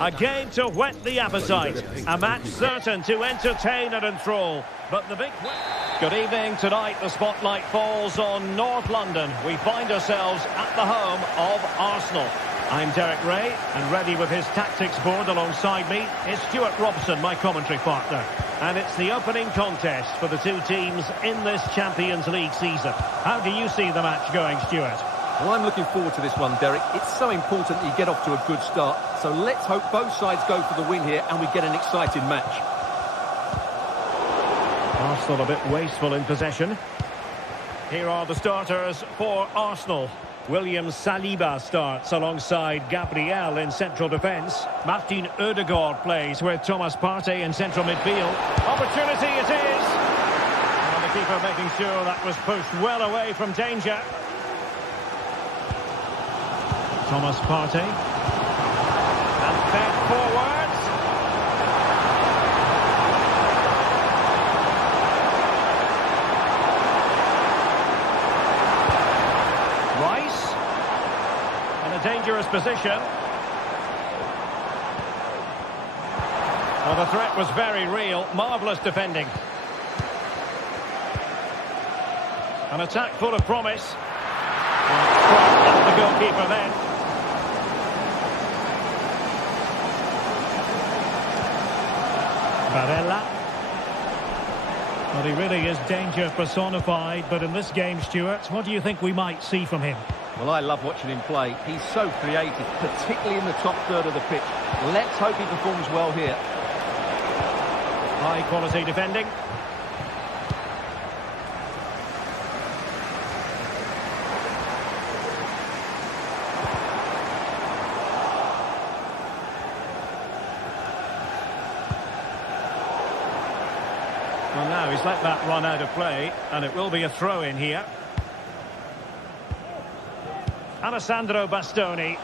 A game to whet the appetite. A match certain to entertain and enthrall. But the big... Good evening. Tonight the spotlight falls on North London. We find ourselves at the home of Arsenal. I'm Derek Ray, and ready with his tactics board alongside me is Stuart Robson, my commentary partner. And it's the opening contest for the two teams in this Champions League season. How do you see the match going, Stuart? Well, I'm looking forward to this one, Derek. It's so important that you get off to a good start. So let's hope both sides go for the win here and we get an exciting match. Arsenal a bit wasteful in possession. Here are the starters for Arsenal. William Saliba starts alongside Gabriel in central defence. Martin Odegaard plays with Thomas Partey in central midfield. Opportunity it is! And the keeper making sure that was pushed well away from danger. Thomas Partey. And fed forwards. Rice. In a dangerous position. Well, the threat was very real. Marvellous defending. An attack full of promise. At the goalkeeper then. Barella. Well, he really is danger personified, but in this game, Stuart, what do you think we might see from him? Well, I love watching him play. He's so creative, particularly in the top third of the pitch. Let's hope he performs well here. High quality defending. Well, now he's let that run out of play, and it will be a throw-in here. Alessandro Bastoni.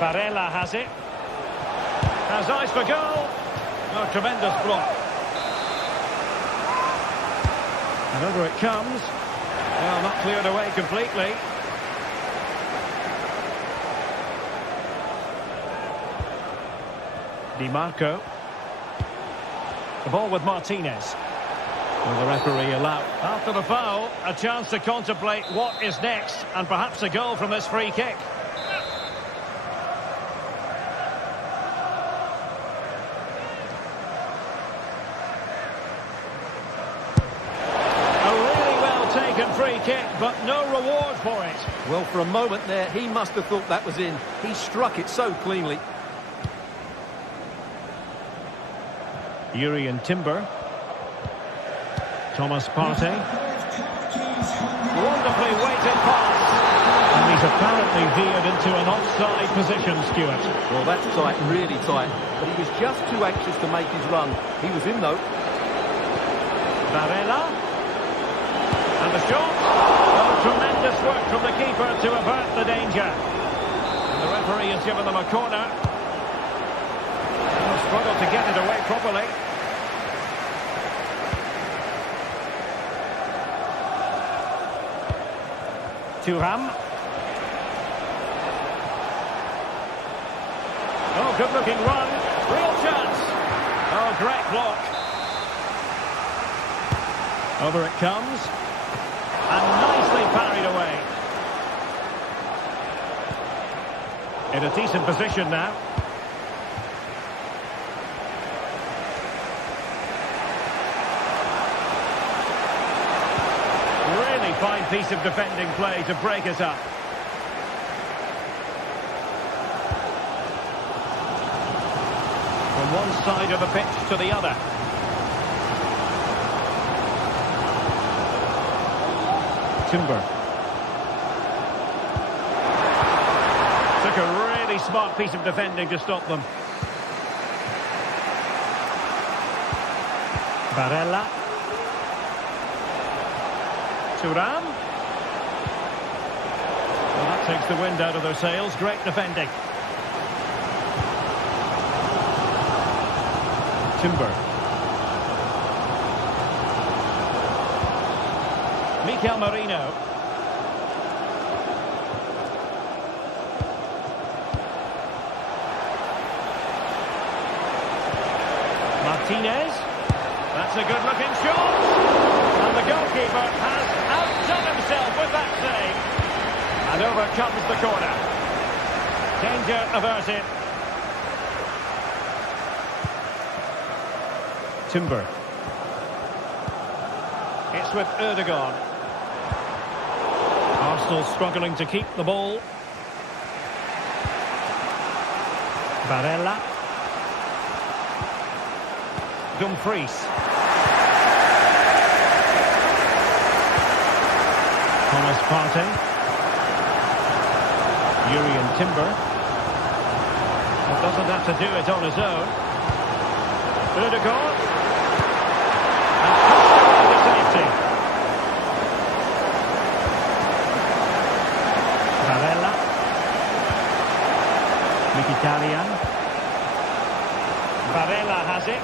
Barella has it. Has eyes for goal. Oh, tremendous block. And over it comes. Well, not cleared away completely. Di Marco. The ball with Martinez. Will the referee allow? After the foul, a chance to contemplate what is next, and perhaps a goal from this free kick. A really well taken free kick, but no reward for it. Well, for a moment there, he must have thought that was in. He struck it so cleanly. Yuri and Timber. Thomas Partey. Wonderfully weighted pass. And he's apparently veered into an offside position, Stuart. Well, that's tight, really tight. But he was just too anxious to make his run. He was in, though. Barella. And the shot. Oh, tremendous work from the keeper to avert the danger. And the referee has given them a corner. They'll struggle to get it away properly. Thuram. Oh, good-looking run. Real chance. Oh, great block. Over it comes. And nicely parried away. In a decent position now. Fine piece of defending play to break us up. From one side of the pitch to the other. Timber. Took a really smart piece of defending to stop them. Barella. Thuram. Well, that takes the wind out of their sails. Great defending. Timber. Mikel Merino. Martinez. That's a good-looking shot. And the goalkeeper has outdone himself with that save. And over comes the corner. Danger averted. Timber. It's with Erdogan. Arsenal struggling to keep the ball. Barella. Dumfries. Thomas Partey. Urian Timber. He doesn't have to do it on his own. Erdogan. And pushed away to safety. Barella. Mkhitaryan. Barella has it.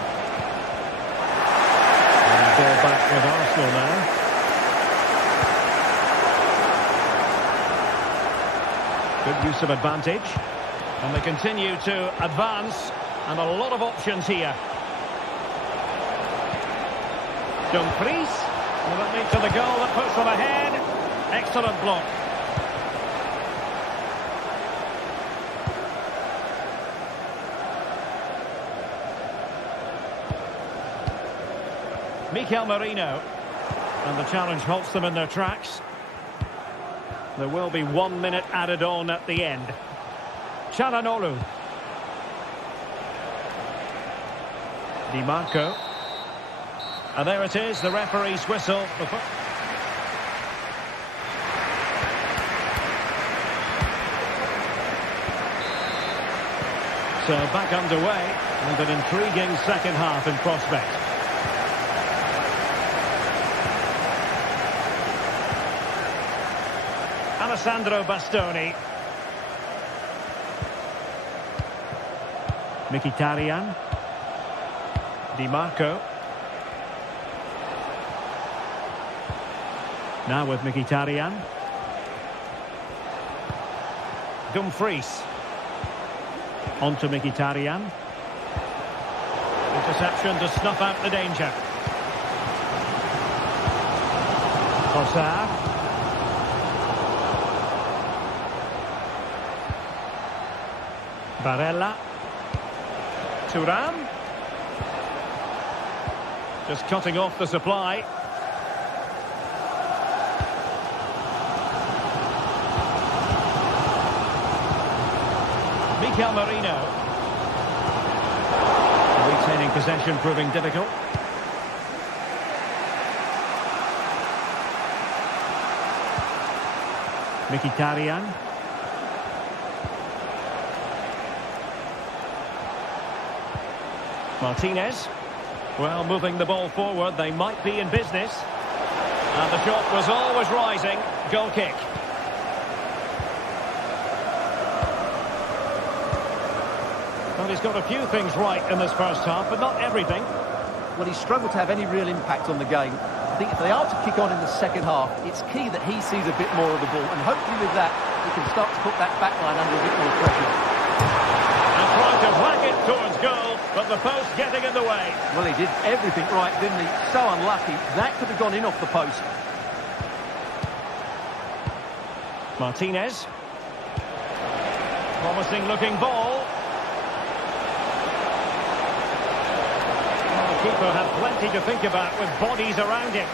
And ball back with Arsenal now. Good use of advantage. And they continue to advance. And a lot of options here. Dumfries. Will it lead to the goal that puts them ahead? Excellent block. Mikel Merino. And the challenge halts them in their tracks. There will be 1 minute added on at the end. Çalhanoğlu. Di Marco. And there it is, the referee's whistle. So back underway, and an intriguing second half in prospect. Alessandro Bastoni. Mkhitaryan. Di Marco. Now with Mkhitaryan. Dumfries. On to Mkhitaryan. Interception to snuff out the danger. Trossard. Barella. Thuram. Just cutting off the supply. Mikel Merino. Retaining possession proving difficult. Mkhitaryan. Martinez. Well, moving the ball forward, they might be in business. And the shot was always rising. Goal kick. Well, he's got a few things right in this first half, but not everything. Well, he's struggled to have any real impact on the game. I think if they are to kick on in the second half, it's key that he sees a bit more of the ball. And hopefully with that, he can start to put that back line under a bit more pressure. And trying to whack it towards goal, but the post getting in the way. Well, he did everything right, didn't he? So unlucky. That could have gone in off the post. Martinez. Promising looking ball. Well, the keeper had plenty to think about with bodies around him.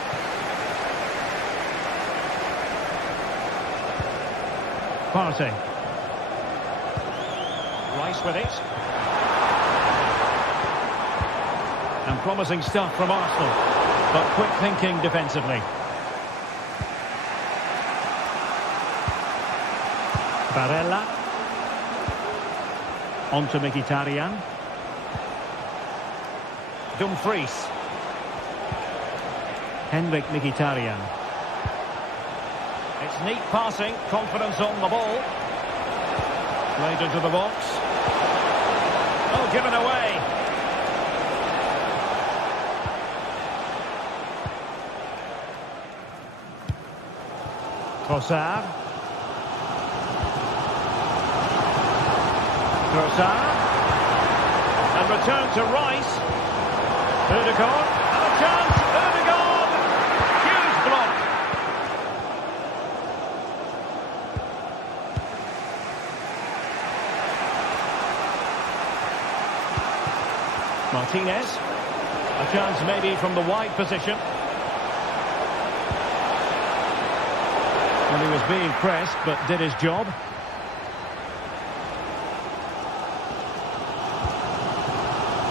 Partey. Rice with it. And promising stuff from Arsenal, but quick thinking defensively. Barella. On to Mkhitaryan. Dumfries. Henrik Mkhitaryan. It's neat passing, confidence on the ball. Played into the box. Oh, given away. Trossard. Trossard. And return to Rice. Ødegaard, and a chance. Ødegaard, huge block. Martinez, a chance maybe from the wide position. And he was being pressed, but did his job.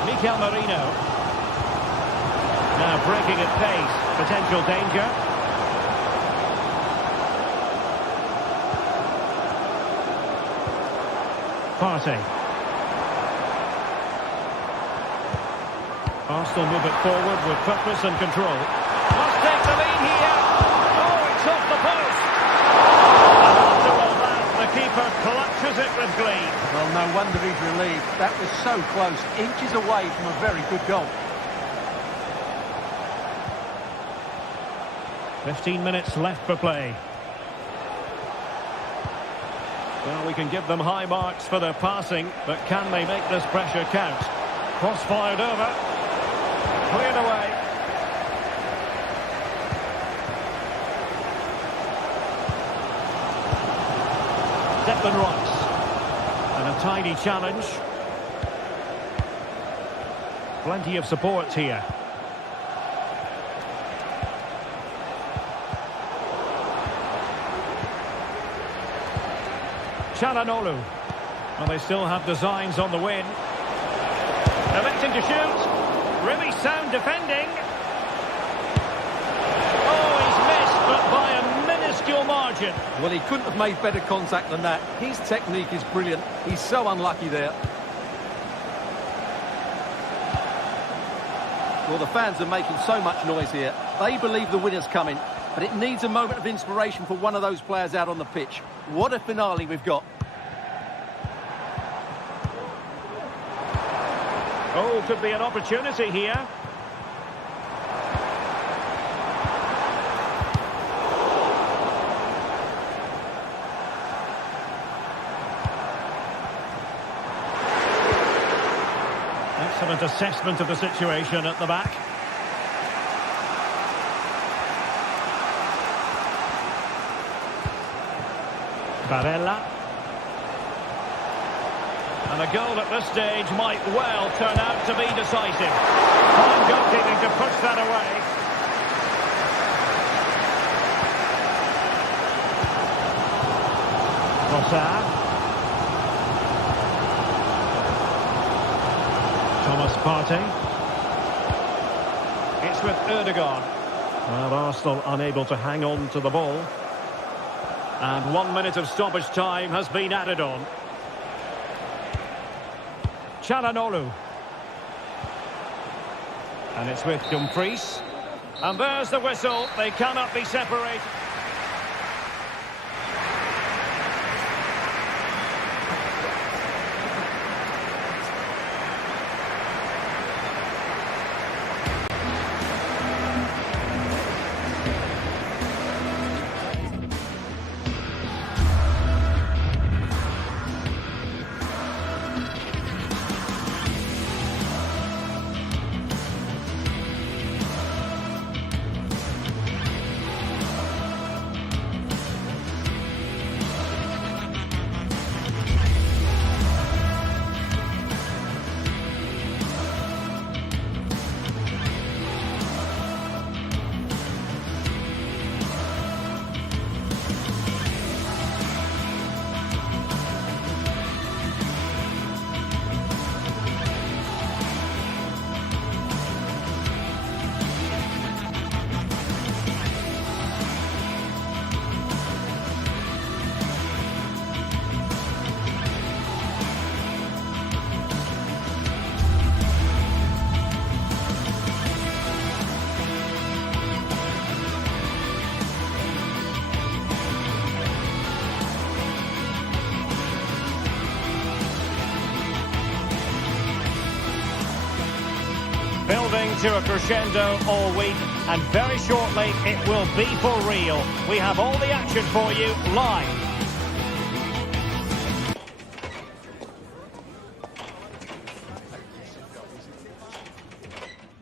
Mikel Merino. Now breaking at pace. Potential danger. Partey. Arsenal move it forward with purpose and control. Must take the lead here. Oh, it's off the post. And after all that, the keeper clutches it with glee. Well, no wonder he's relieved. That was so close, inches away from a very good goal. 15 minutes left for play. Well, we can give them high marks for their passing, but can they make this pressure count? Cross fired over. Cleared away. Declan Rice. And a tidy challenge. Plenty of support here. Çalhanoğlu. Well, they still have designs on the win. Electing to shoot. Really sound defending. Oh, he's missed, but by a minuscule margin. Well, he couldn't have made better contact than that. His technique is brilliant. He's so unlucky there. Well, the fans are making so much noise here. They believe the winner's coming, but it needs a moment of inspiration for one of those players out on the pitch. What a finale we've got. Oh, could be an opportunity here. Excellent assessment of the situation at the back. Barella. And a goal at this stage might well turn out to be decisive. Fine goalkeeping to push that away. Trossard. Thomas Partey. It's with Ødegaard. Well, Arsenal unable to hang on to the ball. And 1 minute of stoppage time has been added on. Çalhanoğlu. And it's with Dumfries. And there's the whistle. They cannot be separated. Building to a crescendo all week, and very shortly it will be for real. We have all the action for you live.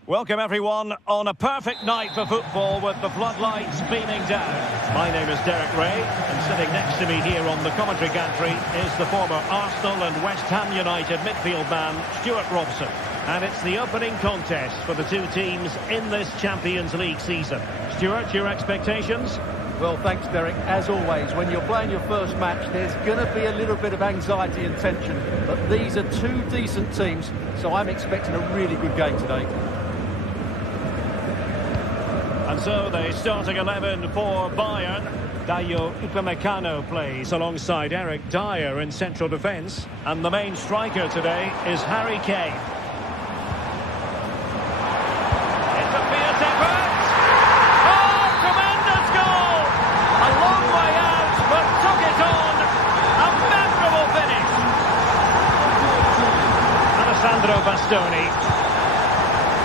Welcome everyone on a perfect night for football with the floodlights beaming down. My name is Derek Ray, and sitting next to me here on the commentary gantry is the former Arsenal and West Ham United midfield man, Stuart Robson. And it's the opening contest for the two teams in this Champions League season. Stuart, your expectations? Well, thanks, Derek. As always, when you're playing your first match, there's going to be a little bit of anxiety and tension. But these are two decent teams, so I'm expecting a really good game today. And so the starting 11 for Bayern. Dayo Upamecano plays alongside Eric Dyer in central defence. And the main striker today is Harry Kane. It's a fierce effort. Oh, tremendous goal! A long way out, but took it on. A memorable finish. Alessandro Bastoni.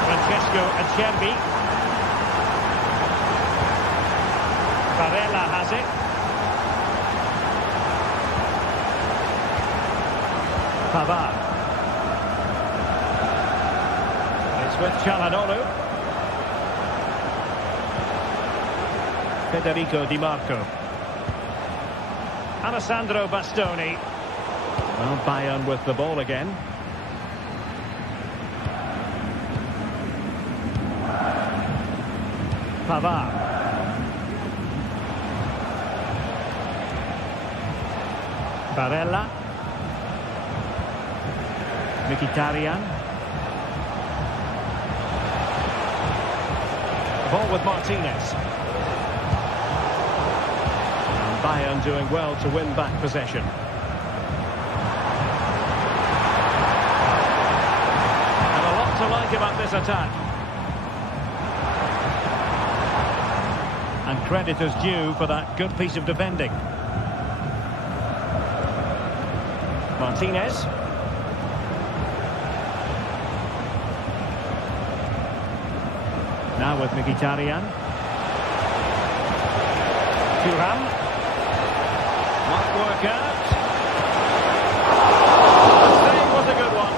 Francesco Acerbi. Barella has it. Pavard. It's with Çalhanoğlu. Federico Di Marco. Alessandro Bastoni. Well, Bayern with the ball again. Pavard. Barella. Mkhitaryan. Ball with Martinez. And Bayern doing well to win back possession. And a lot to like about this attack. And credit is due for that good piece of defending. Martinez. Now with Mkhitaryan. Thuram. Might work out. The save was a good one.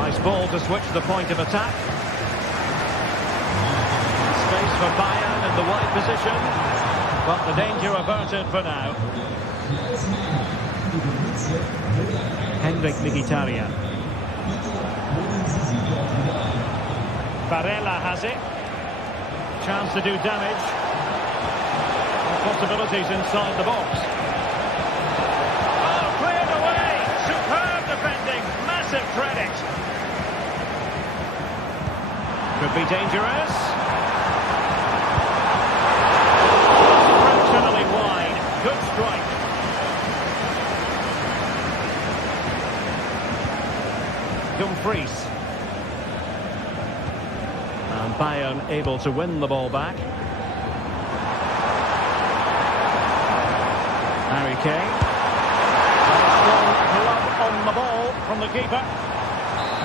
Nice ball to switch the point of attack. Space for Bayern in the wide position, but the danger averted for now. Henrik Mkhitaryan. Barella has it. Chance to do damage. Possibilities inside the box. Oh, cleared away! Superb defending. Massive credit. Could be dangerous. Wide, good strike. Dumfries. And Bayern able to win the ball back. Harry Kane. Strong glove on the ball from the keeper.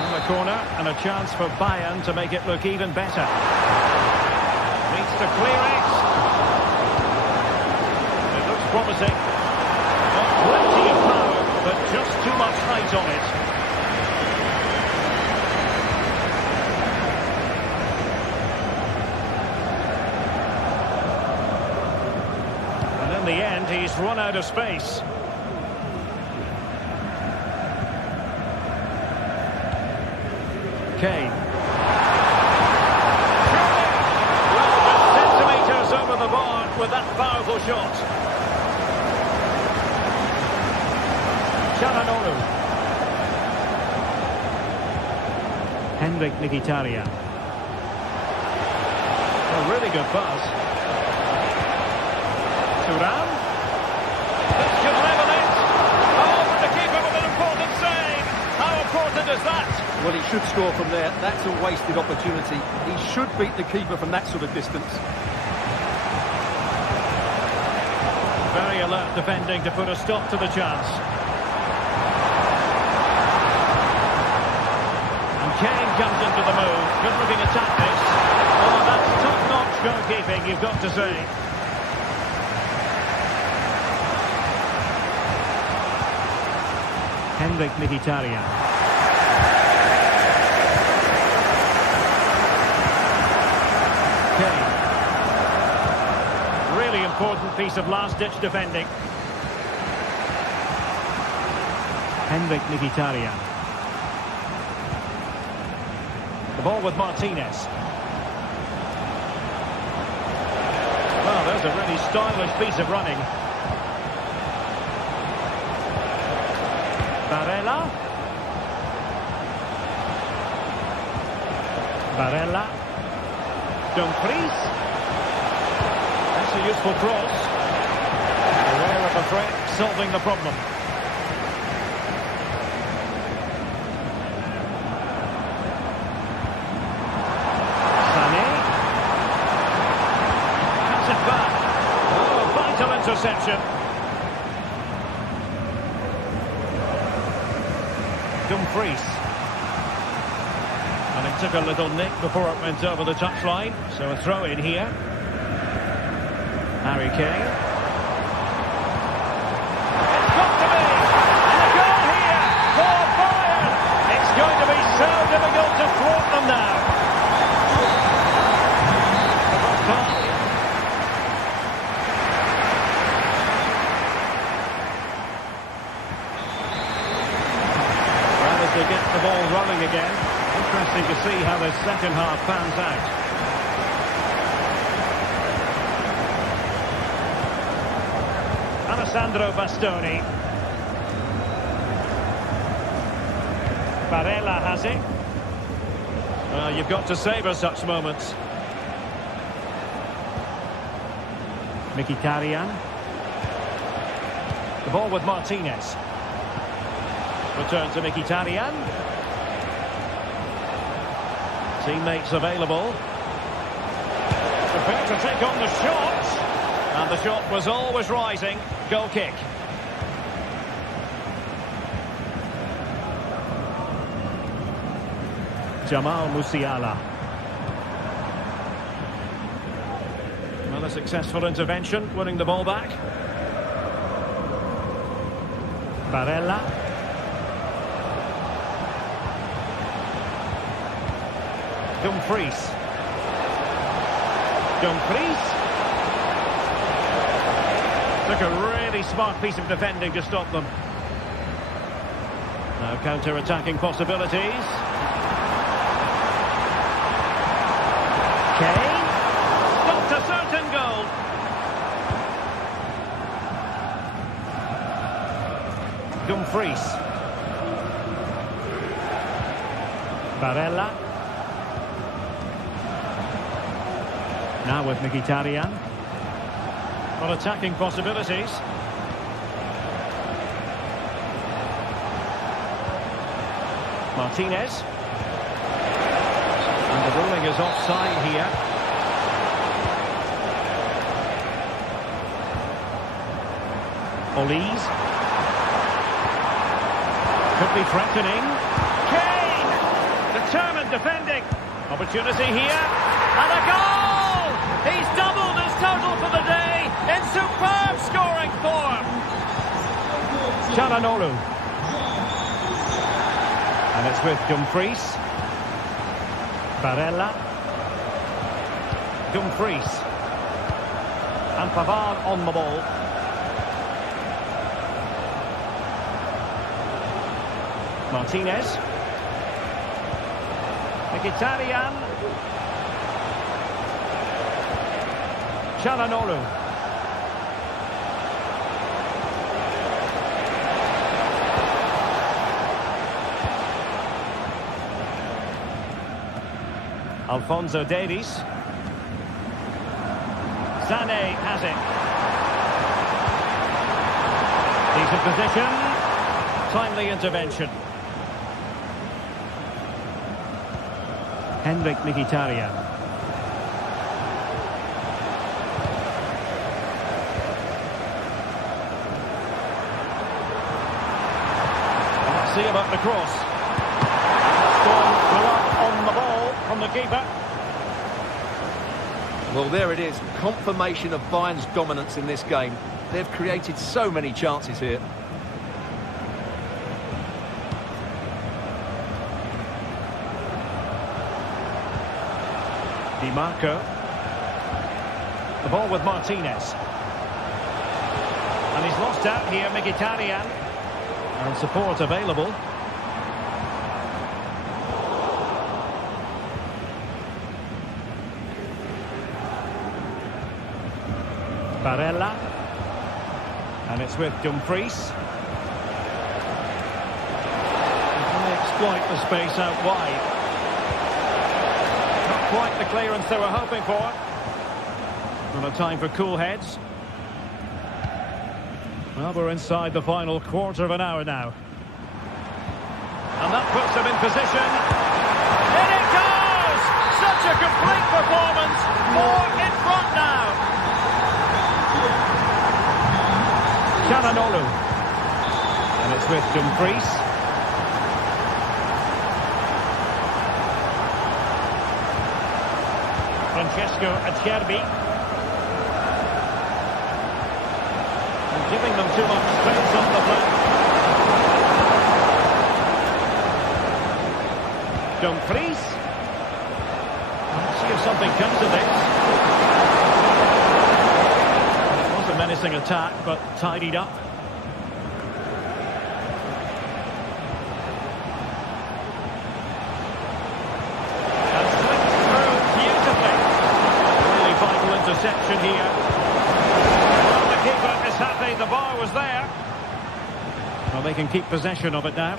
In the corner, and a chance for Bayern to make it look even better. Needs to clear it. Promising. Got plenty of power, but just too much height on it. And in the end, he's run out of space. Kane. Well, just centimetres over the bar with that powerful shot. Çalhanoğlu. Henrik Mkhitaryan. A really good pass. Thuram. This could level it. Oh, but the keeper with an important save. How important is that? Well, he should score from there. That's a wasted opportunity. He should beat the keeper from that sort of distance. Very alert defending to put a stop to the chance. Kane comes into the move. Good looking attack this. Oh, that's top-notch goalkeeping, you've got to say. Mkhitaryan. Kane. Really important piece of last-ditch defending. Mkhitaryan. The ball with Martinez. Well, there's a really stylish piece of running. Barella. Dumfries. That's a useful cross. Aware of the threat, solving the problem. Interception. Dumfries. And it took a little nick before it went over the touchline. So a throw in here. Harry Kane. It's got to be! And a goal here for Bayern! It's going to be so difficult to thwart them now. To get the ball rolling again. Interesting to see how the second half pans out. Alessandro Bastoni. Barella has it. Well, you've got to savour such moments. Mkhitaryan. The ball with Martinez. Return to Mkhitaryan. Teammates available. Prepared to take on the shot. And the shot was always rising. Goal kick. Jamal Musiala. Another successful intervention, winning the ball back. Barella. Dumfries. Took a really smart piece of defending to stop them. Now counter-attacking possibilities. Kane. Stopped a certain goal. Dumfries. Barella. Now with Mkhitaryan. Well, attacking possibilities. Martinez. And the ruling is offside here. Olise. Could be threatening. Kane! Determined defending. Opportunity here. And a goal! He's doubled his total for the day in superb scoring form. Çalhanoğlu. And it's with Dumfries. Barella. Dumfries. And Pavard on the ball. Martinez. Mkhitaryan. Çalhanoğlu. Alphonso Davies. Sané has it. Decent position. Timely intervention. Mkhitaryan. Let's see about the cross. On the ball from the keeper. Well, there it is. Confirmation of Bayern's dominance in this game. They've created so many chances here. Di Marco. The ball with Martinez. And he's lost out here, Mkhitaryan. And support available. Barella. And it's with Dumfries. They exploit the space out wide. Not quite the clearance they were hoping for. Not a time for cool heads. Well, we're inside the final quarter of an hour now. And that puts them in position. In it goes! Such a complete performance. 4 in front now. Çalhanoğlu. And it's with Dumfries. Francesco Acerbi. Giving them too much space on the flank. Dumfries. Let's see if something comes of this. It was a menacing attack, but tidied up. And slipped through beautifully. Really vital interception here. The keeper is happy the bar was there. Well, they can keep possession of it now.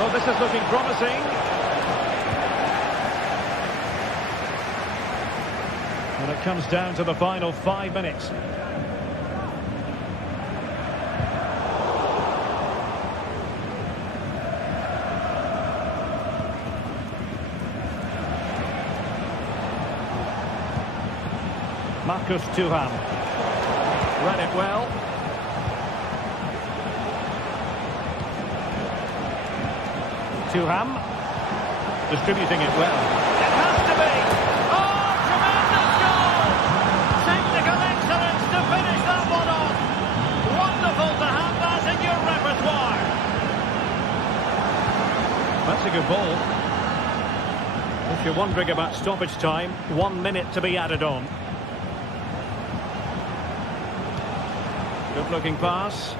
Oh, this is looking promising. And it comes down to the final 5 minutes. Marcus Thuram. Read it well. Thuram. Distributing it well. It has to be! Oh, tremendous goal! Technical excellence to finish that one off. Wonderful to have that in your repertoire. That's a good ball. If you're wondering about stoppage time, 1 minute to be added on. Good-looking pass.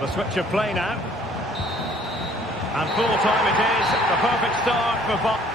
The switch of play now. And full time it is. The perfect start for Barca.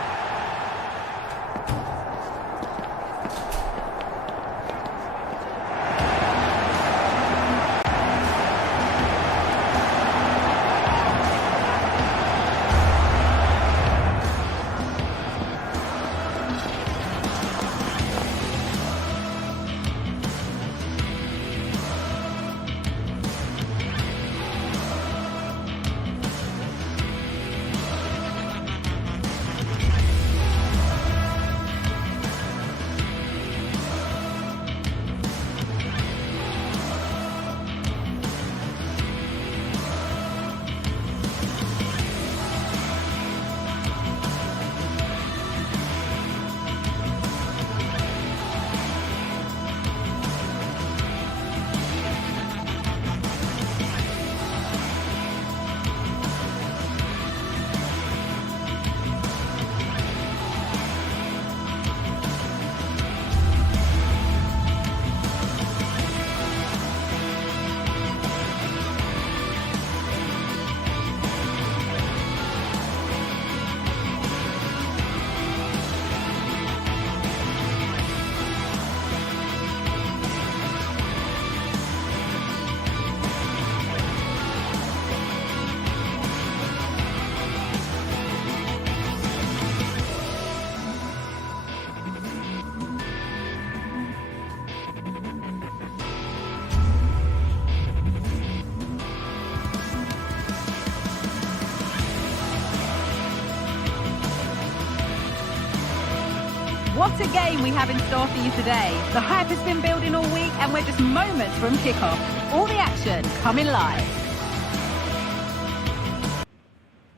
What a game we have in store for you today. The hype has been building all week and we're just moments from kickoff. All the action coming live.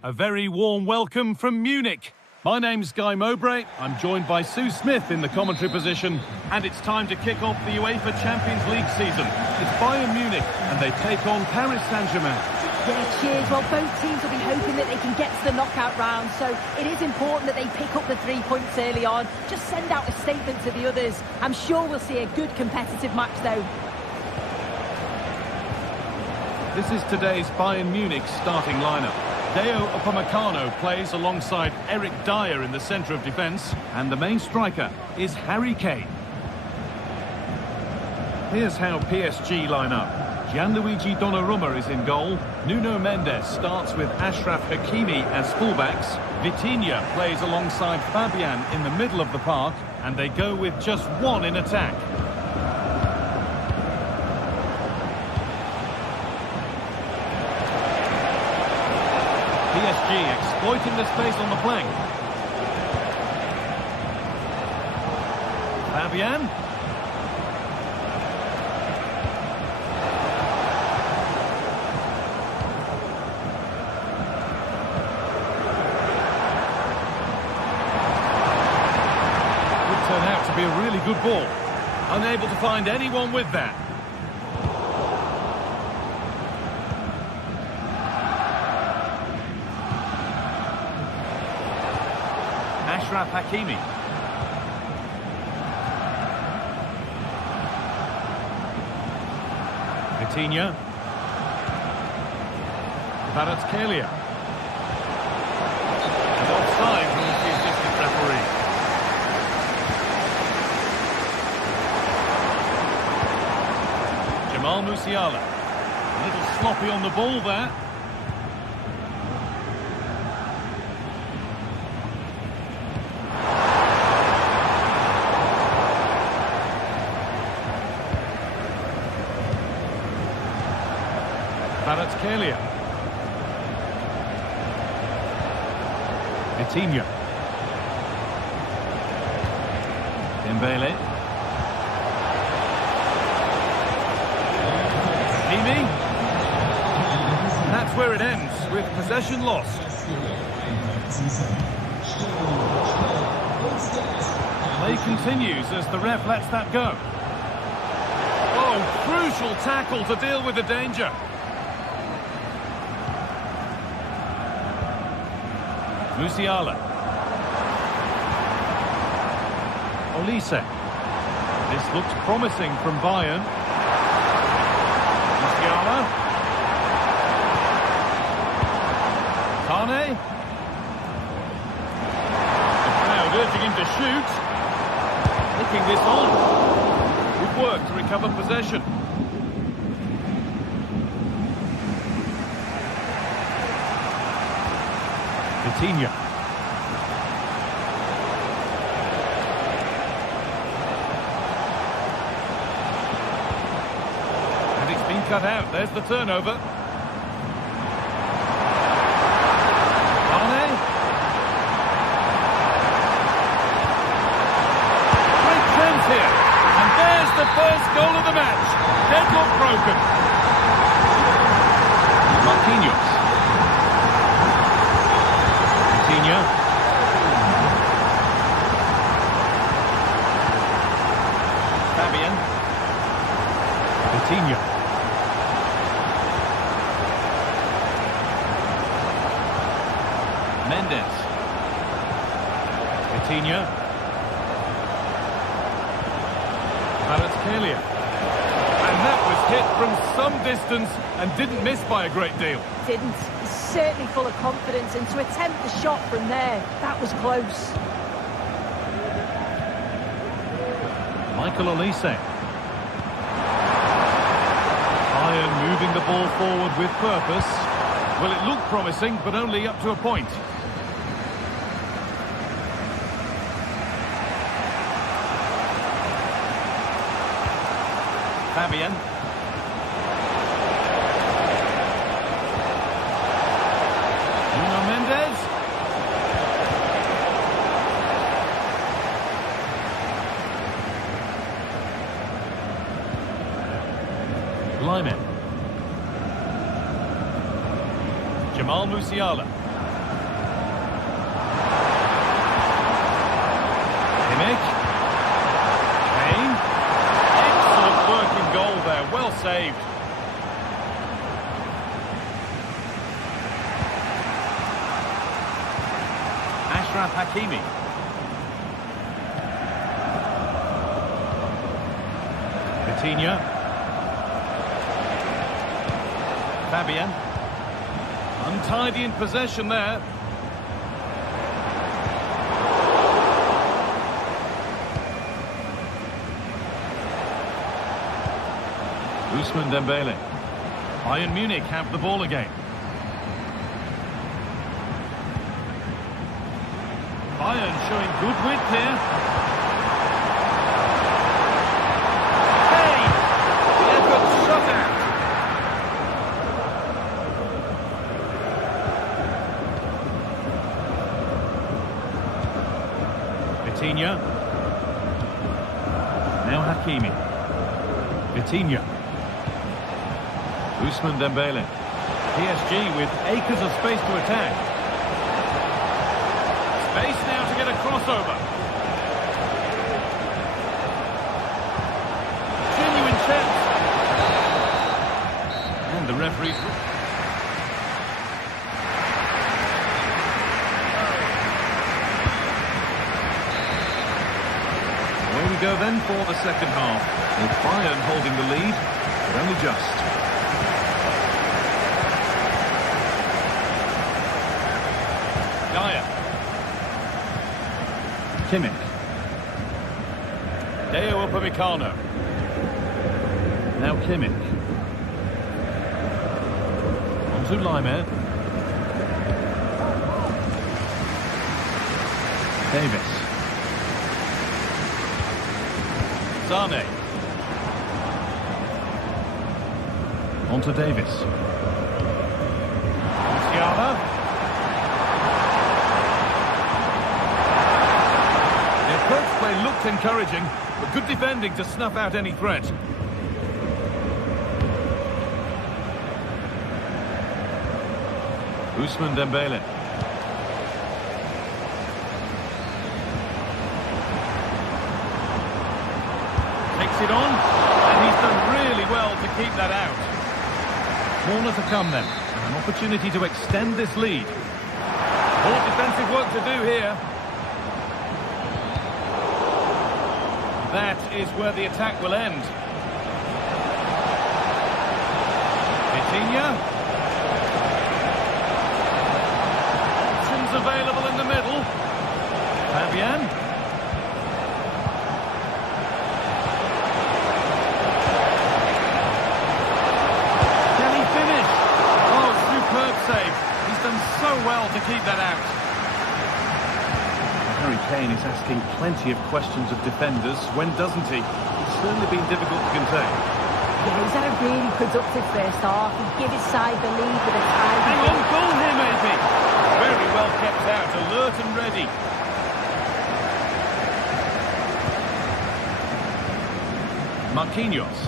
A very warm welcome from Munich. My name's Guy Mowbray. I'm joined by Sue Smith in the commentary position. And it's time to kick off the UEFA Champions League season. It's Bayern Munich and they take on Paris Saint-Germain. Yeah, cheers. Well, both teams will be hoping that they can get to the knockout round, so it is important that they pick up the 3 points early on. Just send out a statement to the others. I'm sure we'll see a good competitive match, though. This is today's Bayern Munich starting lineup. Deo Upamecano plays alongside Eric Dyer in the centre of defence, and the main striker is Harry Kane. Here's how PSG line up. Gianluigi Donnarumma is in goal. Nuno Mendes starts with Achraf Hakimi as fullbacks. Vitinha plays alongside Fabian in the middle of the park, and they go with just one in attack. PSG exploiting the space on the flank. Fabian. Would turn out to be a really good ball. Unable to find anyone with that. Achraf Hakimi. Vitinha. Kvaratskhelia. And offside from the assistant referee. Jamal Musiala. A little sloppy on the ball there. Kvaratskhelia. Vitinha. Dembele. Hakimi. And that's where it ends, with possession lost. Play continues as the ref lets that go. Oh, crucial tackle to deal with the danger. Musiala. Olise. This looks promising from Bayern. Musiala. Kane. The crowd urging him to shoot. Looking this on. Good work to recover possession. Vitinha. And it's been cut out. There's the turnover. Kane. Great chance here. And there's the first goal of the match. Deadlock broken. Marquinhos. Vitinha. Fabian. Vitinha. Mendes. Vitinha. Kvaratskhelia. And that was hit from some distance and didn't miss by a great deal. Didn't. He's certainly full of confidence, and to attempt the shot from there, that was close. Michael Olise. Bayern moving the ball forward with purpose. Well, it looked promising, but only up to a point. Fabian. Nuno Mendes. Lyon. Jamal Musiala. Achraf Hakimi. Vitinha. Fabian. Untidy in possession there. Ousmane Dembele. Bayern Munich have the ball again. Bayern showing good width here. Hey! The effort shut out. Vitinha. Now Hakimi. Vitinha. Ousmane Dembele. PSG with acres of space to attack. Space now to get a crossover. Genuine chance. And the referee's... Away we go then for the second half. With Bayern holding the lead, but only just. Kimmich. Deo Upamecano. Now Kimmich. On to Lyon. Davis. Sane. On to Davis. Musiala. Play looked encouraging, but good defending to snuff out any threat. Ousmane Dembele. Takes it on, and he's done really well to keep that out. Corner to come then, and an opportunity to extend this lead. More defensive work to do here. That is where the attack will end. Vitinha. Options available in the middle. Fabian. Can he finish? Oh, superb save. He's done so well to keep that out. Harry Kane is asking plenty of questions of defenders. When doesn't he? It's certainly been difficult to contain. Yeah, he's had a really productive first half. He gave his side the lead with a tie. Hang on, goal here maybe. Very well kept out, alert and ready. Marquinhos.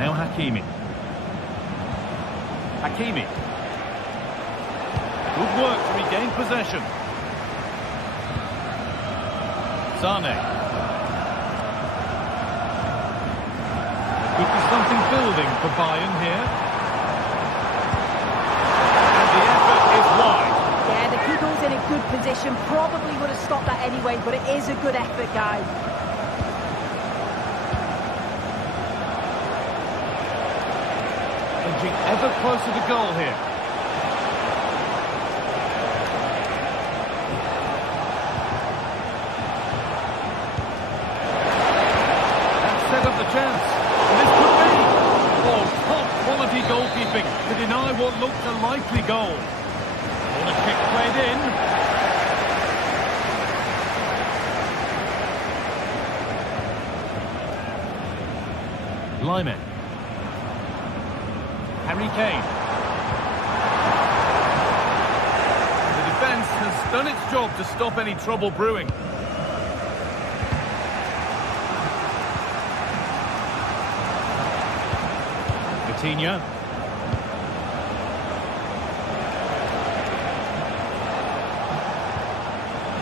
Now Hakimi. Hakimi. Good work to regain possession. Sane. Could be something building for Bayern here. And the effort is wide. Yeah, the keeper's in a good position. Probably would have stopped that anyway, but it is a good effort, guys. Inching ever closer to goal here. Chance. And this could be. Oh, top quality goalkeeping to deny what looked a likely goal. Corner kick played in. Lyon. Harry Kane. The defence has done its job to stop any trouble brewing. Vitinha.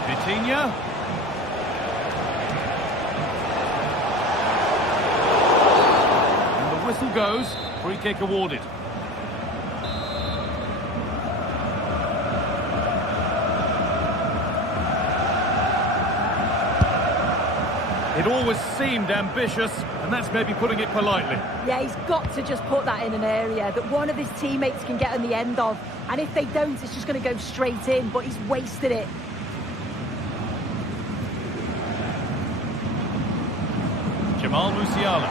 Vitinha. And the whistle goes. Free kick awarded. It always seemed ambitious, and that's maybe putting it politely. Yeah, he's got to just put that in an area that one of his teammates can get on the end of. And if they don't, it's just going to go straight in, but he's wasted it. Jamal Musiala.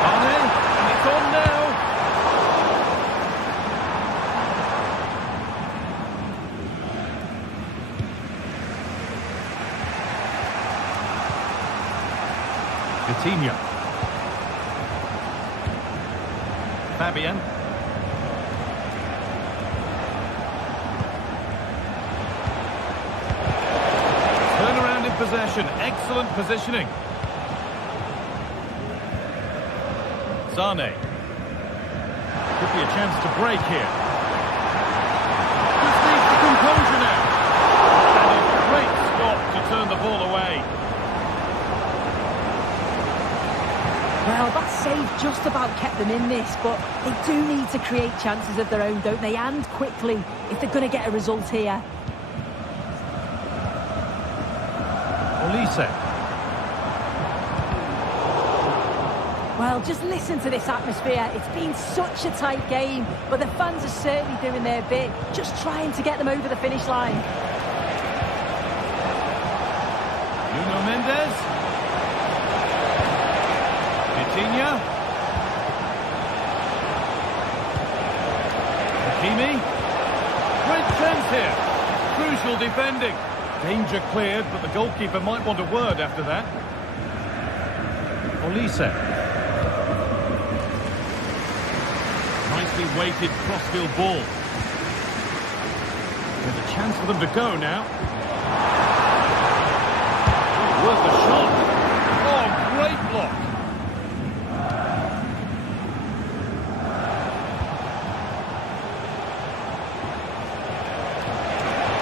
Mane, and it's on now. Vitinha. Fabian. Turnaround in possession. Excellent positioning. Sane. Could be a chance to break here. Just needs the composure now. And a great stop to turn the ball away. Well, that save just about kept them in this, but they do need to create chances of their own, don't they? And quickly, if they're going to get a result here. Olise. Well, just listen to this atmosphere. It's been such a tight game, but the fans are certainly doing their bit, just trying to get them over the finish line. Nuno Mendes. Vitinha. Hakimi. Great chance here. Crucial defending. Danger cleared, but the goalkeeper might want a word after that. Olise. Nicely weighted crossfield ball. There's a chance for them to go now. Worth a shot. Oh, great block.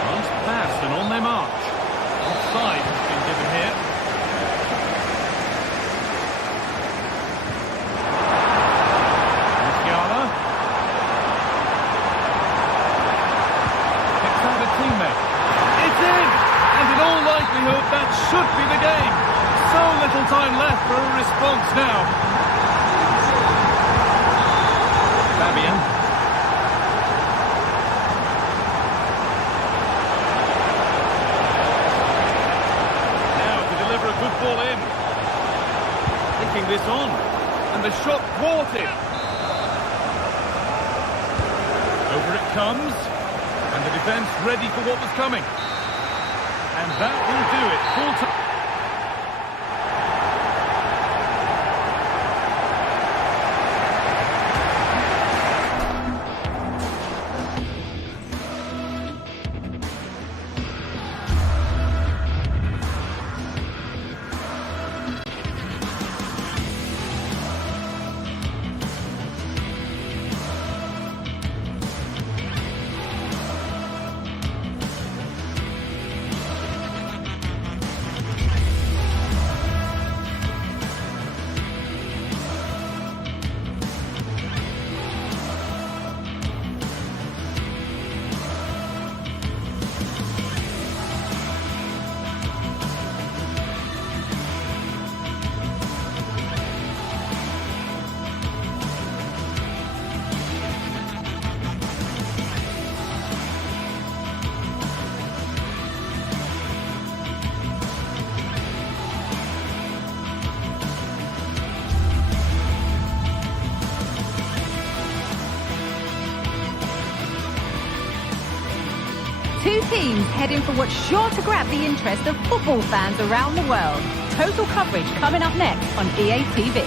Nice pass and on their march. Offside has been given here. Musiala. Picks out a teammate. It's in! And in all likelihood, that should be the game. So little time left for a response now. Fabian. Now to deliver a good ball in. Taking this on. And the shot thwarted. Over it comes. And the defence ready for what was coming. And that will do it. Full time. Two teams heading for what's sure to grab the interest of football fans around the world. Total coverage coming up next on EA TV.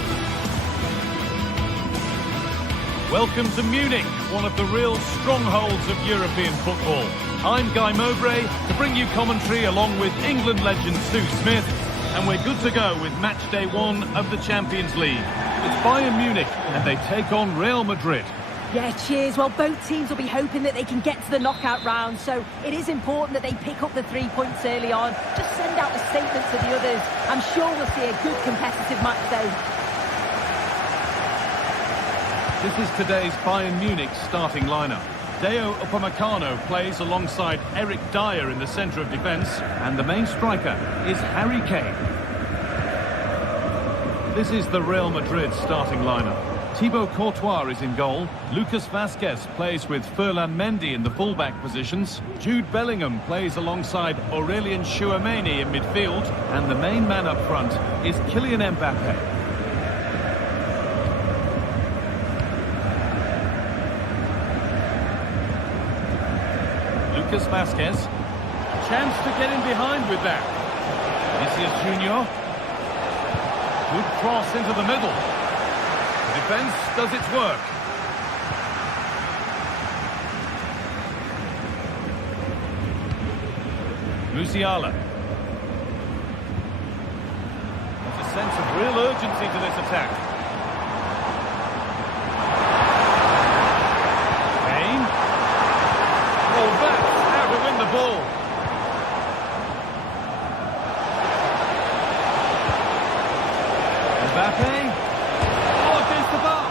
Welcome to Munich, one of the real strongholds of European football. I'm Guy Mowbray to bring you commentary along with England legend Stu Smith, and we're good to go with match day 1 of the Champions League. It's Bayern Munich and they take on Real Madrid. Yeah, cheers. Well, both teams will be hoping that they can get to the knockout round, so it is important that they pick up the 3 points early on. Just send out a statement to the others. I'm sure we'll see a good competitive match though. This is today's Bayern Munich starting lineup. Deo Upamecano plays alongside Eric Dyer in the centre of defence, and the main striker is Harry Kane. This is the Real Madrid starting lineup. Thibaut Courtois is in goal. Lucas Vazquez plays with Ferland Mendy in the fullback positions. Jude Bellingham plays alongside Aurelien Tchouameni in midfield, and the main man up front is Kylian Mbappe. Lucas Vazquez, chance to get in behind with that. Vinicius Junior, good cross into the middle. The defence does its work. Musiala. There's a sense of real urgency to this attack. Kane. Oh, that's how to win the ball. Mbappe. Oh, against the bar.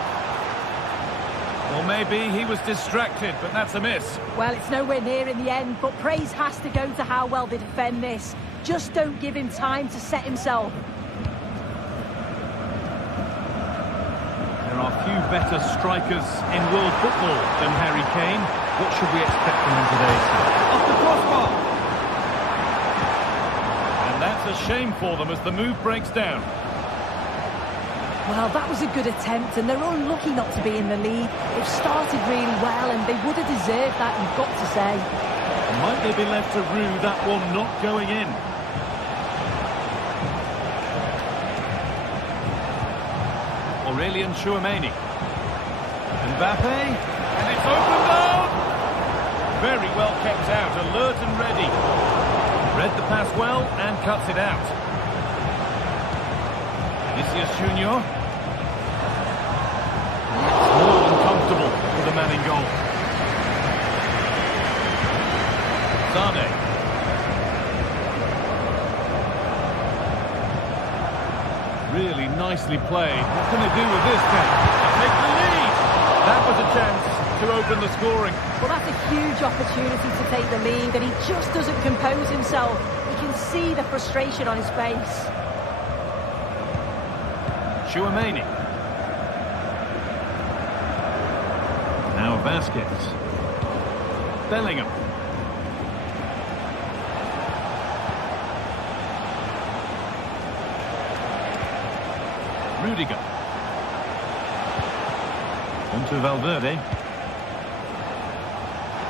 Well, maybe he was distracted, but that's a miss. Well, it's nowhere near in the end, but praise has to go to how well they defend this. Just don't give him time to set himself. There are few better strikers in world football than Harry Kane. What should we expect from him today? Off the crossbar! And that's a shame for them as the move breaks down. Well, that was a good attempt, and they're unlucky not to be in the lead. They've started really well, and they would have deserved that, you've got to say. Might they be left to rue that one not going in? Aurelien Tchouameni. Mbappe, and it's opened up! Very well kept out, alert and ready. Read the pass well and cuts it out. Vinicius Junior. More than comfortable for the man in goal. Sane. Really nicely played. What can they do with this then? Take the lead! That was a chance to open the scoring. Well, that's a huge opportunity to take the lead, and he just doesn't compose himself. You can see the frustration on his face. Tchouameni. Now Vazquez. Bellingham. Rudiger. Onto Valverde.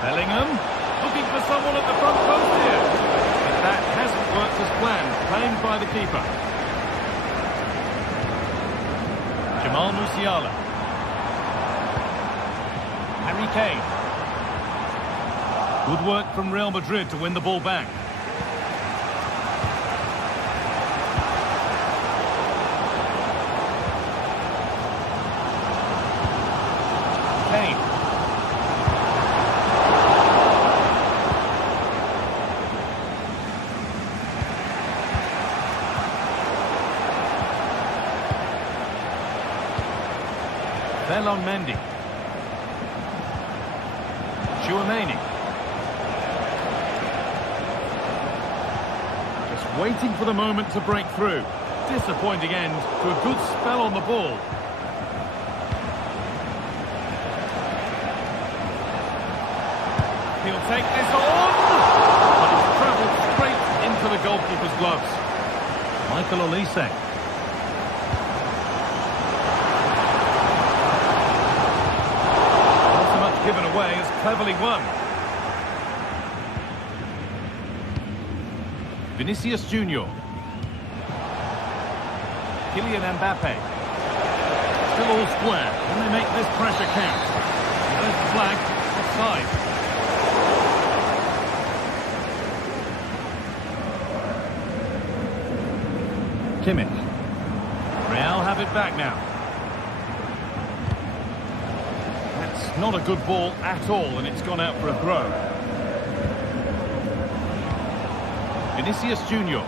Bellingham. Looking for someone at the front post here. But that hasn't worked as planned. Claimed by the keeper. Jamal Musiala. Harry Kane. Good work from Real Madrid to win the ball back. Kane. Ferland Mendy. Tchouameni. Just waiting for the moment to break through. Disappointing end to a good spell on the ball. He'll take this on! But it's travelled straight into the goalkeeper's gloves. Michael Olise. Given away as cleverly won. Vinicius Junior. Kylian Mbappe. Still all square. Can they make this pressure count? There's the flag. Offside. Kimmich. Real have it back now. Not a good ball at all, and it's gone out for a throw. Vinicius Junior.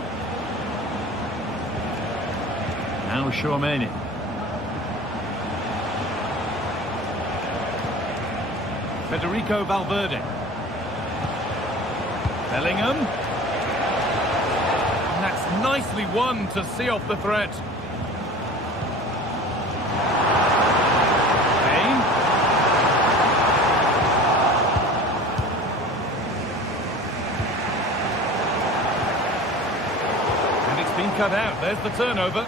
Now Tchouameni. Federico Valverde. Bellingham. And that's nicely won to see off the threat. Kane. And it's been cut out. There's the turnover.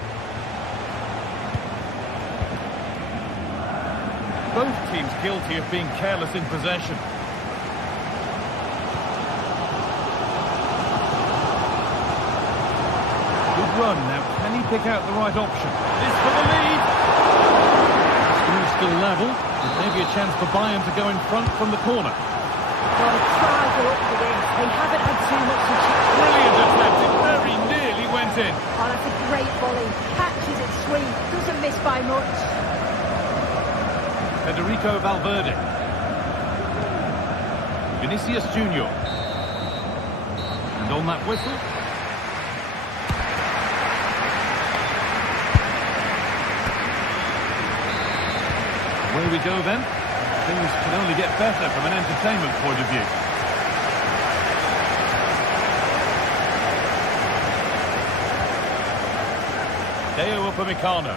Both teams guilty of being careless in possession. Good run. Now, can he pick out the right option? This for the lead. Score still level. But maybe a chance for Bayern to go in front from the corner. Well, the tries are up for this. They haven't had too much to check. Brilliant attempt. It very nearly went in. Oh, that's a great volley. Catches it sweet. Doesn't miss by much. Federico Valverde. Vinicius Junior. And on that whistle. Away we go then. Things can only get better from an entertainment point of view. Deo Upamecano.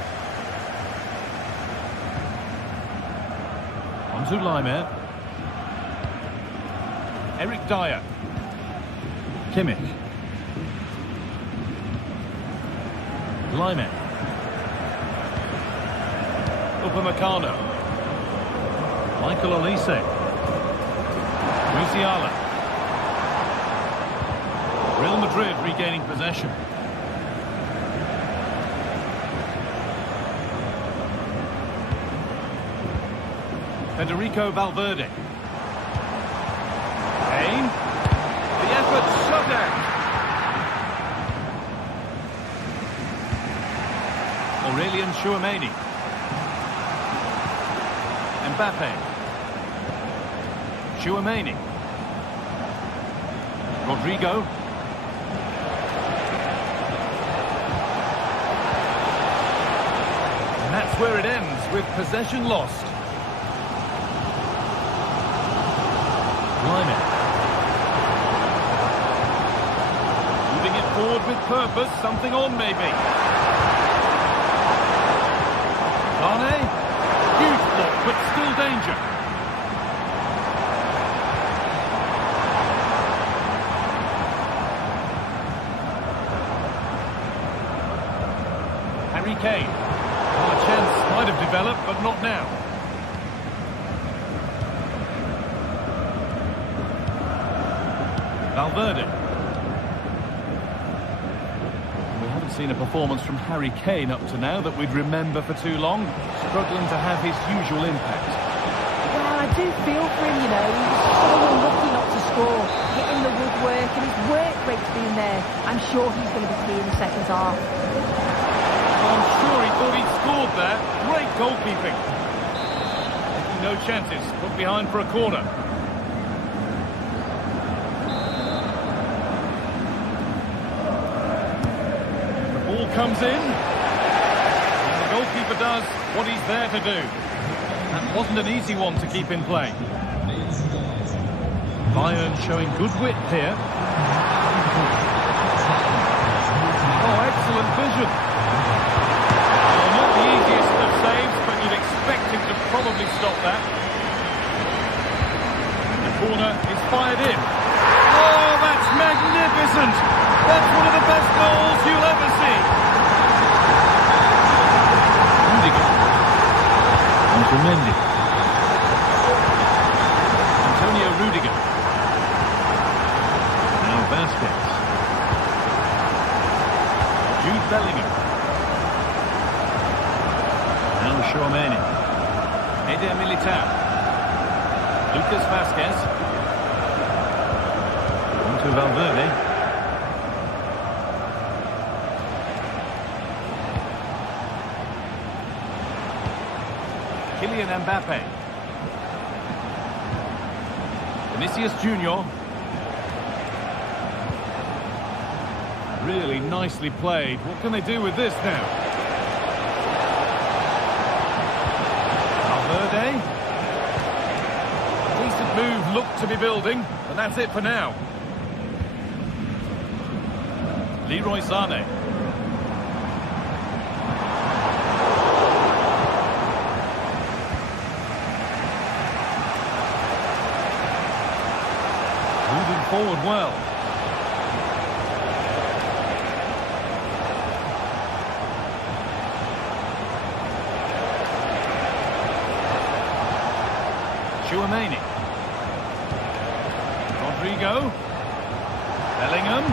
On to Lyon. Eric Dyer. Kimmich. Lyon. Upamecano. Michael Olise. Musiala. Real Madrid regaining possession. Federico Valverde. Kane. The effort shut out. Aurelien Tchouameni. Mbappe. Tchouameni. Rodrigo. And that's where it ends, with possession lost. Lyon. Moving it forward with purpose, something on maybe. Mane. Huge block, but still danger. Harry Kane. Well, a chance might have developed, but not now. Valverde. We haven't seen a performance from Harry Kane up to now that we'd remember for too long. Struggling to have his usual impact. Well, I do feel for him, you know. He was so unlucky not to score. Hitting the woodwork, and his work rate's been there. I'm sure he's going to be key in the second half. I'm sure he thought he'd scored there. Great goalkeeping. Taking no chances. Put behind for a corner. The ball comes in. And the goalkeeper does what he's there to do. That wasn't an easy one to keep in play. Bayern showing good wit here. Oh, excellent vision. Well, not the easiest of saves, but you'd expect him to probably stop that. The corner is fired in. Oh, that's magnificent! That's one of the best goals you'll ever see. Rudiger. Onto Mendy. Antonio Rudiger. Now Vasquez. Jude Bellingham. Now Tchouameni. Eder Militao. Lucas Vasquez. Onto Valverde. Kylian Mbappe. Vinicius Junior. Really nicely played. What can they do with this now? Valverde. Decent looked to be building, but that's it for now. Leroy Sané. Moving forward well. Chouameni. Rodrigo. Bellingham.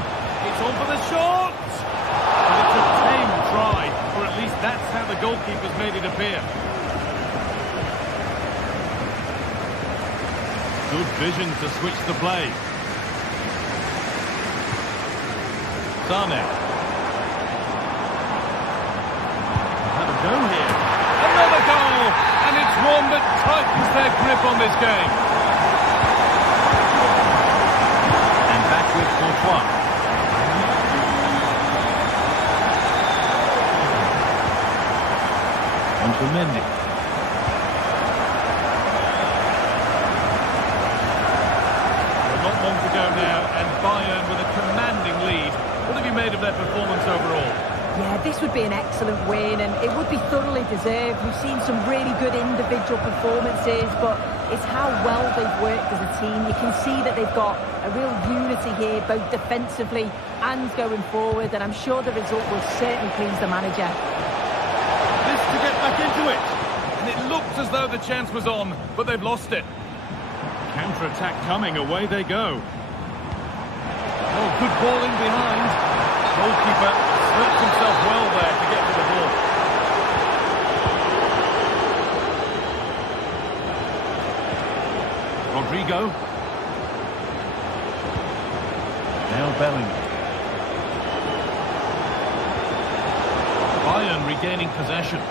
It's on for the shot! But it's a tame try, or at least that's how the goalkeeper's made it appear. Good vision to switch the play. Sané. Have a go here. Another goal! And it's one that tightens their grip on this game. And back with Courtois. On to Mendy. Not long to go now, and Bayern with a commanding lead. What have you made of their performance overall? Yeah, this would be an excellent win, and it would be thoroughly deserved. We've seen some really good individual performances, but it's how well they've worked as a team. You can see that they've got a real unity here, both defensively and going forward, and I'm sure the result will certainly please the manager. This to get back into it, and it looked as though the chance was on, but they've lost it. Counter-attack coming, away they go. Oh, good ball in behind. Goalkeeper searched himself well there to get to the ball. Rodrigo. Now Bellingham. Bayern regaining possession.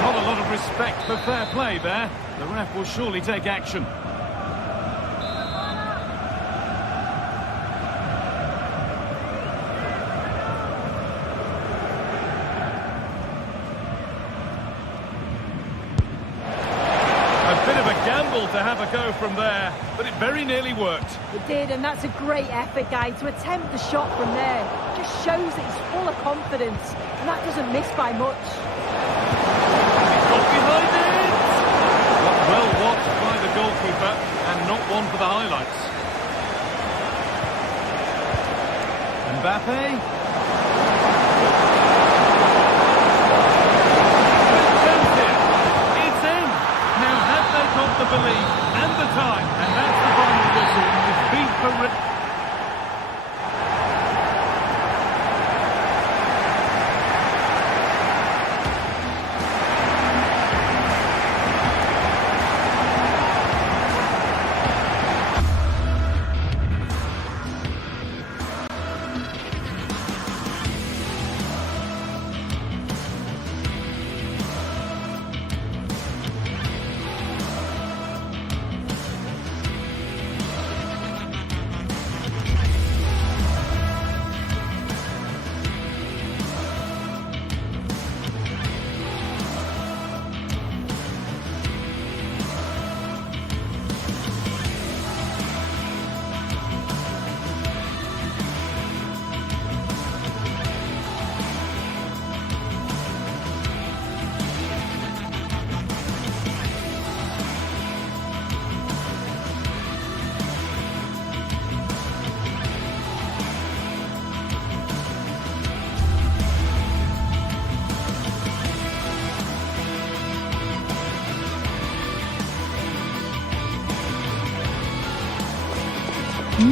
Not a lot of respect for fair play there. The ref will surely take action. To have a go from there, but it very nearly worked. It did, and that's a great effort, guys. To attempt the shot from there just shows that he's full of confidence, and that doesn't miss by much. He's got behind it! But well watched by the goalkeeper, and not one for the highlights. Mbappe. The belief and the time, and that's the final whistle. It's beat for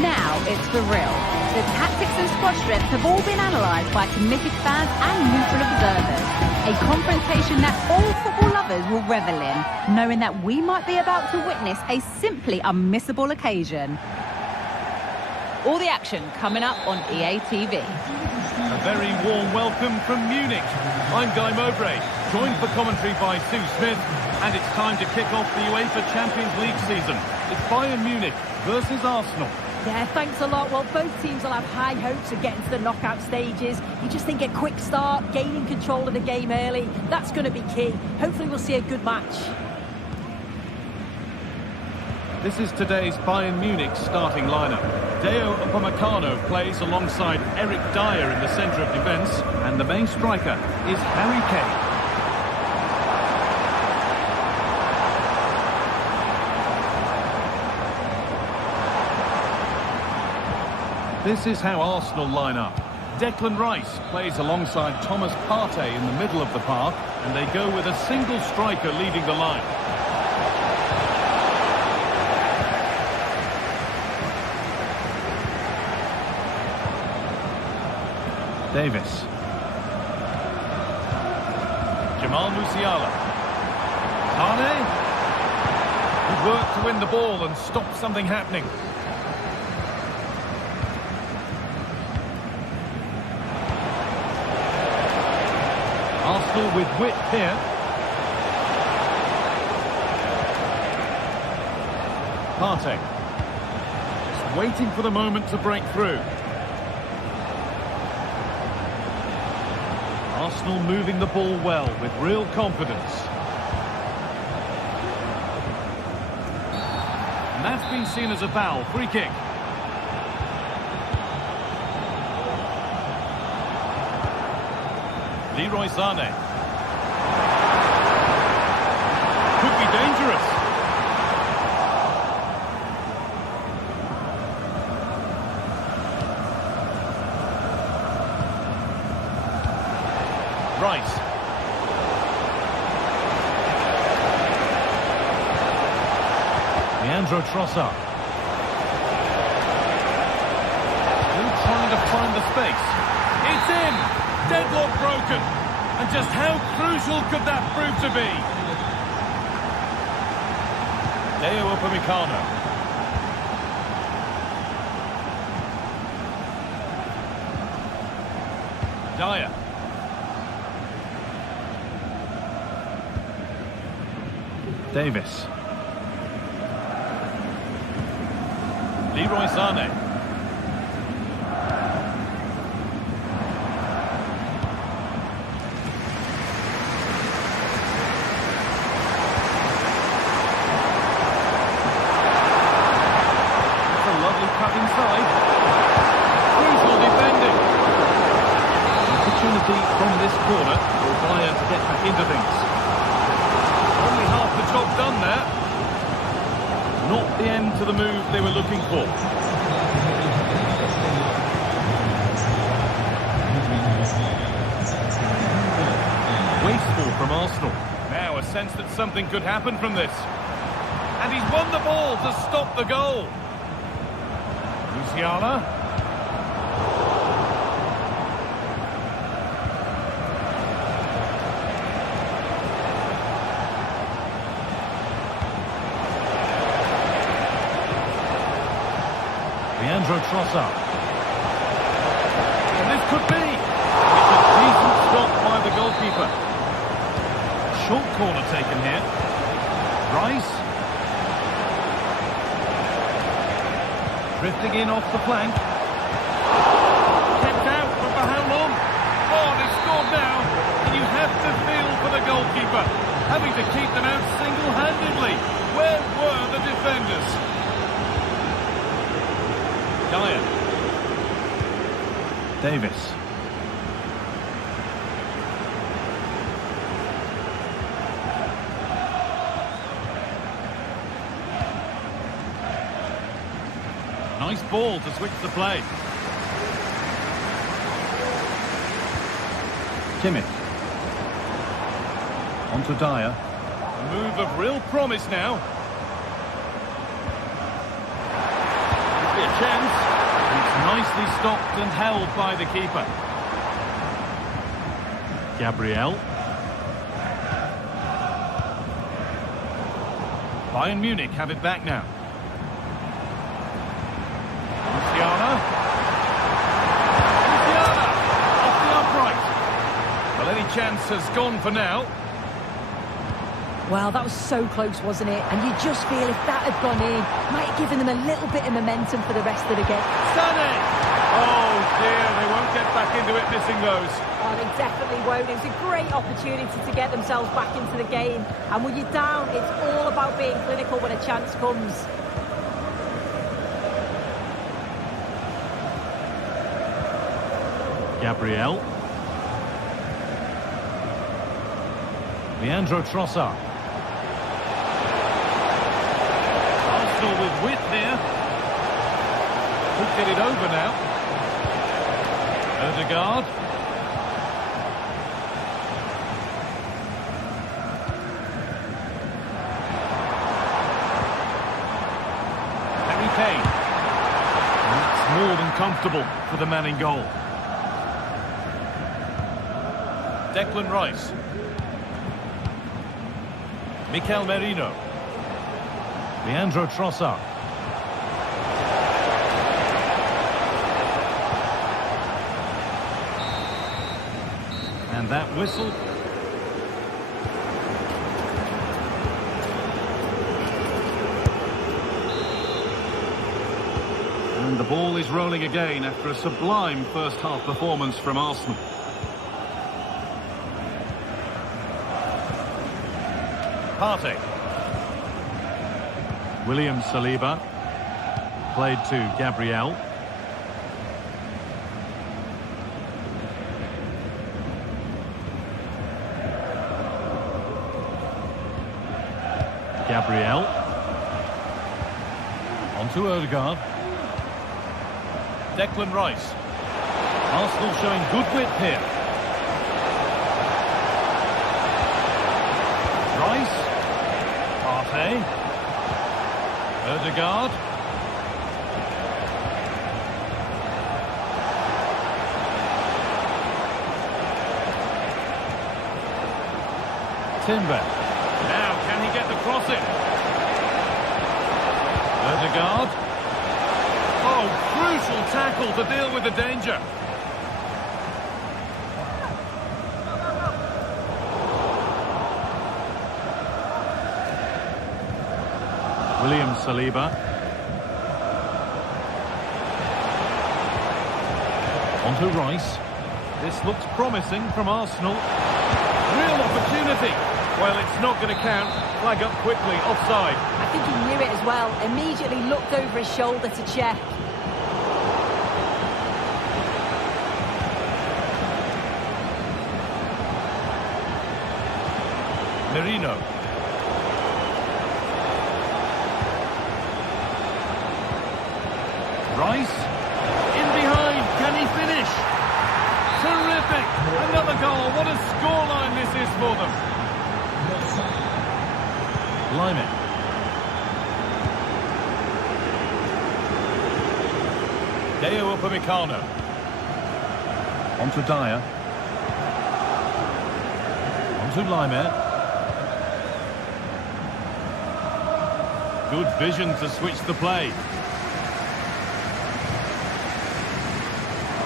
Now it's for real. The tactics and squad strength have all been analysed by committed fans and neutral observers. A confrontation that all football lovers will revel in, knowing that we might be about to witness a simply unmissable occasion. All the action coming up on EA TV. A very warm welcome from Munich. I'm Guy Mowbray, joined for commentary by Sue Smith, and it's time to kick off the UEFA Champions League season. It's Bayern Munich versus Arsenal. Yeah, thanks a lot. Well, both teams will have high hopes of getting to the knockout stages. You just think a quick start, gaining control of the game early, that's going to be key. Hopefully we'll see a good match. This is today's Bayern Munich starting lineup. Deo Upamecano plays alongside Eric Dyer in the centre of defence, and the main striker is Harry Kane. This is how Arsenal line up. Declan Rice plays alongside Thomas Partey in the middle of the park, and they go with a single striker leading the line. Davis. Jamal Musiala. Kane. Good work to win the ball and stop something happening. Arsenal with width here. Partey. Just waiting for the moment to break through. Arsenal moving the ball well with real confidence. And that's been seen as a foul. Free kick. Leroy Sané. Could be dangerous. Rice. Leandro Trossard. Still trying to find the space. It's in! Deadlock broken. And just how crucial could that prove to be? Deo Upamecano. Dyer. Davis. Leroy Sané. That's a lovely cut inside. Crucial defending. Opportunity from this corner for Bayern to get back into things. Only half the job done there. Not the end to the move they were looking for. Wasteful from Arsenal. Now a sense that something could happen from this. And he's won the ball to stop the goal. Musiala. Leandro Trossard. And this could be. It's a decent stop by the goalkeeper. Short corner taken here. Rice. Drifting in off the flank. Kept out, but for how long? Oh, they've scored now. And you have to feel for the goalkeeper. Having to keep them out single-handedly. Where were the defenders? Dyer. Davis. Nice ball to switch the play. Kimmich. On to Dyer. A move of real promise now. Could be a chance. And it's nicely stopped and held by the keeper. Gabriel. Bayern Munich have it back now. Musiala off the upright. Well, any chance has gone for now. Well, that was so close, wasn't it? And you just feel if that had gone in, might have given them a little bit of momentum for the rest of the game. Sané! Oh dear, they won't get back into it missing those. Oh, they definitely won't. It was a great opportunity to get themselves back into the game. And when you're down, it's all about being clinical when a chance comes. Gabriel. Leandro Trossard. Arsenal with width here. Could get it over now. Odegaard. Harry Kane. That's more than comfortable for the man in goal. Declan Rice. Mikel Merino. Leandro Trossard. And that whistle. And the ball is rolling again after a sublime first-half performance from Arsenal. Partey. William Saliba. Played to Gabriel. Gabriel. On to Odegaard. Declan Rice. Arsenal showing good width here. Rice. Partey. Odegaard. Timber. Now, can he get the cross in? Odegaard. Oh, crucial tackle to deal with the danger. William Saliba. On to Rice. This looks promising from Arsenal. Real opportunity. Well, it's not going to count. Flag up quickly, offside. I think he knew it as well. Immediately looked over his shoulder to check. Merino. Rice. In behind. Can he finish? Terrific. Another goal. What a scoreline this is for them. Lyon. Deo Upamecano. On to Dyer. On to Lyon. Good vision to switch the play.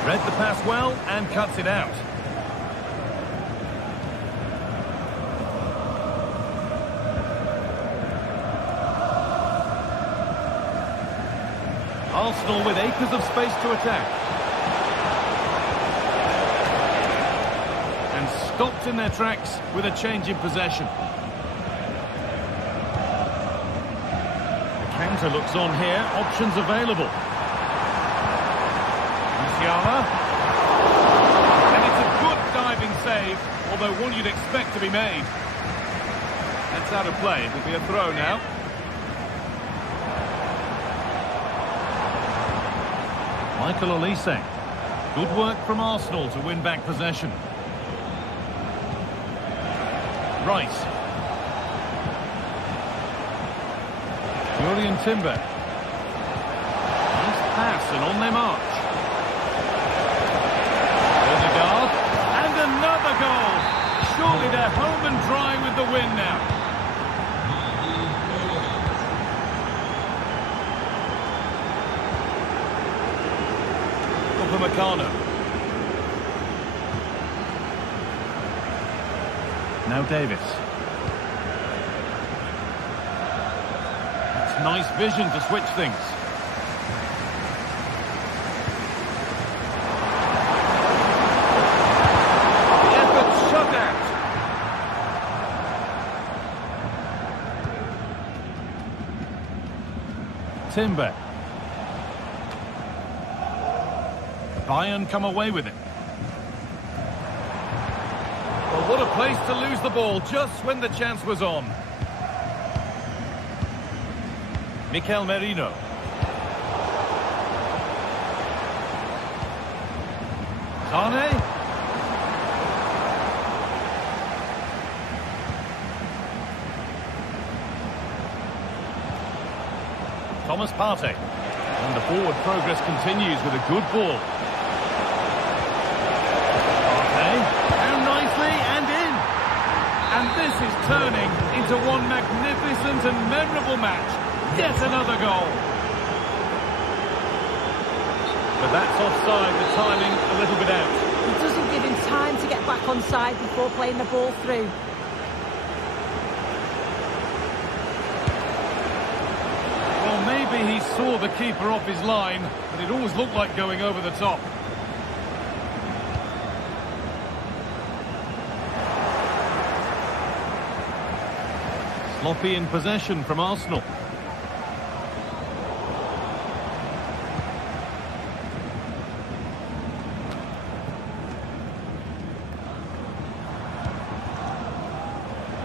Read the pass well and cuts it out. Arsenal with acres of space to attack. And stopped in their tracks with a change in possession. The counter looks on here, options available. Musiala. And it's a good diving save, although one you'd expect to be made. That's out of play, it'll be a throw now. Michael Olise. Good work from Arsenal to win back possession. Rice. Julian Timber. Nice pass and on their march. Odegaard. And another goal. Surely they're home and dry with the win now. Upamecano. Now Davis. nice vision to switch things. The effort shut out. Timber. Bayern come away with it. Well, what a place to lose the ball just when the chance was on. Mikel Merino. Sane. Thomas Partey. And the forward progress continues with a good ball. Partey. Down nicely and in. And this is turning into one magnificent and memorable match. Yet another goal. But that's offside, the timing a little bit out. He doesn't give him time to get back on side before playing the ball through. Well, maybe he saw the keeper off his line, but it always looked like going over the top. Sloppy in possession from Arsenal.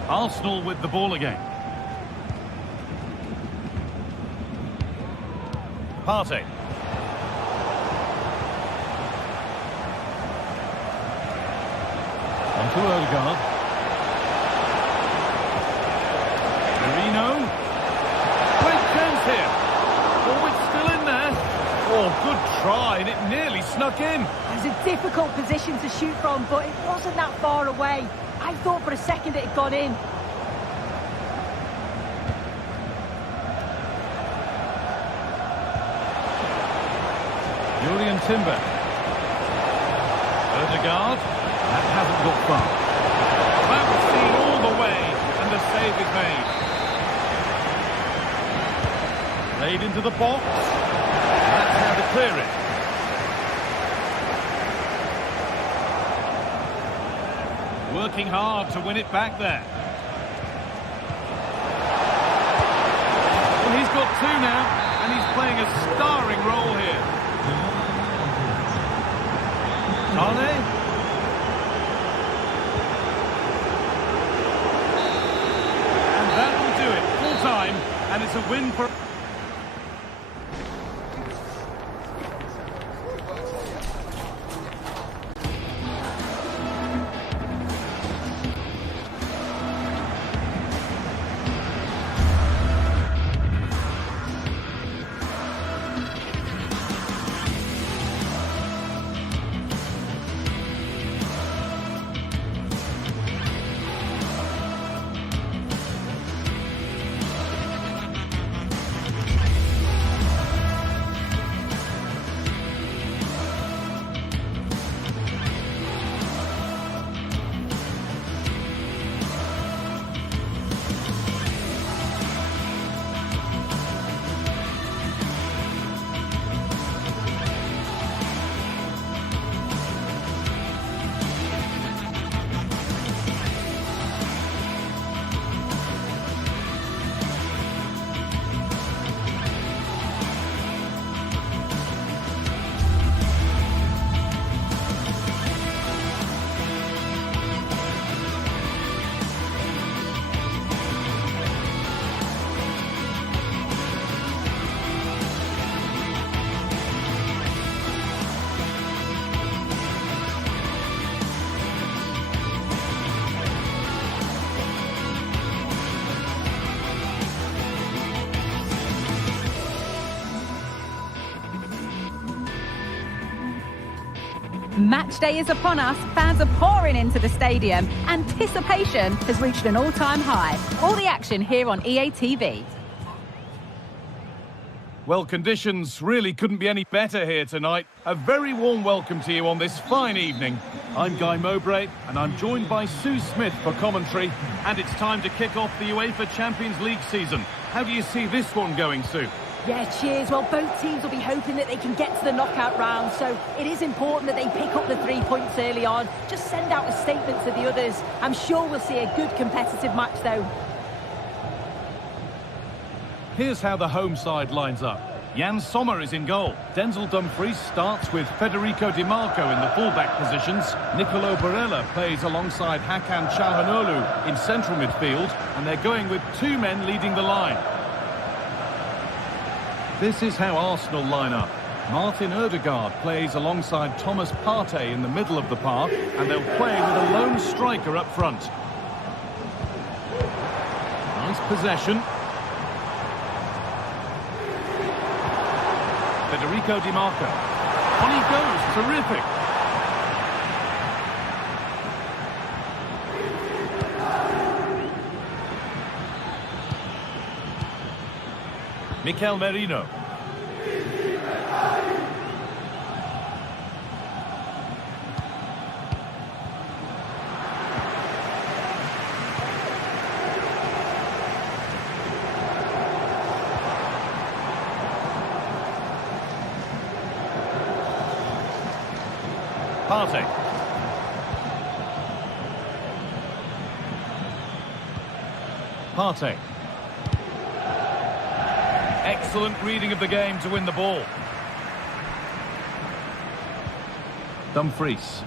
Arsenal with the ball again. Partey. On to Odegaard. Merino. Great chance here. Oh, it's still in there. Oh, good try, and it nearly snuck in. It was a difficult position to shoot from, but it wasn't that far away. I thought for a second it had gone in. Julian Timber. Odegaard. That hasn't got far. That was seen all the way, and the save is made. Played into the box. That's how to clear it. Working hard to win it back there. Well, he's got two now, and he's playing a starring role here. Sane. And that will do it. Full time, and it's a win for... Match day is upon us. Fans are pouring into the stadium. Anticipation has reached an all-time high. All the action here on EA TV. Well, conditions really couldn't be any better here tonight. A very warm welcome to you on this fine evening. I'm Guy Mowbray, and I'm joined by Sue Smith for commentary. And it's time to kick off the UEFA Champions League season. How do you see this one going, Sue? Yeah, cheers. Well, both teams will be hoping that they can get to the knockout round, so it is important that they pick up the 3 points early on. Just send out a statement to the others. I'm sure we'll see a good competitive match, though. Here's how the home side lines up. Jan Sommer is in goal. Denzel Dumfries starts with Federico Di Marco in the fullback positions. Nicolo Barella plays alongside Hakan Çalhanoğlu in central midfield, and they're going with 2 men leading the line. This is how Arsenal line up. Martin Ødegaard plays alongside Thomas Partey in the middle of the park, and they'll play with a lone striker up front. Nice possession. Federico Di Marco. On he goes, terrific. Mikel Merino. Partey. Partey. Excellent reading of the game to win the ball. Dumfries.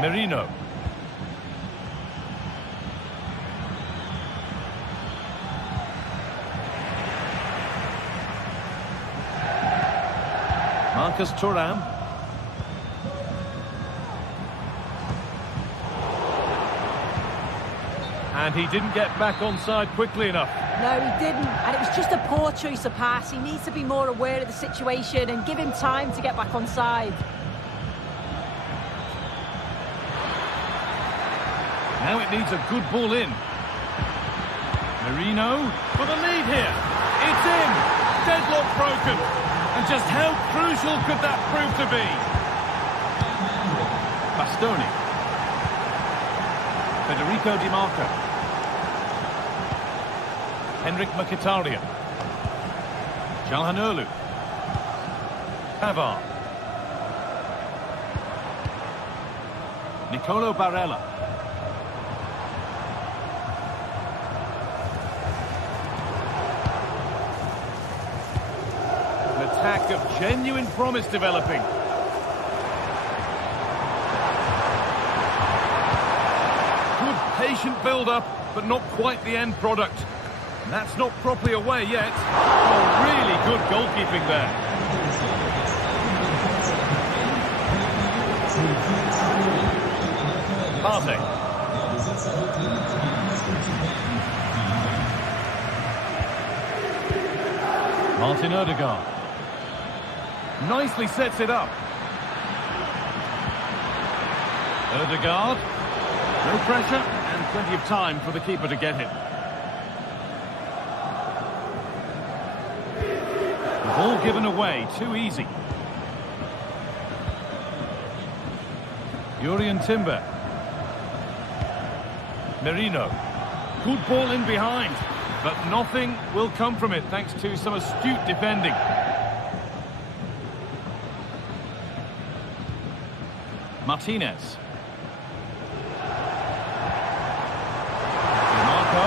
Merino. Marcus Thuram. And he didn't get back onside quickly enough. No, he didn't, and it was just a poor choice of pass. He needs to be more aware of the situation and give him time to get back onside. Now it needs a good ball in. Merino for the lead here. It's in. Deadlock broken. And just how crucial could that prove to be? Bastoni. Federico Di Marco. Henrik Mkhitaryan. Çalhanoğlu. Pavard. Nicolo Barella. An attack of genuine promise developing. Good patient build-up, but not quite the end product. And that's not properly away yet. Oh, really good goalkeeping there. Partey. Martin Ødegaard. Nicely sets it up. Ødegaard. No pressure and plenty of time for the keeper to get it. The ball given away too easy. Jurrien Timber. Merino. Good ball in behind, but nothing will come from it thanks to some astute defending. Martinez. Marco.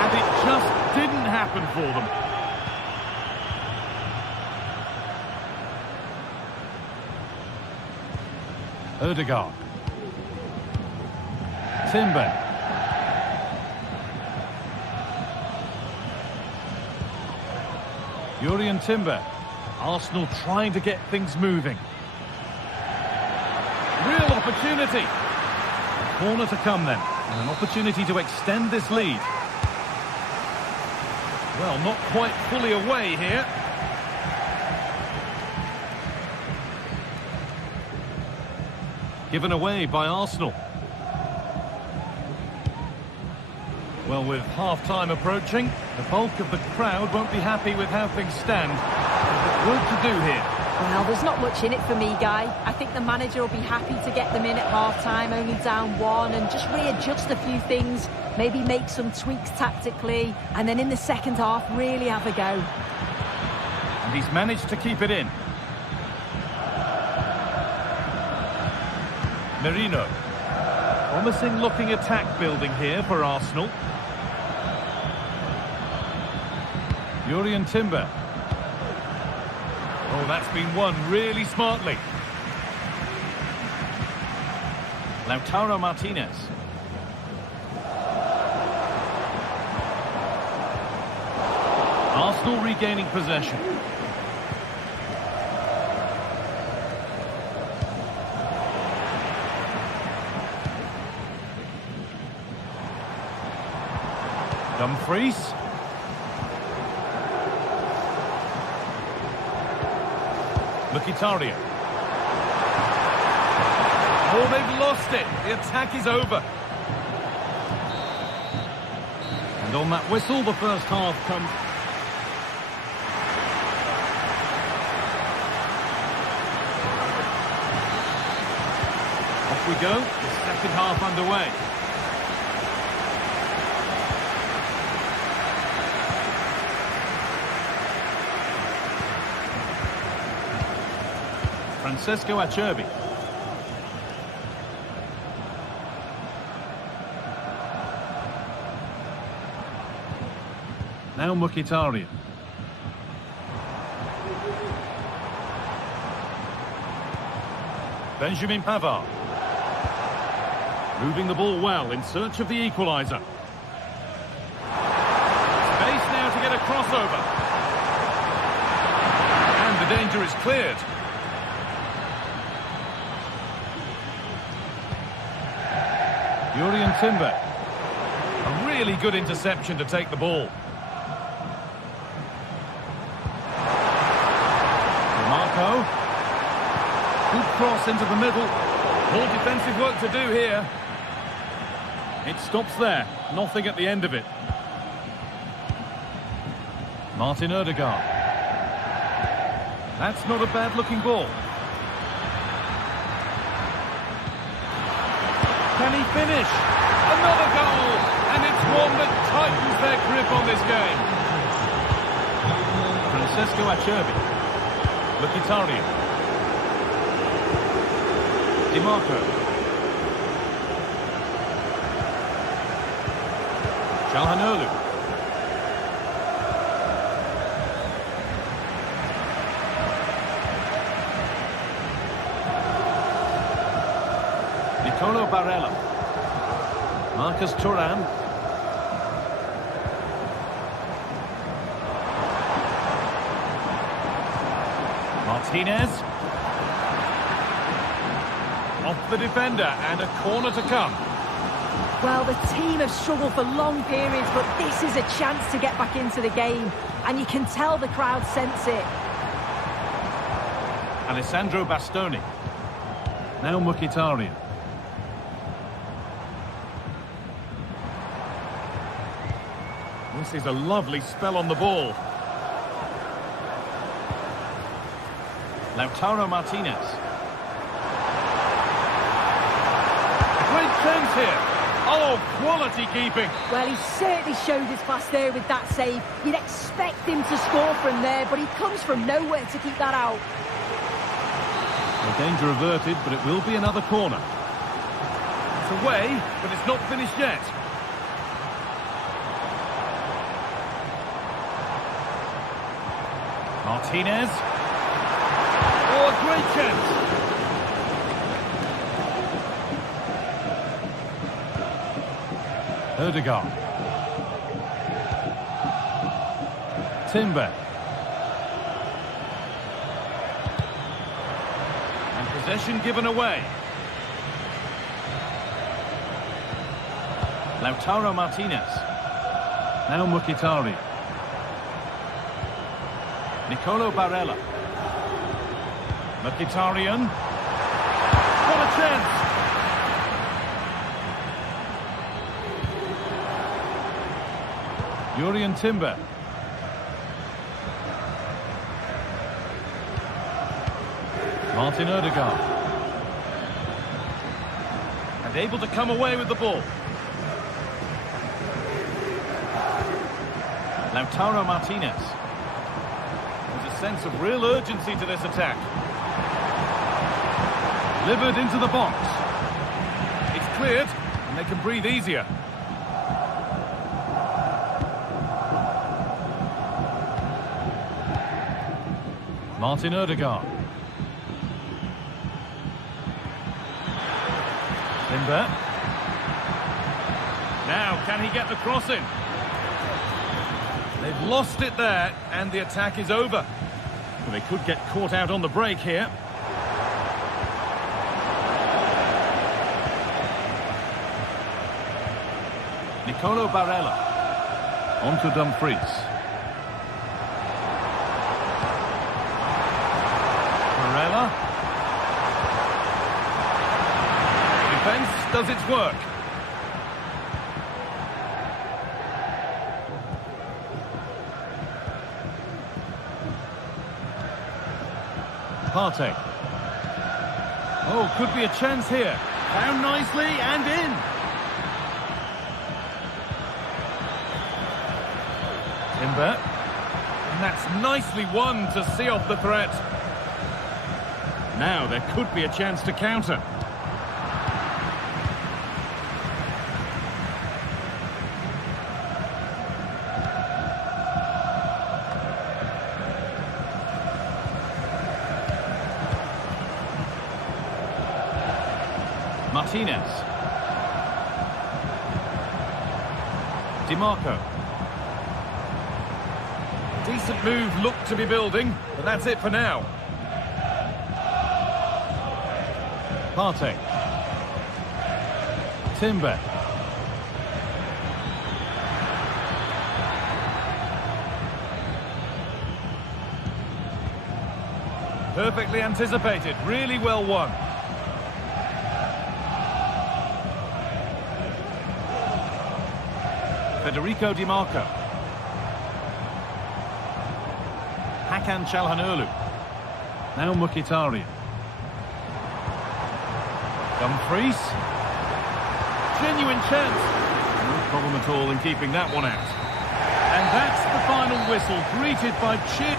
And it just didn't happen for them. Ødegaard. Timber. Jurrien Timber. Arsenal trying to get things moving. Real opportunity. Corner to come then. And an opportunity to extend this lead. Well, not quite fully away here. Given away by Arsenal. Well, with half-time approaching, the bulk of the crowd won't be happy with how things stand. There's work to do here. Well, there's not much in it for me, Guy. I think the manager will be happy to get them in at half-time, only down 1, and just readjust a few things, maybe make some tweaks tactically, and then in the second half, really have a go. And he's managed to keep it in. Merino. Promising looking attack building here for Arsenal. Jurrien Timber. Oh, that's been won really smartly. Lautaro Martinez. Arsenal regaining possession. Dumfries. Mkhitaryan. Oh, they've lost it. The attack is over. And on that whistle, the first half comes. Off we go. The second half underway. Francesco Acerbi. Now Mkhitaryan. Benjamin Pavard. Moving the ball well in search of the equaliser. Space now to get a crossover. And the danger is cleared. Jurrien Timber. A really good interception to take the ball. Marco. Good cross into the middle. More defensive work to do here. It stops there. Nothing at the end of it. Martin Ødegaard. That's not a bad-looking ball. Can he finish? Another goal! And it's one that tightens their grip on this game. Francesco Acerbi. Mkhitaryan. Di Marco. Çalhanoğlu. Nicolo Barella. Marcus Thuram. Martinez. Off the defender and a corner to come. Well, the team have struggled for long periods, but this is a chance to get back into the game. And you can tell the crowd sense it. Alessandro Bastoni. Now Mkhitaryan. This is a lovely spell on the ball. Lautaro Martinez. Great chance here. Oh, quality keeping. Well, he certainly showed his class there with that save. You'd expect him to score from there, but he comes from nowhere to keep that out. The danger averted, but it will be another corner. It's away, but it's not finished yet. Martinez. Oh, a great chance. Ødegaard. Timber. And possession given away. Lautaro Martinez. Now Mkhitaryan. Nicolo Barella. Mkhitaryan. What a chance! Jurriën Timber. Martin Odegaard. And able to come away with the ball. Lautaro Martinez. There's a sense of real urgency to this attack. Delivered into the box. It's cleared, and they can breathe easier. Martin Odegaard. Timber. Now, can he get the cross in? They've lost it there, and the attack is over. Well, they could get caught out on the break here. Nicolo Barella. On to Dumfries. Barella. Defence does its work. Partey. Oh, could be a chance here. Found nicely and in. Timber. And that's nicely won to see off the threat. Now there could be a chance to counter. Martinez. DiMarco. Decent move looked to be building, but that's it for now. Partey. Timber. Perfectly anticipated, really well won. Federico DiMarco. Hakan Çalhanoğlu. Now Mkhitaryan. Dumfries. Genuine chance. No problem at all in keeping that one out. And that's the final whistle, greeted by cheer.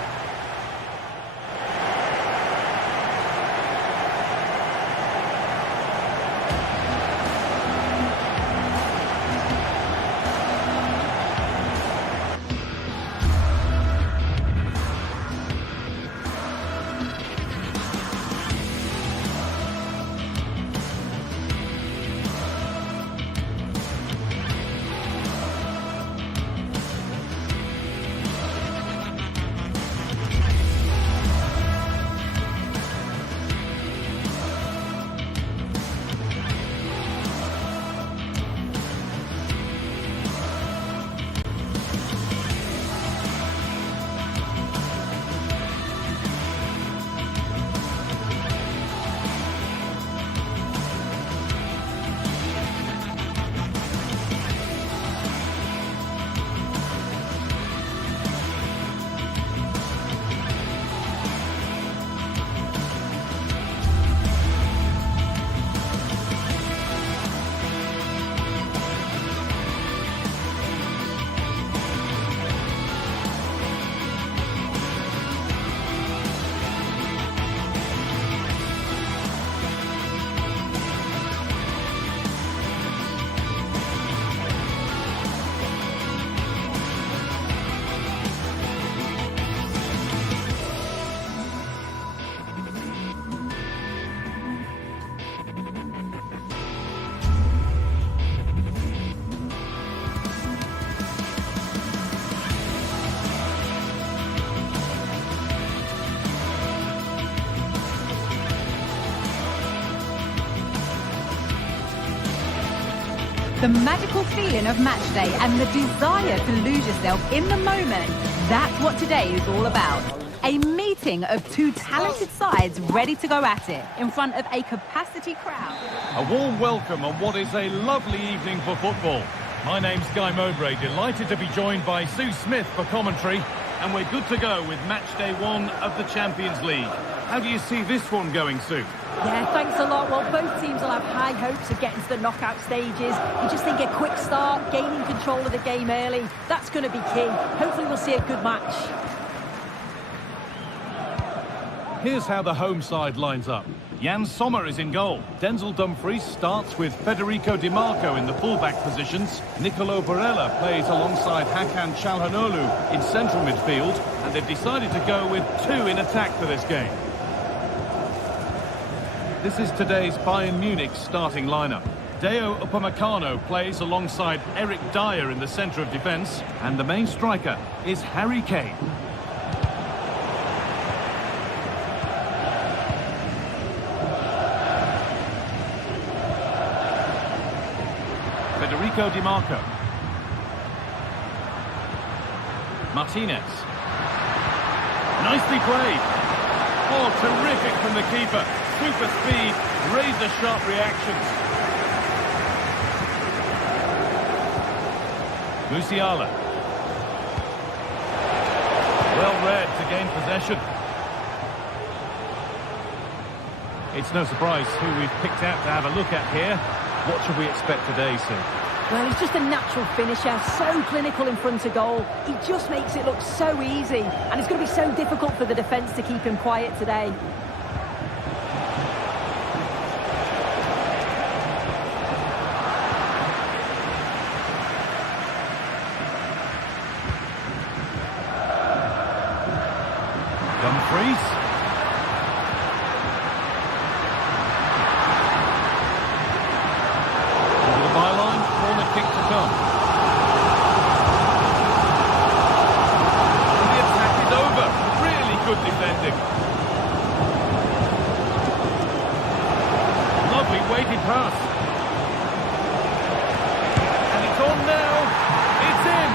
The magical feeling of match day and the desire to lose yourself in the moment. That's what today is all about. A meeting of two talented sides ready to go at it in front of a capacity crowd. A warm welcome on what is a lovely evening for football. My name's Guy Mowbray, delighted to be joined by Sue Smith for commentary, and we're good to go with match day 1 of the Champions League. How do you see this one going, Sue? Yeah, thanks a lot. Well, both teams will have high hopes of getting to the knockout stages. You just think a quick start, gaining control of the game early, that's going to be key. Hopefully we'll see a good match. Here's how the home side lines up. Jan Sommer is in goal. Denzel Dumfries starts with Federico Di Marco in the full-back positions. Nicolo Barella plays alongside Hakan Çalhanoğlu in central midfield. And they've decided to go with 2 in attack for this game. This is today's Bayern Munich starting lineup. Deo Upamecano plays alongside Eric Dyer in the centre of defence. And the main striker is Harry Kane. Federico Di Marco. Martinez. Nicely played. Oh, terrific from the keeper. Super speed, razor-sharp reactions. Musiala. Well read to gain possession. It's no surprise who we've picked out to have a look at here. What should we expect today, Sue? Well, he's just a natural finisher, so clinical in front of goal. He just makes it look so easy, and it's going to be so difficult for the defence to keep him quiet today. Dumfries. Kick to come. And the attack is over. Really good defending. Lovely weighted pass. And it's on now. It's in.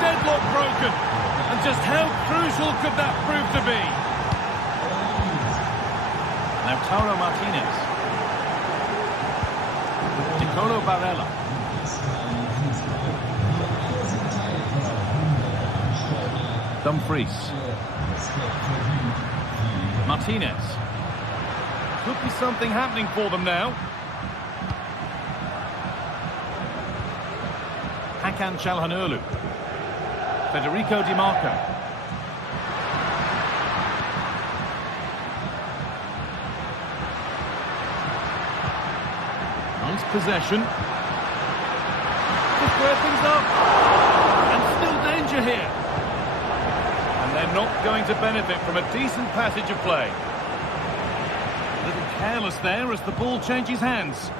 Deadlock broken. And just how crucial could that prove to be? Now Taro Martinez. Nicolo Barella. Dumfries. Martinez. Could be something happening for them now. Hakan Çalhanoğlu. Federico Di Marco. Nice possession. To square things up. And still danger here. They're not going to benefit from a decent passage of play. A little careless there as the ball changes hands.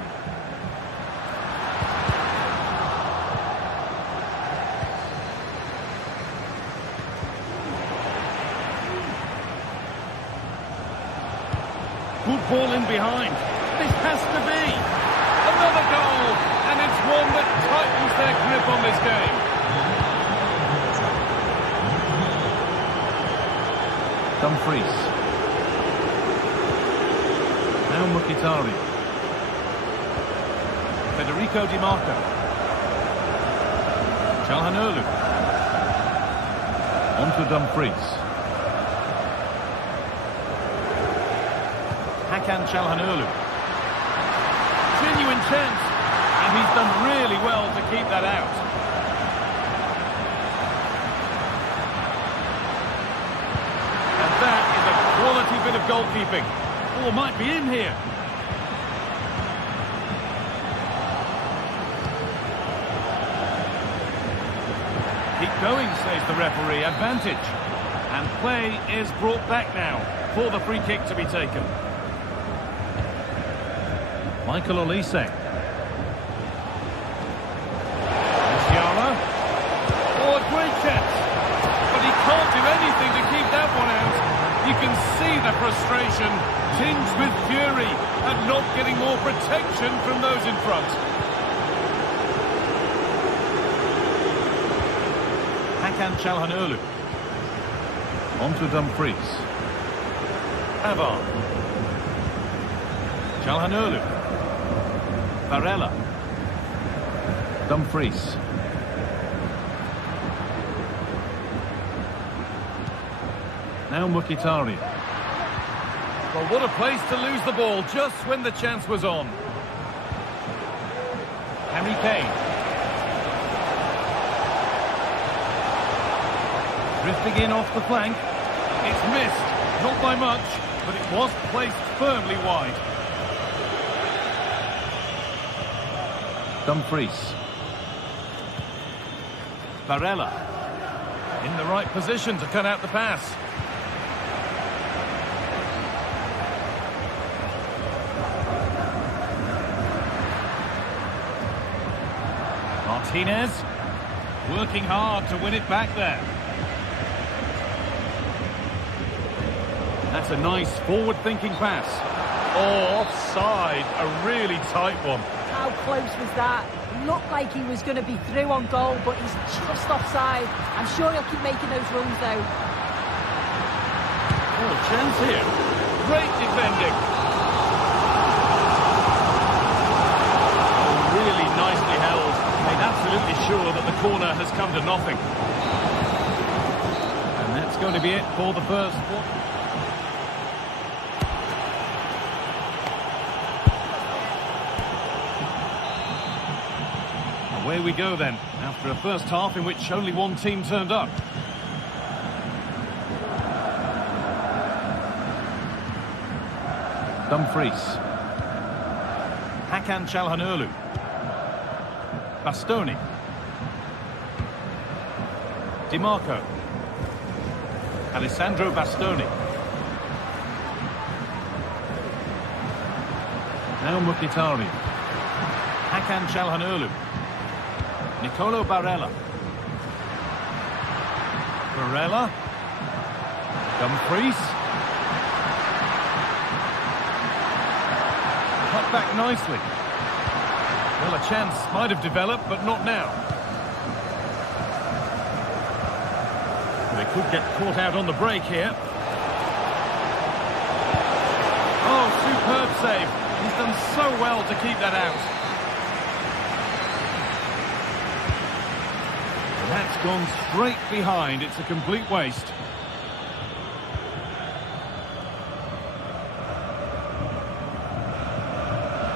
Good ball in behind. This has to be. Another goal. And it's one that tightens their grip on this game. Dumfries. Now Mkhitaryan. Federico Di Marco. Çalhanoğlu. On to Dumfries. Hakan Çalhanoğlu. Genuine chance. And he's done really well to keep that out. That is a quality bit of goalkeeping. Or might be in here. Keep going, says the referee. Advantage. And play is brought back now for the free kick to be taken. Michael Olise. Musiala. Oh, a great chance. But he can't do anything to keep that one out. You can see the frustration, tinged with fury, at not getting more protection from those in front. Hakan Çalhanoğlu. On to Dumfries. Pavard. Çalhanoğlu. Barella. Dumfries. Now Mkhitaryan. Well, what a place to lose the ball just when the chance was on. Harry Kane. Drifting in off the flank. It's missed. Not by much, but it was placed firmly wide. Dumfries. Barella. In the right position to cut out the pass. Martinez. Working hard to win it back there. That's a nice forward-thinking pass. Oh, offside. A really tight one. How close was that? Looked like he was going to be through on goal, but he's just offside. I'm sure he'll keep making those runs, though. Oh, a chance here. Great defending. Oh, really nicely held. Made absolutely sure that the corner has come to nothing. And that's going to be it for the first one. Away we go then, after a first half in which only one team turned up. Dumfries. Hakan Çalhanoğlu. Bastoni. Di Marco. Alessandro Bastoni. Now Mkhitaryan. Hakan Çalhanoğlu. Nicolo Barella. Barella. Dumfries. Cut back nicely. Well, a chance might have developed, but not now. They could get caught out on the break here. Oh, superb save. He's done so well to keep that out. That's gone straight behind. It's a complete waste.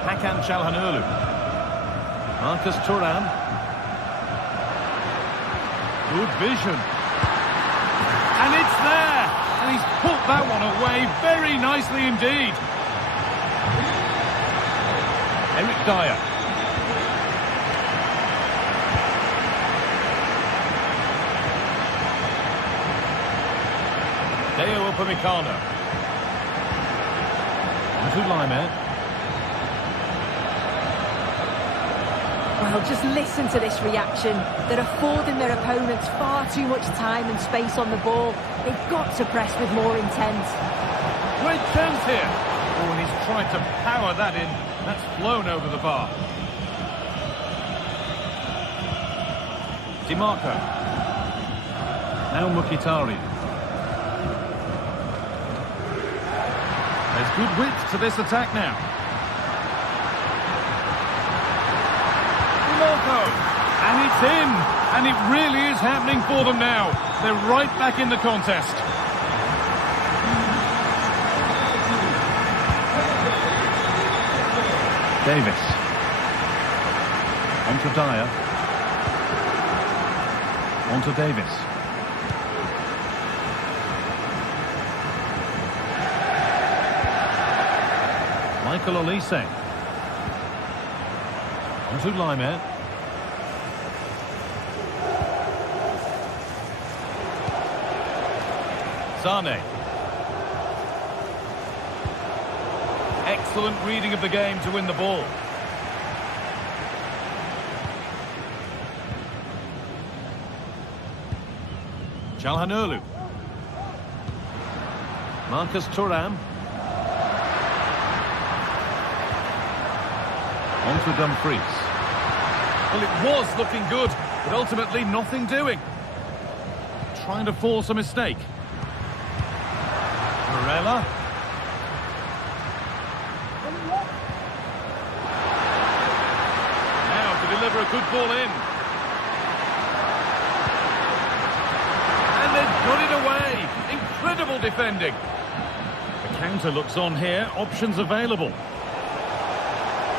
Hakan Çalhanoğlu. Marcus Thuram. Good vision. And it's there! And he's put that one away very nicely indeed. Eric Dyer. Deo Upamecano. To Lyon. Well, just listen to this reaction. They're affording their opponents far too much time and space on the ball. They've got to press with more intent. Great chance here. Oh, and he's tried to power that in. That's flown over the bar. Di Marco. Now Mkhitaryan. There's good width to this attack now. Di Marco. And it's in. And it really is happening for them now. They're right back in the contest. Davis. On to Dyer. On to Davis. Michael Olise. On to Lyon. Sane. Excellent reading of the game to win the ball. Çalhanoğlu. Marcus Thuram. On to Dumfries. Well, it was looking good, but ultimately nothing doing. Trying to force a mistake. Barella. Now to deliver a good ball in. And they've got it away. Incredible. Double defending. The counter looks on here. Options available.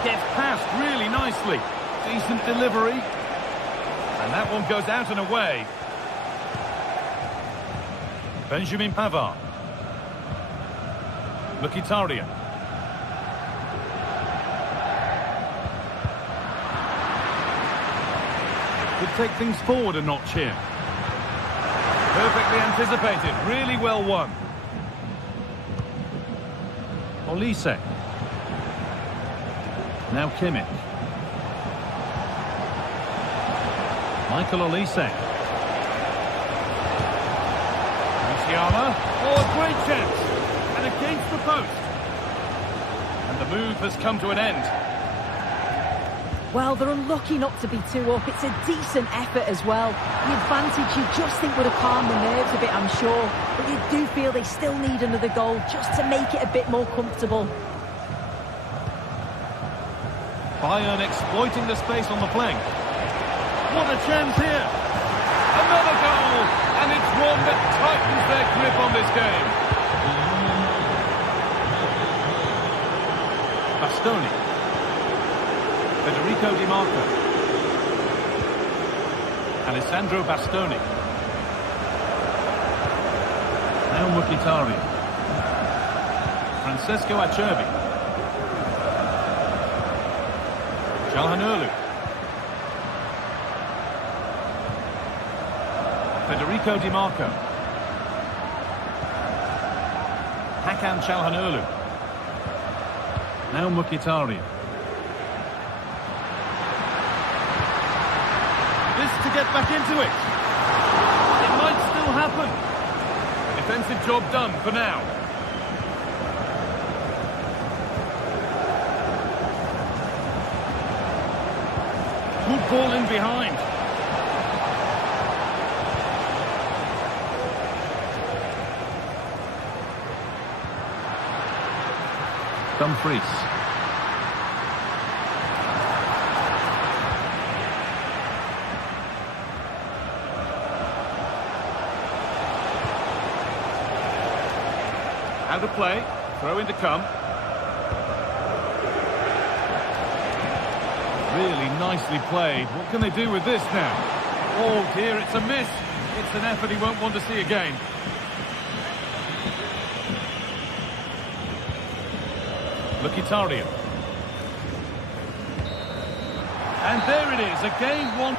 Gets past really nicely. Decent delivery. And that one goes out and away. Benjamin Pavard. Mkhitaryan. Could take things forward a notch here. Perfectly anticipated. Really well won. Olise. Now Kimmich. Michael Olise. Musiala. Oh, a great chance. And against the post. And the move has come to an end. Well, they're unlucky not to be 2 up. It's a decent effort as well. The advantage you just think would have calmed the nerves a bit, I'm sure. But you do feel they still need another goal just to make it a bit more comfortable. Bayern exploiting the space on the flank. What a chance here. Another goal. And it's one that tightens their grip on this game. Bastoni. Federico Di Marco. Alessandro Bastoni. Now Mkhitaryan. Francesco Acerbi. Çalhanoğlu. Federico Di Marco. Hakan Çalhanoğlu. Now Mkhitaryan. To get back into it. It might still happen. Defensive job done for now. Good ball in behind. Dumfries. Out of play, throw in to come. Really nicely played. What can they do with this now? Oh dear, it's a miss. It's an effort he won't want to see again. Mkhitaryan. And there it is, a game won.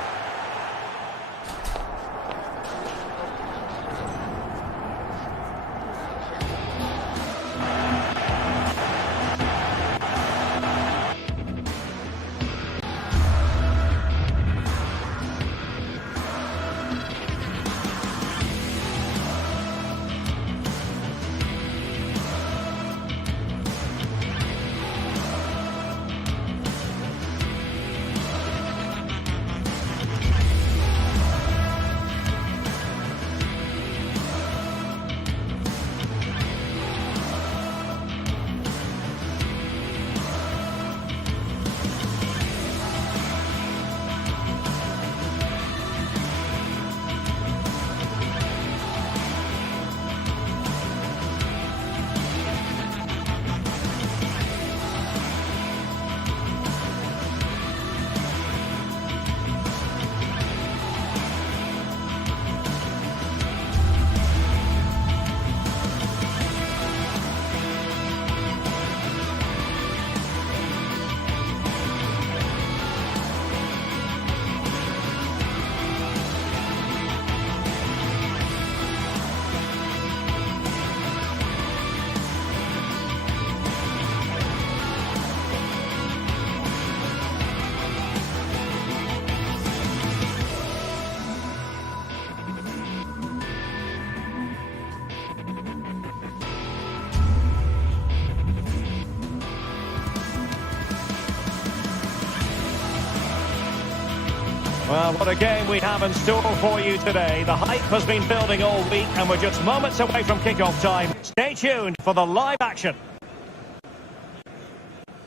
Well, what a game we have in store for you today. The hype has been building all week and we're just moments away from kick-off time. Stay tuned for the live action.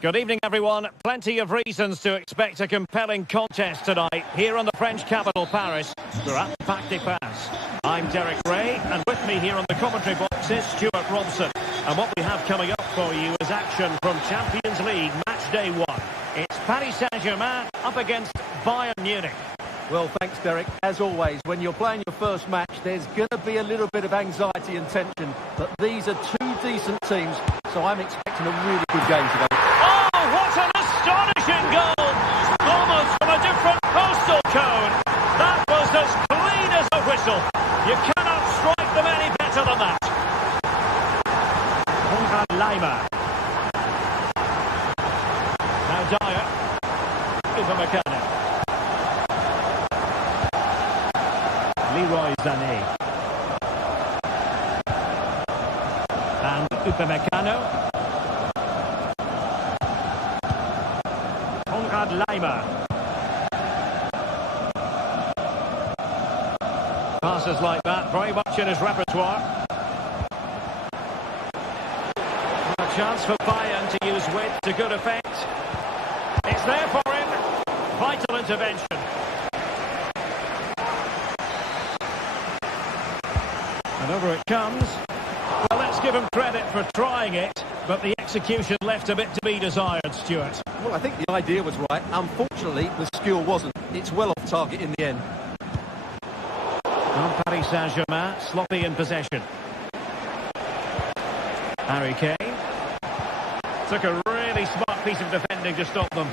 Good evening, everyone. Plenty of reasons to expect a compelling contest tonight here on the French capital, Paris. We're at the Parc des Princes. I'm Derek Ray, and with me here on the commentary box is Stuart Robson. And what we have coming up for you is action from Champions League match day 1. It's Paris Saint-Germain up against Bayern Munich. Well, thanks, Derek. As always, when you're playing your first match, there's going to be a little bit of anxiety and tension. But these are two decent teams, so I'm expecting a really good game today. Oh, what an astonishing goal! Almost from a different postal code. That was as clean as a whistle. You cannot strike them any better than that. Lima. Now Dyer. Upamecano. Leroy Sané. And Upamecano. Lima. Passes like that, very much in his repertoire. A chance for Bayern to use width to good effect. It's there for him. Vital intervention. And over it comes. Well, let's give him credit for trying it, but the execution left a bit to be desired, Stuart. Well, I think the idea was right. Unfortunately, the skill wasn't. It's well off target in the end. On Paris Saint-Germain, sloppy in possession. Harry Kane. Took a really smart piece of defending to stop them.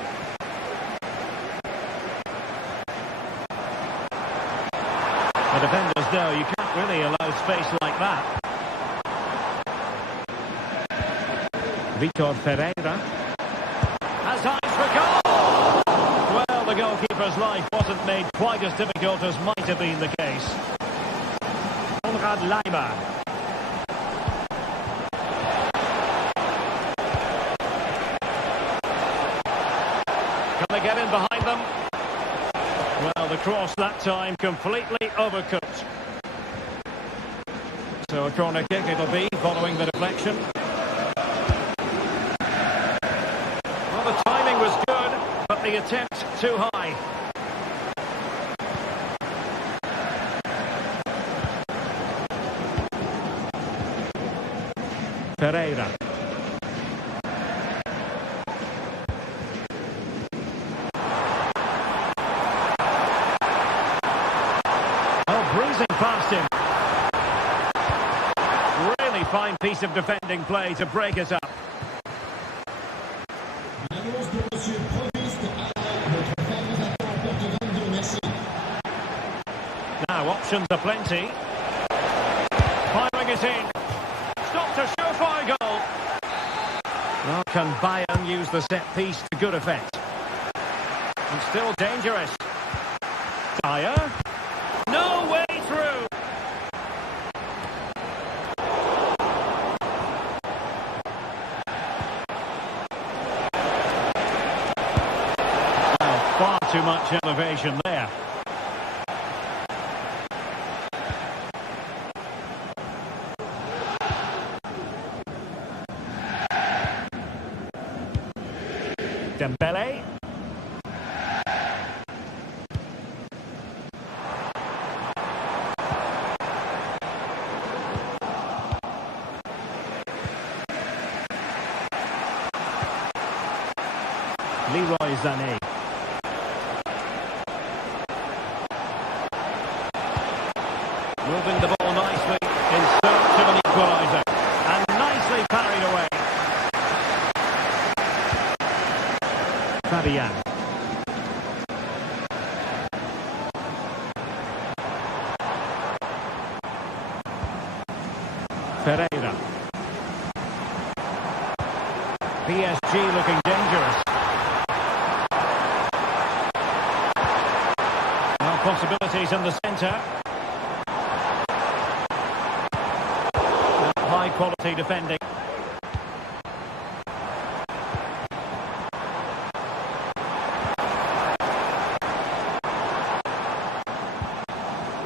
The defenders know you can't really allow space like that. Vitor Pereira has eyes for goal! Well, the goalkeeper's life wasn't made quite as difficult as might have been the case. Konrad Laimer. Can they get in behind them? Well, the cross that time completely overcooked. So a corner kick it'll be following the deflection. Well, the timing was good, but the attempt too high. Pereira. Oh, breezing past him. Really fine piece of defending play to break it up. Now options are plenty. Firing it in. Stopped a surefire goal. Well, can Bayern use the set piece to good effect? And still dangerous. Dyer. No way through. Well, far too much elevation there. Dembele. Leroy Sané. Moving the ball nicely in search of an equaliser. And nicely parried away. Fabian. Pereira. PSG looking dangerous. Well, possibilities in the centre. High quality defending.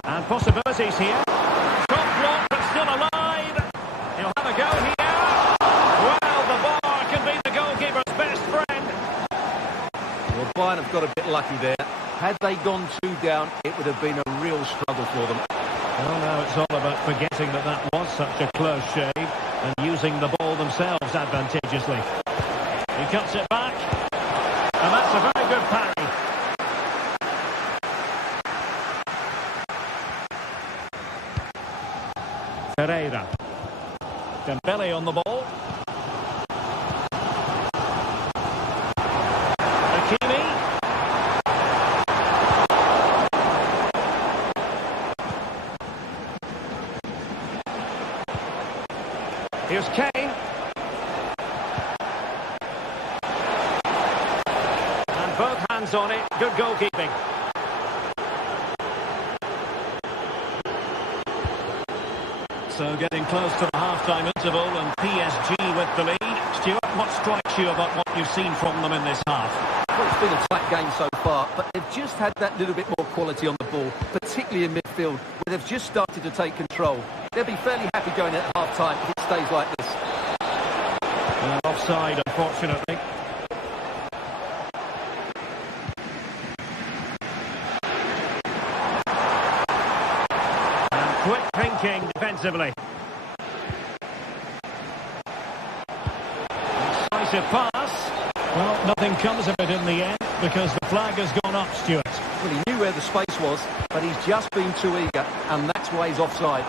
And possibilities here. Shot blocked but still alive. He'll have a go here. Well, the bar can be the goalkeeper's best friend. Well, Bayern have got a bit lucky there. Had they gone 2 down, it would have been a real struggle for them. Well, now it's all about forgetting that that was such a close shave and using the ball themselves advantageously. He cuts it back, and that's a very good parry. Pereira. Dembele on the ball. Hakimi. Here's Kane. And both hands on it. Good goalkeeping. So getting close to the half-time interval and PSG with the lead. Stuart, what strikes you about what you've seen from them in this half? Well, it's been a tight game so far, but they've just had that little bit more quality on the ball, particularly in midfield, where they've just started to take control. They'll be fairly happy going at half-time if it stays like this. Offside, unfortunately. And quick thinking defensively. Decisive pass. Well, nothing comes of it in the end because the flag has gone up, Stuart. Well, he knew where the space was, but he's just been too eager, and that's why he's offside.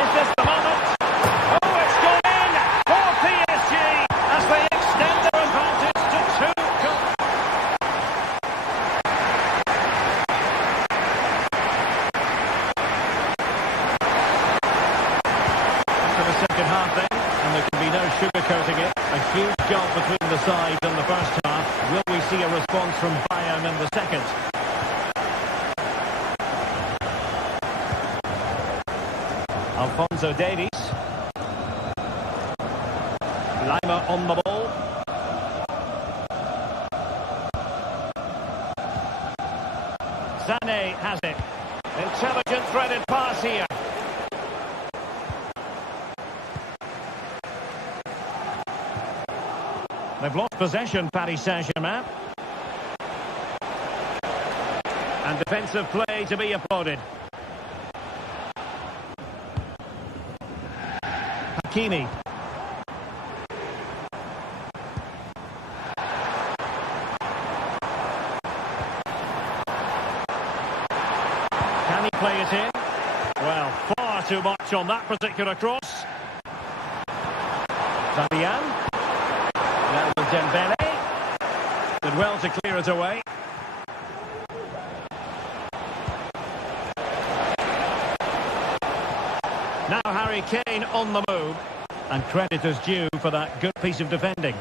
Is this the moment? Oh, it's gone in for PSG as they extend their advantage to 2 goals. To the second half then, and there can be no sugarcoating it. A huge gulf between the sides in the first half. Will we see a response from Bayern in the second? Alphonso Davies. Lima on the ball. Sané has it. Intelligent threaded pass here. They've lost possession, Paris Saint-Germain. And defensive play to be applauded. Hakimi. Can he play it in? Well, far too much on that particular cross. Fabian. Now with Dembele. Did well to clear it away. Now Harry Kane on the move. And credit is due for that good piece of defending.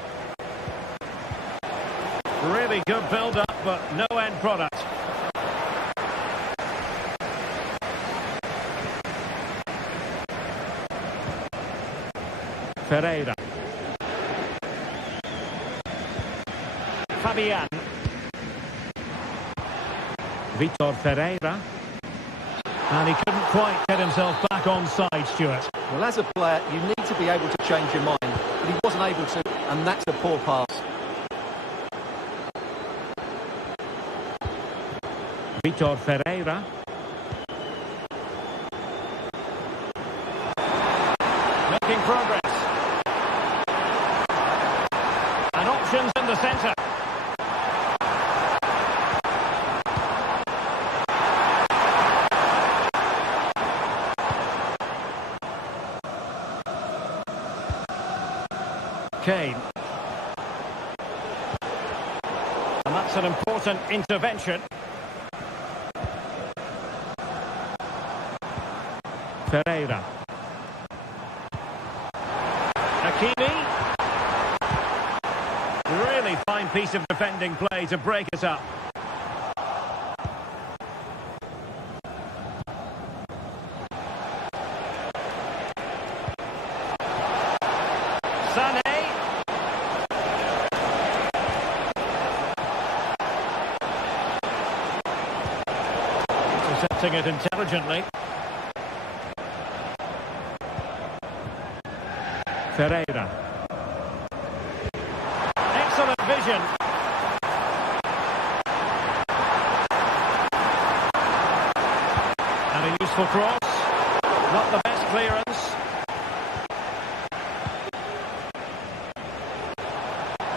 Really good build-up, but no end product. Pereira. Fabian. Vitor Pereira. And he couldn't quite get himself back on side, Stuart. Well, as a player, you need to be able to change your mind, but he wasn't able to, and that's a poor pass. Vitor Pereira. Making progress. And options in the centre. Kane. And that's an important intervention. Pereira. Hakimi. Really fine piece of defending play to break it up. Sané. Intercepting it intelligently. Pereira. Excellent vision. Beautiful cross. Not the best clearance.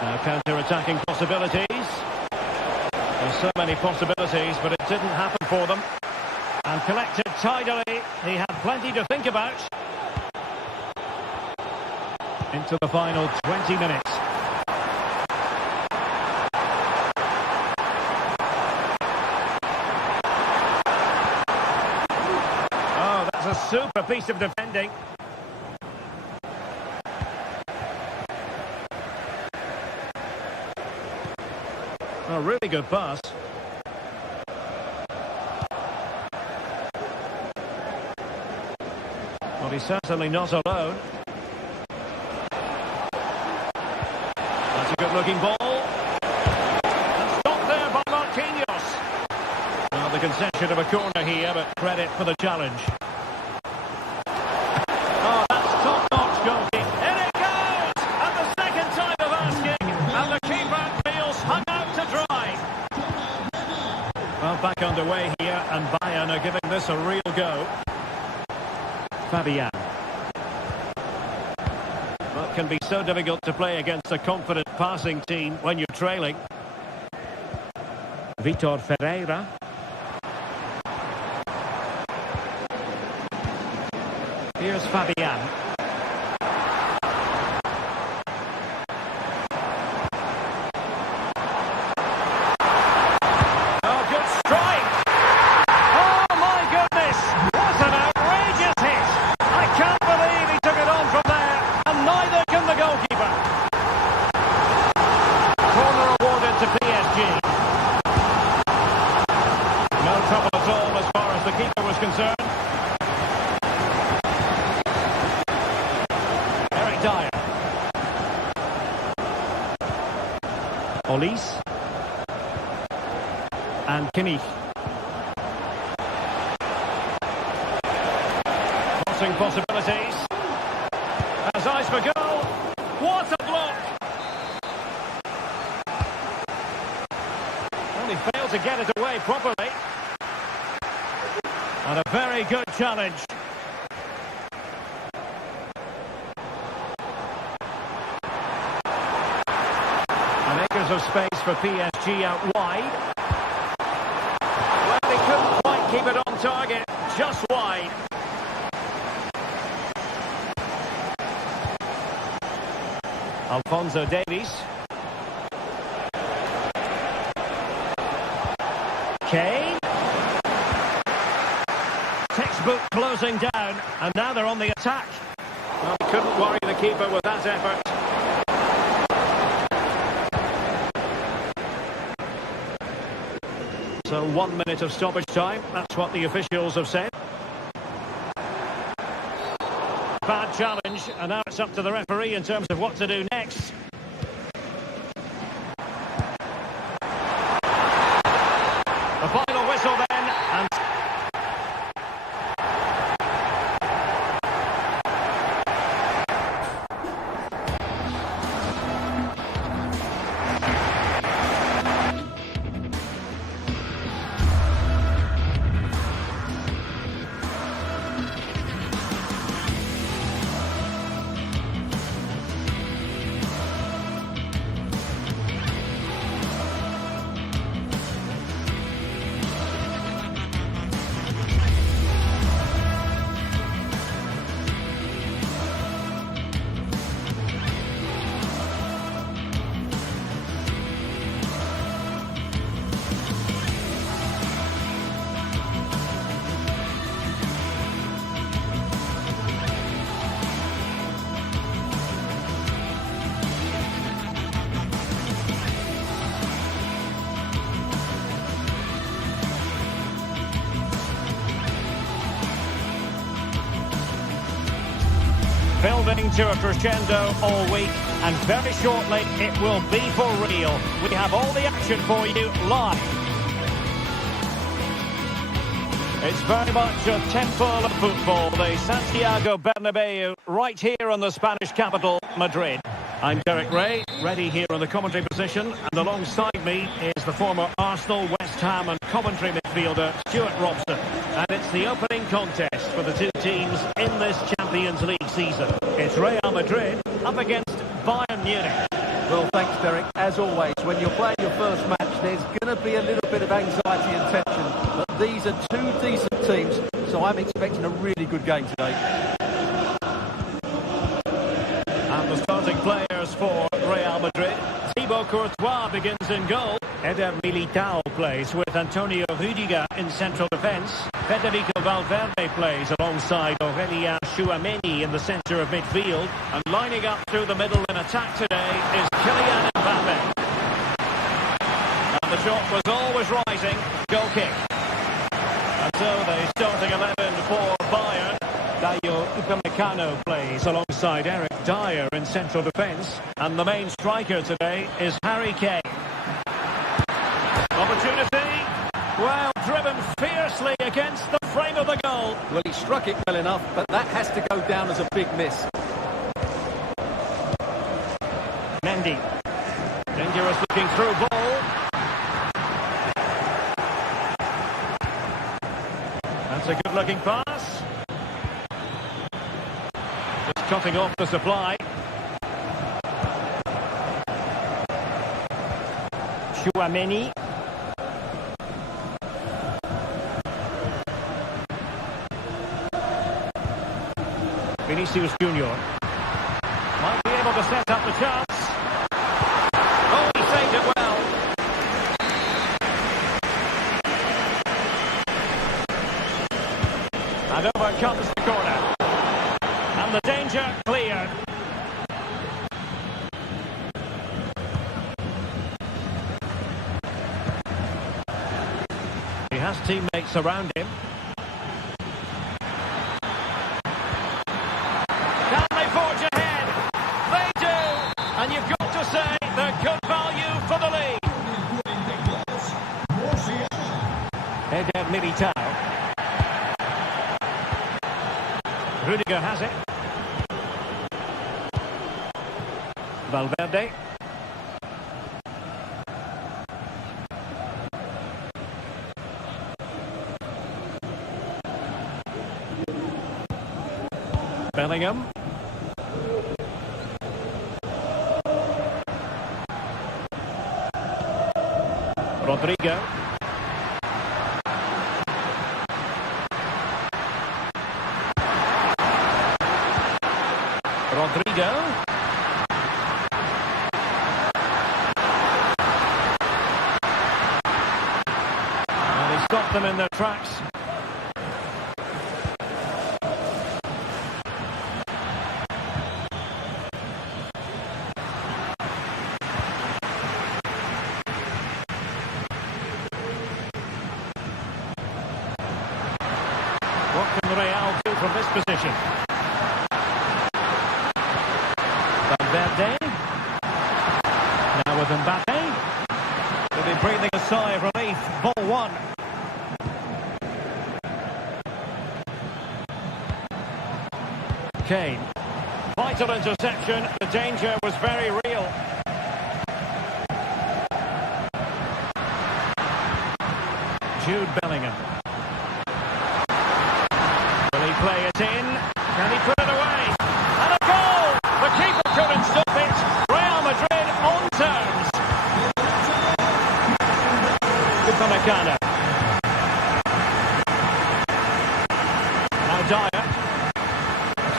Now counter-attacking possibilities. There's so many possibilities, but it didn't happen for them. And collected tidily. He had plenty to think about. Into the final 20 minutes. Oh, that's a super piece of defending. A really good pass. Well, he's certainly not alone. That's a good-looking ball. And stopped there by Marquinhos. Well, the concession of a corner here, but credit for the challenge. Oh, that's top-notch goalkeeping. In it goes! And the second time of asking. And the keeper feels hung out to dry. Well, back underway here, and Bayern are giving this a real go. Fabian. Well, it can be so difficult to play against a confident passing team when you're trailing. Vitor Ferreira. Here's Fabian. Oh, good strike! Oh, my goodness! What an outrageous hit! I can't believe he took it on from there, and neither can the goalkeeper. Corner awarded to PSG. No trouble at all as far as the keeper was concerned. Dyer. Olise. And Kimmich. Crossing possibilities. Has eyes for goal. What a block! Only failed to get it away properly. And a very good challenge. Acres of space for PSG out wide. Well, they couldn't quite keep it on target, just wide. Alphonso Davies. Kane. Textbook closing down, and now they're on the attack. Well, they couldn't worry the keeper with that effort. So 1 minute of stoppage time, that's what the officials have said. Bad challenge, and now it's up to the referee in terms of what to do next. The final whistle then, and... Building to a crescendo all week, and very shortly it will be for real. We have all the action for you live. It's very much a temple of football, the Santiago Bernabeu, right here in the Spanish capital, Madrid. I'm Derek Ray, ready here in the commentary position, and alongside me is the former Arsenal, West Ham and Coventry midfielder, Stuart Robson. And it's the opening contest for the two teams in this Champions League season. It's Real Madrid up against Bayern Munich. Well, thanks, Derek. As always, when you're playing your first match, there's going to be a little bit of anxiety and tension. But these are two decent teams, so I'm expecting a really good game today. And the starting players for Real Madrid. Thibaut Courtois begins in goal. Eder Militao plays with Antonio Rüdiger in central defence. Federico Valverde plays alongside Aurélien Tchouameni in the centre of midfield. And lining up through the middle in attack today is Kylian Mbappe. And the shot was always rising. Goal kick. And so the starting 11 for Bayern. Dayo Upamecano plays alongside Eric Dyer in central defence. And the main striker today is Harry Kane. Opportunity. Well, driven fiercely against the frame of the goal. Well, he struck it well enough, but that has to go down as a big miss. Mendy. Dangerous looking through ball. That's a good looking pass. Just cutting off the supply. Tchouameni. Vinicius Junior might be able to set up the chance. Oh, he saved it well. And over comes the corner. And the danger cleared. He has teammates around him. And you've got to say they're good value for the league. Eder Militao. Rüdiger has it. Valverde. Bellingham. Rodrigo. Rodrigo. And he stopped them in their tracks. What can Real do from this position? Valverde. Now with Mbappe. They'll be breathing a sigh of relief. Ball one. Kane. Vital interception. The danger was very real. Jude Bellingham. Will he play it in? Can he put it away? And a goal! The keeper couldn't stop it. Real Madrid on terms. Upamecano. Now Dyer.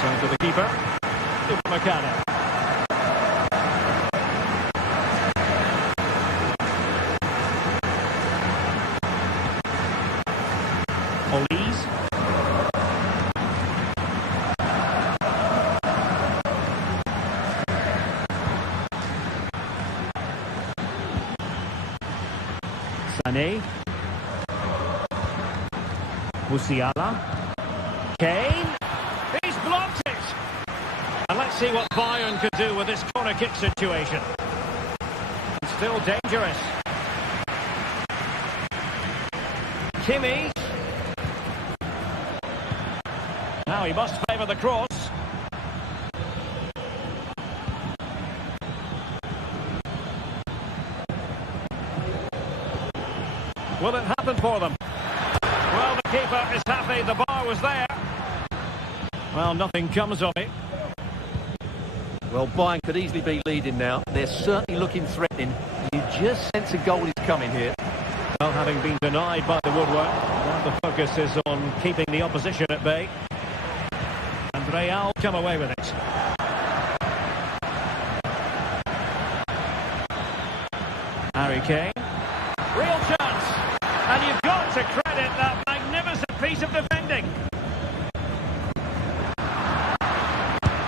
So to the keeper. Upamecano. Olise. Sané. Musiala. Kane. He's blocked it. And let's see what Bayern could do with this corner kick situation. It's still dangerous. Kimi. Now he must favour the cross. Will it happen for them? Well, the goalkeeper is happy the bar was there. Well, nothing comes of it. Well, Bayern could easily be leading now. They're certainly looking threatening. You just sense a goal is coming here. Well, having been denied by the woodwork, now the focus is on keeping the opposition at bay. And Real come away with it. Harry Kane. Real chance. And you've got to credit that magnificent piece of defending.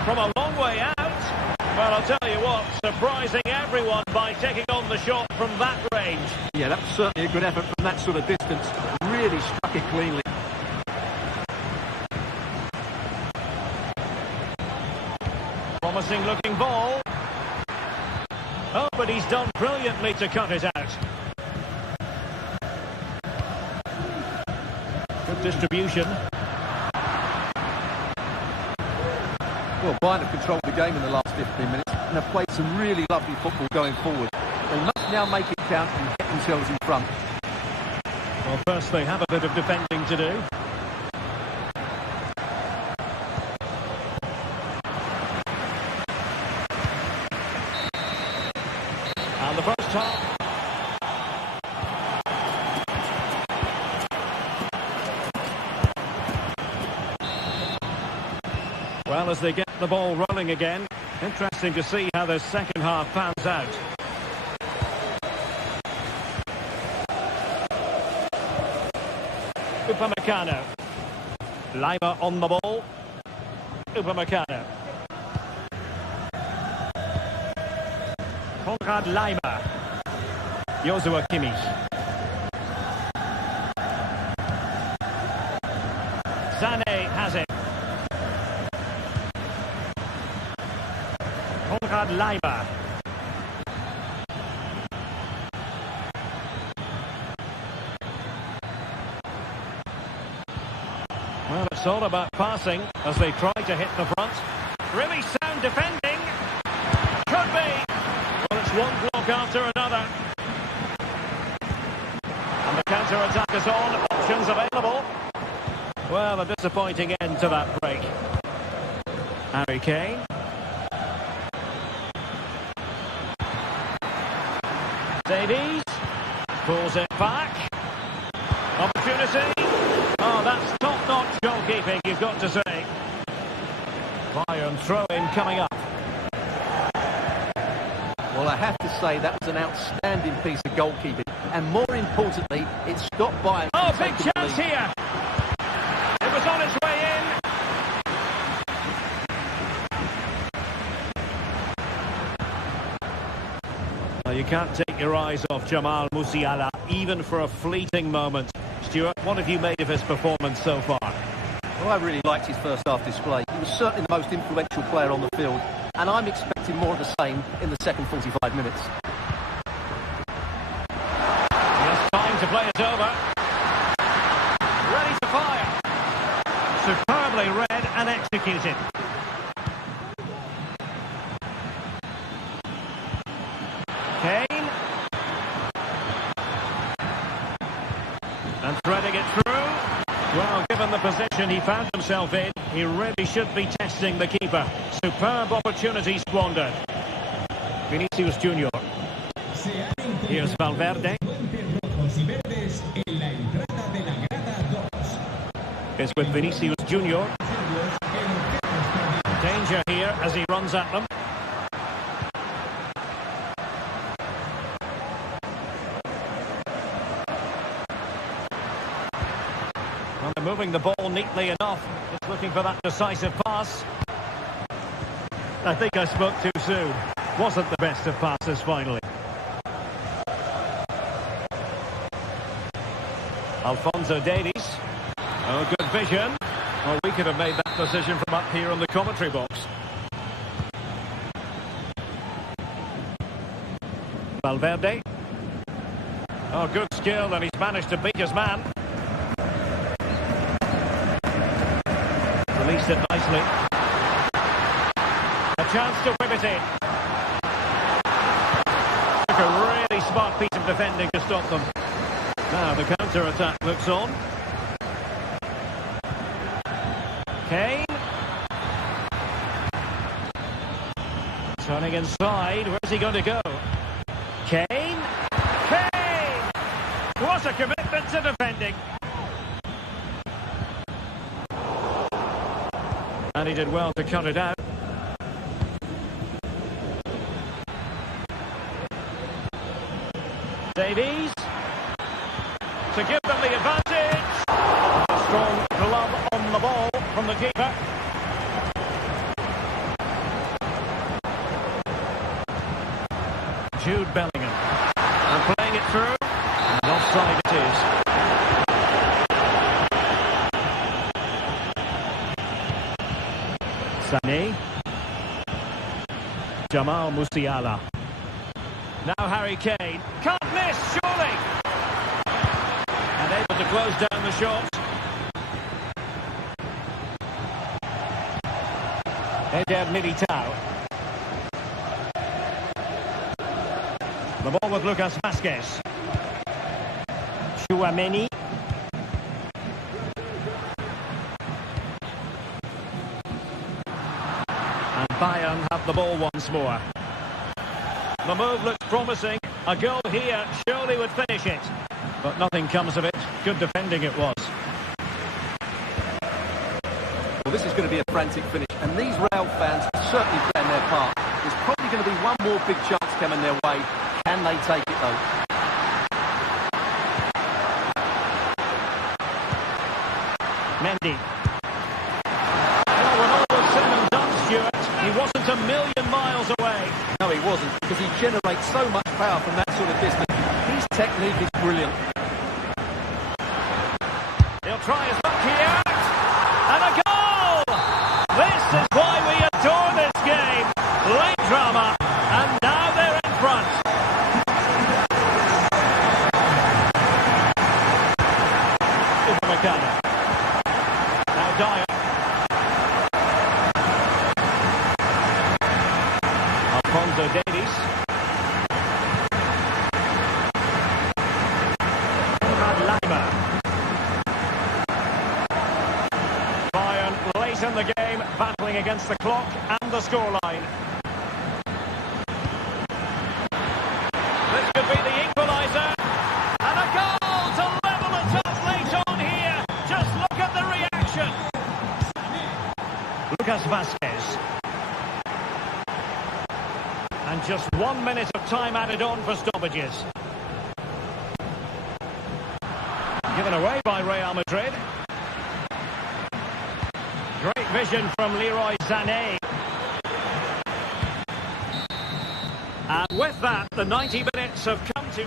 From a long way out. Well, I'll tell you what, surprising everyone by taking on the shot from that range. Yeah, that's certainly a good effort from that sort of distance. Really struck it cleanly. Promising looking ball. Oh, but he's done brilliantly to cut it out. Good distribution. Well, Bayern have controlled the game in the last 15 minutes and have played some really lovely football going forward. They must now make it count and get themselves in front. Well, first they have a bit of defending to do. And the first half. Well, as they get the ball running again, interesting to see how the second half pans out. Upamecano. Lima on the ball. Upamecano. Konrad Lima. Joshua Kimmich. Sané has it. Konrad Lima. Well, it's all about passing as they try to hit the front. Really sound defending. Could be. Well, it's one block after another. And the counter-attack is on. Options available. Well, a disappointing end to that break. Harry Kane. Davies pulls it back. Opportunity. Oh, that's top-notch goalkeeping, you've got to say. Bayern throw-in coming up. Well, I have to say that was an outstanding piece of goalkeeping. And more importantly, it stopped Bayern. Oh, big chance here. It was on its way in. You can't take your eyes off Jamal Musiala, even for a fleeting moment. Stuart, what have you made of his performance so far? Well, I really liked his first half display. He was certainly the most influential player on the field, and I'm expecting more of the same in the second 45 minutes. Just time to play it over. Ready to fire. Superbly read and executed. Kane. And threading it through. Well, given the position he found himself in, he really should be testing the keeper. Superb opportunity squandered. Vinicius Junior. Here's Valverde. It's with Vinicius Junior. Danger here as he runs at them. Well, they're moving the ball neatly enough. Just looking for that decisive pass. I think I spoke too soon. Wasn't the best of passes finally. Alphonso Davies. Oh, good vision. Well, we could have made that decision from up here on the commentary box. Valverde. Oh, good skill, and he's managed to beat his man. Released it nicely. A chance to whip it in. Took a really smart. smart piece of defending to stop them. Now the counter-attack looks on. Well, they're moving the ball neatly enough. Just looking for that decisive pass. I think I spoke too soon. Wasn't the best of passes finally. Alphonso Davies. Oh, good skill, and he's managed to beat his man. Released it nicely. A chance to whip it in. Took a really smart piece of defending to stop them. Now the counter-attack looks on. Kane. Turning inside, where's he going to go? Kane. Kane! What a commitment to defending. And he did well to cut it out. Davies. To give them the advantage. A strong glove on the ball from the keeper. Jude Bellingham. And playing it through. And offside it is. Sané. Jamal Musiala. Now Harry Kane. Can't miss, surely! And able to close down the shot. Eder Militao. The ball with Lucas Vázquez. Tchouaméni. And Bayern have the ball once more. The move looks promising. A goal here surely would finish it. But nothing comes of it. Good defending it was. Well, this is going to be a frantic finish. And these Real fans are certainly playing their part. There's probably going to be one more big chance coming their way. Can they take it, though? Mendy. Well, Ronaldo said and done, Stuart. He wasn't a million miles away. No, he wasn't, because he generates so much power from that sort of distance. His technique is brilliant. He'll try his luck here. And a goal! This is why we adore this game. Late drama. And now they're in front. Upamecano. Now Dyer. Alphonso Davies. Lima. Bayern late in the game, battling against the clock and the scoreline. This could be the equaliser. And a goal to level it up late on here. Just look at the reaction. Lucas Vázquez. And just 1 minute of time added on for stoppages. Given away by Real Madrid. Great vision from Leroy Sané. And with that, the 90 minutes have come to...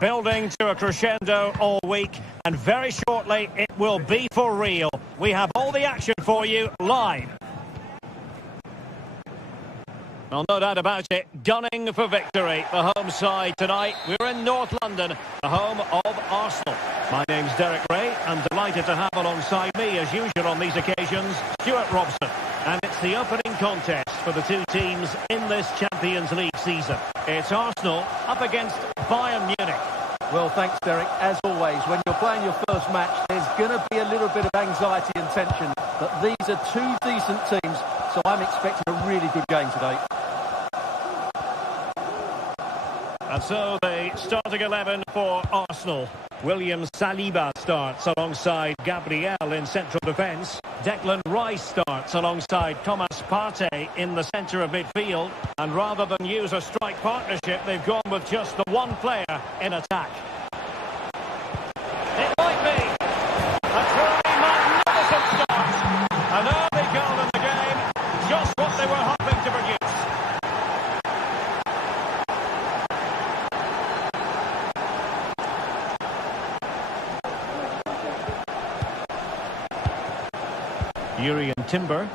Building to a crescendo all week, and very shortly it will be for real. We have all the action for you live. Well, no doubt about it, gunning for victory. The home side tonight. We're in North London, the home of Arsenal. My name's Derek Ray. I'm delighted to have alongside me, as usual on these occasions, Stuart Robson. And it's the opening contest for the two teams in this Champions League season. It's Arsenal up against Bayern Munich. Well, thanks, Derek. As always, when you're playing your first match, there's going to be a little bit of anxiety and tension. But these are two decent teams, so I'm expecting a really good game today. And so the starting 11 for Arsenal. William Saliba starts alongside Gabriel in central defence. Declan Rice starts alongside Thomas Partey in the centre of midfield. And rather than use a strike partnership, they've gone with just the one player in attack. It might be a truly magnificent start. An early goal in the game, just what they were hoping to produce. Yuri and Timber.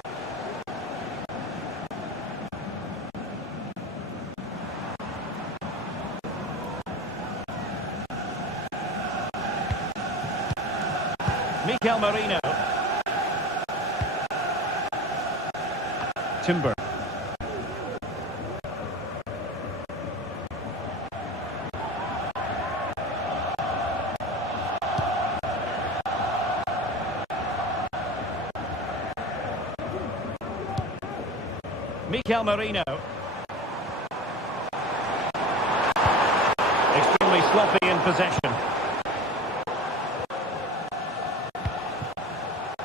Mikel Merino. Timber. Mikel Merino. Extremely sloppy in possession.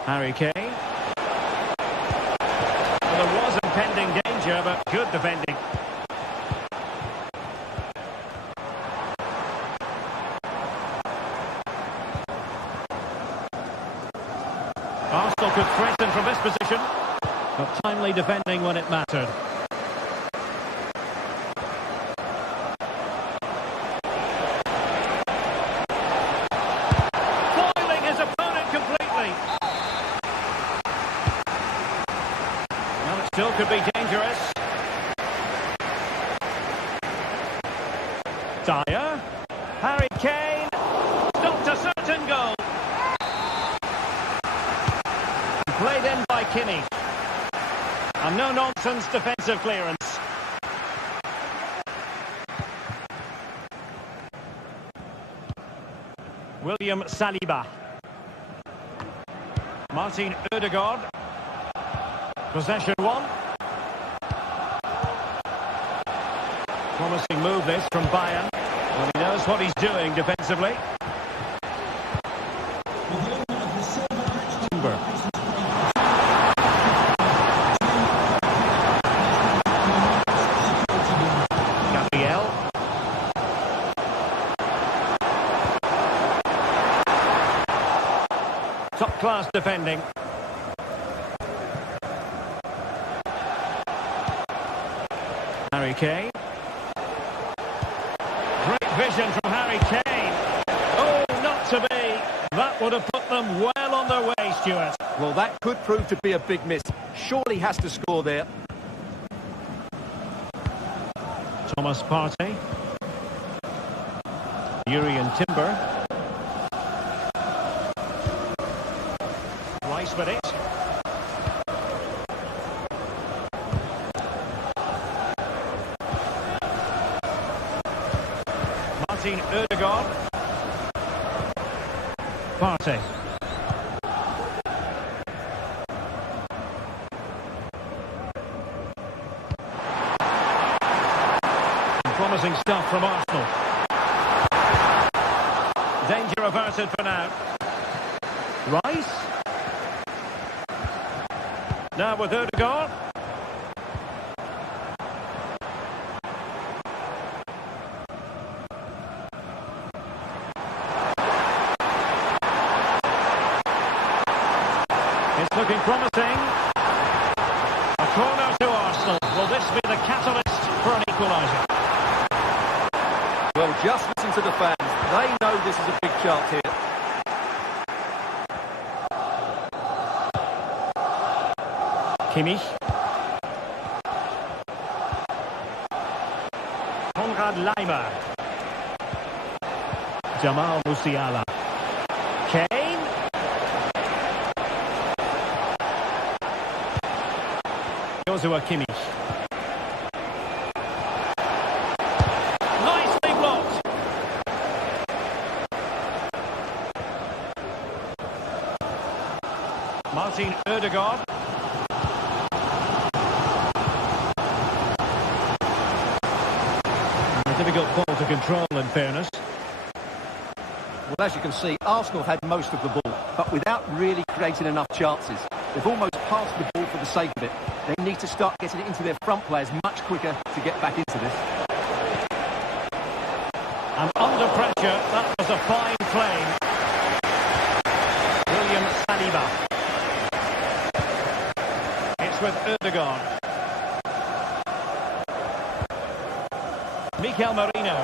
Harry Kane. Well, there was impending danger, but good defending. Arsenal could threaten from this position, but timely defending when it mattered. Foiling his opponent completely. Well, it still could be dangerous. Dyer. Harry Kane. Stopped a certain goal. Played in by Kimmich. And no-nonsense defensive clearance. William Saliba. Martin Ødegaard. Possession one. Promising move this from Bayern. Well, he knows what he's doing defensively. Timber. Top-class defending. Harry Kane. Great vision from Harry Kane. Oh, not to be. That would have put them well on their way, Stuart. Well, that could prove to be a big miss. Surely has to score there. Thomas Partey. Yuri and Timber. Rice with it. Martin Ødegaard. Partey. Promising stuff from Arsenal. Danger averted for now. Rice. Now with Ødegaard. It's looking promising. A corner to Arsenal. Will this be the catalyst for an equaliser? Well, just listen to the fans. They know this is a big chance here. Kimmich. Konrad Laimer. Jamal Musiala. Kane. Joshua Kimmich. Nicely blocked. Martin Ødegaard. A difficult ball to control, in fairness. Well, as you can see, Arsenal have had most of the ball, but without really creating enough chances. They've almost passed the ball for the sake of it. They need to start getting it into their front players much quicker to get back into this. And under pressure, that was a fine claim. William Saliba. It's with Ødegaard. Mikel Merino.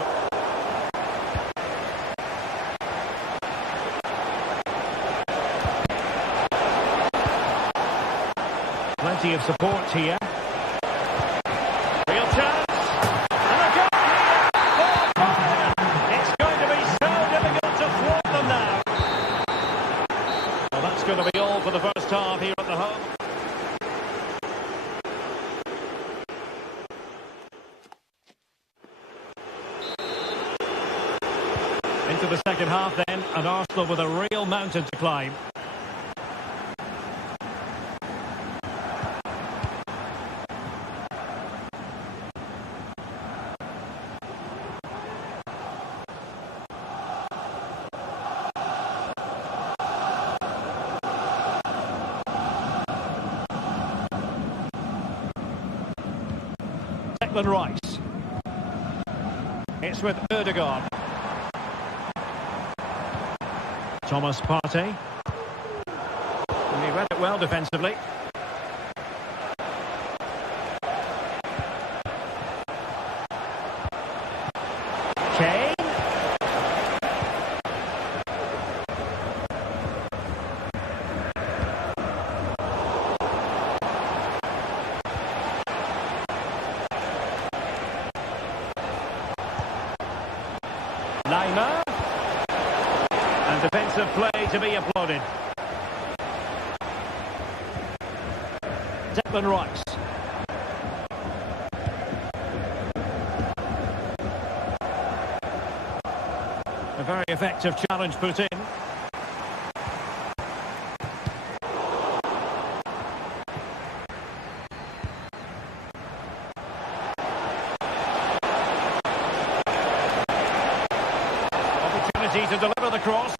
Plenty of support here. Real chance. And a goal here for Bayern. It's going to be so difficult to thwart them now. Well, that's going to be all for the first half here at the home. Into the second half then, and Arsenal with a real mountain to climb. Rice. It's with Ødegaard. Thomas Partey. He read it well defensively. Kane. Laimer. And defensive play to be applauded. Rice. A very effective challenge put in. Opportunity to deliver the cross.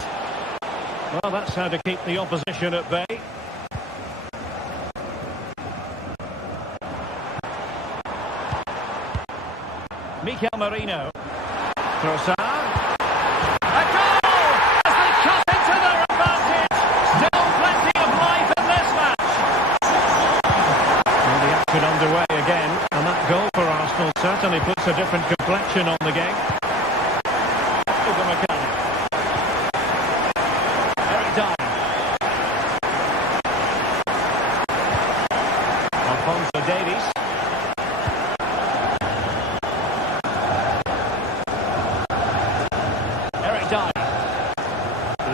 Well, that's how to keep the opposition at bay. Mikel Merino. Trossard. A goal! As they cut into their advantage. Still plenty of life in this match. Well, the action underway again. And that goal for Arsenal certainly puts a different complexion on the game. Upamecano. Eric Dyer. Alphonso Davies.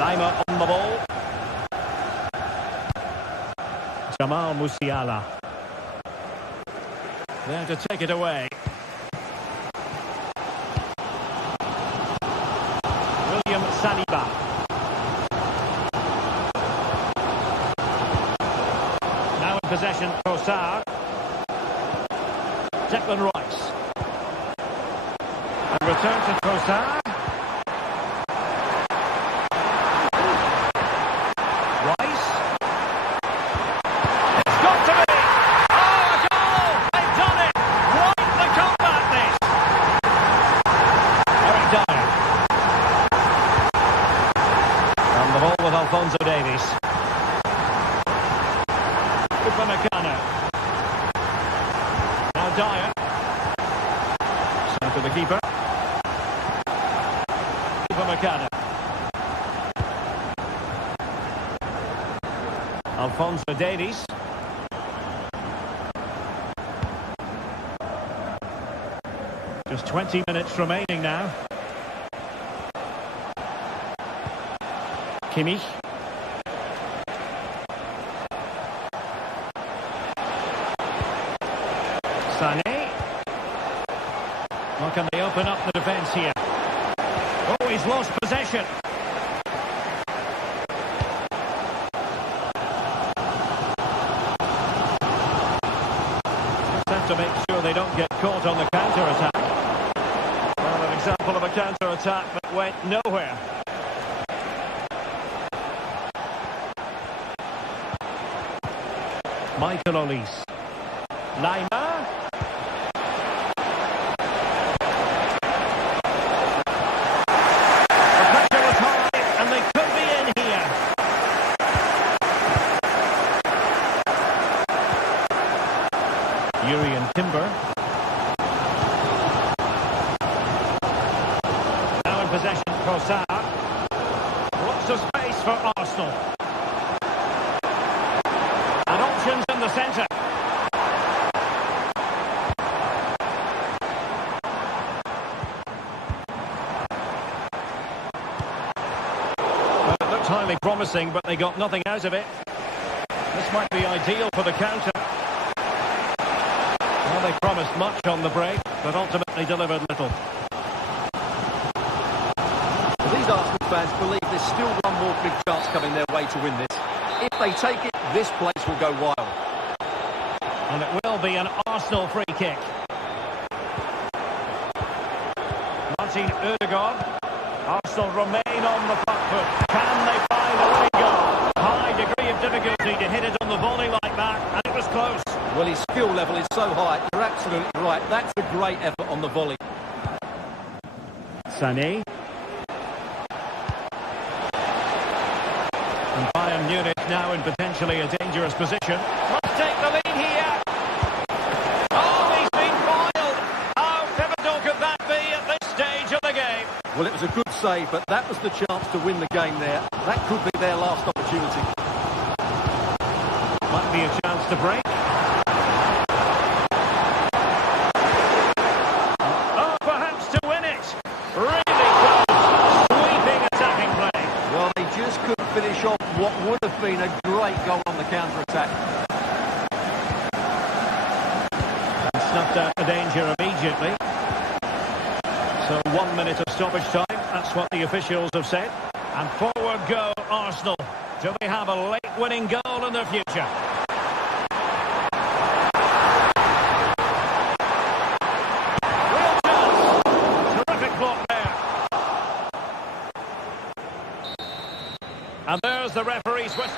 Laimer on the ball. Jamal Musiala. There to take it away. William Saliba. Now in possession, Trossard. Rice. And return to Trossard. Alphonso Davies. Upamecano. Now Dyer. Sent to the keeper. Upamecano. Alphonso Davies. Just 20 minutes remaining now. Kimmich. Sané. Well, can they open up the defence here? Oh, he's lost possession. Just have to make sure they don't get caught on the counter-attack. Well, an example of a counter-attack that went nowhere. Michael Olise. Lyon. The pressure was high, and they could be in here. Urian Timber. Now in possession, Kosa. Lots of space for Arsenal. And options in the centre. Well, it looked highly promising, but they got nothing out of it. This might be ideal for the counter. Well, they promised much on the break, but ultimately delivered little. These Arsenal fans believe there's still one more big chance coming their way to win this. If they take it, this place will go wild. And it will be an Arsenal free kick. Martin Ødegaard. Arsenal remain on the front foot. Can they find the winning goal? High degree of difficulty to hit it on the volley like that, and it was close. Well, his skill level is so high. You're absolutely right. That's a great effort on the volley. Sané. And Bayern Munich now in potentially a dangerous position. Must take the lead here. Oh, he's been foiled. How pivotal could that be at this stage of the game? Well, it was a good save, but that was the chance to win the game there. That could be their last opportunity. Might be a chance to break. Oh, perhaps to win it. Really close. Sweeping attacking play. Well, they just couldn't finish off what would have been a great goal on the counter-attack. And snuffed out the danger immediately. So 1 minute of stoppage time. That's what the officials have said. And forward go Arsenal. Do they have a late winning goal in their future? Real chance. Terrific block there. And there's the referee's whistle.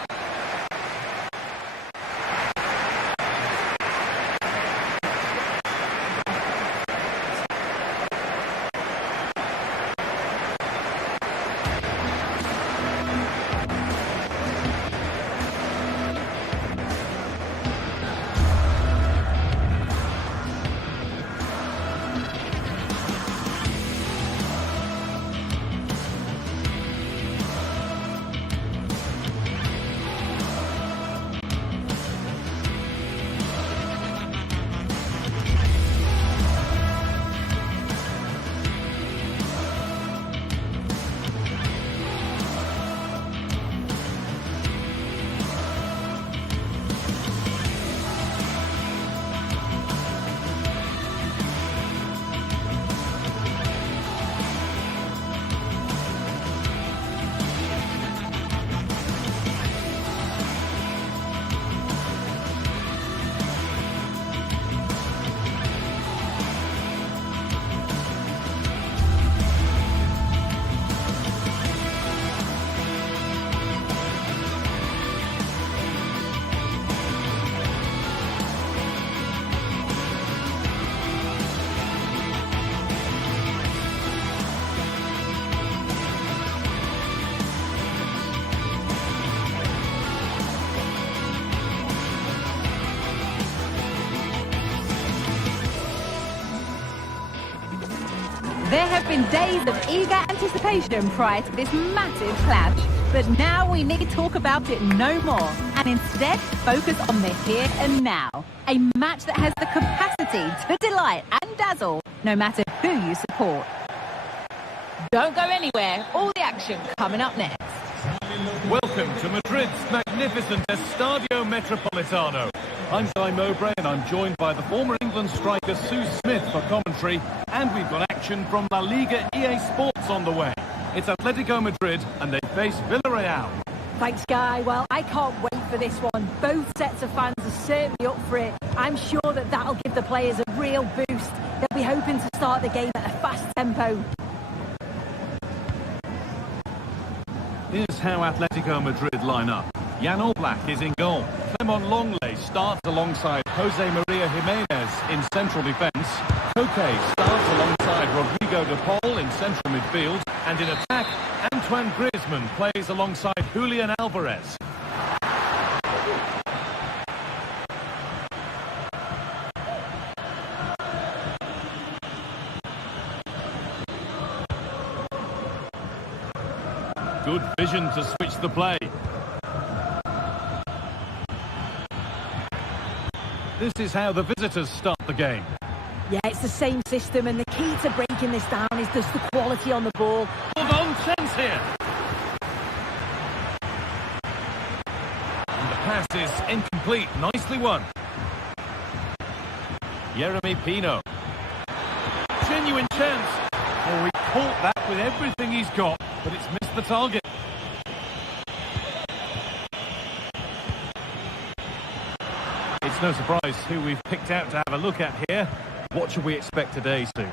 There have been days of eager anticipation prior to this massive clash, but now we need to talk about it no more, and instead focus on the here and now. A match that has the capacity to delight and dazzle, no matter who you support. Don't go anywhere. All the action coming up next. Welcome to Madrid's magnificent Estadio Metropolitano. I'm Guy Mowbray and I'm joined by the former England striker Sue Smith for commentary, and we've got action from La Liga EA Sports on the way. It's Atletico Madrid and they face Villarreal. Thanks, Guy. Well, I can't wait for this one. Both sets of fans are certainly up for it. I'm sure that that'll give the players a real boost. They'll be hoping to start the game at a fast tempo. Here's how Atletico Madrid line up. Jan Oblak is in goal. Clement Longley starts alongside Jose Maria Jimenez in central defence. Koke starts alongside Rodrigo de Paul in central midfield. And in attack, Antoine Griezmann plays alongside Julian Alvarez. Good vision to switch the play. This is how the visitors start the game. Yeah, it's the same system, and the key to breaking this down is just the quality on the ball. Hold on, chance here. And the pass is incomplete. Nicely won. Yeremy Pino. Genuine chance. Oh, he caught that with everything he's got, but it's missed the target. It's no surprise who we've picked out to have a look at here. What should we expect today, Sue?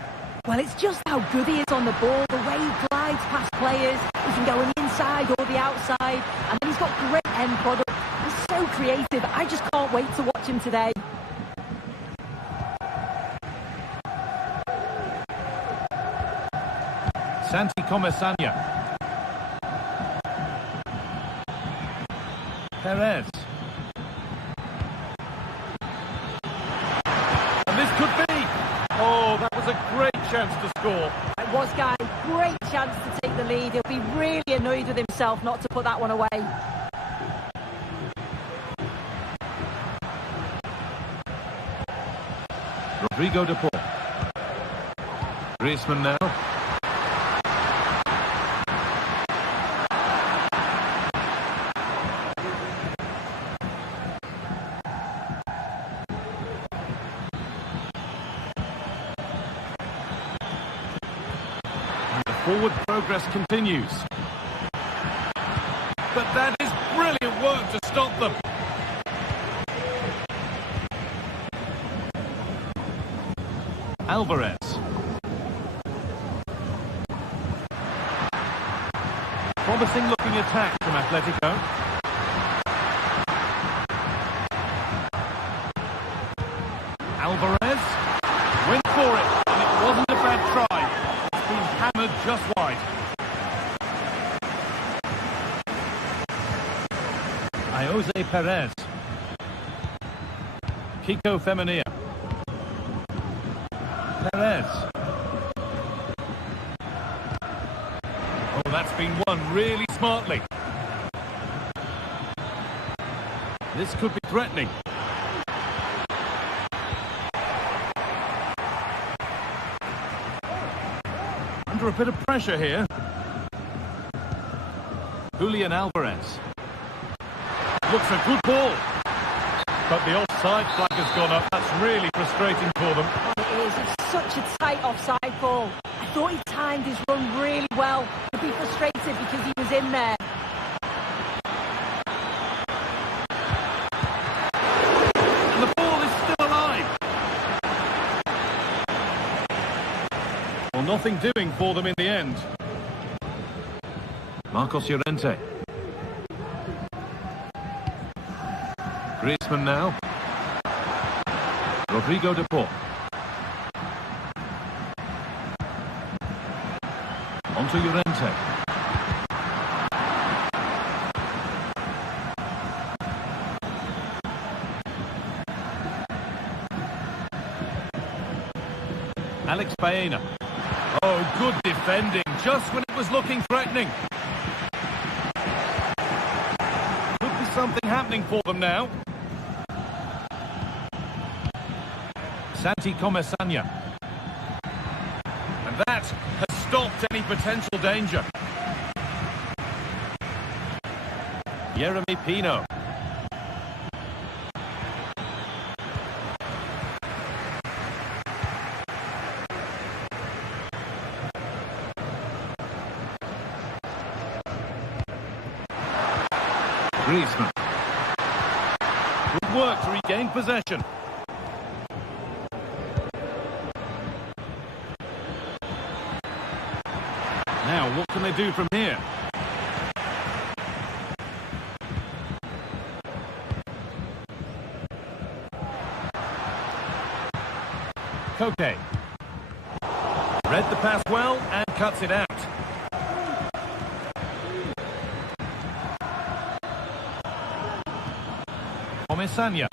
Well, it's just how good he is on the ball, the way he glides past players. He can go on the inside or the outside, and then he's got great end product. He's so creative. I just can't wait to watch him today. Santi Comesaña. Perez. And this could be. Oh, that was a great chance to score. It was, Guy. Great chance to take the lead. He'll be really annoyed with himself not to put that one away. Rodrigo de Paul. Griezmann now. Forward progress continues. But that is brilliant work to stop them. Alvarez. Promising looking attack from Atletico. Alvarez went for it, and it wasn't a bad try. Hammered just wide. Jose Perez. Kiko Femenia. Perez. Oh, that's been won really smartly. This could be threatening. Under a bit of pressure here. Julian Alvarez. Looks a good ball. But the offside flag has gone up. That's really frustrating for them. It is. It's such a tight offside ball. I thought he timed his run really well. He'd be frustrated because he was in there. And the ball is still alive. Well, nothing doing for them in the end. Marcos Llorente. Griezmann now. Rodrigo de Paul. Onto Llorente. Alex Baena. Oh, good defending, just when it was looking threatening. Could be something happening for them now. Santi Comesaña. that has stopped any potential danger. Jeremy Pino. Griezmann. Good work to regain possession. Now, what can they do from here? Koke. Read the pass well and cuts it out. Comesaña.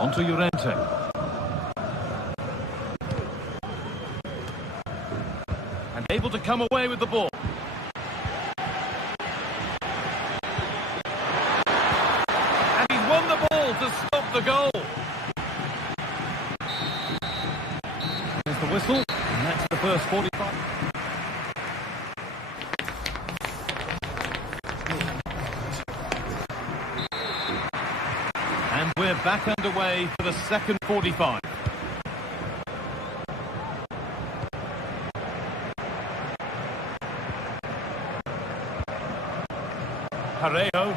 Onto Llorente. And able to come away with the ball. And he's won the ball to stop the goal. There's the whistle, and that's the first 45. And we're back underway for the second 45. Parejo.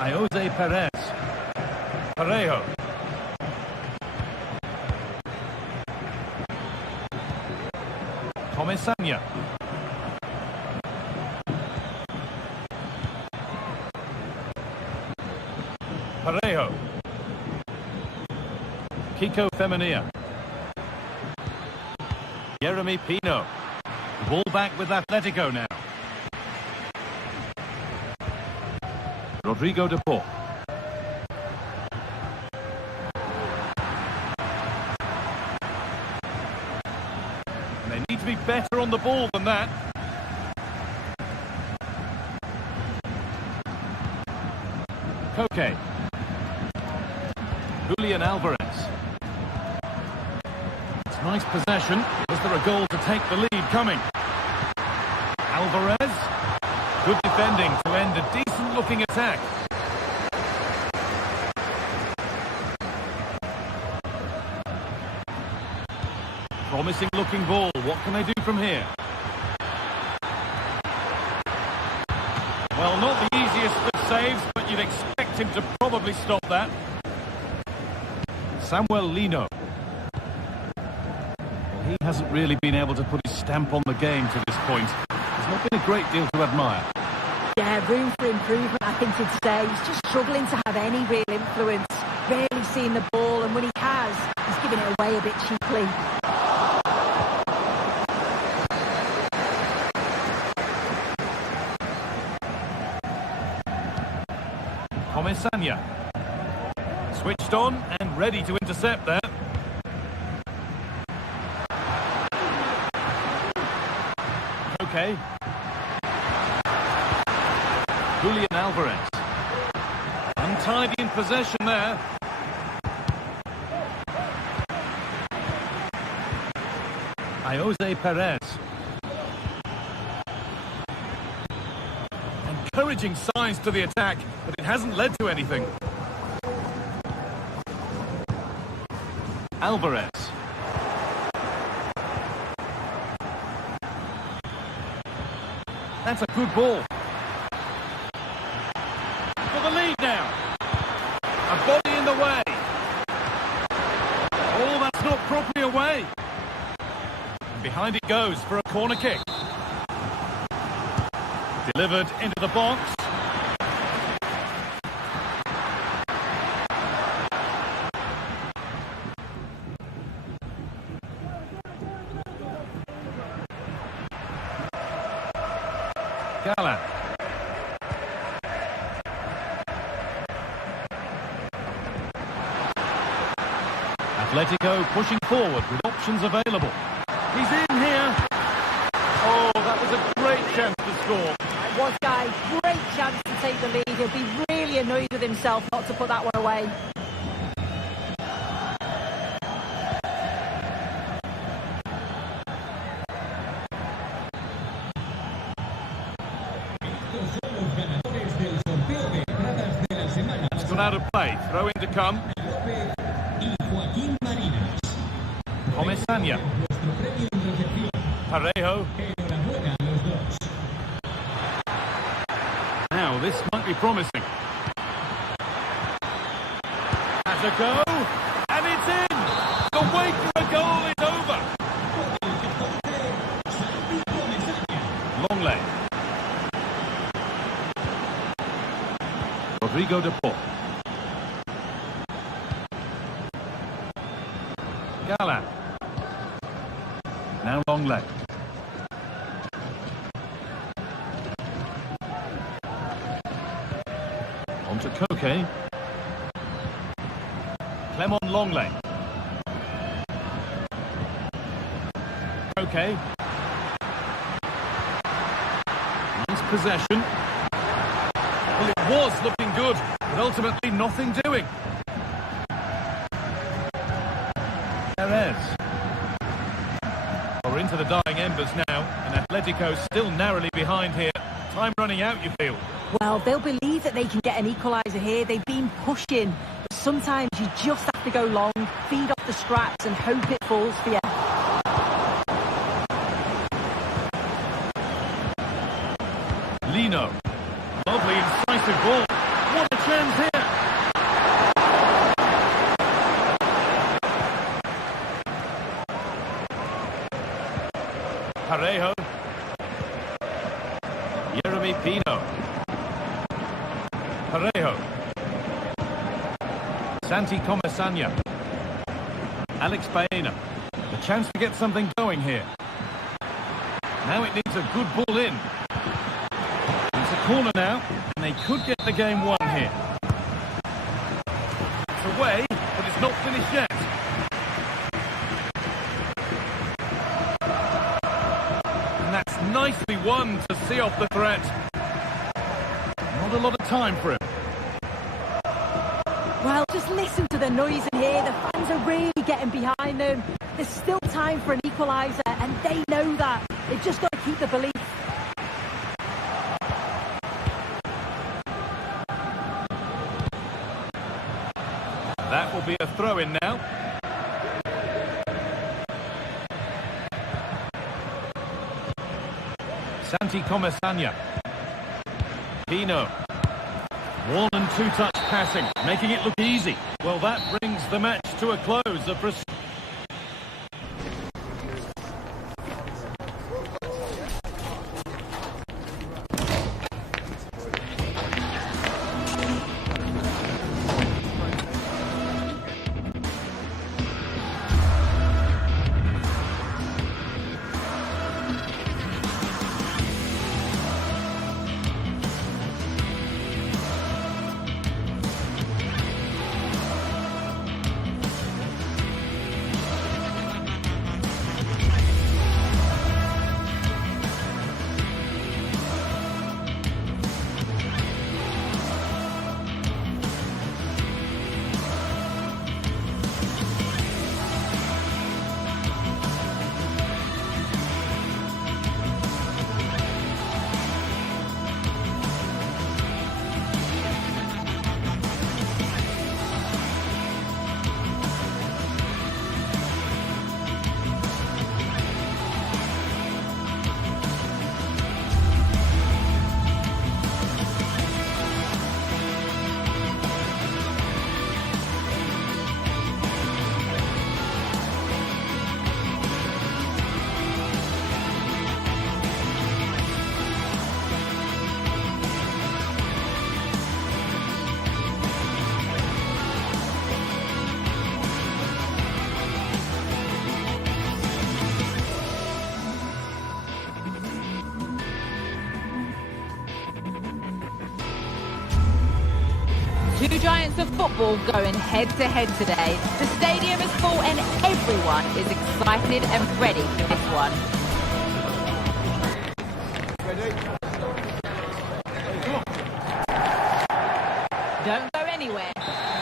Jose Perez. Parejo. Comesaña. Parejo. Kiko Femenia. Jeremy Pino. Ball back with Atletico now. Rodrigo de Paul. They need to be better on the ball than that. Koke. Julian Alvarez. It's nice possession. Was there a goal to take the lead coming? Alvarez. Good defending to end a decent-looking attack. Promising-looking ball. What can they do from here? Well, not the easiest of saves, but you'd expect him to probably stop that. Samuel Lino. He hasn't really been able to put his stamp on the game to this point. There's not been a great deal to admire. Yeah, room for improvement, I think he'd say. He's just struggling to have any real influence. Rarely seeing the ball, and when he has, he's giving it away a bit cheaply. Comesaña. Switched on and ready to intercept there. Okay. Julian Alvarez. Untidy in possession there. Jose Perez. Encouraging signs to the attack, but it hasn't led to anything. Alvarez. That's a good ball. For the lead now. A body in the way. Oh, that's not properly away. And behind it goes for a corner kick. Delivered into the box. Gala. Atletico pushing forward with options available. He's in here. Oh, that was a great chance to score. it was, guys. Great chance to take the lead. He'll be really annoyed with himself not to put that one away. It's gone out of play. Throw in to come. Comesaña. Parejo. Now, this might be promising. Has a go, and it's in! The wait for a goal is over! Longley. Rodrigo de Paul. Gala. Now Longley. On to Koke. Clement Longley. Koke. Nice possession. Well, it was looking good, but ultimately nothing doing. Perez. We're into the dying embers now, and Atletico still narrowly behind here. Time running out, you feel? Well, they'll believe that they can get an equaliser here. They've been pushing, but sometimes you just have to go long, feed off the scraps and hope it falls for you. Lino. Lovely incisive ball. What a chance here. Parejo. Jeremy Pino. Parejo. Santi Comesaña. Alex Baena. The chance to get something going here. Now it needs a good ball in. It's a corner now, and they could get the game won here. It's away, but it's not finished yet. And that's nicely won to see off the threat. Not a lot of time for him. Well, just listen to the noise in here. The fans are really getting behind them. There's still time for an equaliser, and they know that. They've just got to keep the belief. That will be a throw-in now. Santi Comesaña. Pino. One and two touch passing, making it look easy. Well, that brings the match to a close. Two giants of football going head-to-head today. The stadium is full and everyone is excited and ready for this one. Don't go anywhere.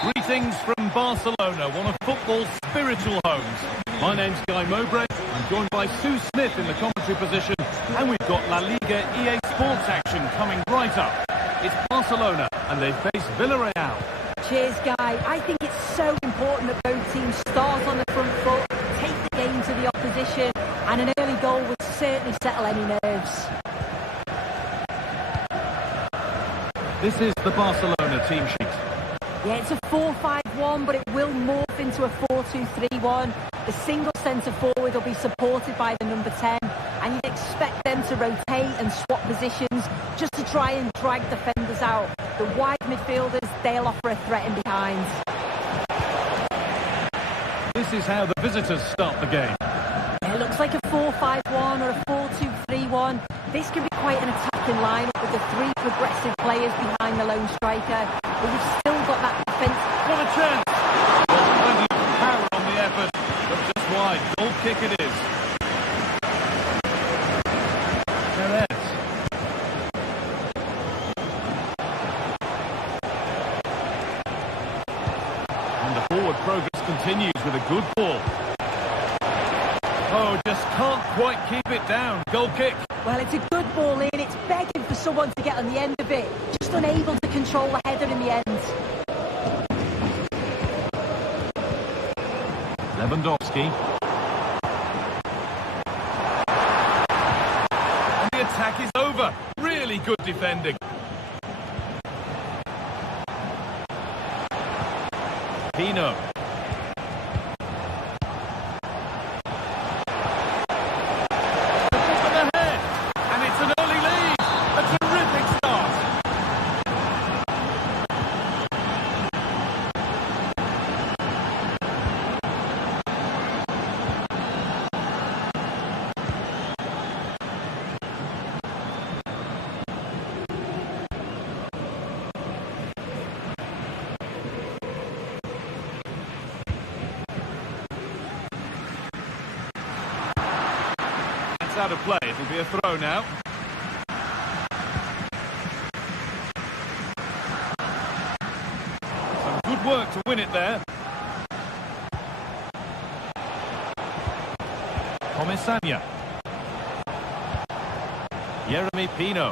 Greetings from Barcelona, one of football's spiritual homes. My name's Guy Mowbray. I'm joined by Sue Smith in the commentary position, and we've got La Liga EA Sports action coming right up. It's Barcelona, and they face Villarreal. Cheers, Guy. I think it's so important that both teams start on the front foot, take the game to the opposition, and an early goal would certainly settle any nerves. This is the Barcelona team sheet. Yeah, it's a 4-5-1, but it will morph into a 4-2-3-1. The single centre-forward will be supported by the number 10, and you'd expect them to rotate and swap positions just to try and drag defenders out. The wide midfielders, they'll offer a threat in behind. This is how the visitors start the game. It looks like a 4-5-1 or a 4-2-3-1. This can be quite an attacking lineup with the three progressive players behind the lone striker. But you've still got that defence. What a chance! Well, plenty of power on the effort, but just wide. Goal kick it is. Perez. And the forward progress continues with a good ball. Oh, just can't quite keep it down. Goal kick. Well, it's a good ball in. It's begging for someone to get on the end of it. Just unable to control the header in the end. Lewandowski. And the attack is over. Really good defending. Pino. Out of play, it'll be a throw now. Some good work to win it there. Comisania. Yeremy Pino.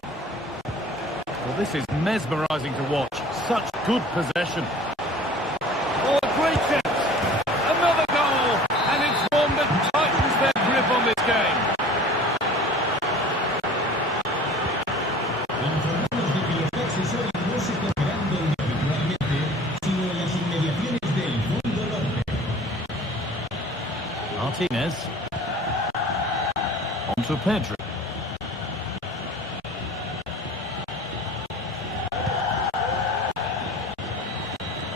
Well, this is mesmerising to watch. Such good possession. Oh, a great chance. Another goal. And it's one that tightens their grip on this game. Martinez. On to Pedro.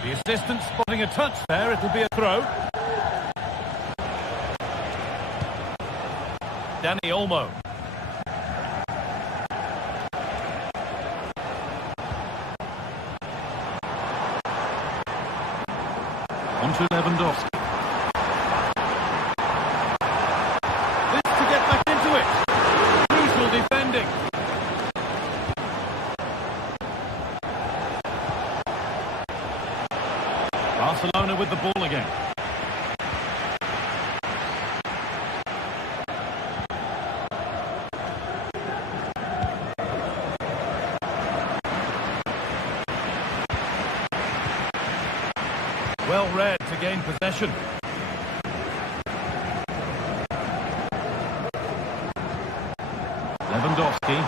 The assistant spotting a touch there. It'll be a throw. Dani Olmo. On to Lewandowski. Defending. Barcelona with the ball again. Well read to gain possession. Lewandowski.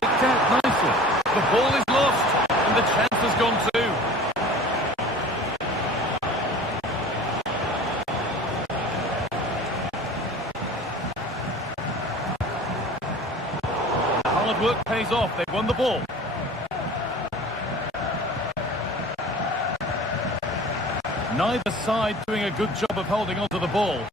Picked out nicely. The ball is lost, and the chance has gone too. Hard work pays off. They've won the ball. Neither side doing a good job of holding onto the ball.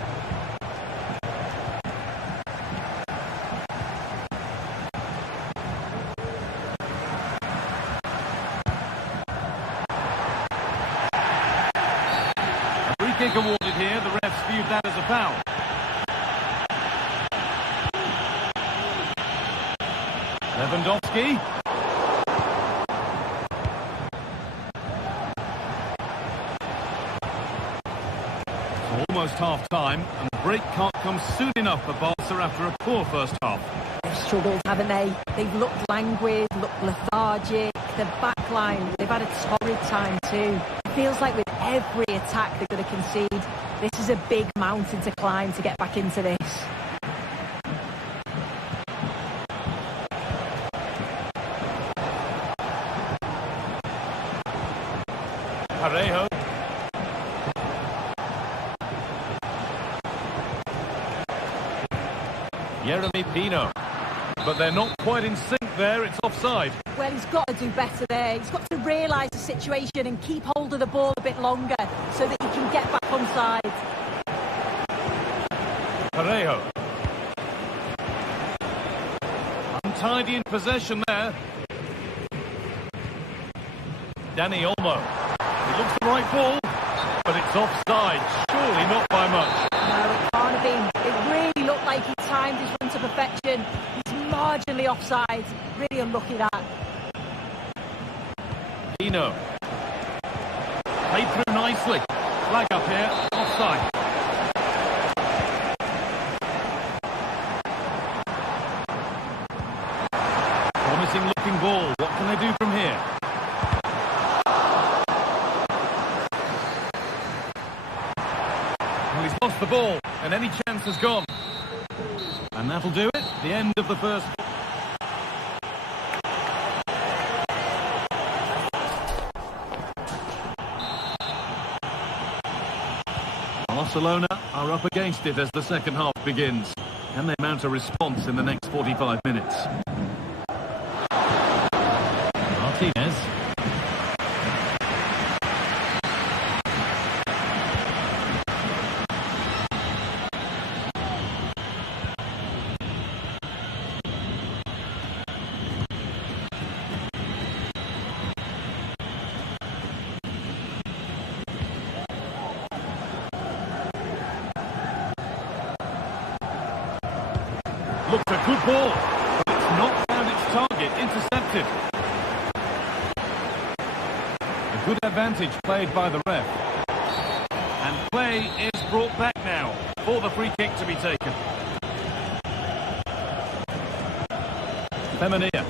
Kick awarded here, the refs viewed that as a foul. Lewandowski. half-time, and the break can't come soon enough for Barca after a poor first half. They've struggled, haven't they? They've looked languid, looked lethargic. The back line, they've had a torrid time too. It feels like with every attack they're going to concede, this is a big mountain to climb to get back into this. Parejo. Jeremy Pino. But they're not quite in sync there, it's offside. Well, he's got to do better there. He's got to realise the situation and keep hold of the ball a bit longer so that he can get back on side. Parejo. Untidy in possession there. Dani Olmo. He looks the right ball, but it's offside. Surely not by much. No, it can't have been. It really looked like he timed his run to perfection. He's marginally offside. Really unlucky that. Pino. Played through nicely. Flag up here. Offside. Promising looking ball. What can they do from here? Well, he's lost the ball, and any chance has gone. And that'll do it. The end of the first. Barcelona are up against it as the second half begins. Can they mount a response in the next 45 minutes? Martinez. Looks a good ball, but it's not found its target. Intercepted. A good advantage played by the ref. And play is brought back now for the free kick to be taken. Femenia.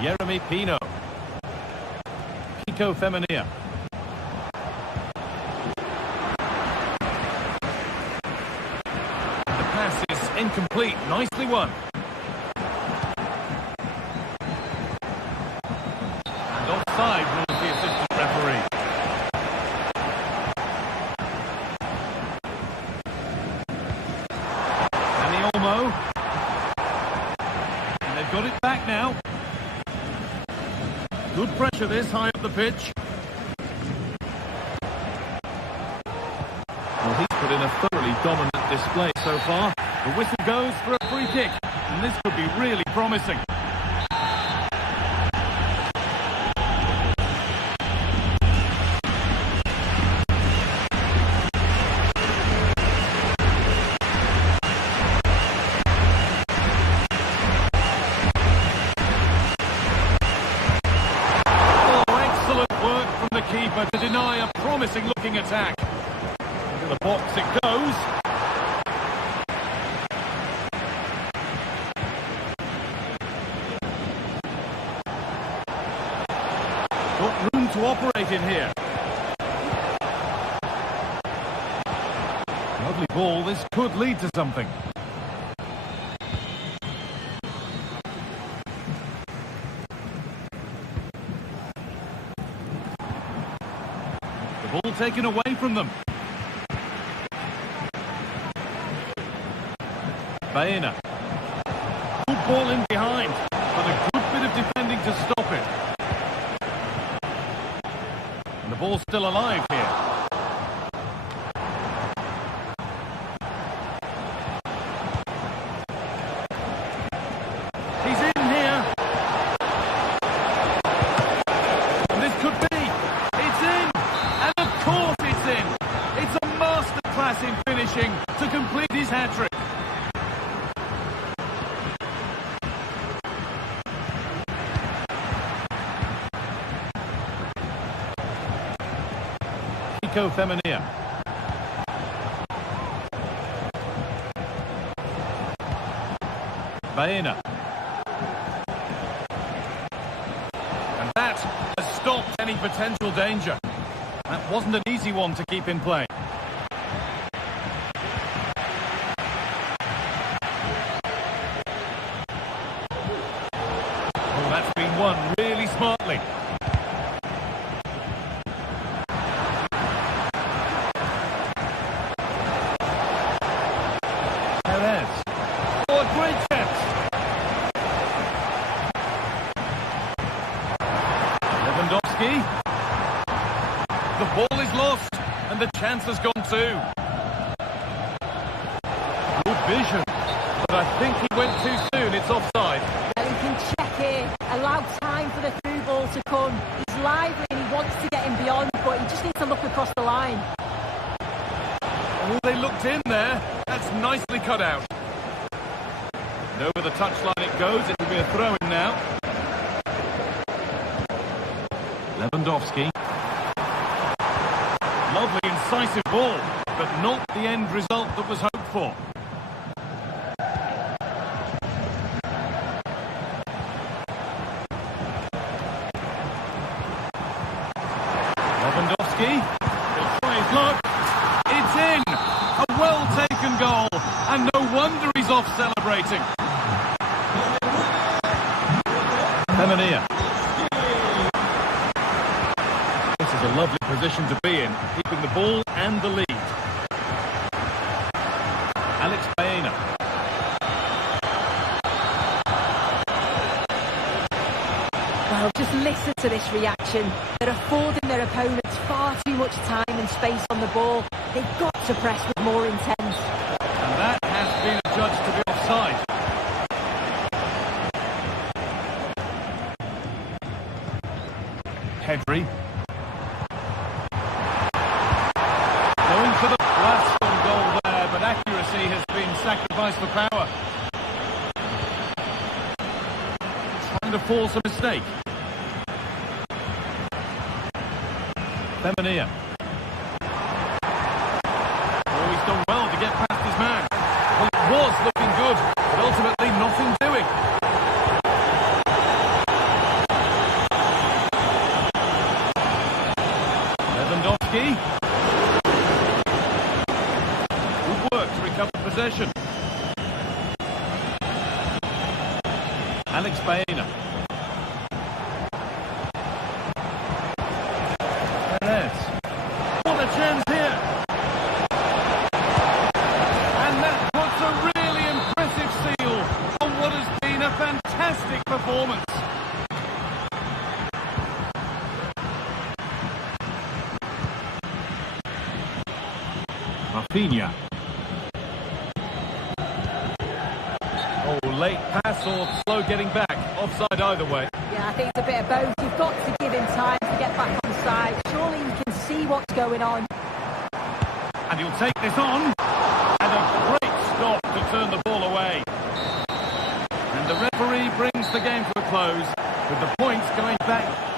Jeremy Pino. Pico Femenia. Incomplete, nicely won. And offside rules the assistant referee. Dani Olmo. And they've got it back now. Good pressure this high up the pitch. Well, he's put in a thoroughly dominant display so far. The whistle goes for a free kick, and this could be really promising. Oh, excellent work from the keeper to deny a promising-looking attack. Into the box it goes. Got room to operate in here. Lovely ball, this could lead to something. The ball taken away from them. Bayern. Good ball in behind, but a good bit of defending to stop it. And the ball's still alive here. He's in here. And this could be. It's in. And of course it's in. It's a masterclass in finishing to complete his hat-trick. Atletico Femenina. Bayern. And that has stopped any potential danger. That wasn't an easy one to keep in play. Oh, that's been won really smartly. The ball is lost, and the chance has gone too. Good vision, but I think he went too soon. It's offside. Well, he can check here, allow time for the through ball to come. He's lively and he wants to get him beyond, but he just needs to look across the line. Oh, they looked in there. That's nicely cut out. And over the touchline it goes. It will be a throw-in now. Lewandowski. Lovely incisive ball, but not the end result that was hoped for. Lewandowski. He'll try his luck. It's in! A well-taken goal, and no wonder he's off celebrating. Femenina. A lovely position to be in, keeping the ball and the lead. Alex Bayern. Well, just listen to this reaction. They're affording their opponents far too much time and space on the ball. They've got to press with more intent. And that has been adjudged to be offside. Pedri. Going for the blast on goal there, but accuracy has been sacrificed for power. Trying to force a mistake. Femenina. Oh, he's done well to get past his man. Well, it was looking good, but ultimately nothing doing. Lewandowski. Possession. Alex Bayern. Perez. What a chance here. And that puts a really impressive seal on what has been a fantastic performance. Rafinha. Late pass or slow getting back. Offside either way. Yeah, I think it's a bit of both. You've got to give him time to get back on side. Surely he can see what's going on. And he'll take this on. And a great stop to turn the ball away. And the referee brings the game to a close with the points going back.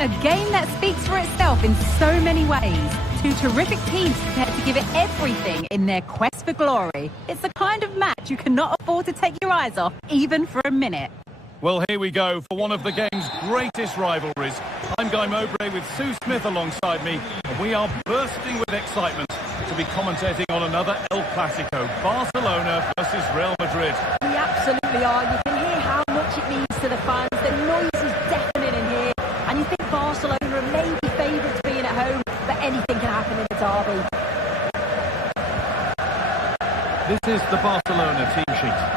A game that speaks for itself in so many ways. Two terrific teams prepared to give it everything in their quest for glory. It's the kind of match you cannot afford to take your eyes off, even for a minute. Well, here we go for one of the game's greatest rivalries. I'm Guy Mowbray with Sue Smith alongside me, and we are bursting with excitement to be commentating on another El Clásico, Barcelona versus Real Madrid. We absolutely are. You can hear how much it means to the fans. The noise is deafening in here, and you think Barcelona are maybe favourites being at home, but anything can happen in the derby. This is the Barcelona team sheet.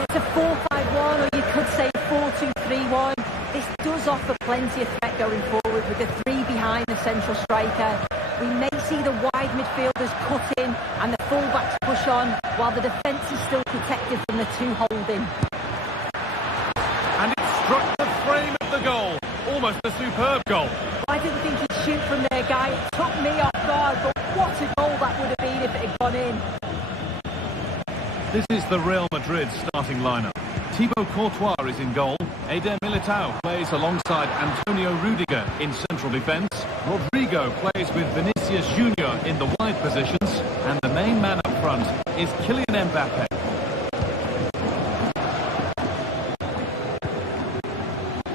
It's a 4-5-1, or you could say 4-2-3-1. This does offer plenty of threat going forward with the three behind the central striker. We may see the wide midfielders cut in and the fullbacks push on, while the defence is still protected from the two holding. And it struck the frame of the goal. Almost a superb goal. I didn't think he'd shoot from there, Guy. It took me off guard, but what a goal that would have been if it had gone in. This is the Real Madrid starting lineup. Thibaut Courtois is in goal. Eder Militao plays alongside Antonio Rudiger in central defence. Rodrigo plays with Vinicius Junior in the wide positions. And the main man up front is Kylian Mbappe.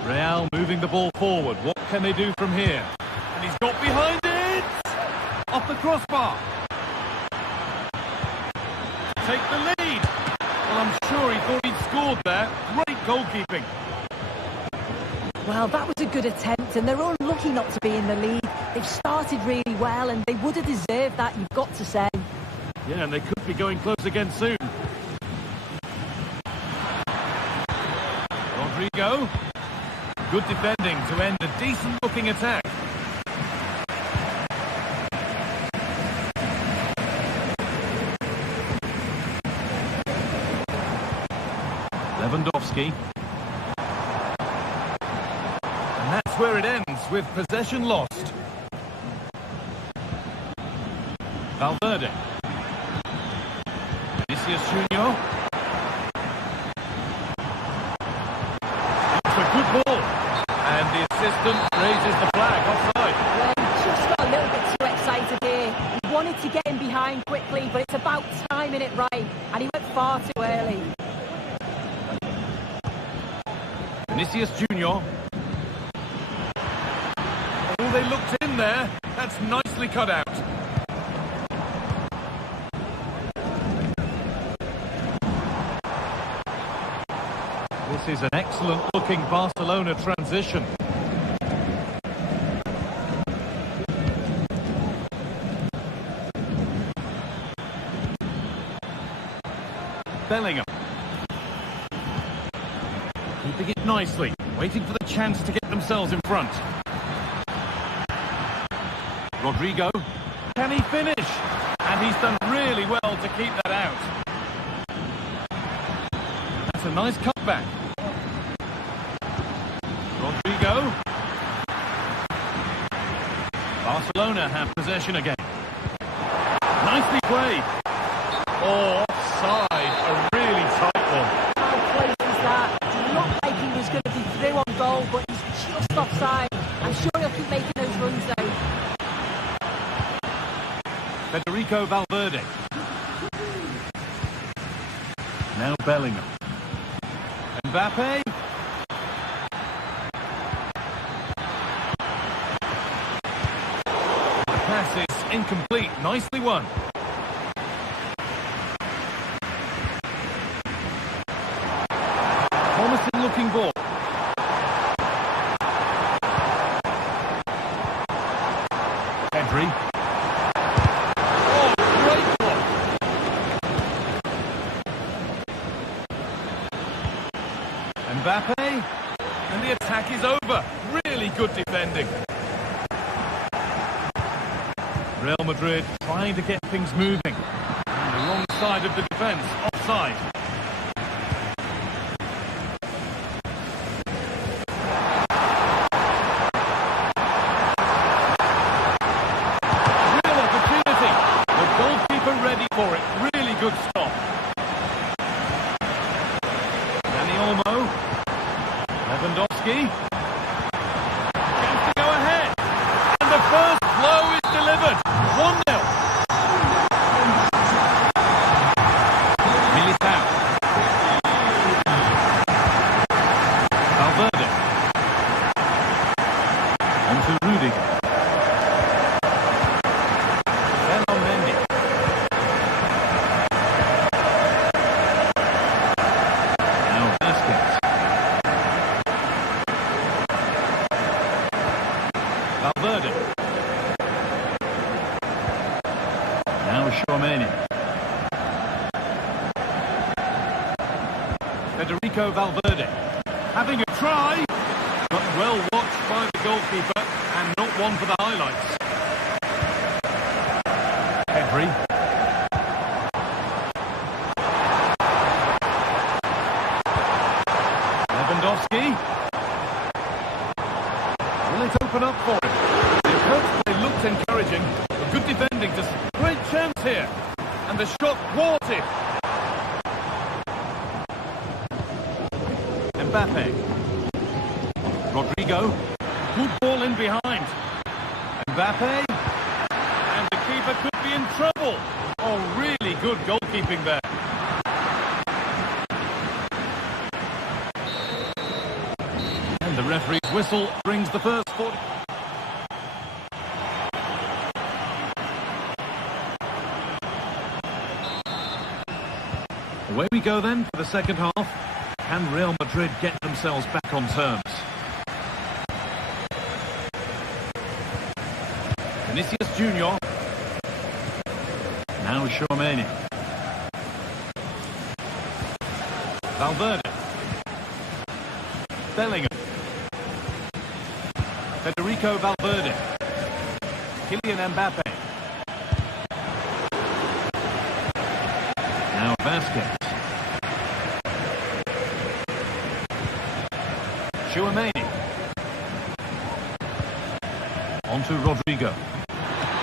Real moving the ball forward. What can they do from here? And he's got behind it! Off the crossbar. Take the lead. Well, I'm sure he thought he'd scored there. Great goalkeeping. Well, that was a good attempt, and they're unlucky not to be in the lead. They've started really well, and they would have deserved that, you've got to say. Yeah, and they could be going close again soon. Rodrigo. Good defending to end a decent-looking attack. Lewandowski. And that's where it ends, with possession lost. Valverde. Vinicius Junior. It's a good ball. And the assistant raises the flag, offside. Well, he just got a little bit too excited here. He wanted to get him behind quickly, but it's about timing it right, and he went far too early. Vinicius Junior. Oh, they looked in there. That's nicely cut out. This is an excellent-looking Barcelona transition. Bellingham. Keeping it nicely, waiting for the chance to get themselves in front. Rodrigo. Can he finish? And he's done really well to keep that out. That's a nice cutback. Rodrigo. Barcelona have possession again. Nicely played. Oh, offside. A really tight one. How close is that? It looked like he was going to be through on goal, but he's just offside. I'm sure he'll keep making those runs, though. Federico Valverde. Now Bellingham. Mbappe. The pass is incomplete. Nicely won. Promising looking ball. Pedri. Oh, great block. Mbappe. And the attack is over. Really good defending. Real Madrid trying to get things moving. And the wrong side of the defence. Offside. For it, really good stop. Dani Olmo, Lewandowski, chance to go ahead, and the first blow is delivered. 1-0. Militao. Federico Valverde. Having a try, but well watched by the goalkeeper and not one for the highlights. Pedri. Lewandowski. Will it open up for him? The approach play looked encouraging. A good defending. Great chance here. And the shot thwarted. Mbappe. Rodrigo. Good ball in behind. Mbappe. And the keeper could be in trouble. Oh, really good goalkeeping there. And the referee's whistle brings the first 40. Away we go then for the second half. Can Real Madrid get themselves back on terms? Vinicius Junior. Now Tchouaméni. Valverde. Bellingham. Federico Valverde. Kylian Mbappe. Now Vasquez. Tchouaméni. On to Rodrigo.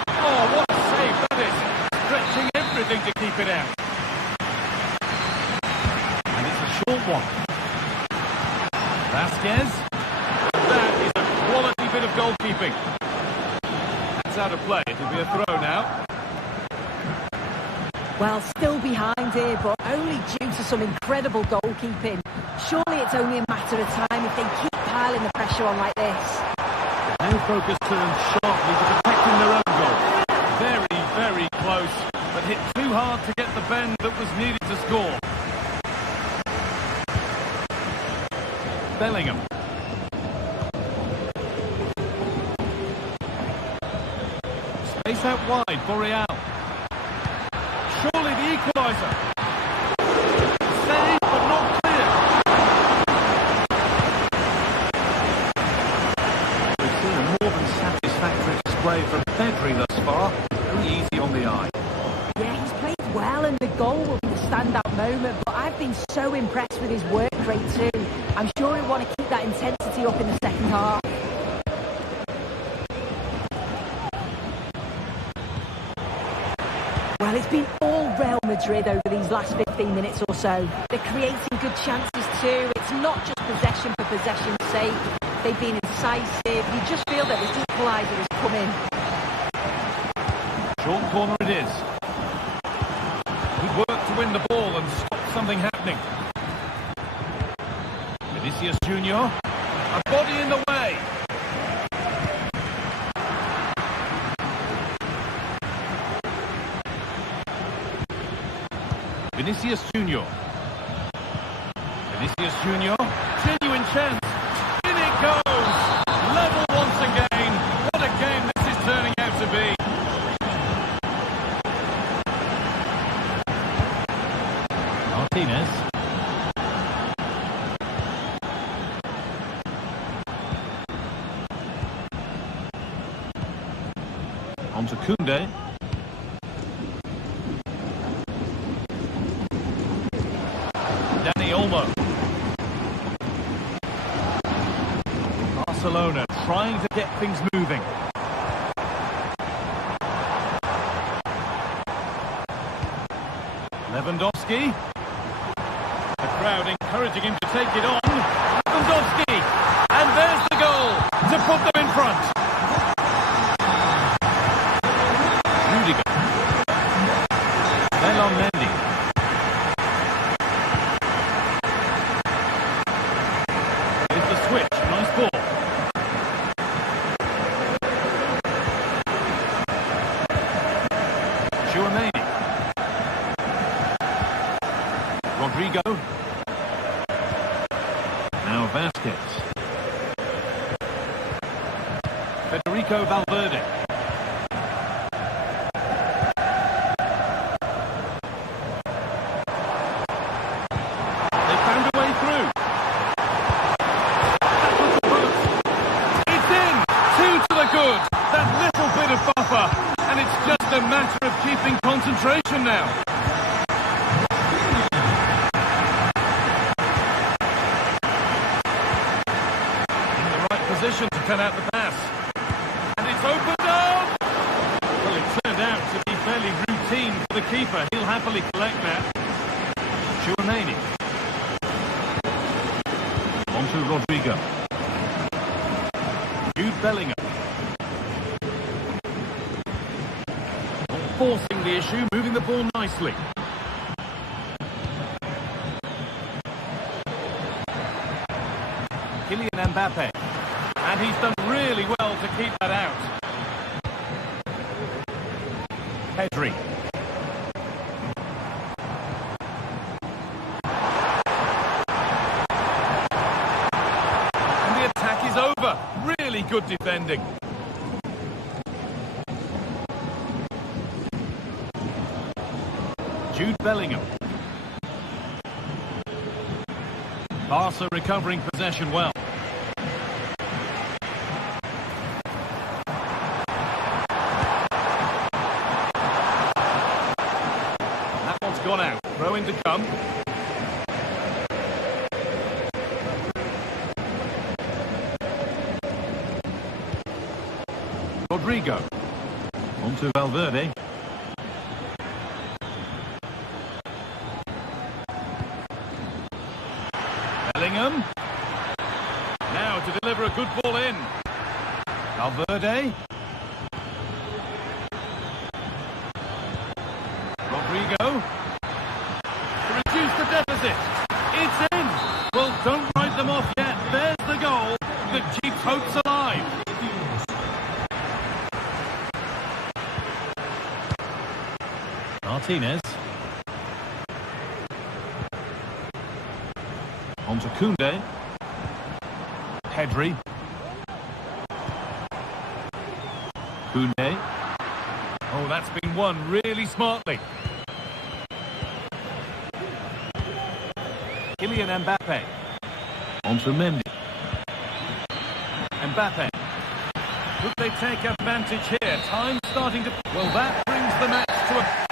Oh, what a save that is! Stretching everything to keep it out. And it's a short one. Vasquez. That is a quality bit of goalkeeping. That's out of play. It'll be a throw now. Well, still behind here, but only due to some incredible goalkeeping. Surely it's only a matter of time if they keep piling the pressure on like this. Now focus turns sharply to protecting their own goal. Very, very close, but hit too hard to get the bend that was needed to score. Bellingham. Space out wide for Real. Surely the equaliser. Saved, but not clear. We've seen a more than satisfactory display from Pedri thus far. Very easy on the eye. Yeah, he's played well and the goal will be the standout moment, but I've been so impressed with his work rate too. I'm sure he'll want to keep that intensity up in the second half. Well, it's been all Real Madrid over these last 15 minutes or so. They're creating good chances too. It's not just possession for possession's sake. They've been incisive. You just feel that this equaliser has come in. Short corner it is. Good work to win the ball and stop something happening. Vinicius Junior. A body in the way. Vinicius Junior. Vinicius Junior. Genuine chance. In it goes. Level once again. What a game this is turning out to be. Martinez. On to Koundé. Olmo. Barcelona trying to get things moving. Lewandowski. The crowd encouraging him to take it on. Lewandowski. And there's the goal to put them in front. Rudiger. Then on Mendy. Switch, nice ball. Tchouaméni. Rodrigo. Now Vasquez. Federico Valverde. They found a way position to cut out the pass. And it's opened up! Well, it turned out to be fairly routine for the keeper. He'll happily collect that. Chouameni. On to Rodrigo. Jude Bellingham. Not forcing the issue, moving the ball nicely. Kylian Mbappe. And he's done really well to keep that out. Pedri. And the attack is over. Really good defending. Jude Bellingham. Barca recovering possession well. That one's gone out. Throw in to come. Rodrigo. On to Valverde. Bellingham. Now to deliver a good ball in. Valverde. Rodrigo. To reduce the deficit. It's in. Well, don't write them off yet. There's the goal that keeps hopes alive. Martinez. On to Koundé. Pedri. Koundé. Oh, that's been won really smartly. Kylian Mbappe. On to Mendy. Mbappe. Could they take advantage here? Time starting to... Well, that brings the match to a...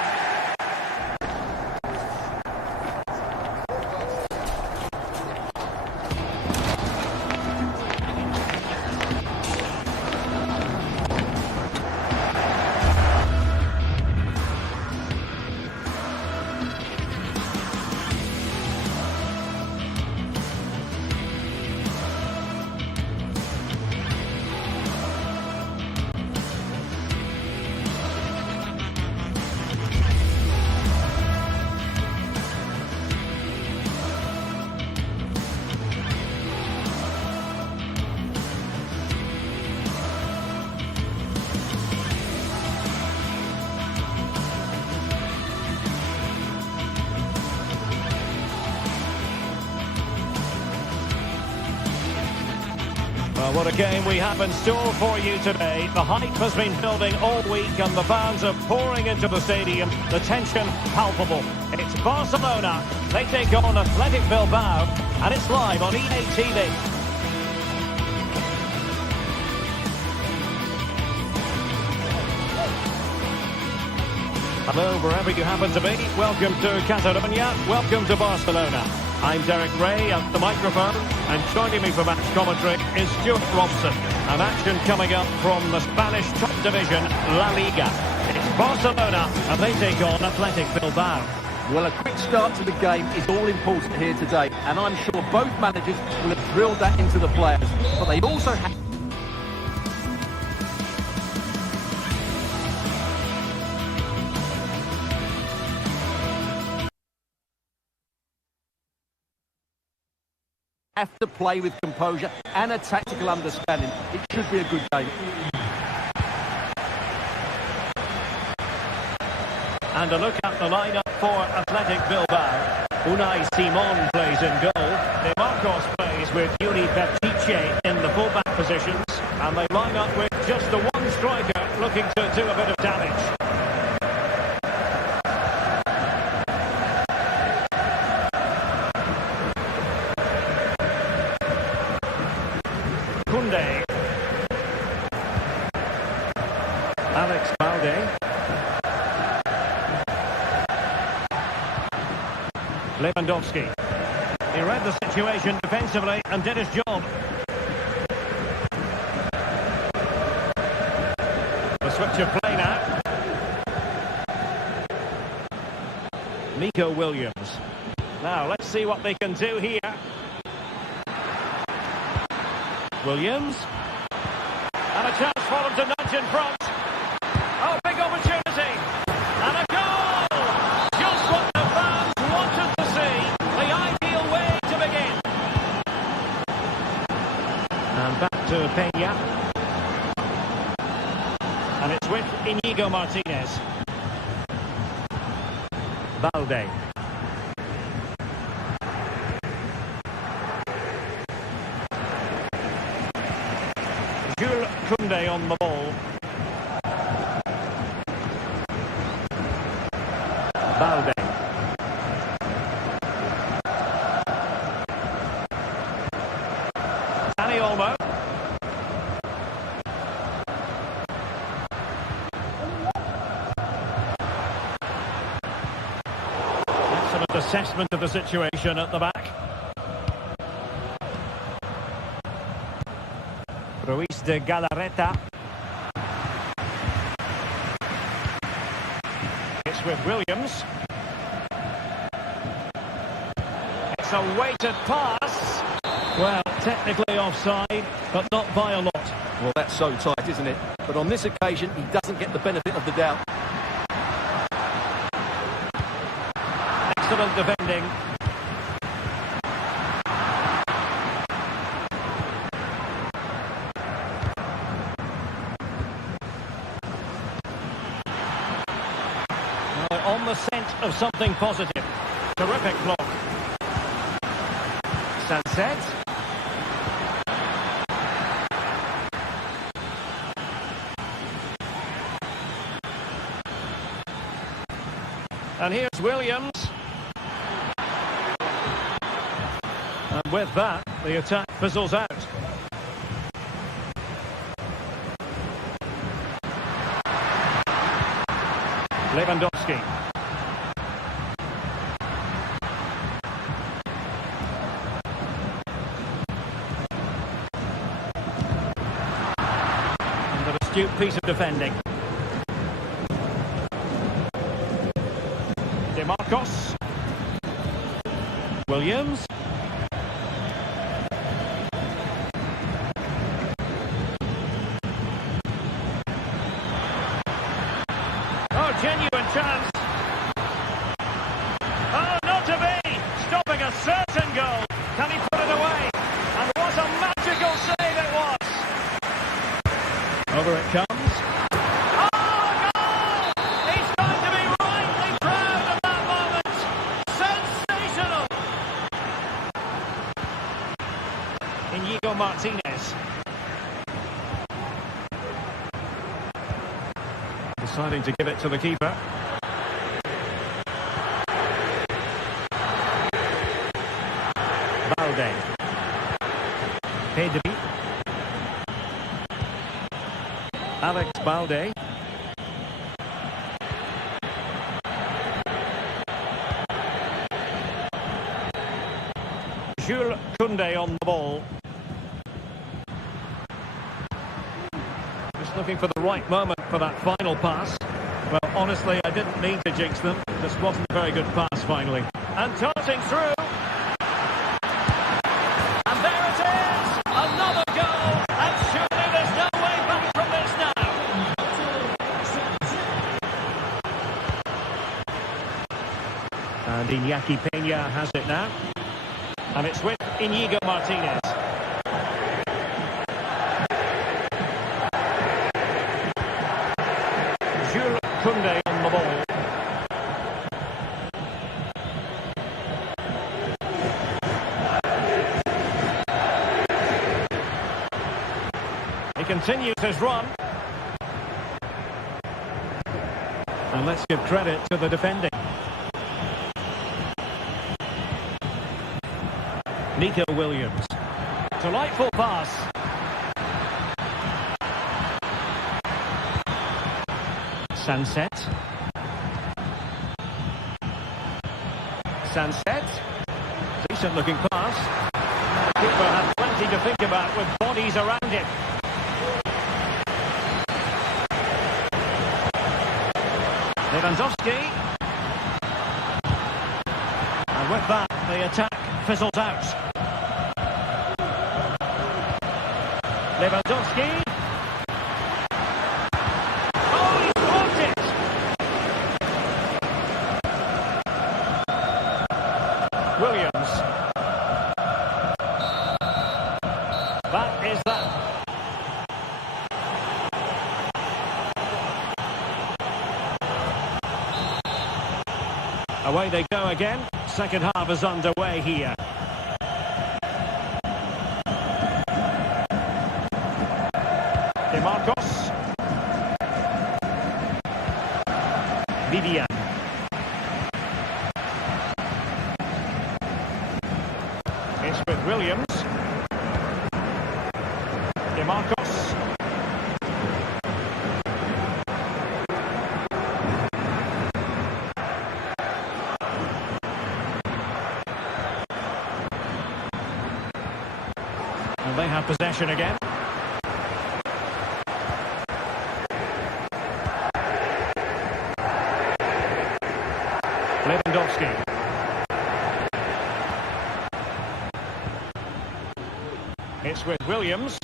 Well, what a game we have in store for you today. The hype has been building all week and the fans are pouring into the stadium. The tension palpable. It's Barcelona. They take on Athletic Bilbao and it's live on EA TV. Hello, wherever you happen to be. Welcome to Catalonia. Welcome to Barcelona. I'm Derek Ray at the microphone, and joining me for match commentary is Stuart Robson. And action coming up from the Spanish top division, La Liga. It's Barcelona, and they take on Athletic Bilbao. Well, a quick start to the game is all important here today, and I'm sure both managers will have drilled that into the players. But they also have... have to play with composure and a tactical understanding. It should be a good game. And a look at the lineup for Athletic Bilbao. Unai Simon plays in goal. De Marcos plays with Yuri Bertiche in the fullback positions. And they line up with just the one striker looking to do a bit of damage. Koundé. Alex Balde. Lewandowski. He read the situation defensively and did his job. Nico Williams. Now, let's see what they can do here. Williams. And a chance for them to nudge in front. Oh, big opportunity. And a goal! Just what the fans wanted to see. The ideal way to begin. And back to Peña. And it's with Íñigo Martínez. Balde. Jules Koundé on the ball. Balde. Dani Olmo. Excellent assessment of the situation at the back. Ruiz de Galarreta. It's with Williams. It's a weighted pass. Well, technically offside, but not by a lot. Well, that's so tight, isn't it? But on this occasion, he doesn't get the benefit of the doubt. Excellent defending. On the scent of something positive. Terrific block. Sunset. And here's Williams. And with that, the attack fizzles out. Lewandowski. And an astute piece of defending. DeMarcos. Williams. Genuine chance. Oh, not to be. Stopping a certain goal. Can he put it away? And what a magical save it was. Over it comes. Oh, goal! He's going to be rightly proud of that moment. Sensational. Íñigo Martínez. Deciding to give it to the keeper. Balde. Pedri. Alex Balde. Jules Koundé on the ball. Just looking for the right moment for that final pass. Well, honestly, I didn't mean to jinx them. This wasn't a very good pass, finally. And darting through. And there it is! Another goal! And surely there's no way back from this now. And Iñaki Peña has it now. And it's with Íñigo Martínez. Jules Koundé on the ball. He continues his run. And let's give credit to the defending. Nico Williams. Delightful pass. Sunset. Sunset. Decent looking pass. The keeper had plenty to think about with bodies around him. Lewandowski. that, the attack fizzles out. Lewandowski. Oh, he blocked it! Williams. That is that. Away they go again. Second half is underway here. Marcos. Vivian. It's with Williams. Marcos. And they have possession again. Lewandowski. It's with Williams.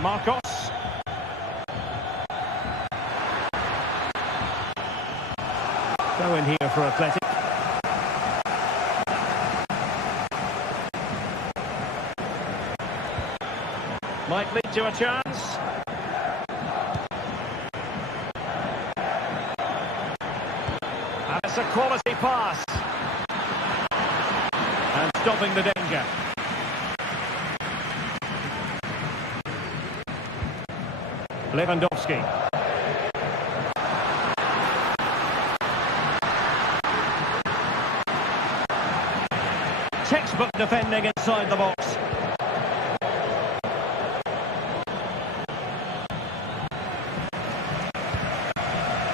Marcos. Go in here for Atletico. Might lead to a chance. And it's a quality pass. And stopping the danger. Lewandowski. Textbook defending inside the box.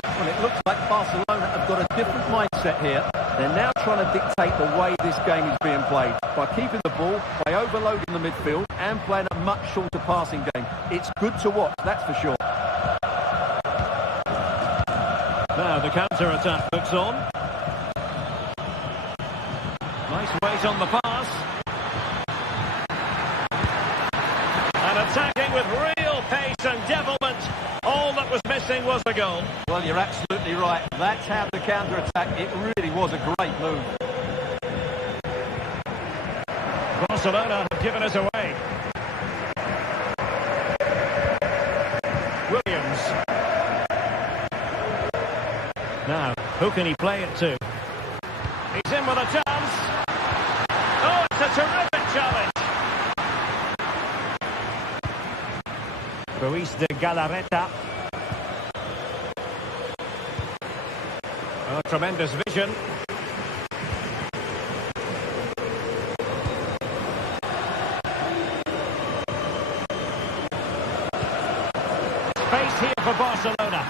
Well, it looks like Barcelona have got a different mindset here. They're now trying to dictate the way this game is being played. By keeping the ball, by overloading the midfield and playing a much shorter passing game. It's good to watch, that's for sure. Now the counter-attack looks on. Nice weight on the pass. And attacking with real pace and devilment. All that was missing was the goal. Well, you're absolutely right. That's how the counter-attack, it really was a great move. Barcelona have given us away. Williams. Now, who can he play it to? He's in with a chance. Oh, it's a terrific challenge. Ruiz de Galarreta. Oh, tremendous vision. Space here for Barcelona.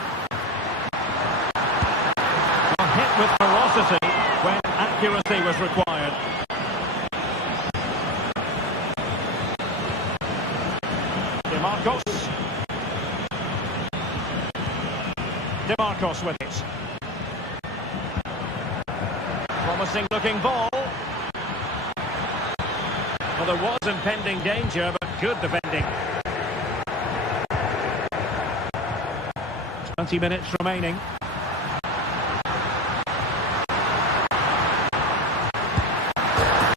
A hit with ferocity when accuracy was required. Marcos. Marcos with it. Promising looking ball. Well, there was impending danger, but good defending. 20 minutes remaining.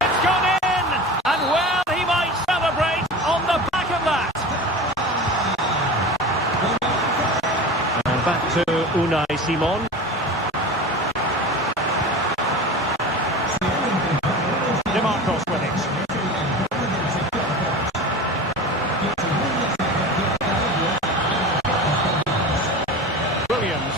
It's gone in! And well, he might celebrate on the back of that. And back to Unai Simon. Marcos with it. Williams.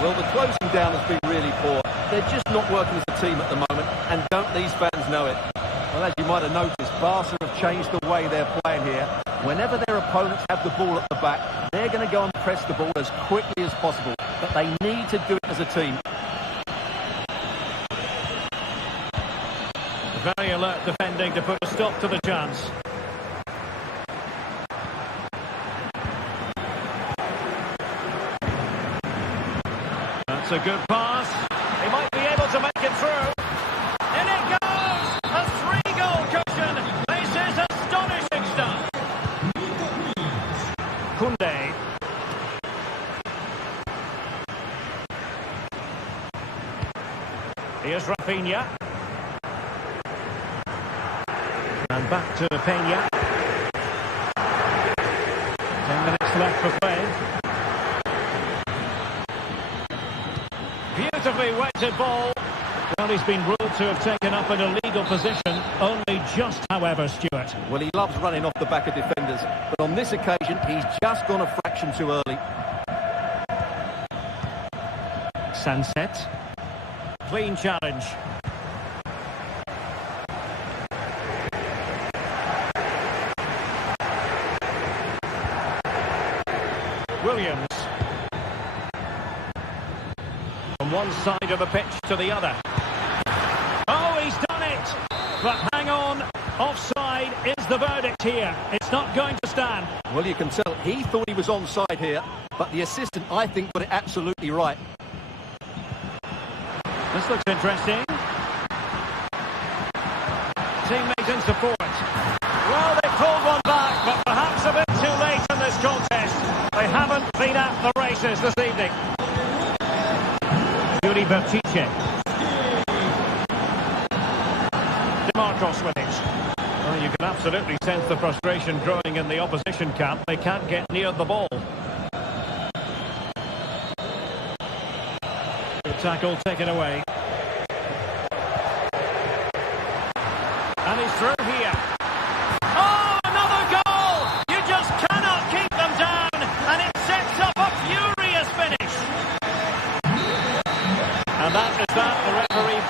Well, the closing down has been really poor. They're just not working as a team at the moment, and don't these fans know it? Well, as you might have noticed, Barca have changed the way they're playing here. Whenever their opponents have the ball at the back, they're going to go and press the ball as quickly as possible. But they need to do it as a team. Very alert defending to put a stop to the chance. That's a good pass. He might be able to make it through. In it goes! A 3-goal cushion. This is astonishing stuff. Koundé. Here's Rafinha. And back to Peña. 10 minutes left for play. Beautifully weighted ball. Well, he's been ruled to have taken up an illegal position. Only just, however, Stuart. Well, he loves running off the back of defenders. But on this occasion, he's just gone a fraction too early. Sunset. Clean challenge. Williams. From one side of the pitch to the other. Oh, he's done it! But hang on, offside is the verdict here. It's not going to stand. Well, you can tell he thought he was onside here, but the assistant, I think, got it absolutely right. This looks interesting. Teammates in support. Well, they pulled one back, but perhaps a bit too late in this contest. They haven't been at the races this evening. Yuri Bertice. DeMarcos with it. Well, you can absolutely sense the frustration growing in the opposition camp. They can't get near the ball. Good tackle taken away. And he's through here. Oh, another goal! You just cannot keep them down, and it sets up a furious finish. And that is that, the referee.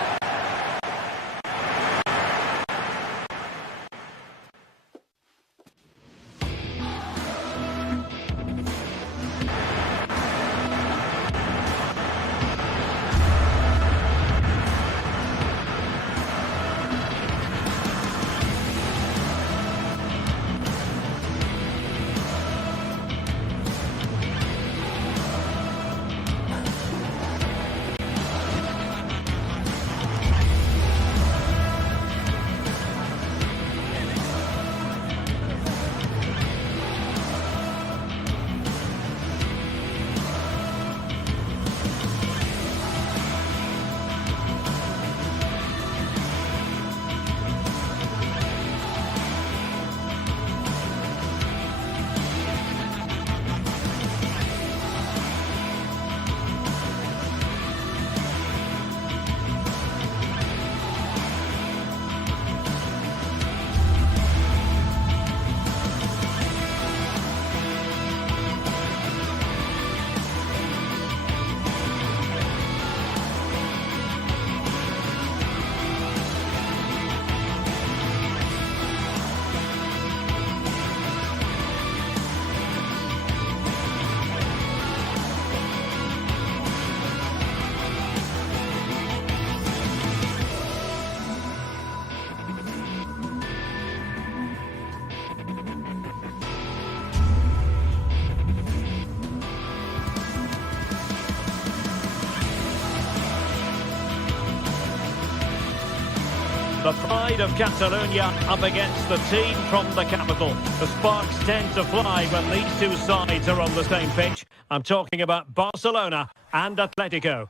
The pride of Catalonia up against the team from the capital. The sparks tend to fly when these two sides are on the same pitch. I'm talking about Barcelona and Atletico.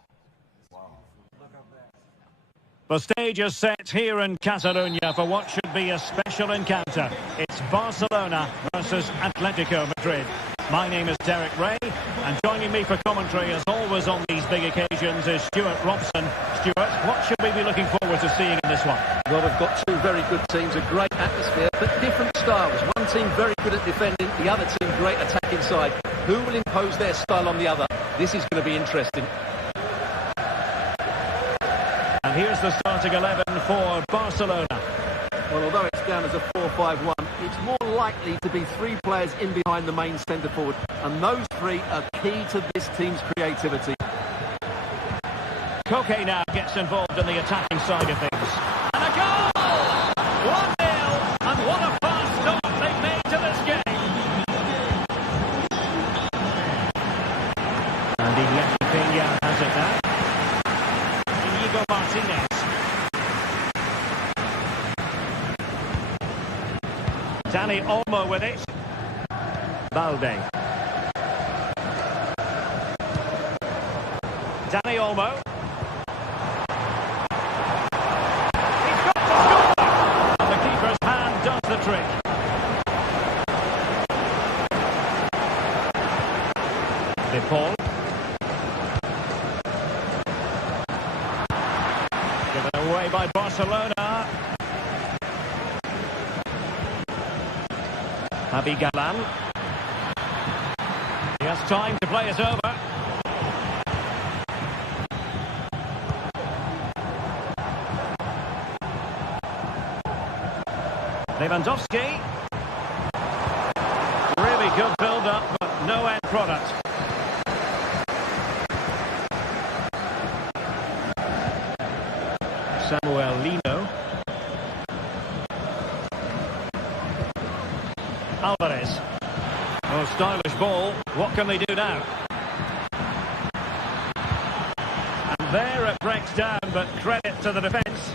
The stage is set here in Catalonia for what should be a special encounter. It's Barcelona versus Atletico Madrid. My name is Derek Ray, and joining me for commentary, as always on these big occasions, is Stuart Robson. Stuart, what should we be looking forward to seeing in this one? Well, we've got two very good teams, a great atmosphere, but different styles. One team very good at defending, the other team great attacking side. Who will impose their style on the other? This is going to be interesting. And here's the starting 11 for Barcelona. Well, although it's down as a 4-5-1, it's more likely to be three players in behind the main centre forward, and those three are key to this team's creativity. Koke now gets involved in the attacking side of things. And a goal! 1-0, and what a fast start they've made to this game. And Iñaki Peña has it now. Inigo Martinez. Dani Olmo with it. Balde. Dani Olmo. He's got to score! And the keeper's hand does the trick. De Paul. Given away by Barcelona. Javi Galan. He has time to play it over. Lewandowski. Really good build-up, but no end product. Samuel Lino. Alvarez. Oh, stylish ball. What can they do now? And there it breaks down, but credit to the defence.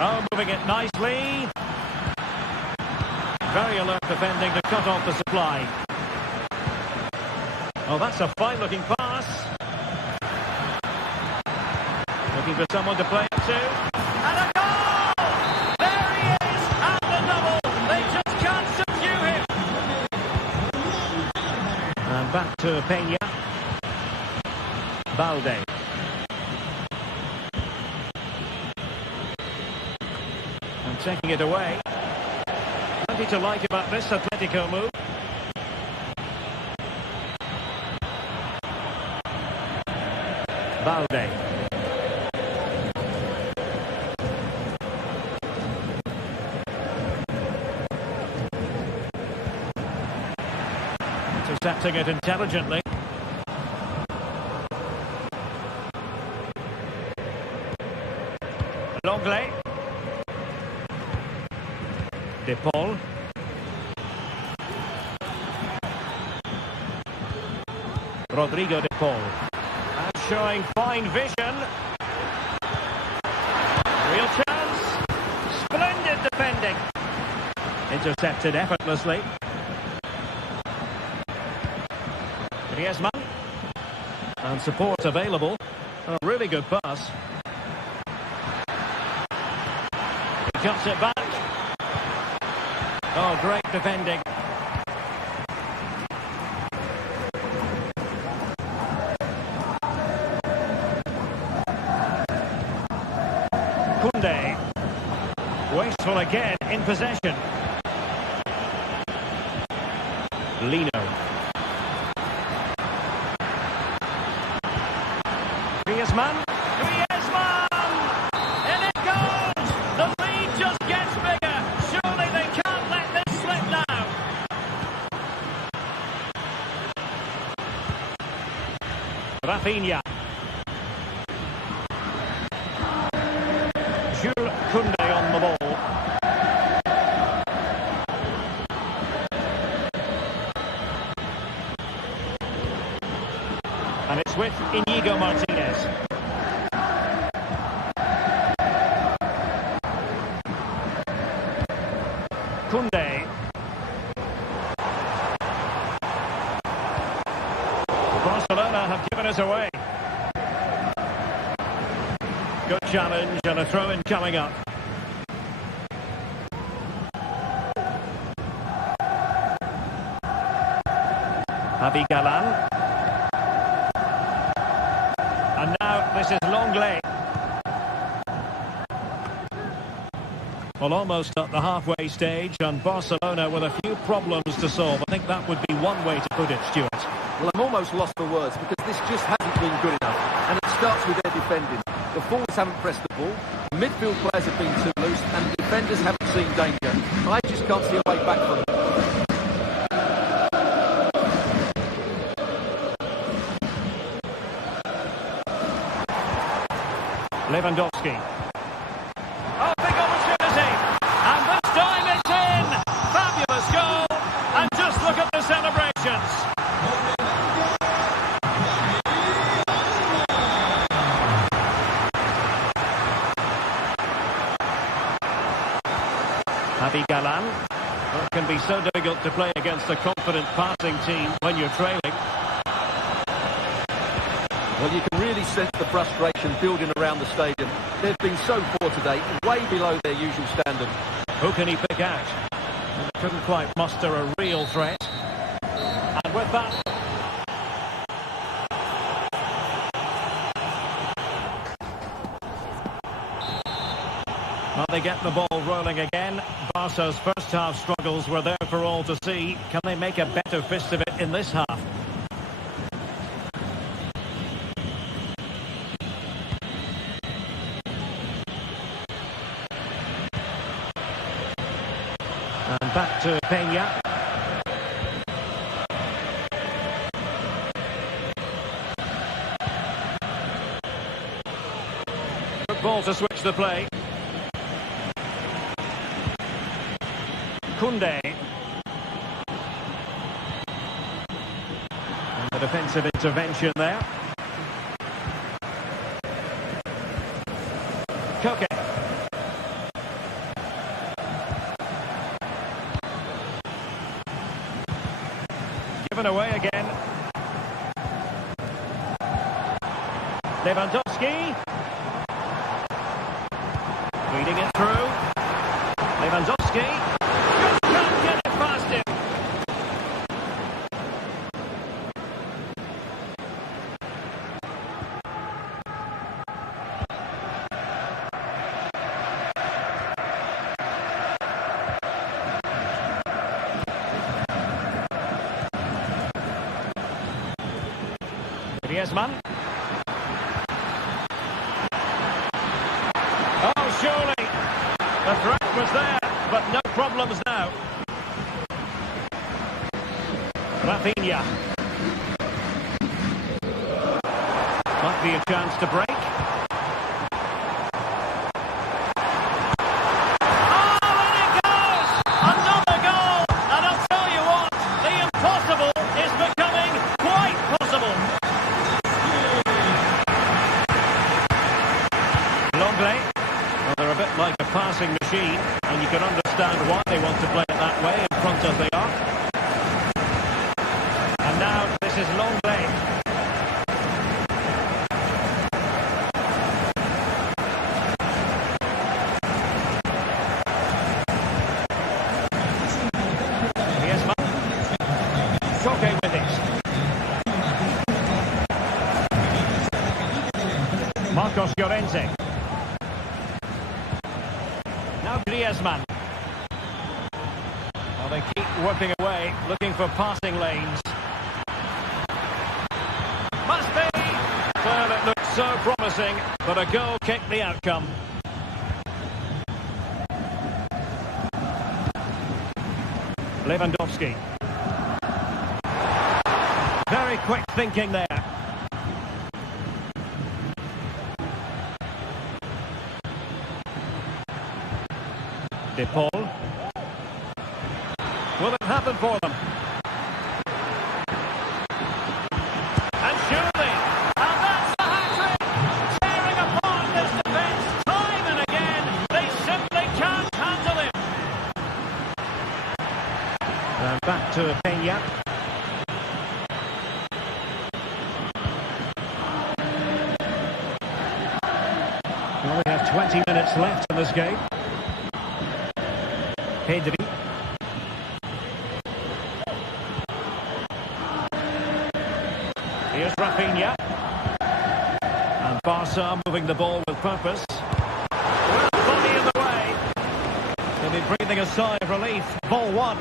Oh, moving it nicely. Very alert defending to cut off the supply. Oh, that's a fine-looking pass. Looking for someone to play it to. And a goal! There he is! And the double! They just can't subdue him! And back to Peña. Balde. And taking it away. Plenty to like about this Atletico move. Balde. Intercepting it intelligently. Longley. De Paul. Rodrigo De Paul. And showing fine vision. Real chance. Splendid defending. Intercepted effortlessly. Griezmann. And support available. A really good pass. He cuts it back. Oh, great defending. Koundé. Wasteful again in possession. Lino. Griezmann. Griezmann! And it goes! The lead just gets bigger. Surely they can't let this slip now. Rafinha. Jules Koundé on the ball. And it's with Inigo Martinez. Koundé. Barcelona have given us away. Good challenge and a throw-in coming up. Javi Galan. And now this is Longley. Well, almost at the halfway stage, and Barcelona with a few problems to solve. I think that would be one way to put it, Stuart. Well, I'm almost lost for words because this just hasn't been good enough. And it starts with their defending. The forwards haven't pressed the ball, the midfield players have been too loose, and the defenders haven't seen danger. I just can't see a way back from them. Lewandowski. Oh, big opportunity! And this time it's in! Fabulous goal! And just look at the Milan. It can be so difficult to play against a confident passing team when you're trailing. Well, you can really sense the frustration building around the stadium. They've been so poor today, way below their usual standard. Who can he pick out? Couldn't quite muster a real threat. And with that... Well, they get the ball rolling again. Barca's first half struggles were there for all to see. Can they make a better fist of it in this half? And back to Peña. Good ball to switch the play. Koundé. And the defensive intervention there. Koke. Given away again. Lewandowski. Reading it through. Lewandowski. Can't get it past him. Griezmann. Oh, surely. The threat was there, but no problems now. Rafinha. Might be a chance to break. Like a passing machine, and you can understand why they want to play it that way in front as they are. And now this is Longley. Griezmann. Koke with it. Marcos Llorente. Now Griezmann. Well, they keep working away, looking for passing lanes. Must be! Well, it looks so promising, but a goal kicked the outcome. Lewandowski. Very quick thinking there. De Paul. Will it happen for them? And surely, and that's the hat-trick! Tearing apart this defence time and again. They simply can't handle him. And back to Peña. We only have 20 minutes left in this game. Pedri. Here's Rafinha. And Barca moving the ball with purpose. Well, body in the way. They'll be breathing a sigh of relief. Ball one.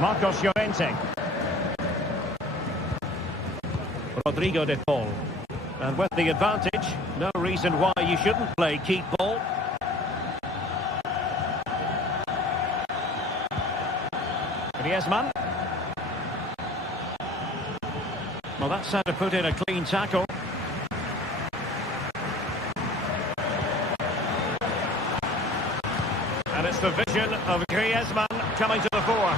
Marcos Llorente. Rodrigo de Paul. And with the advantage, no reason why you shouldn't play keep ball. Griezmann. Well, that's how to put in a clean tackle. And it's the vision of Griezmann coming to the fore.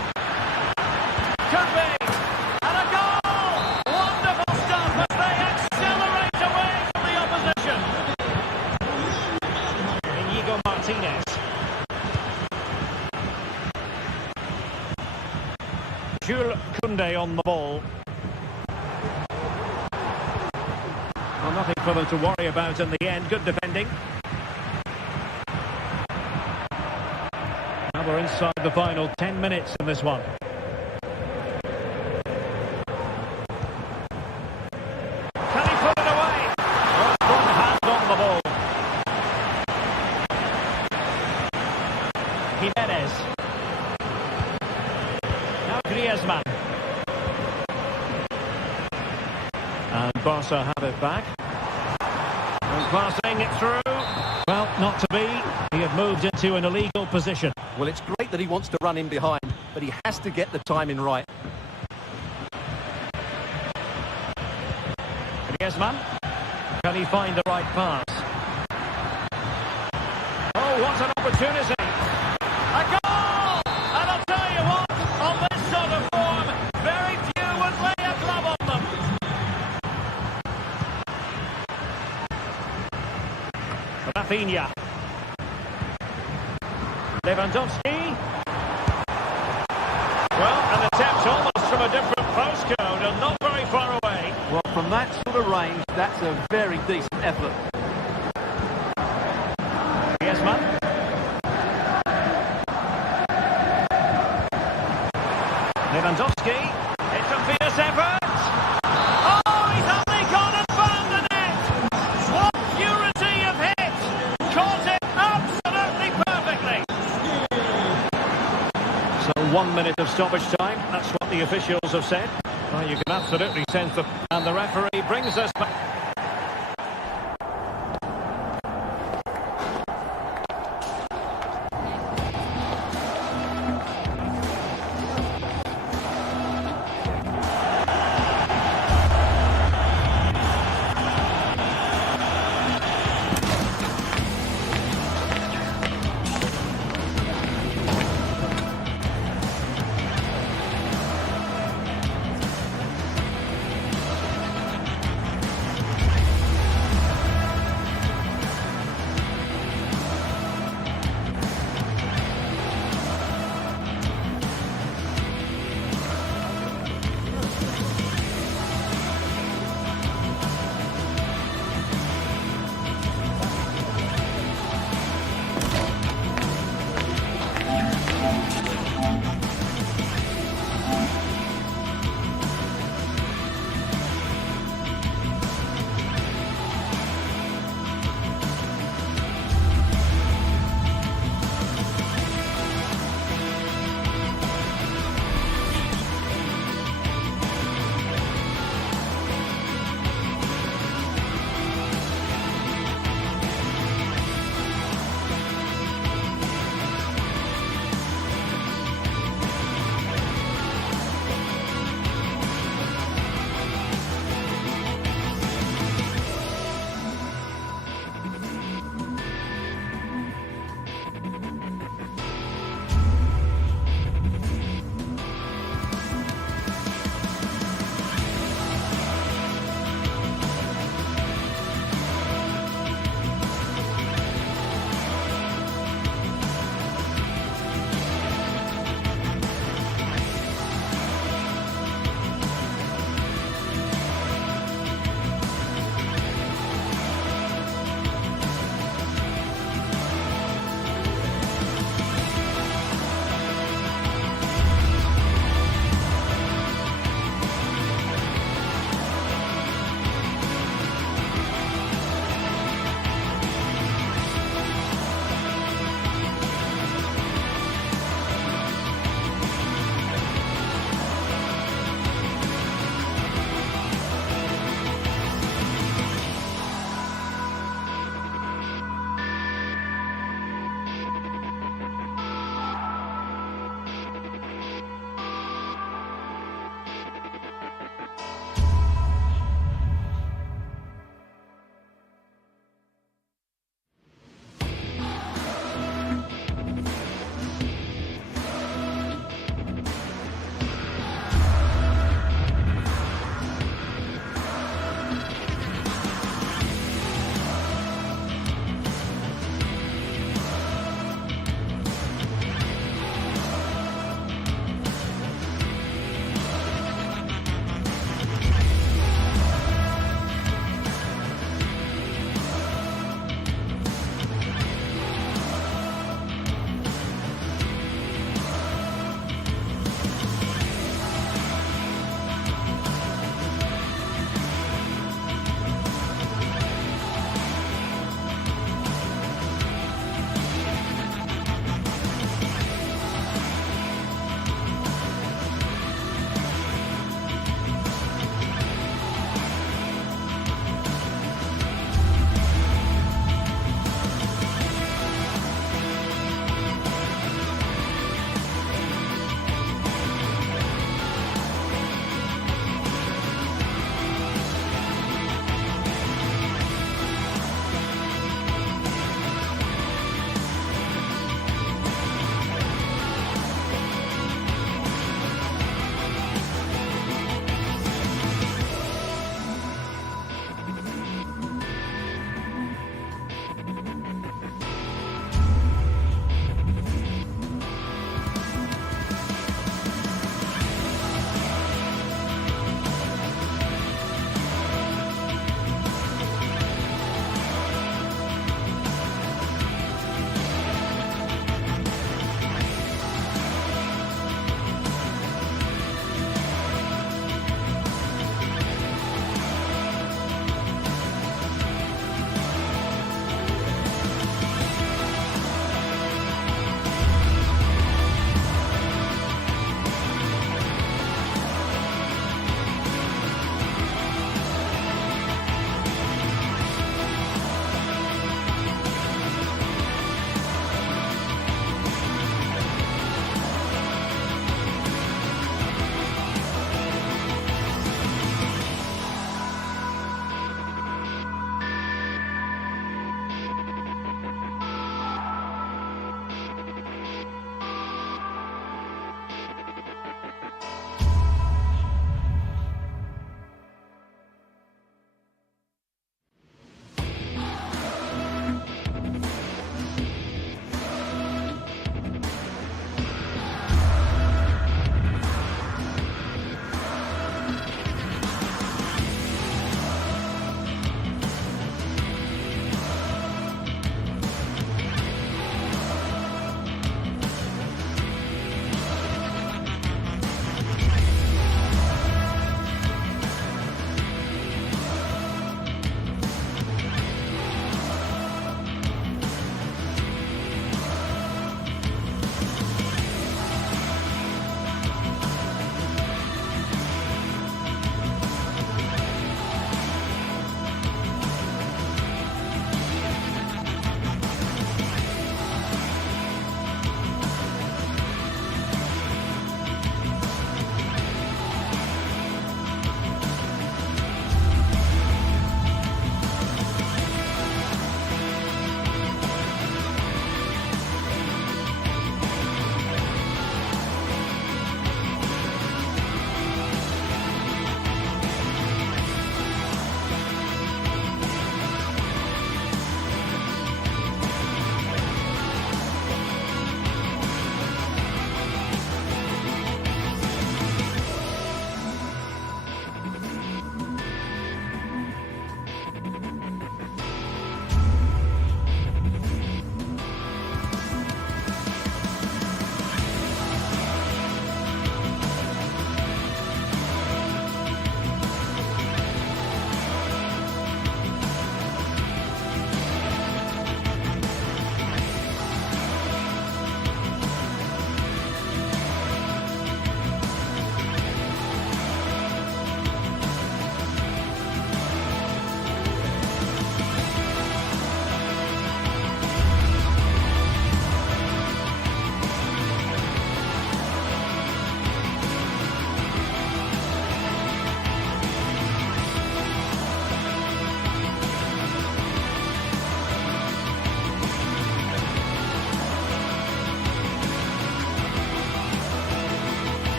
Could be! And a goal! Wonderful stuff as they accelerate away from the opposition. Martinez. Jules Koundé on the ball. Well, nothing for them to worry about in the end. Good defending. Now we're inside the final 10 minutes in this one. Can he put it away? Well, one hand on the ball. Jimenez. Now Griezmann. And Barca have it back. And passing it through. Well, not to be. He had moved into an illegal position. Well, it's great that he wants to run in behind, but he has to get the timing right. Griezmann. Can he find the right pass? Oh, what an opportunity. A goal! And I'll tell you what, on this sort of form, very few would lay a glove on them. Rafinha. Lewandowski. Well, an attempt almost from a different postcode and not very far away. Well, from that sort of range, that's a very decent effort. Griezmann. Lewandowski. It's a fierce effort. Oh, he's only gone and found the net. What purity of hit. Caught it absolutely perfectly. So 1 minute of stoppage time. That's what the officials have said. Well, you can absolutely sense that. And the referee brings us back.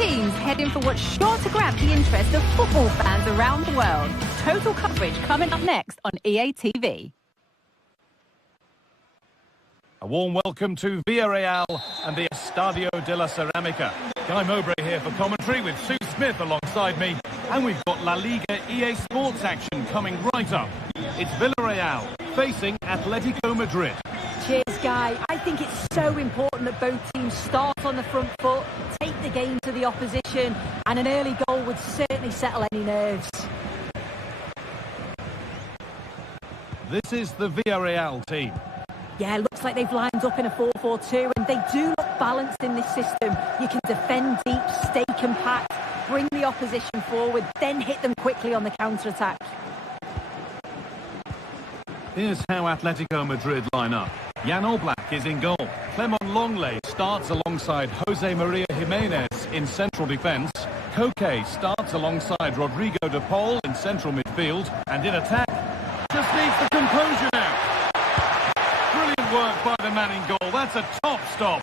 teams heading for what's sure to grab the interest of football fans around the world. Total coverage coming up next on EA TV. A warm welcome to Villarreal and the Estadio de la Ceramica. Guy Mowbray here for commentary with Sue Smith alongside me. And we've got La Liga EA Sports action coming right up. It's Villarreal facing Atletico Madrid. Cheers, Guy. I think it's so important that both teams start on the front foot, take the game to the opposition, and an early goal would certainly settle any nerves. This is the Villarreal team. Yeah, looks like they've lined up in a 4-4-2, and they do look balanced in this system. You can defend deep, stay compact, bring the opposition forward, then hit them quickly on the counter-attack. Here's how Atletico Madrid line up. Jan Oblak is in goal. Clement Longley starts alongside Jose Maria Jimenez in central defence. Koke starts alongside Rodrigo de Paul in central midfield. And in attack, just needs the composure now. Brilliant work by the man in goal. That's a top stop.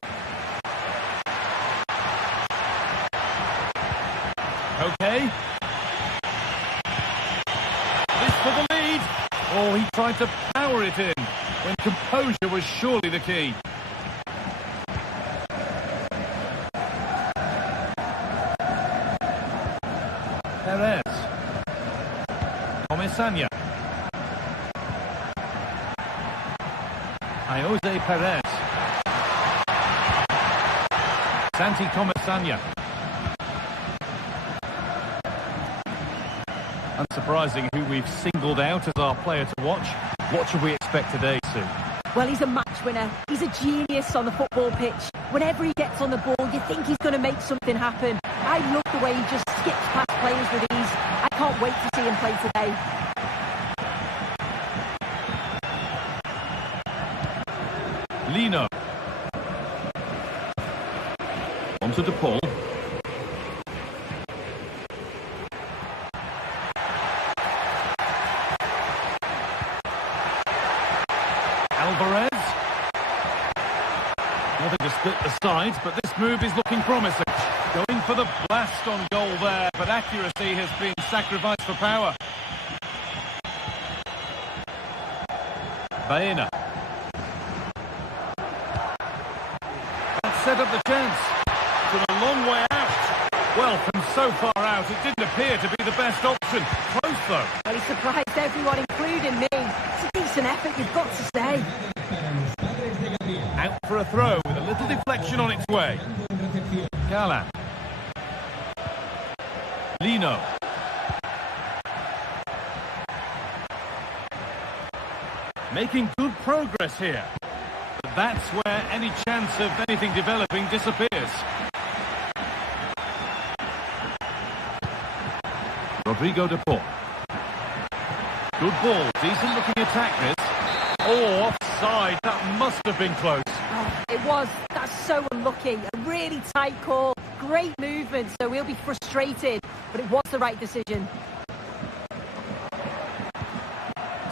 Okay. This for the lead. Oh, he tried to power it in when composure was surely the key. Perez. Comesaña. Jose Perez. Santi Comesaña. Unsurprising who we've singled out as our player to watch. What should we expect today, Sue? Well, he's a match winner. He's a genius on the football pitch. Whenever he gets on the ball, you think he's going to make something happen. I love the way he just skips past players with ease. I can't wait to see him play today. Lino. Onto De Paul. Alvarez. Nothing to split the sides, but this move is looking promising. Going for the blast on goal there, but accuracy has been sacrificed for power. Bayern. That set up the chance. From a long way out. Well, from so far out, it didn't appear to be the best option. Close, though. Well, he surprised everyone, including me. It's a decent effort, you've got to say. Out for a throw with a little deflection on its way. Milan. Lino. Making good progress here. But that's where any chance of anything developing disappears. Rodrigo de Paul. Good ball. Decent looking attack this. Oh, offside. That must have been close. Oh, it was. That's so unlucky. A really tight call. Great movement, so we'll be frustrated. But it was the right decision.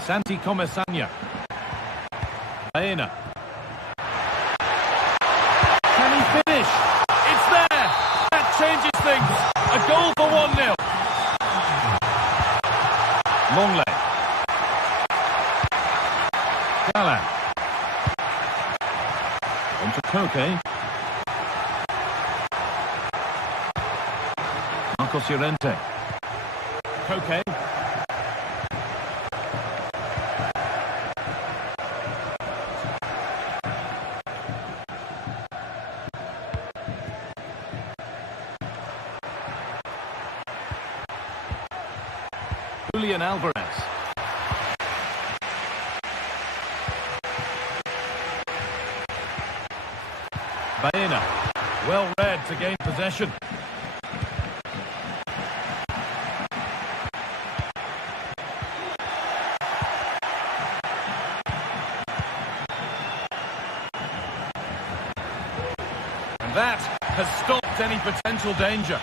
Santi Comesaña. Bayern. Can he finish? It's there! That changes things. A goal for 1-0. Longley. Milan. Onto Koke. Marcos Llorente. Koke. Julian Alvarez. Bayern, well read to gain possession. And that has stopped any potential danger.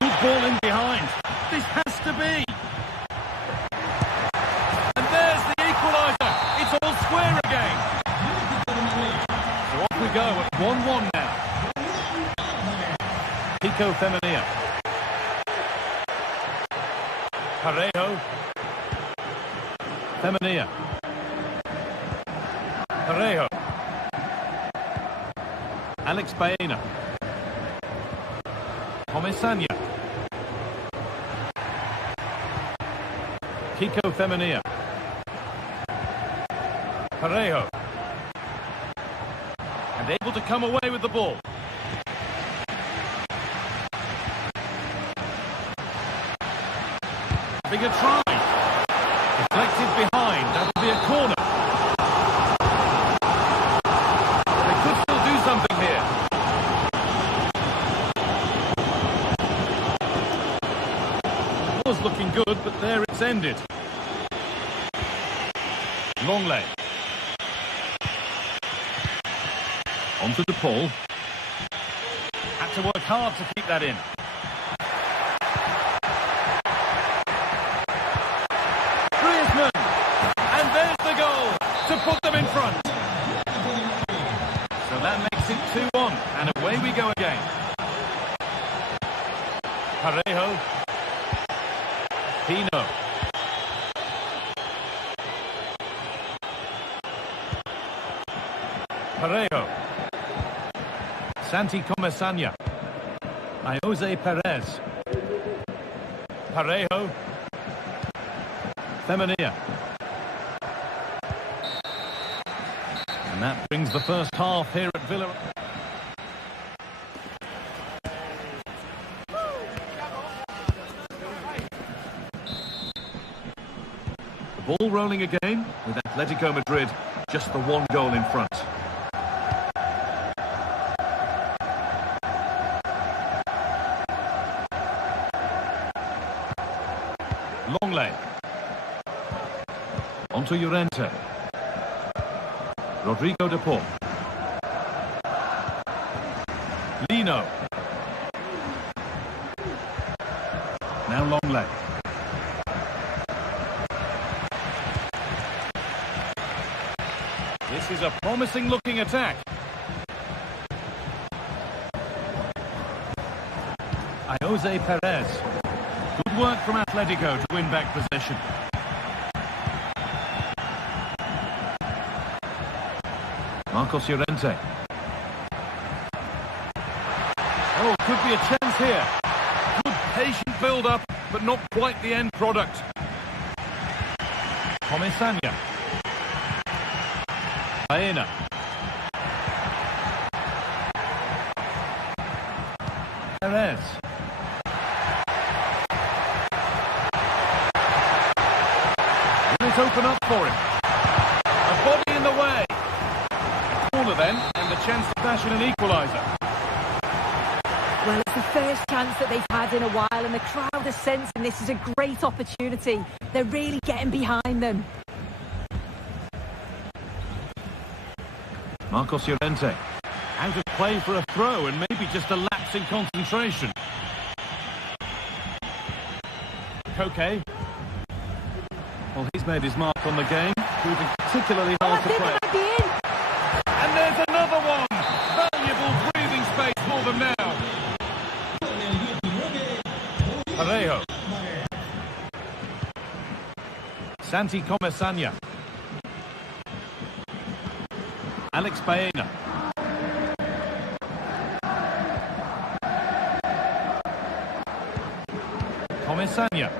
Good ball in behind. This has to be. And there's the equaliser. It's all square again. So off we go at 1-1 now. Kiko Femenia. Parejo. Femenia. Parejo. Alex Baena. Comesaña. Kiko Femenia. Parejo. And able to come away with the ball. Having a try. Deflected behind. That'll be a corner. They could still do something here. It was looking good, but there it's ended. Longley. Onto the Paul. Had to work hard to keep that in. Griezmann. And there's the goal to put them in front. So that makes it 2-1. And away we go again. Parejo. Pino. Parejo. Santi Comesaña. Jose Perez. Parejo. Femenia. And that brings the first half here at Villarreal. The ball rolling again with Atletico Madrid just the one goal in front. Longley. Onto Llorente. Rodrigo de Paul. Lino. Now Longley. This is a promising looking attack. Jose Perez. Good work from Atletico to win back possession. Marcos Llorente. Oh, could be a chance here. Good patient build-up, but not quite the end product. Comesaña. Baena. Perez. Will it open up for him? A body in the way. A corner then, and the chance to fashion an equaliser. Well, it's the first chance that they've had in a while, and the crowd are sensing this is a great opportunity. They're really getting behind them. Marcos Llorente. Out of play for a throw, and maybe just a lapse in concentration. Koke. Well, he's made his mark on the game, proving particularly hard to play. And there's another one! Valuable breathing space for them now. Parejo. Santi Comesaña. Alex Baena. Comesaña.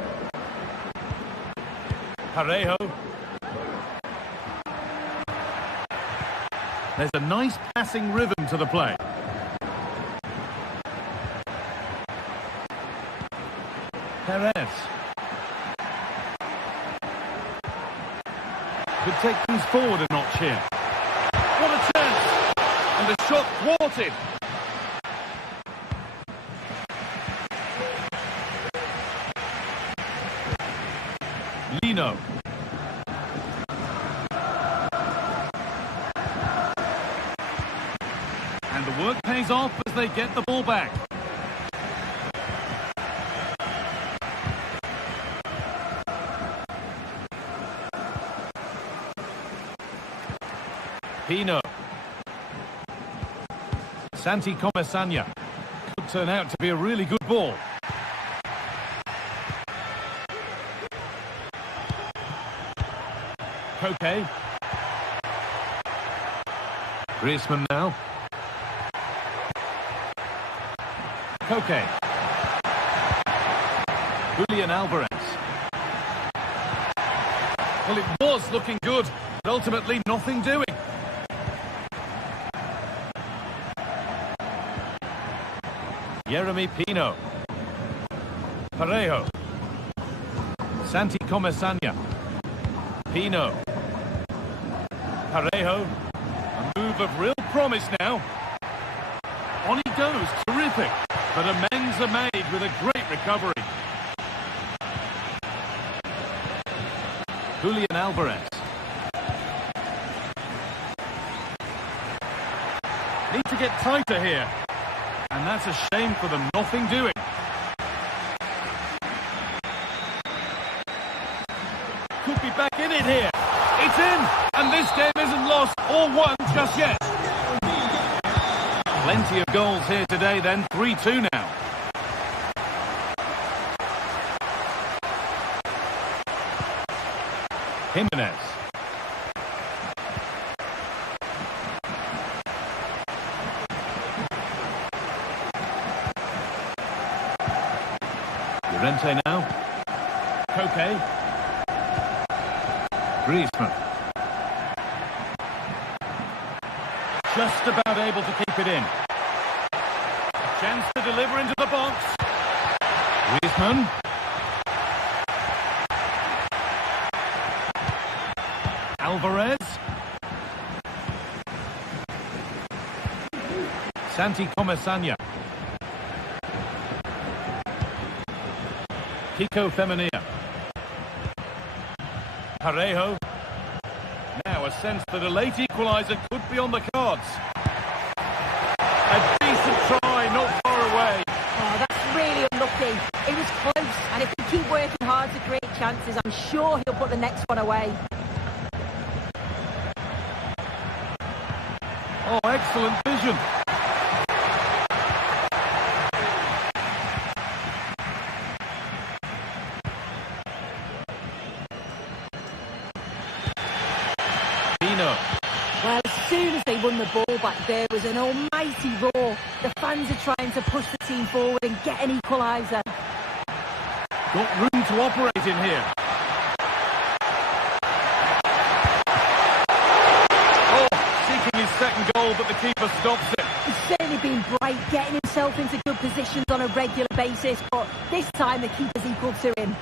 Parejo. There's a nice passing rhythm to the play. Perez. Could take things forward a notch here. What a chance! And the shot thwarted. Lino. And the work pays off as they get the ball back. Pino. Santi Comesaña. Could turn out to be a really good ball. Koke. Griezmann now. Koke. Julian Alvarez. Well, it was looking good, but ultimately nothing doing. Yeremy Pino. Parejo. Santi Comesania. Pino. Parejo. A move of real promise now. On he goes, terrific. But amends are made with a great recovery. Julian Alvarez. Need to get tighter here. And that's a shame for them, nothing doing. Could be back in it here. It's in, and this game isn't lost or won just yet. Plenty of goals here today then, 3-2 now. Jimenez. Llorente now. Koke. Griezmann. Just about able to keep it in. A chance to deliver into the box. Griezmann. Alvarez. Santi Comesania. Kiko Femenia. Parejo. Now a sense that a late equaliser could be on the cards. A decent try, not far away. Oh, that's really unlucky. It was close, and if they keep working hard to create chances, I'm sure he'll put the next one away. Oh, excellent vision. Well, as soon as they won the ball back, there was an almighty roar. The fans are trying to push the team forward and get an equaliser. Got room to operate in here. Oh, seeking his second goal, but the keeper stops it. He's certainly been bright, getting himself into good positions on a regular basis, but this time the keeper's equal to him.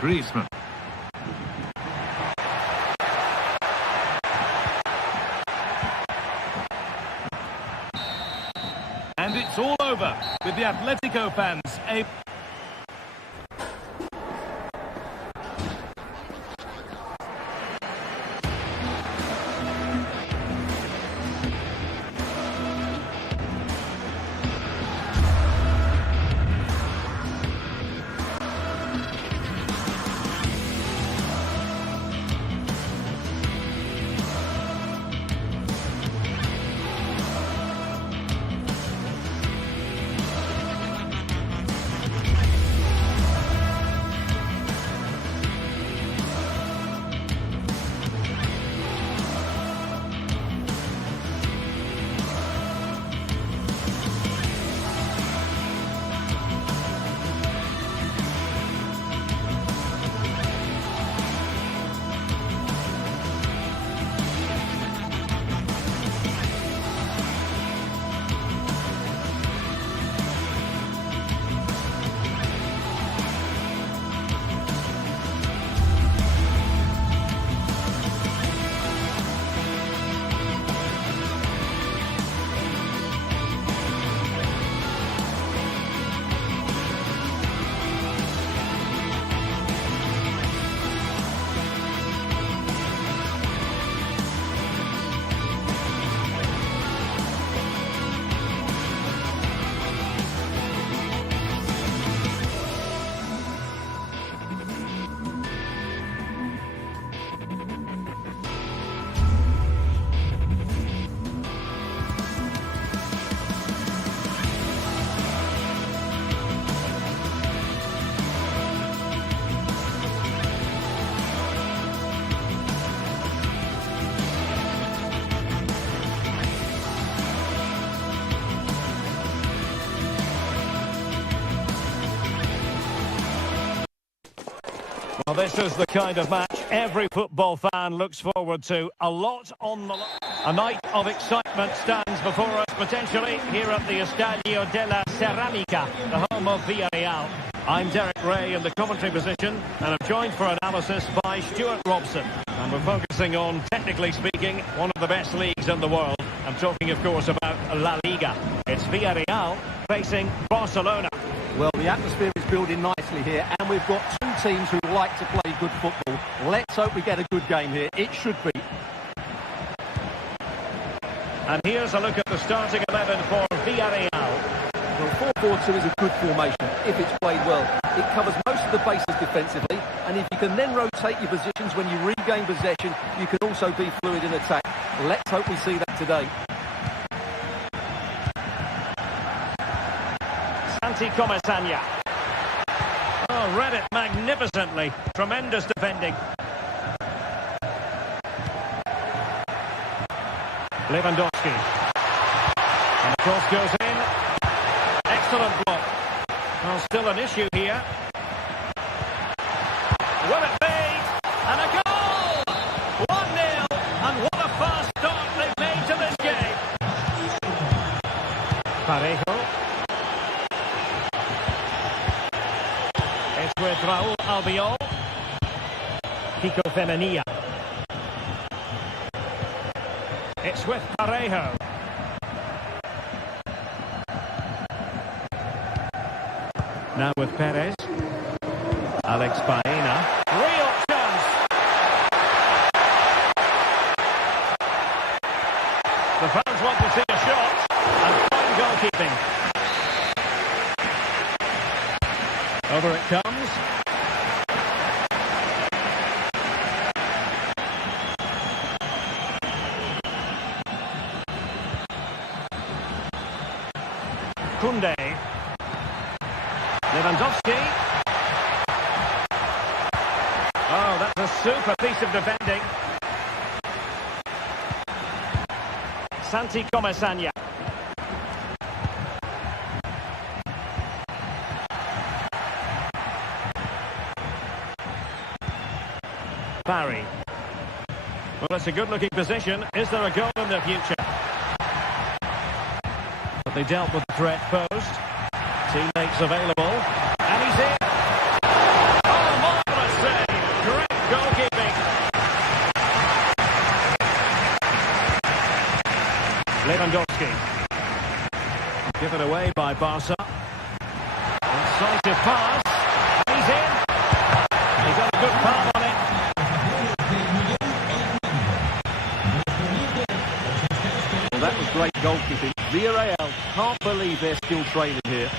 Griezmann. And it's all over with the Atletico fans able... Well, this is the kind of match every football fan looks forward to. A lot on the line. A night of excitement stands before us, potentially, here at the Estadio de la Ceramica, the home of Villarreal. I'm Derek Ray in the commentary position, and I'm joined for analysis by Stuart Robson. And we're focusing on, technically speaking, one of the best leagues in the world. I'm talking, of course, about La Liga. It's Villarreal facing Barcelona. Well, the atmosphere is building nicely here, and we've got two teams who like to play good football. Let's hope we get a good game here. It should be. And here's a look at the starting 11 for Villarreal. Well, 4-4-2 is a good formation if it's played well. It covers most of the bases defensively, and if you can then rotate your positions when you regain possession, you can also be fluid in attack. Let's hope we see that today. Comesaña. Oh, read it magnificently. Tremendous defending. Lewandowski. And the cross goes in. Excellent block. Well, still an issue here. Will it be? And a goal! 1-0. And what a fast start they've made to this game. Parejo. It's with Raúl Albiol. Kiko Femenia. It's with Parejo. Now with Perez. Alex Baena. Real chance. The fans want to see a shot. And fine goalkeeping. Over it comes. Kunde. Lewandowski. Oh, that's a super piece of defending. Santi Comesaña. Barry. Well, it's a good-looking position. Is there a goal in the future? But they dealt with the threat post. Teammates available. And he's in. Oh, marvellous save. Great goalkeeping. Lewandowski. Given away by Barca. Incisive pass. And he's in. He got a good palm on it. Well, that was great goalkeeping. Villarreal can't believe they're still trailing here.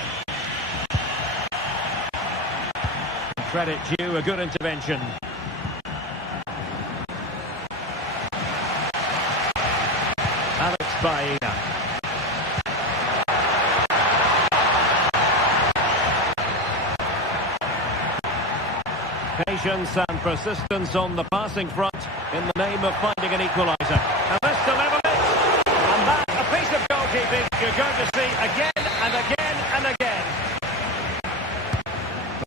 Credit due, a good intervention. Alex Baena. Patience and persistence on the passing front in the name of finding an equaliser. And this to level it. And that, a piece of goalkeeping you're going to see again and again and again.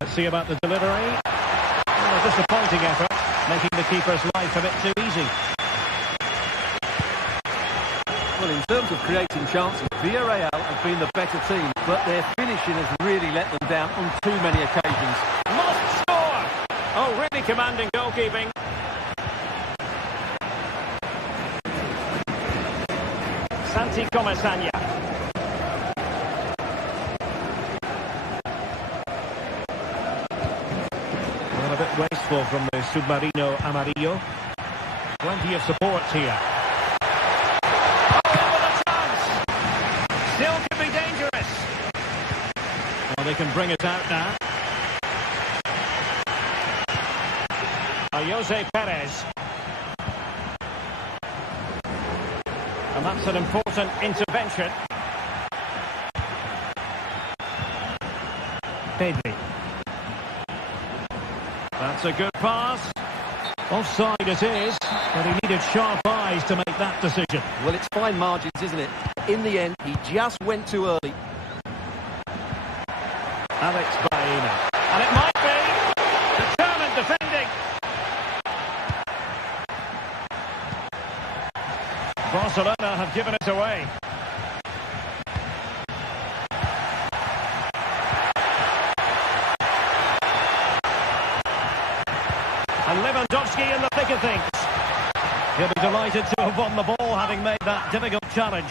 Let's see about the delivery. Oh, a disappointing effort, making the keeper's life a bit too easy. Well, in terms of creating chances, Villarreal have been the better team, but their finishing has really let them down on too many occasions. Must score! Oh, really commanding goalkeeping. Santi Comesaña. Well, a bit wasteful from the Submarino Amarillo. Plenty of support here. Oh, with a chance! Still could be dangerous. Well, they can bring it out now. Jose Perez. And that's an important intervention. Pedri. That's a good pass. Offside it is, but he needed sharp eyes to make that decision. Well, it's fine margins, isn't it? In the end, he just went too early. Alex Baena. And it might be determined defending. Barcelona have given it away. And Lewandowski in the thick of things. He'll be delighted to have won the ball, having made that difficult challenge.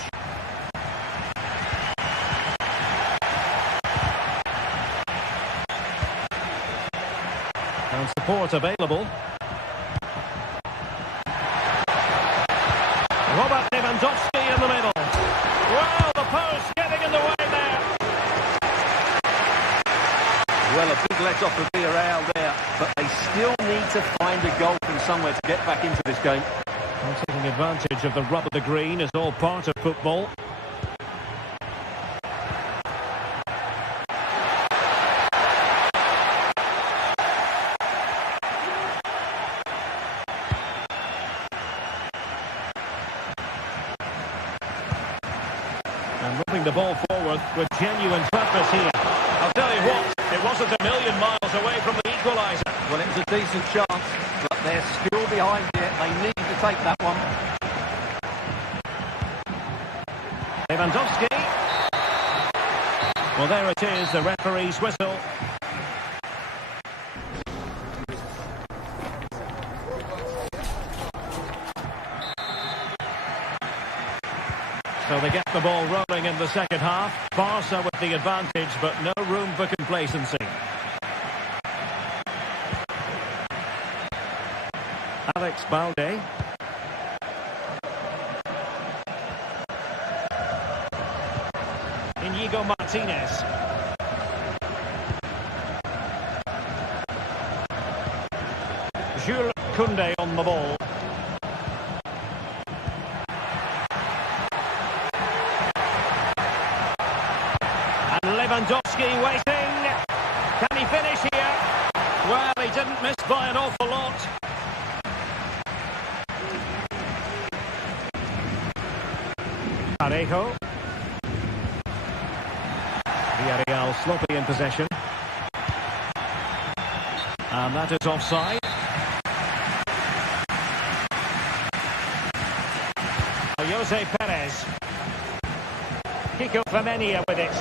And support available. Robert Lewandowski in the middle. Well, the post getting in the way there. Well, a big let off of Villarreal there, but they still need to find a goal from somewhere to get back into this game. And taking advantage of the rub of the green is all part of football. And moving the ball forward with genuine purpose here. I'll tell you what, it wasn't a million miles away from the equaliser. Well, it was a decent chance, but they're still behind here. They need to take that one. Lewandowski. Well, there it is, the referee's whistle. So they get the ball rolling in the second half. Barca with the advantage, but no room for complacency. Alex Balde. Inigo Martinez. Jules Koundé on the ball. And Lewandowski waiting. Can he finish here? Well, he didn't miss by an awful lot. Parejo. Villarreal sloppy in possession. And that is offside. Jose Perez. Kiko Femenia with it.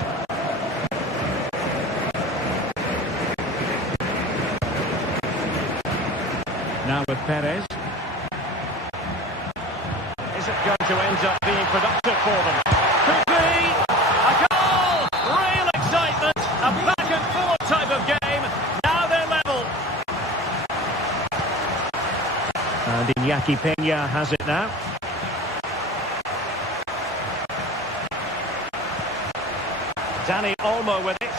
Now with Perez. Is it going to end up being productive for them? Could be! A goal! Real excitement! A back and forth type of game. Now they're level. And Iñaki Peña has it now. Dani Olmo with it.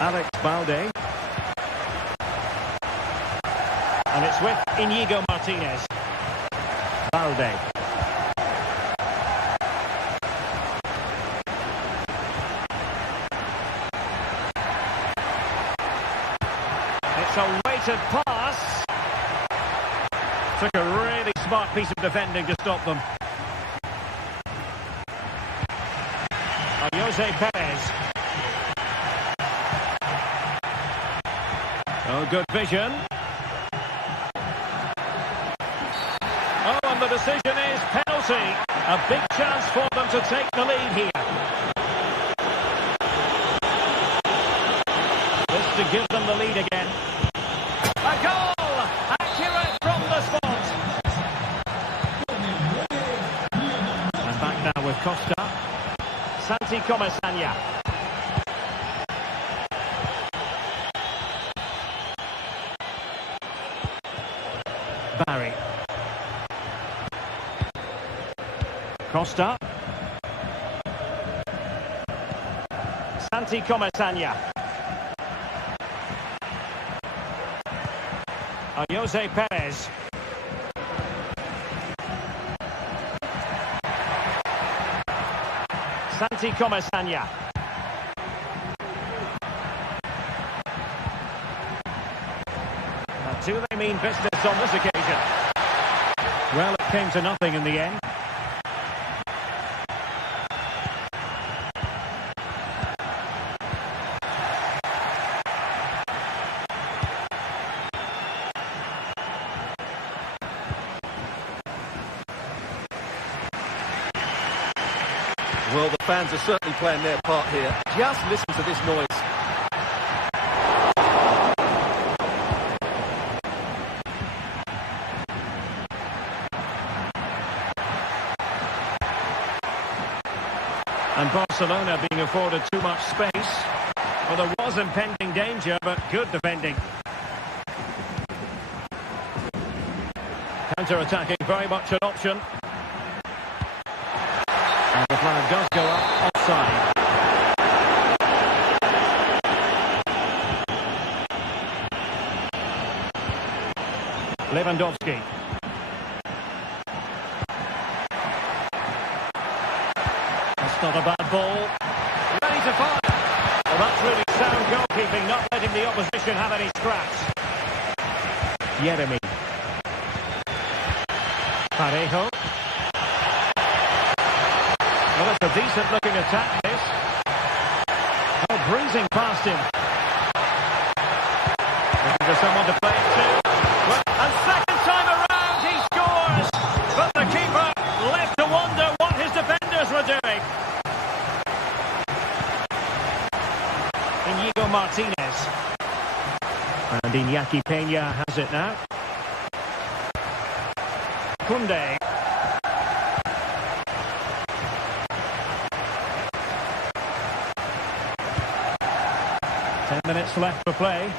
Alex Balde. And it's with Inigo Martinez. Balde. It's a weighted pass. Took a really smart piece of defending to stop them. Jose Perez. Oh, good vision. Oh, and the decision is penalty. A big chance for them to take the lead here. This to give them the lead again. A goal! Accurate from the spot. And back now with Costa. Santi Comesaña. Barry. Costa. Santi Comesaña. Jose Perez. Santi Comesaña. Now, do they mean business on this occasion? Well, it came to nothing in the end. Well, the fans are certainly playing their part here. Just listen to this noise. And Barcelona being afforded too much space. Well, there was impending danger, but good defending. Counter-attacking, very much an option. And the flag does go up offside. Lewandowski. That's not a bad ball. Ready to fire. Well, that's really sound goalkeeping, not letting the opposition have any scraps. Yeremy. Parejo. Well, it's a decent-looking attack, this. Oh, breezing past him. Looking for someone to play it to. Well, and second time around, he scores! But the keeper left to wonder what his defenders were doing. Inigo Martinez. And Iñaki Peña has it now. Koundé. 10 minutes left for play.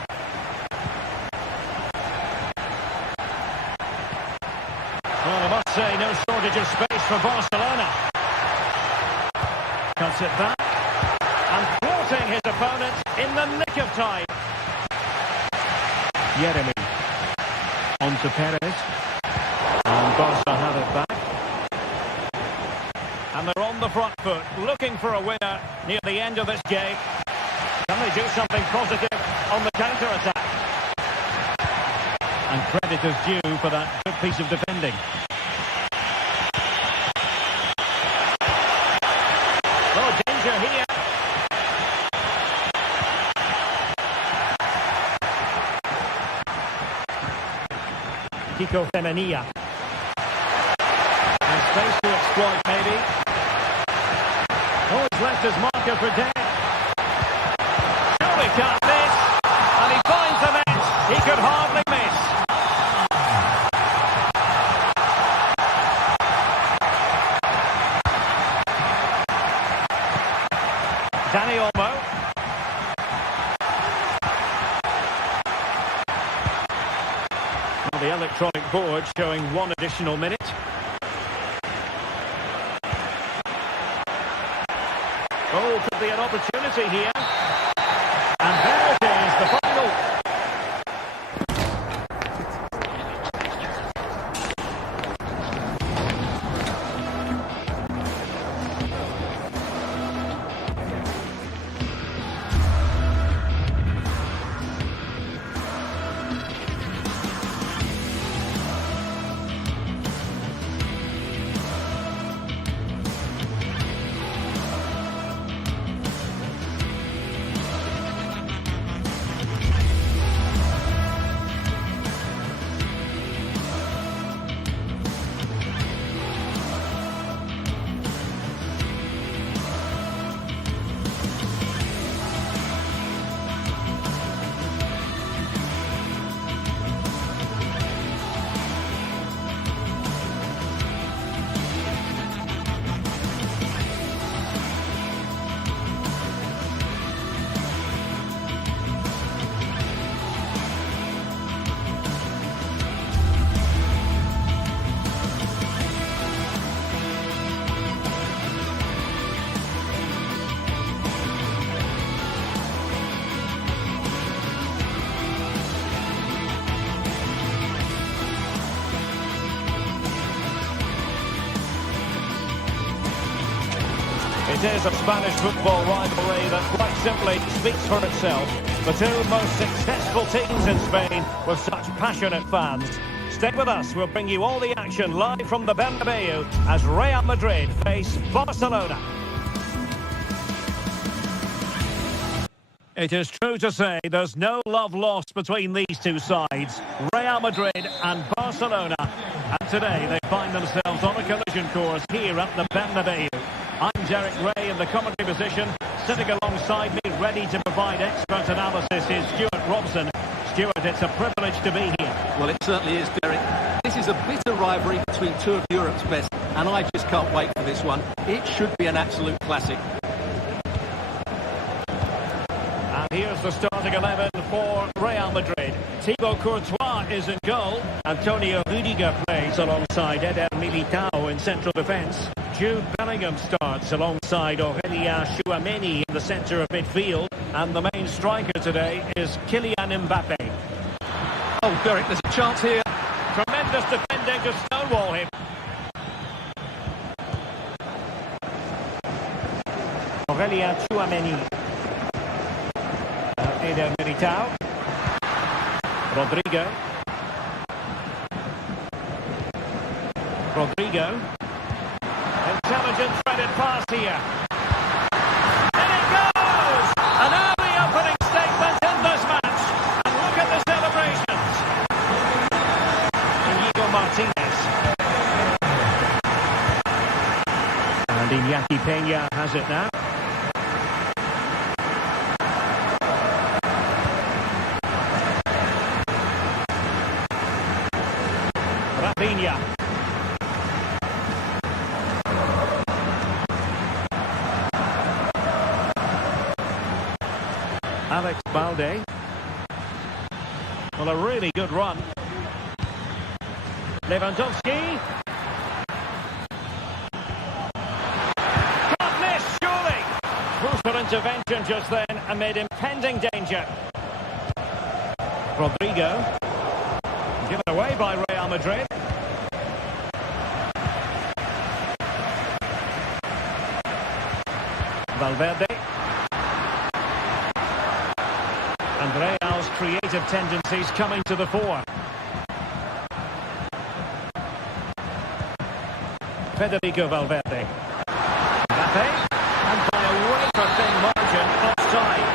Well, I must say, no shortage of space for Barcelona. Cuts it back. And thwarting his opponent in the nick of time. Yeremy. On to Perez. And Barca have it back. And they're on the front foot, looking for a winner near the end of this game. Can they do something positive on the counter-attack? And credit is due for that good piece of defending. Oh, danger here. Kiko Femenia. And space to exploit, maybe. Oh, he's left his marker for dead. Surely can't miss. And he finds the net. He could hardly miss. Dani Olmo. Well, the electronic board showing 1 additional minute. Oh, could be an opportunity here. And there it is, the final. It is a Spanish football rivalry that quite simply speaks for itself. The two most successful teams in Spain with such passionate fans. Stay with us, we'll bring you all the action live from the Bernabeu as Real Madrid face Barcelona. It is true to say there's no love lost between these two sides, Real Madrid and Barcelona. And today they find themselves on a collision course here at the Bernabeu. I'm Derek Ray in the commentary position. Sitting alongside me, ready to provide expert analysis, is Stuart Robson. Stuart, it's a privilege to be here. Well, it certainly is, Derek. This is a bitter rivalry between two of Europe's best, and I just can't wait for this one. It should be an absolute classic. And here's the starting 11 for Real Madrid. Thibaut Courtois is in goal. Antonio Rudiger plays alongside Eder Militao in central defence. Jude Bellingham starts alongside Aurélien Tchouameni in the centre of midfield. And the main striker today is Kylian Mbappe. Oh, Derek, there's a chance here. Tremendous defending to stonewall him. Aurélien Tchouameni. Eder Militao. Rodrigo. Intelligent threaded pass here. And it goes! An early opening statement in this match. And look at the celebrations. Inigo Martinez. And Iñaki Peña has it now. Rafinha. Alex Balde. Well, a really good run. Lewandowski. Can't miss, surely. Crucial intervention just then amid impending danger. Rodrigo. Given away by Real Madrid. Valverde. And Real's creative tendencies coming to the fore. Federico Valverde. Mbappe. And by a wafer-thin margin, offside.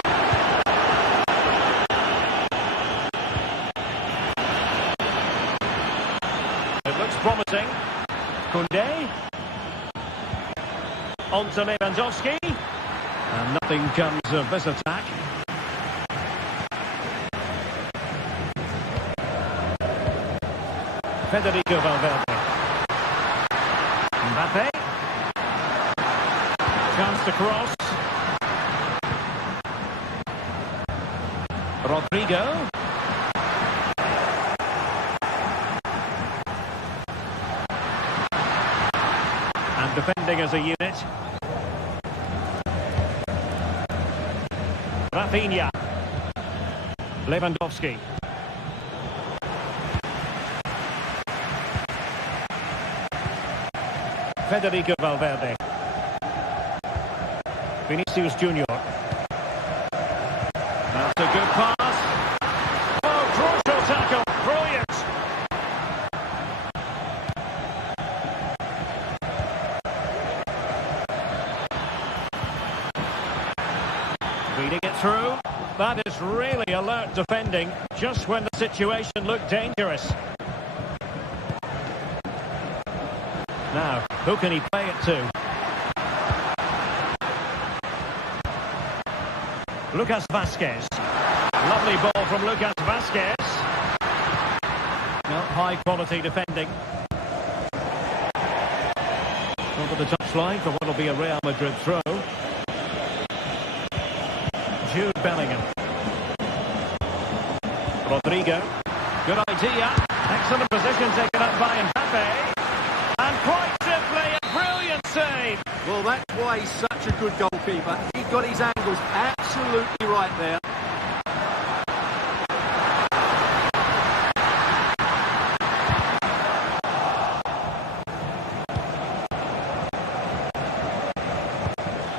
It looks promising. Koundé. On to Lewandowski. And nothing comes of this attack. Federico Valverde. Mbappe. Chance to cross. Rodrigo. And defending as a unit. Rafinha. Lewandowski. Federico Valverde. Vinicius Junior. That's a good pass. Oh, crucial tackle. Brilliant. Reading it through. That is really alert defending, just when the situation looked dangerous. Now, who can he play it to? Lucas Vázquez. Lovely ball from Lucas Vázquez. Well, high-quality defending. Over the touchline for what will be a Real Madrid throw. Jude Bellingham. Rodrigo. Good idea. Excellent position taken up by Mbappe. And quite simply, a brilliant save. Well, that's why he's such a good goalkeeper. He got his angles absolutely right there.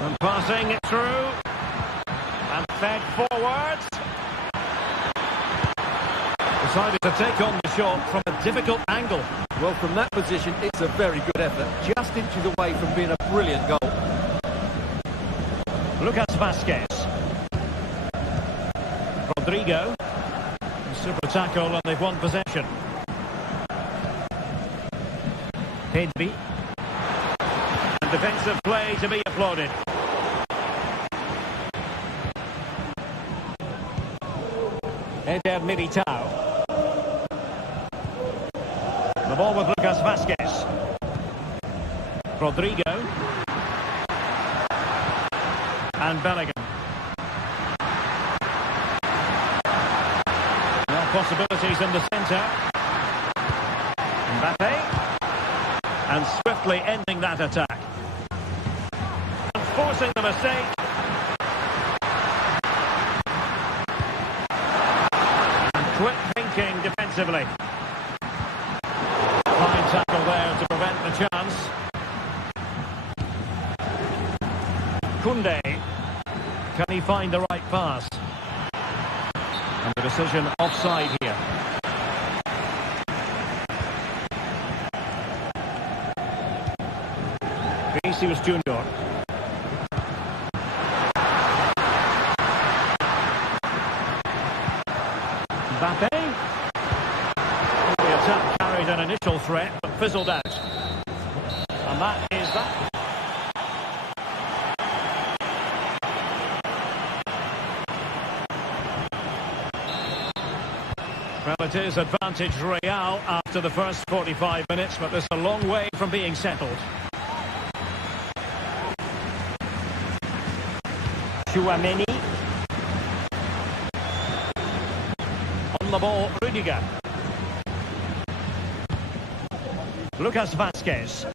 And passing it through. And fed forwards. Decided to take on the shot from a difficult angle. Well, from that position, it's a very good effort. Just inches away from being a brilliant goal. Lucas Vázquez. Rodrigo. Super tackle and they've won possession. Pedri. And And defensive play to be applauded. Eder Militao. The ball with Lucas Vázquez. Rodrigo. And Bellingham. Now possibilities in the centre. Mbappe. And swiftly ending that attack. And forcing the mistake. And quick thinking defensively. Fine tackle there to prevent the chance. Koundé. Can he find the right pass? And the decision offside here. Vinicius Junior. Mbappe. The attack carried an initial threat but fizzled out. And that is that. Well, it is advantage Real after the first 45 minutes, but there's a long way from being settled. Tchouaméni. On the ball, Rudiger. Lucas Vázquez.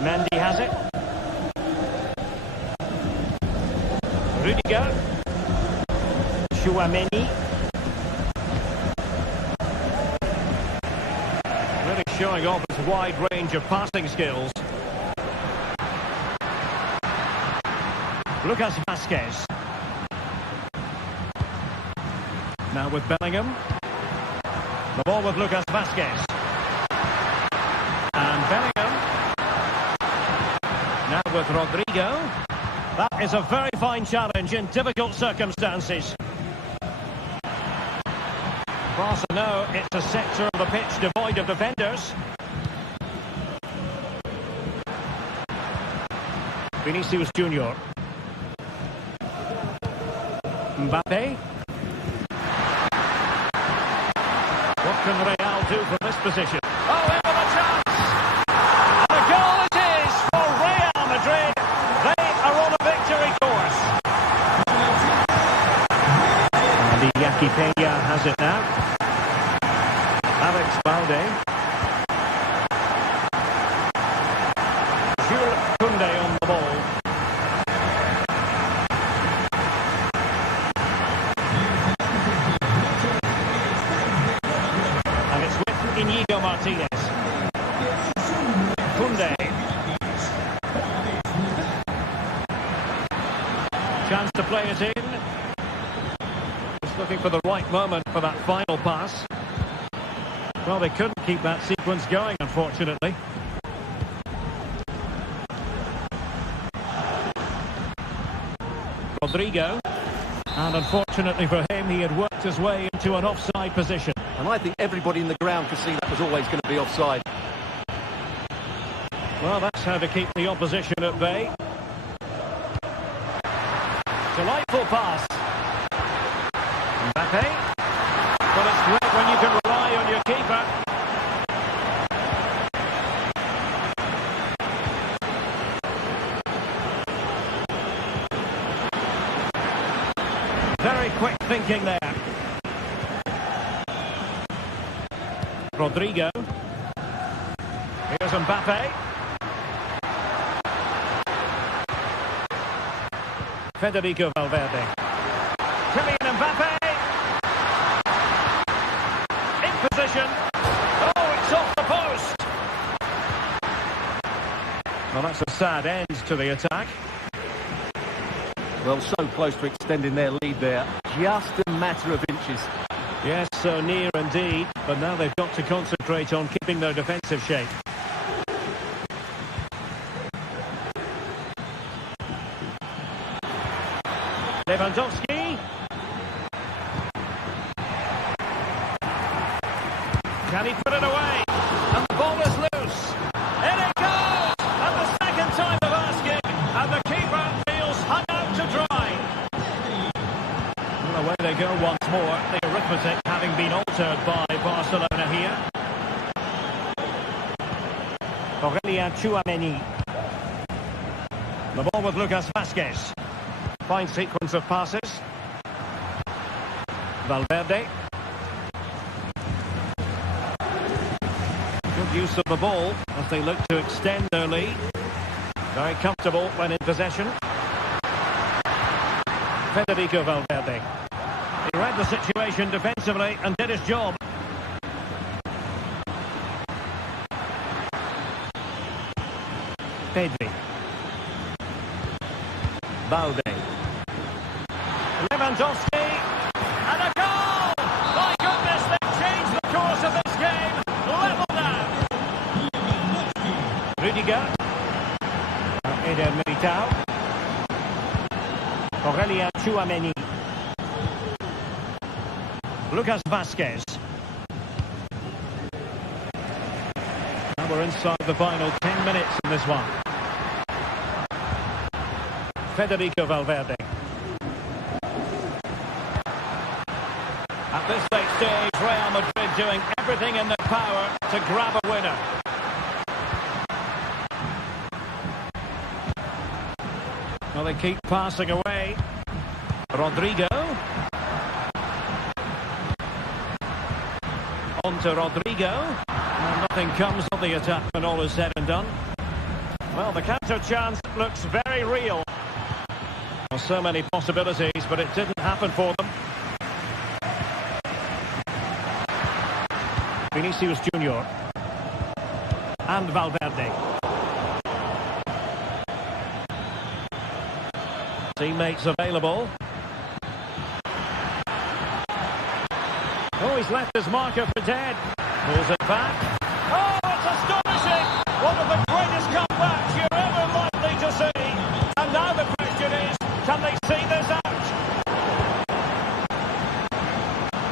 Mendy has it. Rudiger. Tchouaméni. Really showing off his wide range of passing skills. Lucas Vázquez. Now with Bellingham. The ball with Lucas Vázquez. And Bellingham. Now with Rodrigo. That is a very fine challenge in difficult circumstances. Barca know it's a sector of the pitch devoid of defenders. Vinicius Junior. Mbappe. What can Real do from this position? Oh, in with a chance! And a goal it is for Real Madrid. They are on a victory course. And Iñaki Peña has it now. Alex Balde. Jules Koundé on the ball. And it's with Inigo Martinez. Koundé. Chance to play it in. Just looking for the right moment for that final pass. Well, they couldn't keep that sequence going, unfortunately. Rodrigo. And unfortunately for him, he had worked his way into an offside position. And I think everybody in the ground could see that was always going to be offside. Well, that's how to keep the opposition at bay. Delightful pass. Mbappe. But it's great when you can rely on your keeper. Very quick thinking there. Rodrigo. Here's Mbappe. Federico Valverde. Kylian Mbappe. In position. Oh, it's off the post. Well, that's a sad end to the attack. Well, so close to extending their lead there. Just a matter of inches. Yes, so near indeed. But now they've got to concentrate on keeping their defensive shape. Lewandowski. Can he put it away? And they go once more. The arithmetic having been altered by Barcelona here. Aurélien Tchouameni. The ball with Lucas Vázquez. Fine sequence of passes. Valverde. Good use of the ball as they look to extend their lead. Very comfortable when in possession. Federico Valverde. He read the situation defensively and did his job. Pedri. Balde. Lewandowski. And a goal! My goodness, they've changed the course of this game. Level now. Rudiger. Eder Militao. Aurélien Tchouameni. Lucas Vázquez. Now we're inside the final 10 minutes in this one. Federico Valverde. At this late stage, Real Madrid doing everything in their power to grab a winner. Well, they keep passing away. Rodrigo. On to Rodrigo. And nothing comes of the attack when all is said and done. Well, the counter chance looks very real. Well, so many possibilities, but it didn't happen for them. Vinicius Junior. And Valverde. Teammates available. Oh, he's left his marker for dead. Pulls it back. Oh, it's astonishing! One of the greatest comebacks you're ever likely to see. And now the question is, can they see this out?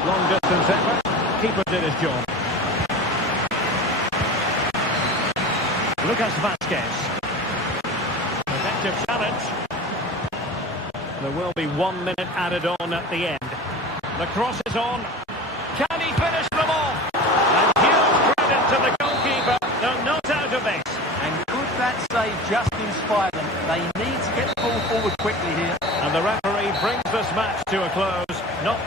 Long distance effort. Keeper did his job. Lucas Vázquez. Effective challenge. There will be 1 minute added on at the end. The cross is on. Can he finish them off? And huge credit to the goalkeeper. They're not out of this. And could that save just inspire them? They need to get the ball forward quickly here. And the referee brings this match to a close. Not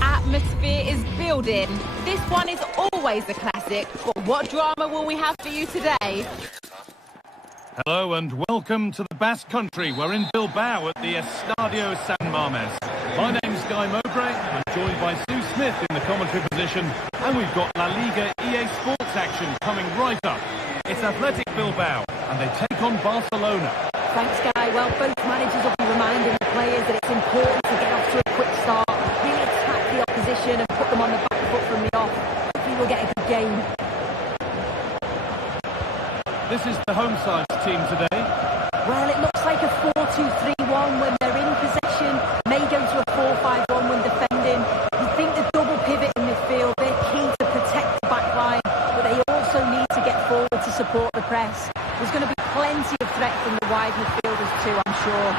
atmosphere is building. This one is always a classic, but what drama will we have for you today? Hello and welcome to the Basque Country. We're in Bilbao at the Estadio San Mames. My name's Guy Mowbray. I'm joined by Sue Smith in the commentary position. And we've got La Liga EA Sports action coming right up. It's Athletic Bilbao and they take on Barcelona. Thanks, Guy. Well, both managers will be reminding the players that it's important to get off to a quick start, really attack the opposition and put them on the back foot from the off. Hopefully we'll get a good game. This is the home side's team today. Well, it looks like a 4-2-3-1 when they're in possession. May go to a 4-5-1 when defending. You think the double pivot in midfield, they're key to protect the back line, but they also need to get forward to support the press. There's going to be plenty of threat from the wide midfielders too, I'm sure.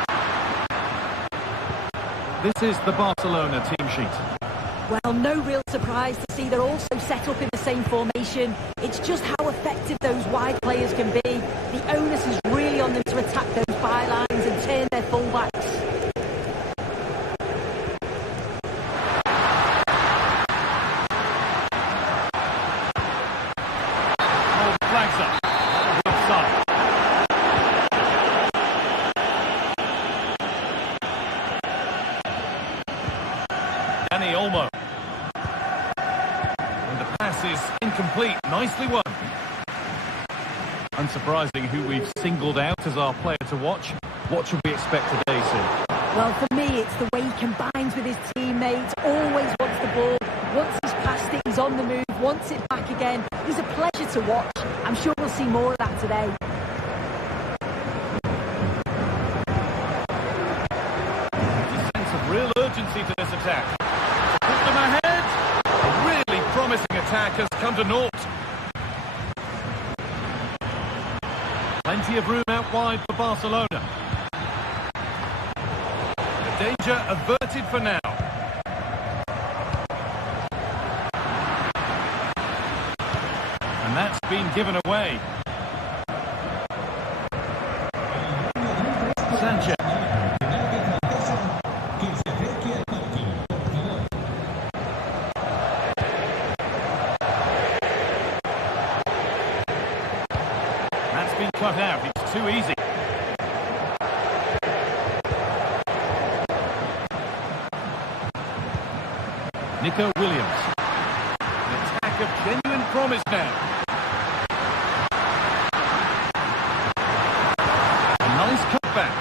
This is the Barcelona team sheet. Well, no real surprise to see they're also set up in the same formation. It's just how effective those wide players can be. The onus is really on them to attack those bylines and turn their fullbacks. Oh, flags up. Offside. Danny Olmo. And the pass is incomplete. Nicely won. Unsurprising who we've singled out as our player to watch. What should we expect today, Sue? Well, for me, it's the way he combines with his teammates, always wants the ball. Once he's passed it, he's on the move, wants it back again. He's a pleasure to watch. I'm sure we'll see more of that today. There's a sense of real urgency to this attack. Put them ahead. A really promising attack has come to naught. Plenty of room out wide for Barcelona. The danger averted for now. And that's been given away. Sanchez. Cut out, it's too easy. Nico Williams. An attack of genuine promise now. A nice cutback.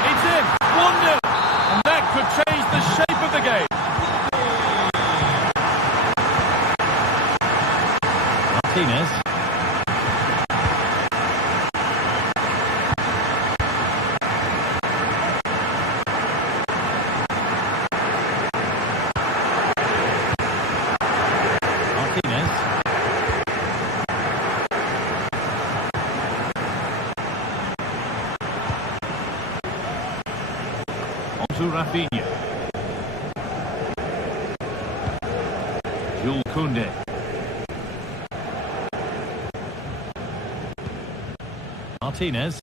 It's in, 1-0. And that could change the shape of the game. Martinez. To Rafinha. Jules Koundé. Martinez.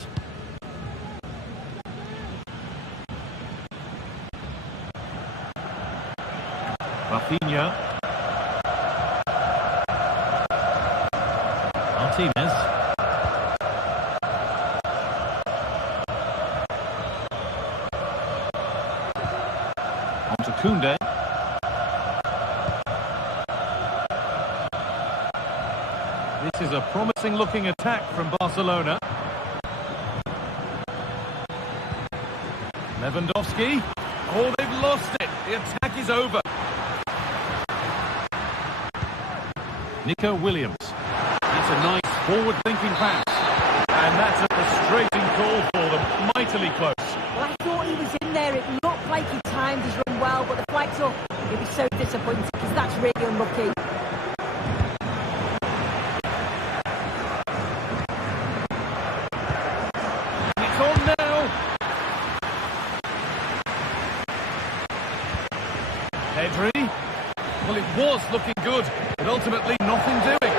Rafinha. Martinez. Koundé. This is a promising looking attack from Barcelona. Lewandowski. Oh, they've lost it. The attack is over. Nico Williams. It's a nice forward-thinking pass. And that's a frustrating call for them. Mightily close. Well, I thought he was in there. It looked like he timed his run well, but the flag's up. He'll be so disappointed because that's really unlucky. It's on now. Pedri. Well, it was looking good, but ultimately nothing doing.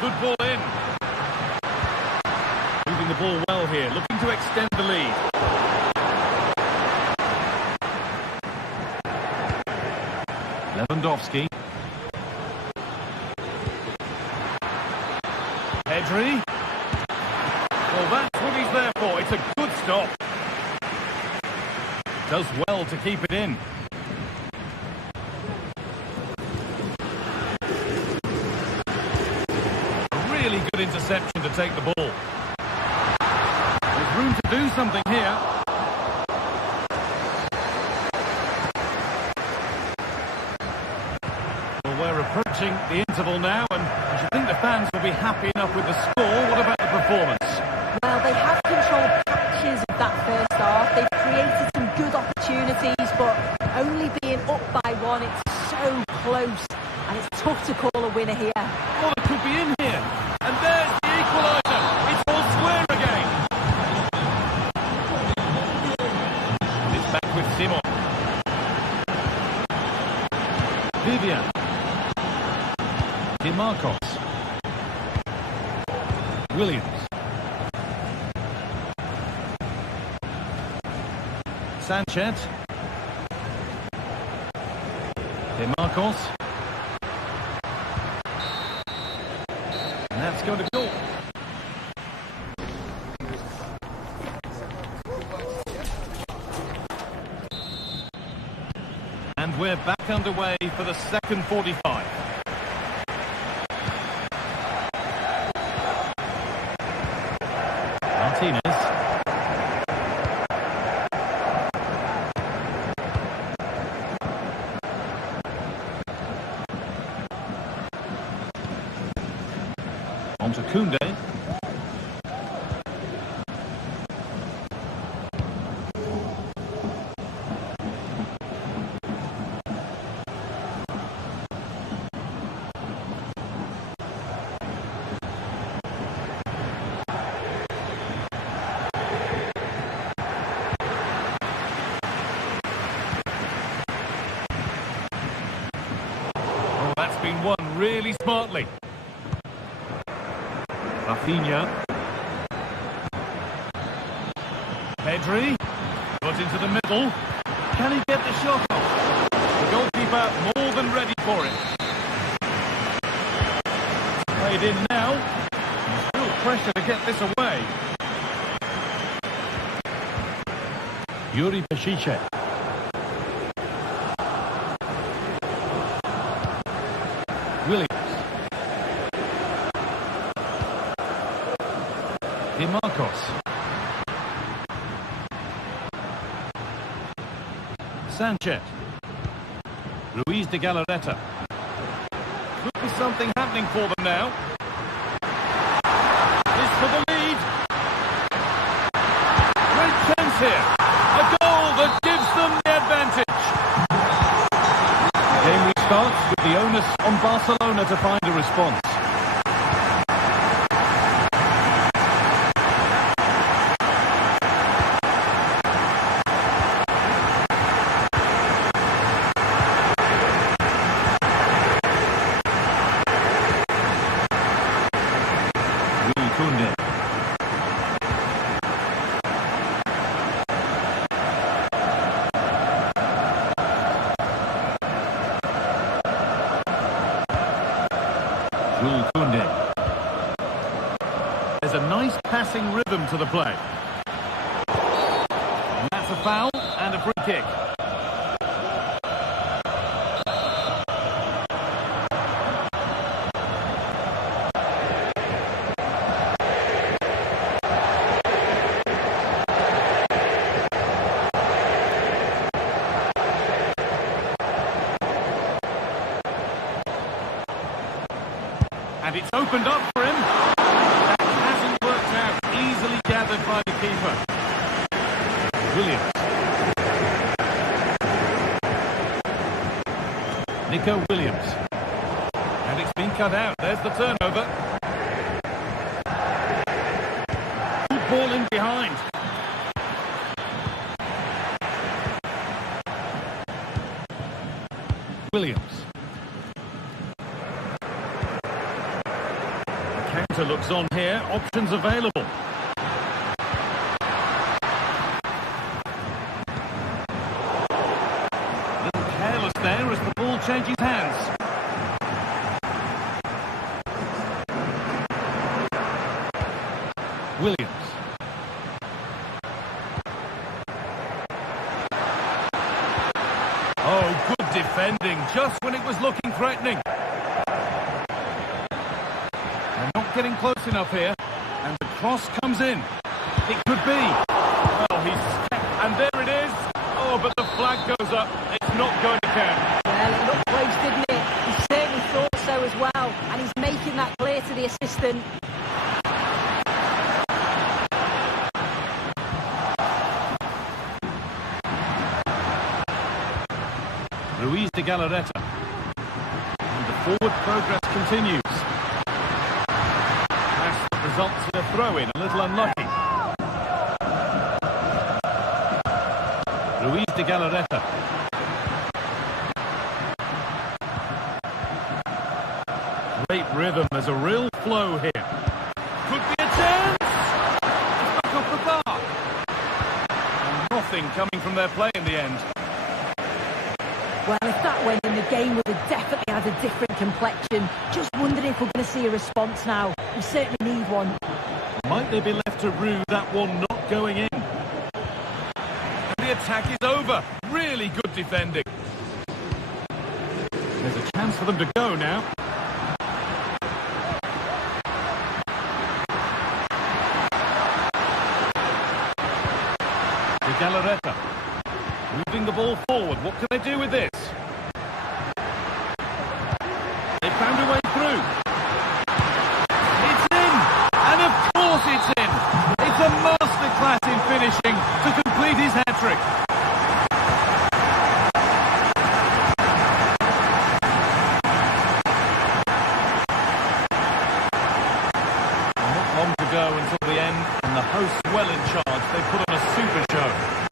Good ball in. Moving the ball well here, looking to extend the lead. Lewandowski. Pedri. Well, that's what he's there for. It's a good stop. Does well to keep it in. Really good interception to take the ball. There's room to do something here. the interval now, and I should think the fans will be happy enough with the score. What about the performance? Well, they have controlled patches of that first half. They've created some good opportunities, but only being up by one, it's so close, and it's tough to call a winner here. Oh, it could be in here. And there's the equaliser. It's all square again. And it's back with Simon. Vivian. DeMarcos. Williams. Sanchez. DeMarcos. And that's going to go. And we're back underway for the second 45. Martinez. On to Koundé. Oh, that's been won really smartly. Rafinha. Pedri. Put into the middle. Can he get the shot off? The goalkeeper more than ready for it. Played in now. Still pressure to get this away. Yuri Peshice. Williams. DeMarcos. Sanchez. Ruiz de Galarreta. Could be something happening for them now. This for the lead. Great chance here. A goal that gives them the advantage. The game restarts with the onus on Barcelona to find a response. There's a nice passing rhythm to the play. And that's a foul and a free kick. And it's opened up for him. That hasn't worked out. Easily gathered by the keeper. Williams. Nico Williams. And it's been cut out. There's the turnover. Good ball in behind. Williams. Counter looks on here, options available. A little careless there as the ball changes hands. Williams. Oh, good defending, just when it was looking threatening. Getting close enough here, and the cross comes in. It could be. Oh, he's stepped, and there it is. Oh, but the flag goes up. It's not going to count. Well, it looked close, didn't it? He certainly thought so as well. confident. Luis de Galarreta. And the forward progress continues. Pass that results in a throw-in, a little unlucky. Luis de Galarreta. Great rhythm, there's a real flow here. Could be a chance! It's back off the bar. And nothing coming from their play in the end. Well, if that went in, the game would have definitely had a different complexion. Just wondering if we're going to see a response now. We certainly need one. Might they be left to rue that one not going in? And the attack is over. Really good defending. There's a chance for them to go now. De Galarreta. Moving the ball forward. What can they do with this? They found a way through. It's in! And of course it's in! It's a masterclass in finishing to complete his hat-trick. Not long to go until the end, and the hosts well in charge. They put on a super show.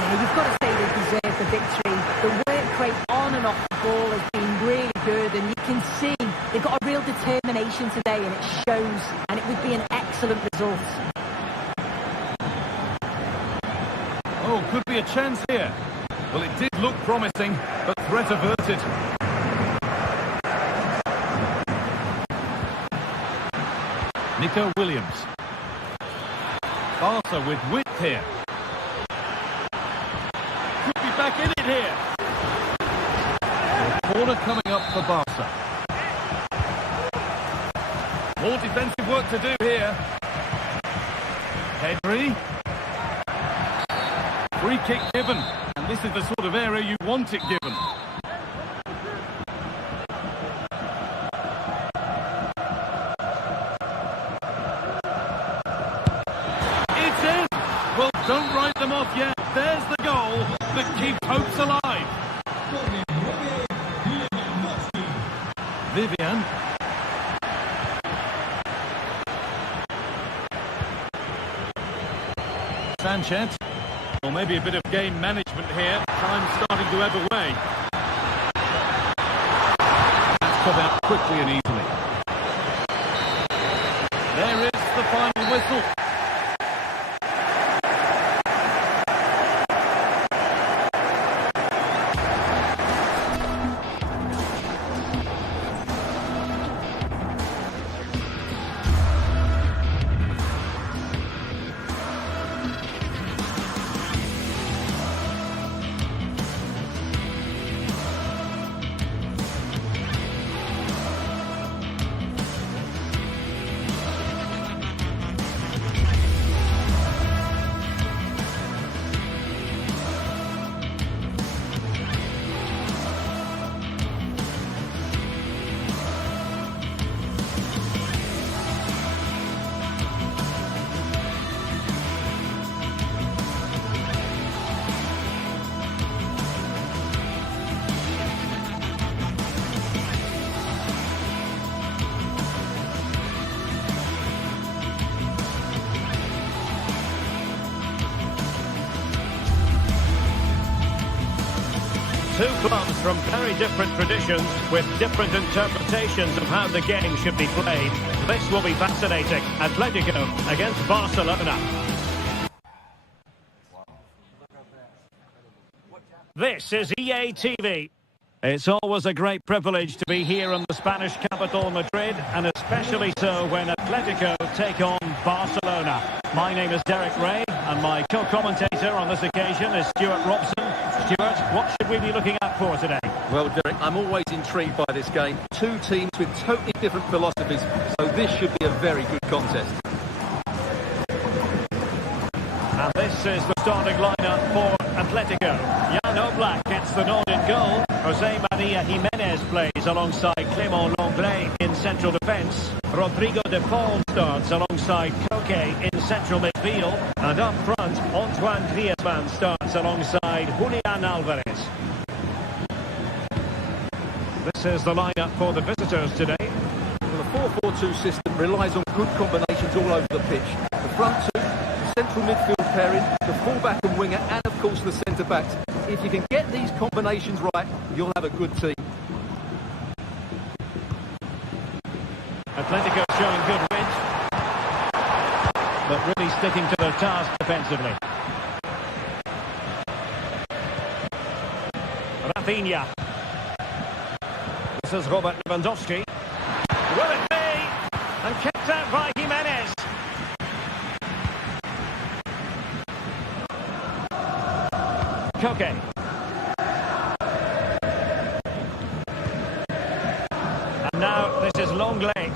You've got to say they deserve the victory. The work rate on and off the ball has been really good, and you can see they've got a real determination today, and it shows, and it would be an excellent result. Oh, could be a chance here. Well, it did look promising, but threat averted. Nico Williams. Barca with width here. Could be back in it here. A corner coming up for Barca. More defensive work to do here. Pedri. Free kick given. And this is the sort of area you want it given. It's in! Well, don't write them off yet. There's the goal that keeps hopes alive. Vivian. Sanchez. Well, maybe a bit of game management here. Time starting to ebb away. That's come out quickly and easily. There is the final whistle. Two clubs from very different traditions with different interpretations of how the game should be played. This will be fascinating. Atletico against Barcelona. This is EA TV. It's always a great privilege to be here in the Spanish capital, Madrid, and especially so when Atletico take on Barcelona. My name is Derek Ray, and my co-commentator on this occasion is Stuart Robson. Stuart, what should we be looking out for today? Well, Derek, I'm always intrigued by this game. Two teams with totally different philosophies, so this should be a very good contest. And this is the starting lineup for Atletico. Jan Oblak gets the nod in goal. Jose Maria Jimenez plays alongside Clément Lenglet in central defence. Rodrigo de Paul starts alongside Koke in central midfield. And up front, Antoine Griezmann starts alongside Julian Alvarez. This is the lineup for the visitors today. Well, the 4-4-2 system relies on good combinations all over the pitch. The front two, the central midfield pairing, the fullback and winger, and of course the centre-backs. If you can get these combinations right, you'll have a good team. Atletico showing good wit, but really sticking to their task defensively. Rafinha. This is Robert Lewandowski. Will it be? And kicked out by Jimenez. Koke. And now this is Lenglet.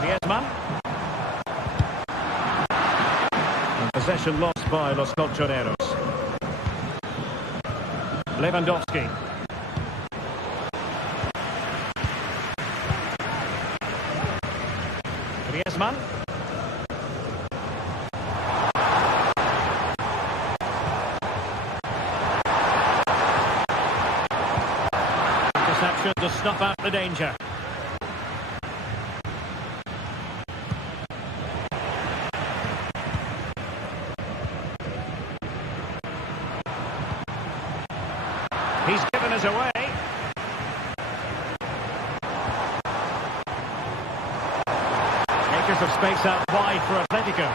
Griezmann. And possession lost by Los Colchoneros. Lewandowski. Griezmann. Interception to snuff out the danger. He's given us away. Makers of space out wide for Atletico.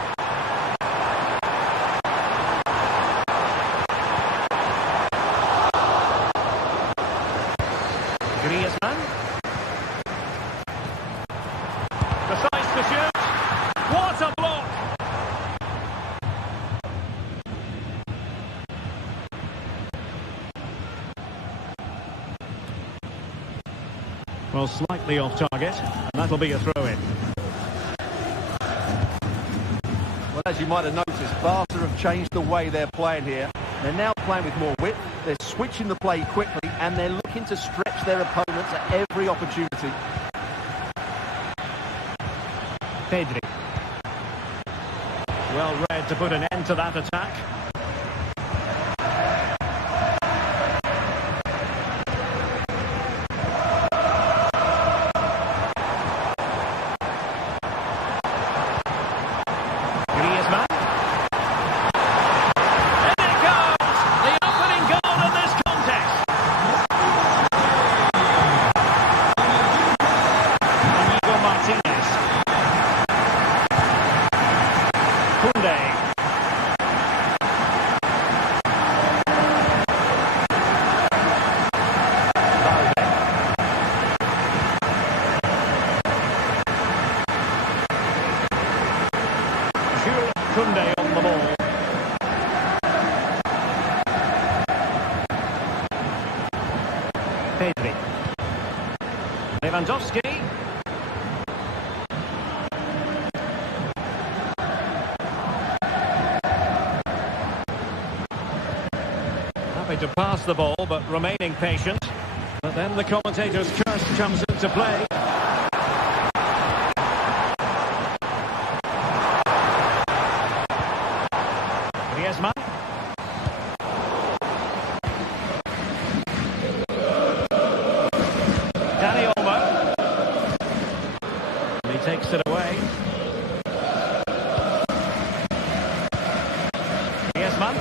Griezmann. Decides to shoot. What a block! Well, slightly off target, and that'll be a throw-in. Well, as you might have noticed, Barca have changed the way they're playing here. They're now playing with more width, they're switching the play quickly, and they're looking to stretch their opponents at every opportunity. Pedri. Well read to put an end to that attack. Kunde on the ball. Pedri. Lewandowski. Happy to pass the ball, but remaining patient. But then the commentator's curse comes into play. Griezmann. Dani Olmo. And he takes it away. Griezmann.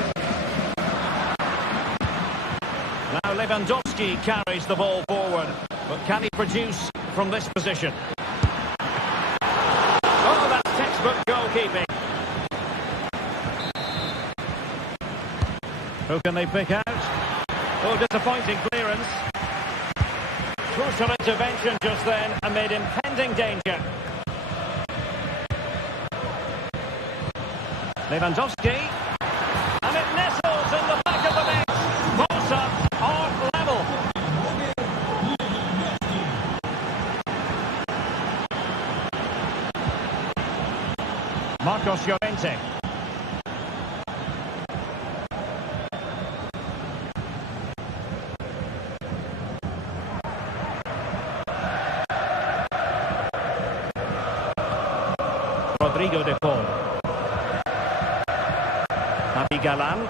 Now Lewandowski carries the ball forward. But can he produce from this position? Oh, that's textbook goalkeeping. Who can they pick out? Oh, disappointing clearance. Crucial intervention just then amid impending danger. Lewandowski. And it nestles in the back of the net. Barca are level. Marcos Llorente. Galan.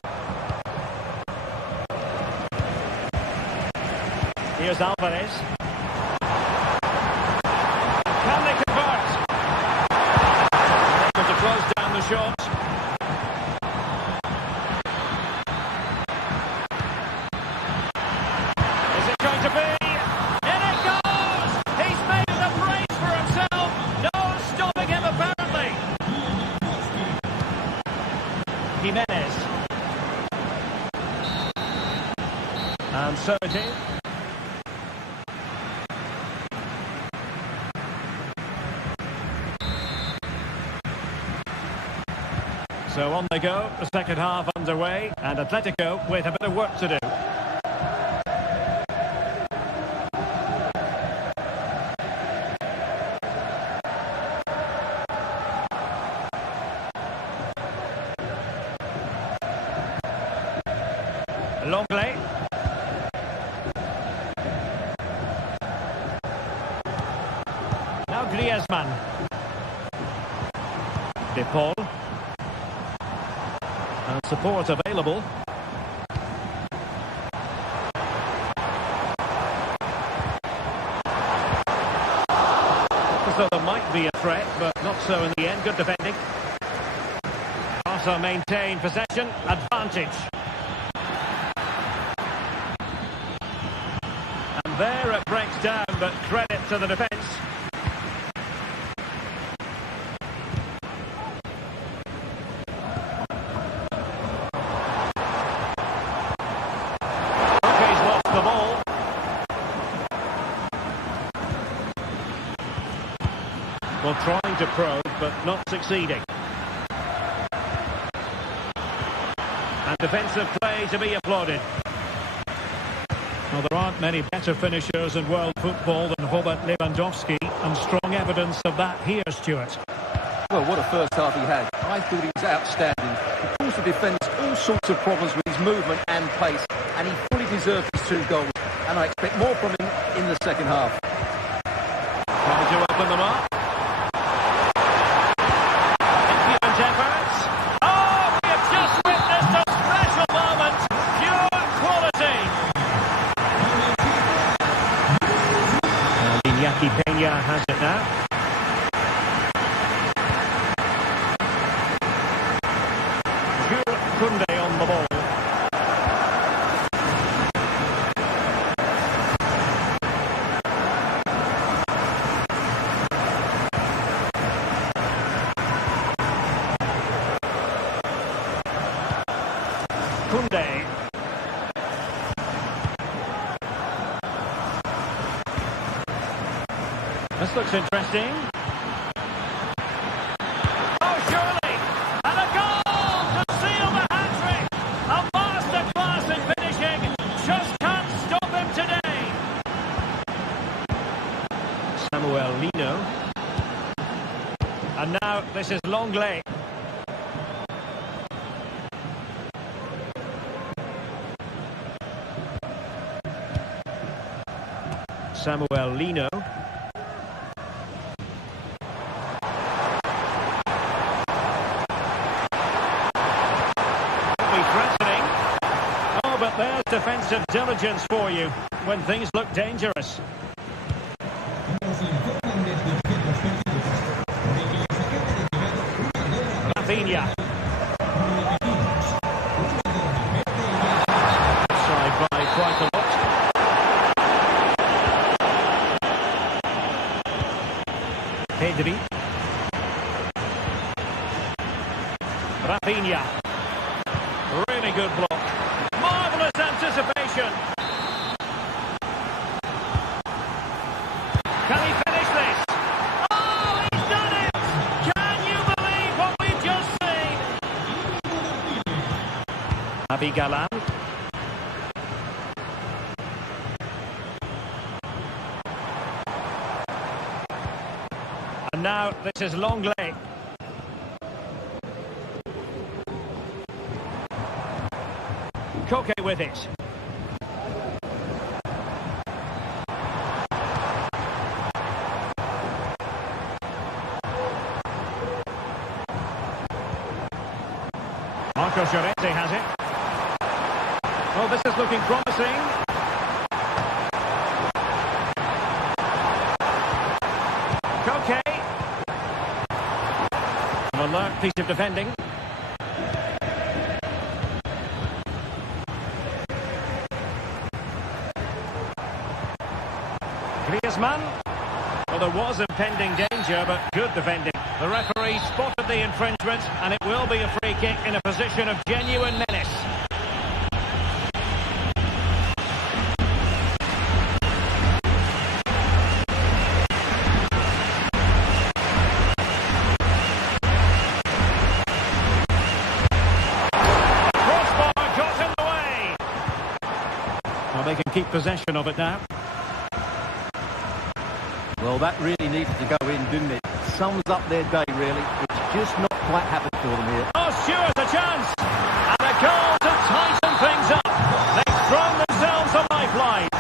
Here's Alvarez. Can they convert? Able to close down the shot. Is it going to be? In it goes! He's made a brace for himself. No stopping him apparently. Jimenez. And so it is. So on they go, the second half underway, and Atletico with a bit of work to do. Longley. Now Griezmann. De Paul. And support available. So there might be a threat, but not so in the end. Good defending. Barca maintain possession, advantage. And there it breaks down, but credit to the defence. Well, trying to probe, but not succeeding. And defensive play to be applauded. Well, there aren't many better finishers in world football than Robert Lewandowski, and strong evidence of that here, Stuart. Well, what a first half he had. I thought he was outstanding. He caused the defence all sorts of problems with his movement and pace, and he fully deserved his 2 goals. And I expect more from him in the second half. Trying to open them up. Efforts. Oh, we have just witnessed a special moment. Pure quality. Iñaki Peña has it now. Jules Koundé on the ball. Koundé. This looks interesting. Oh, surely! And a goal to seal the hat-trick! A masterclass in finishing. Just can't stop him today. Samuel Lino. And now this is Longley. Samuel Lino. Be threatening. Oh, but there's defensive diligence for you when things look dangerous. Rafinha. Side by quite a lot. Pedri. Rafinha. Really good block. Marvellous anticipation. Can he finish this? Oh, he's done it! Can you believe what we've just seen? Galan. And now this is Longley. Koke with it. Marco Llorente has it. Oh, this is looking promising. Koke. An alert piece of defending. Griezmann. Well, there was impending danger, but good defending. The referee spotted the infringement, and it will be a free kick in a position of genuine menace. Crossbar got in the way. Well, they can keep possession of it now. Well, that really needed to go in, didn't it? Sums up their day, really. It's just not quite happened for them here. Oh, Stewart's a chance! And a goal to tighten things up. They've thrown themselves a lifeline.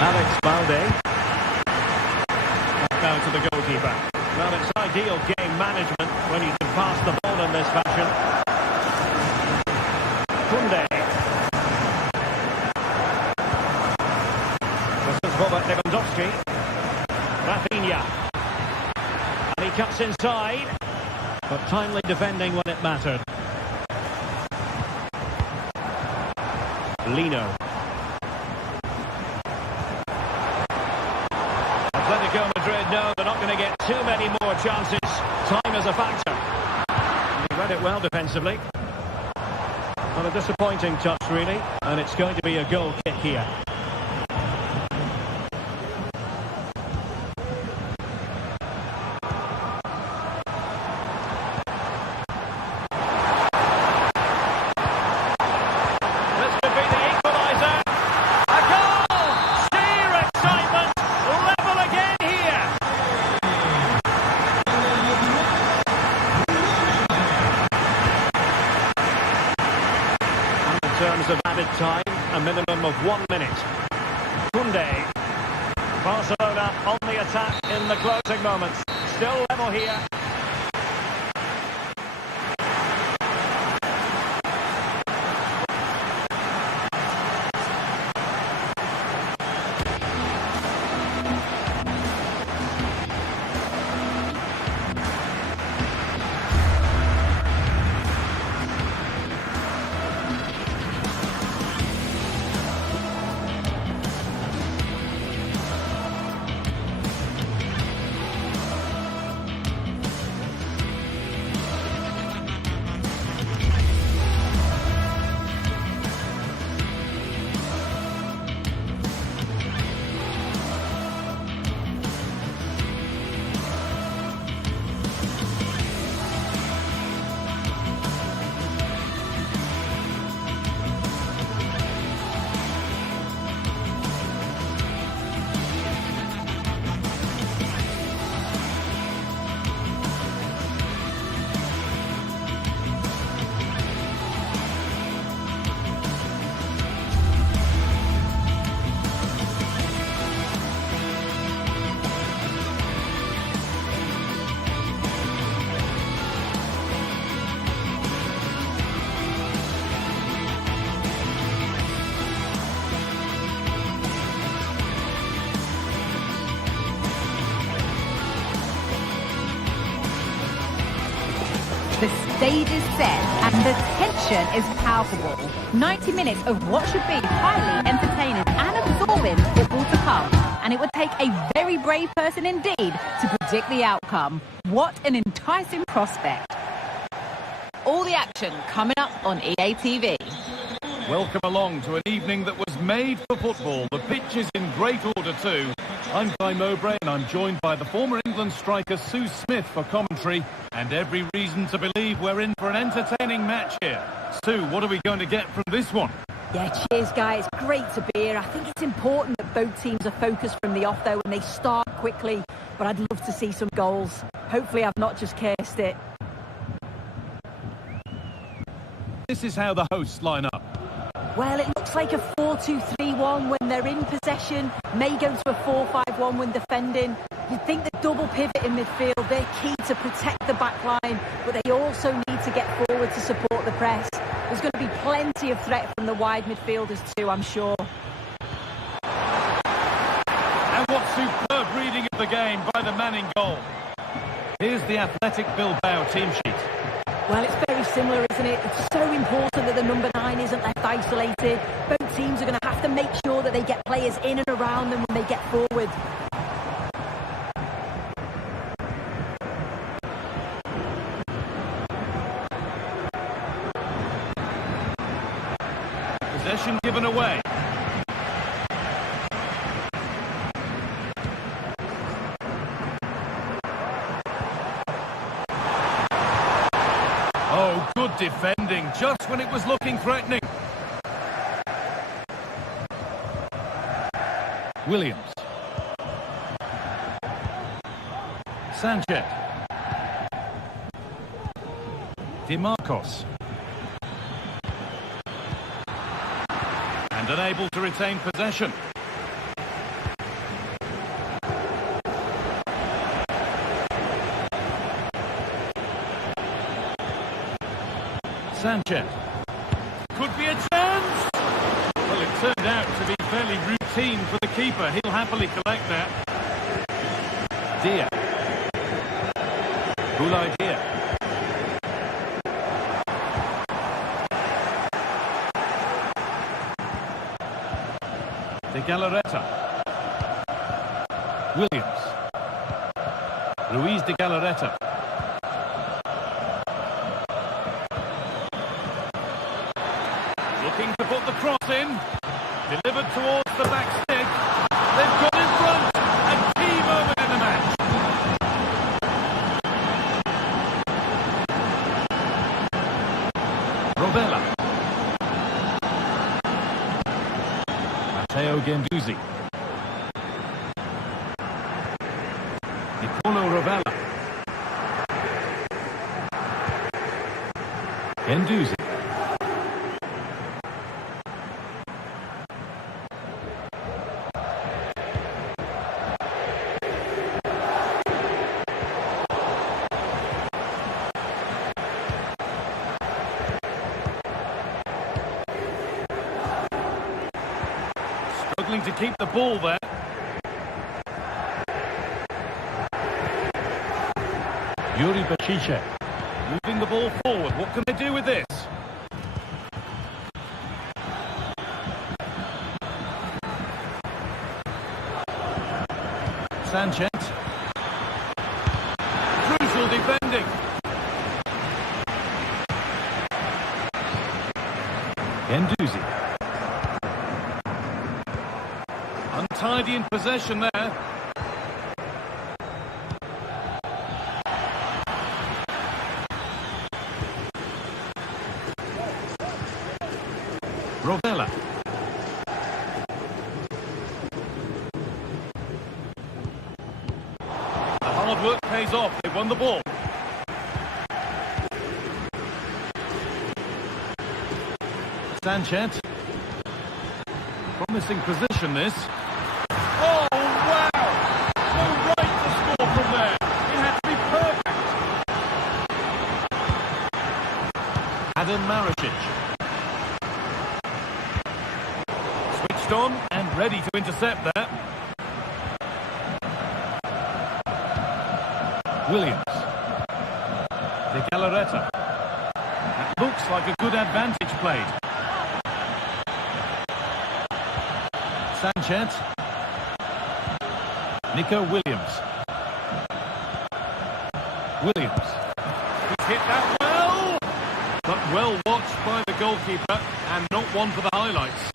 Alex Balde. Now to the goalkeeper. Well, it's ideal game management when you can pass the ball in this fashion. Kunde. Robert Lewandowski. Rafinha. And he cuts inside. But timely defending when it mattered. Lino. Atletico Madrid know they're not going to get too many more chances. Time is a factor. He read it well defensively. Well, a disappointing touch, really. And it's going to be a goal kick here. Of added time, a minimum of 1 minute. Kunde. Barcelona on the attack in the closing moments. Still level here. The stage is set and the tension is palpable. 90 minutes of what should be highly entertaining and absorbing football to come. And it would take a very brave person indeed to predict the outcome. What an enticing prospect. All the action coming up on EA TV. Welcome along to an evening that was made for football. The pitch is in great order too. I'm Guy Mowbray and I'm joined by the former England striker Sue Smith for commentary. And every reason to believe we're in for an entertaining match here. Sue, what are we going to get from this one? Yeah, cheers, guys. Great to be here. I think it's important that both teams are focused from the off, though, and they start quickly. But I'd love to see some goals. Hopefully I've not just cursed it. This is how the hosts line up. Well, it looks like a 4-2-3-1 when they're in possession. May go to a 4-5-2 they've won when defending. You'd think the double pivot in midfield, they're key to protect the back line, but they also need to get forward to support the press. There's going to be plenty of threat from the wide midfielders too, I'm sure. And what superb reading of the game by the man in goal. Here's the Athletic Bilbao team sheet. Well, it's very similar, isn't it? It's so important that the number 9 isn't left isolated. Both teams are going to have to make sure that they get players in and around them when they get forward. Possession given away. Oh, good defending, just when it was looking threatening. Williams. Sanchez. DeMarcos. And unable to retain possession. Sanchez. Could be a chance! Well, it turned out to be fairly routine for the keeper. He'll happily collect that. Dia. Boulay Dia. De Galarreta. Williams. Ruiz de Galarreta. Looking to put the cross in. Delivered towards the back stick. They've got in front. A key moment in the match. Rovella. Matteo Guendouzi. Nicolo Rovella. Guendouzi. Struggling to keep the ball there. Yuri Bacice. Moving the ball forward. What can they do with this? Sanchez. Crucial defending. Guendouzi. Untidy in possession there. Rovella. The hard work pays off. They won the ball. Sanchez. Promising position this. Oh, wow! No right to score from there. It had to be perfect. Adam Maricic. Switched on and ready to intercept that. Williams. De Galarreta. That looks like a good advantage played. Sanchez. Nico Williams. Williams. He's hit that well! But well watched by the goalkeeper and not one for the highlights.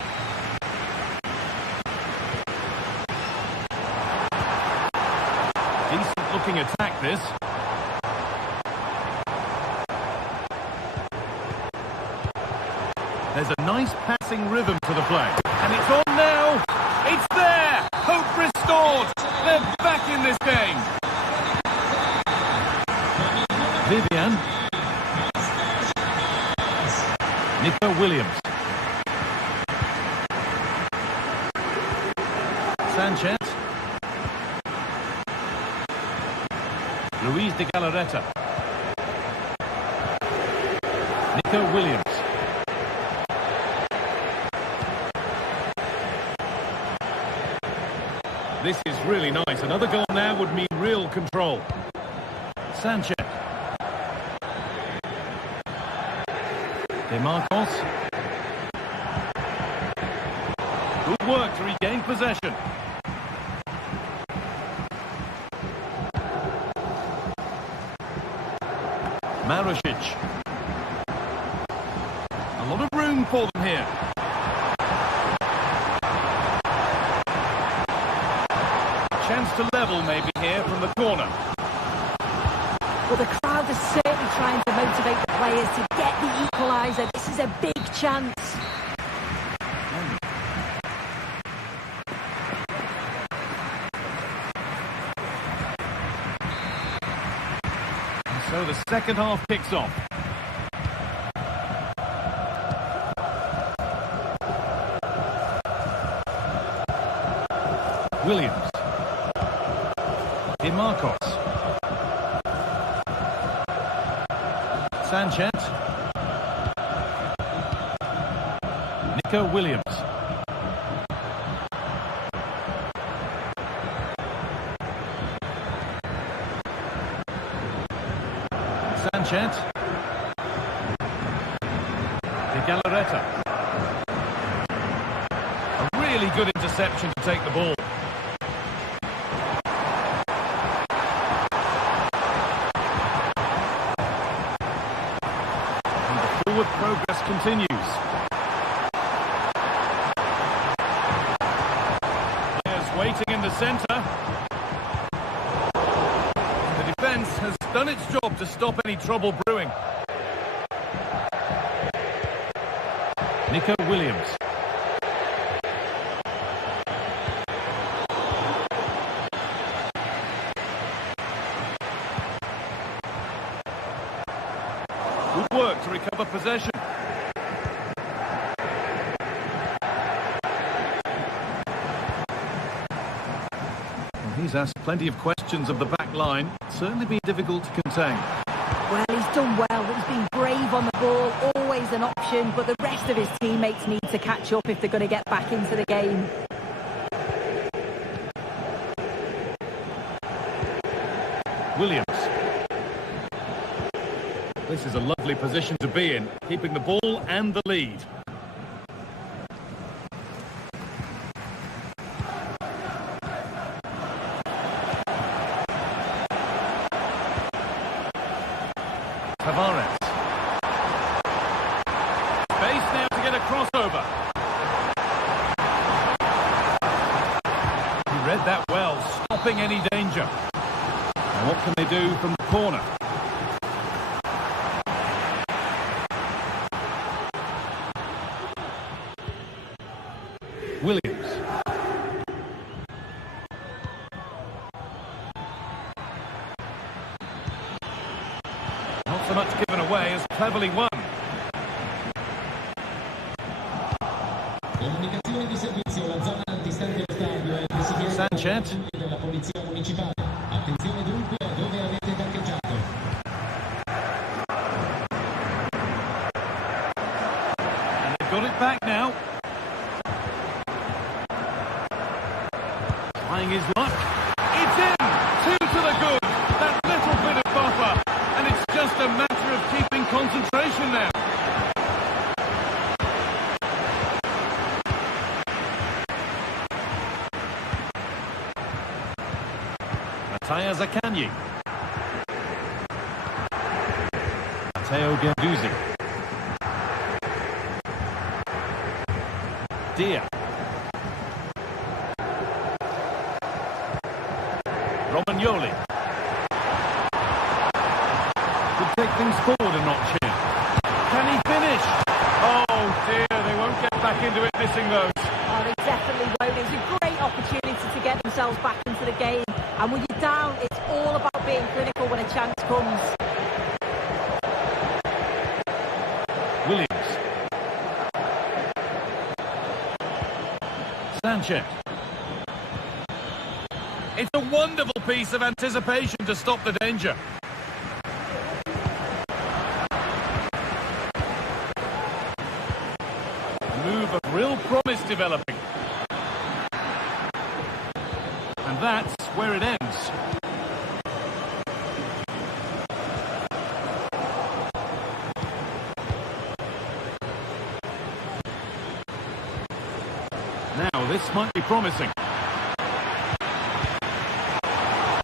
Decent looking attack this. There's a nice passing rhythm to the play. And it's on now! It's there! Hope restored! They're back in this game! Vivian. Nico Williams. Sanchez. Luis de Galarreta. Nico Williams. This is really nice. Another goal now would mean real control. Sanchez. De Marcos. Good work to regain possession. Marusic. A lot of room for them here. Chance to level maybe here from the corner. Well, the crowd is certainly trying to motivate the players to get the equaliser. This is a big chance. And so the second half kicks off. Williams. De Marcos. Sanchez. Nico Williams. Sanchez. De Galarreta. A really good interception to take the ball. Forward progress continues. Players waiting in the centre. The defence has done its job to stop any trouble brewing. Nico Williams. Good work to recover possession. Well, he's asked plenty of questions of the back line. Certainly been difficult to contain. Well, he's done well, but he's been brave on the ball, always an option, but the rest of his teammates need to catch up if they're going to get back into the game. Williams. This is a lovely position to be in, keeping the ball and the lead. Tavares. Space now to get a crossover. He read that well, stopping any danger. And what can they do from the corner? Williams. Not so much given away as cleverly won. Sanchez. And they've got it back now. Trying his luck. It's in! 2 to the good. That little bit of buffer. And it's just a matter of keeping concentration now. Mattia Zaccagni. Matteo Guendouzi. Dia. Romagnoli. Could take things forward a notch here. Can he finish? Oh dear, they won't get back into it missing those. Oh, they definitely won't. It's a great opportunity to get themselves back into the game. And when you're down, it's all about being clinical when a chance comes. Williams. Sanchez. It's a wonderful piece piece of anticipation to stop the danger. Move of real promise developing. And that's where it ends. Now, this might be promising.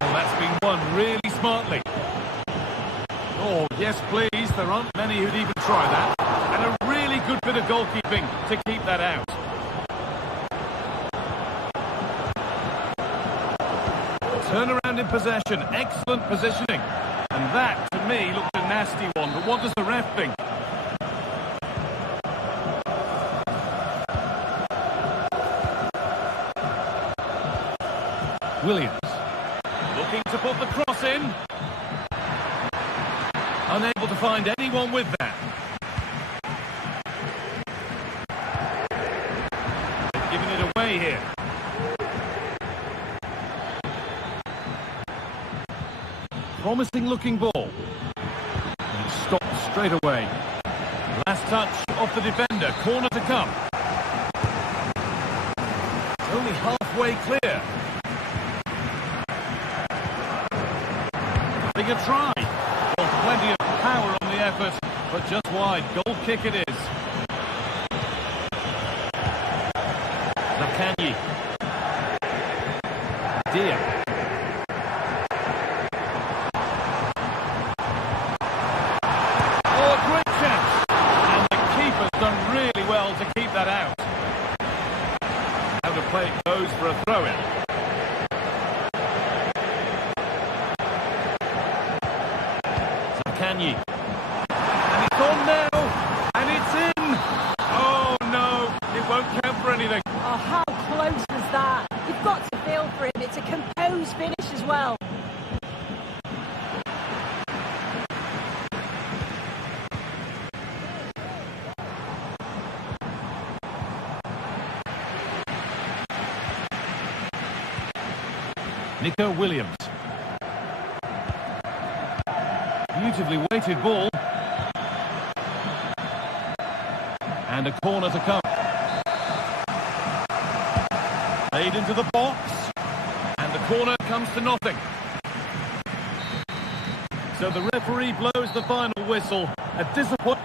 Oh, that's been won really smartly. Oh, yes, please. There aren't many who'd even try that. And a really good bit of goalkeeping to keep that out. Turnaround in possession. Excellent positioning. And that, to me, looked a nasty one. But what does the ref think? Williams, looking to put the cross in. Unable to find anyone with that. They've given it away here. Promising looking ball. And it's stopped straight away. Last touch off the defender. Corner to come. Only halfway clear. Having a try. Well, plenty of power on the effort, but just wide. Goal kick it is. Zakanyi. Dia. Oh, a great chance. And the keeper's done really well to keep that out. Now the play goes for a throw-in. Zakanyi. And it's on now. And it's in. Oh, no. It won't count for anything. Oh, how close was that? You've got to feel for him. It's a composed finish as well. Nico Williams. Beautifully weighted ball. And a corner to come. Played into the box. And the corner comes to nothing. So the referee blows the final whistle. A disappointment.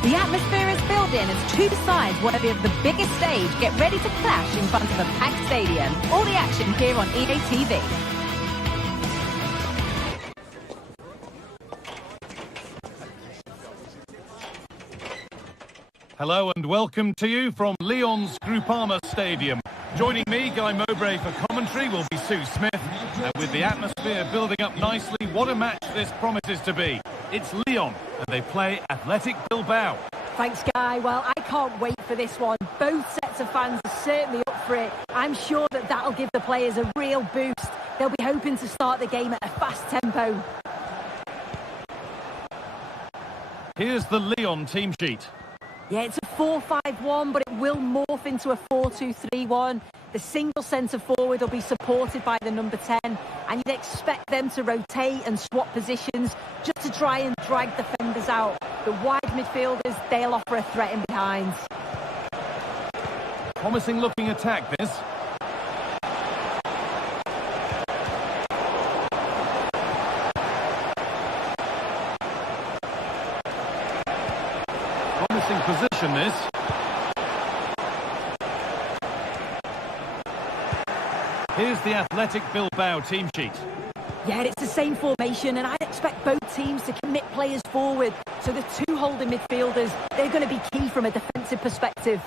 The atmosphere is building as two sides worthy of the biggest stage get ready to clash in front of a packed stadium. All the action here on EA TV. Hello and welcome to you from Lyon's Groupama Stadium. Joining me, Guy Mowbray for commentary, will be Sue Smith. And with the atmosphere building up nicely, what a match this promises to be. It's Lyon, and they play Athletic Bilbao. Thanks, Guy. Well, I can't wait for this one. Both sets of fans are certainly up for it. I'm sure that that'll give the players a real boost. They'll be hoping to start the game at a fast tempo. Here's the Lyon team sheet. Yeah, it's a 4-5-1, but it will morph into a 4-2-3-1. The single centre-forward will be supported by the number 10, and you'd expect them to rotate and swap positions just to try and drag defenders out. The wide midfielders, they'll offer a threat in behind. Promising looking attack, this. Promising position, this. Here's the Athletic Bilbao team sheet. Yeah, it's the same formation, and I'd expect both teams to commit players forward. So the two holding midfielders, they're going to be key from a defensive perspective.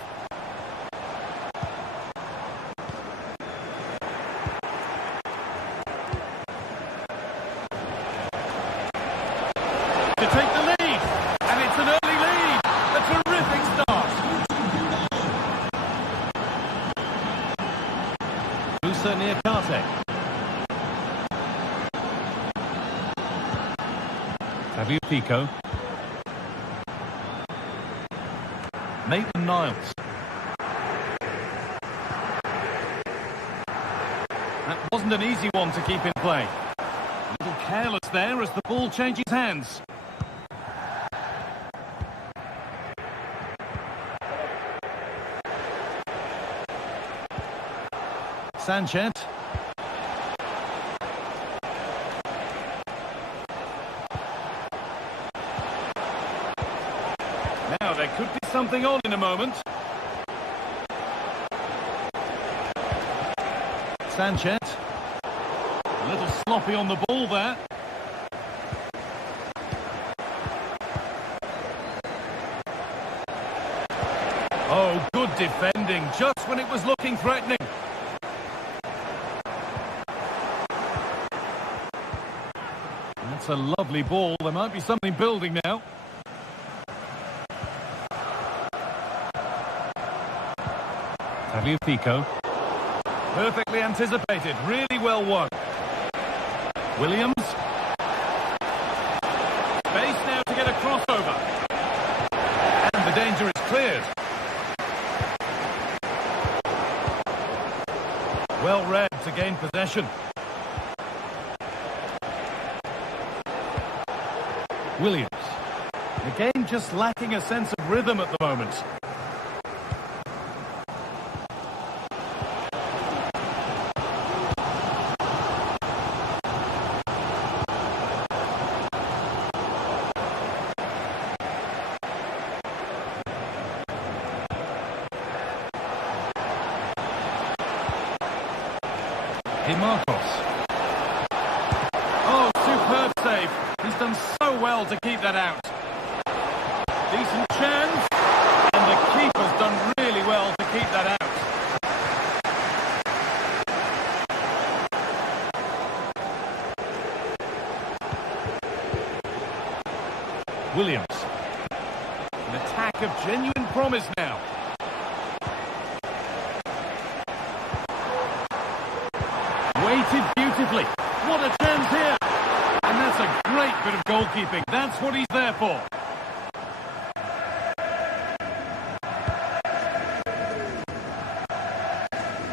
To take the lead, and it's an early lead. A terrific start. Musa near Karte. Atletico. Nathan Niles. That wasn't an easy one to keep in play. A little careless there as the ball changes hands. Sanchez. Now there could be something on in a moment. Sanchez. A little sloppy on the ball there. Oh, good defending, just when it was looking threatening. That's a lovely ball. There might be something building now. Atletico. Perfectly anticipated. Really well won. Williams. Space now to get a crossover. And the danger is cleared. Well read to gain possession. Williams. The game just lacking a sense of rhythm at the moment. Marcos. Oh, superb save. He's done so well to keep that out. Decent chance. And the keeper's done really well to keep that out. Williams. An attack of genuine promise now. Waited beautifully. What a chance here. And that's a great bit of goalkeeping. That's what he's there for.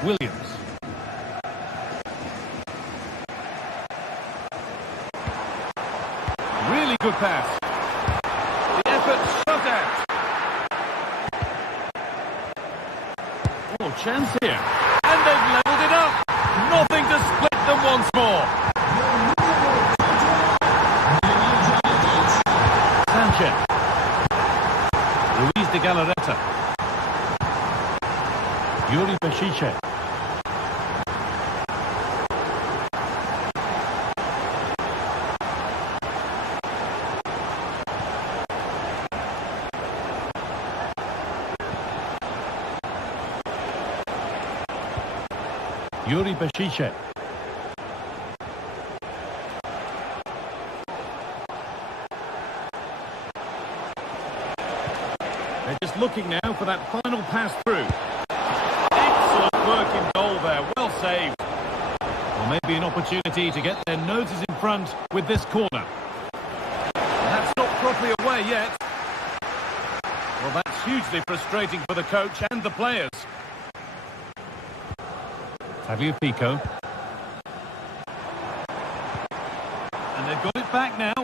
Williams. Really good pass. The effort shut out. Oh, chance here. And they've levelled it up. Nothing to split them once more. Sanchez. Luis de Galarreta. Yuri Bešiček. Yuri Bešiček. They're just looking now for that final pass through. Excellent work in goal there, well saved. Well, maybe an opportunity to get their noses in front with this corner. That's not properly away yet. Well, that's hugely frustrating for the coach and the players. Tagliafico. And they've got it back now.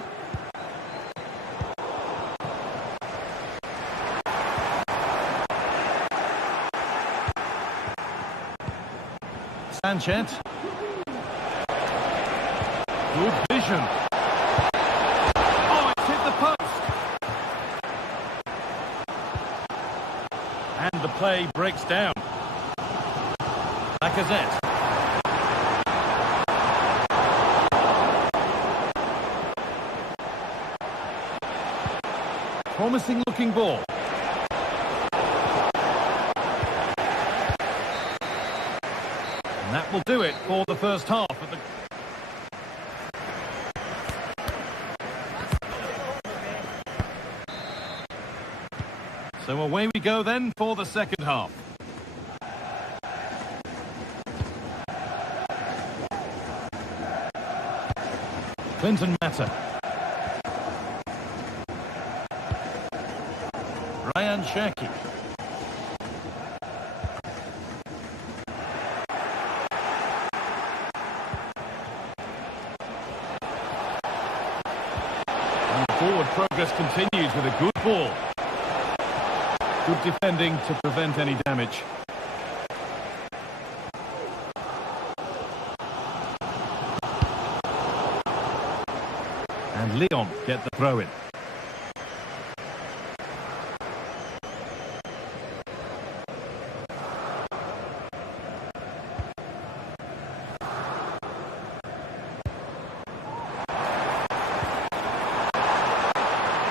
Sanchez. Good vision. Oh, it's hit the post. And the play breaks down. Lacazette. Promising looking ball. And that will do it for the first half of the... So away we go then for the second half. Clinton Mata. Ryan Cherki. And forward progress continues with a good ball. Good defending to prevent any damage. And Lyon get the throw in.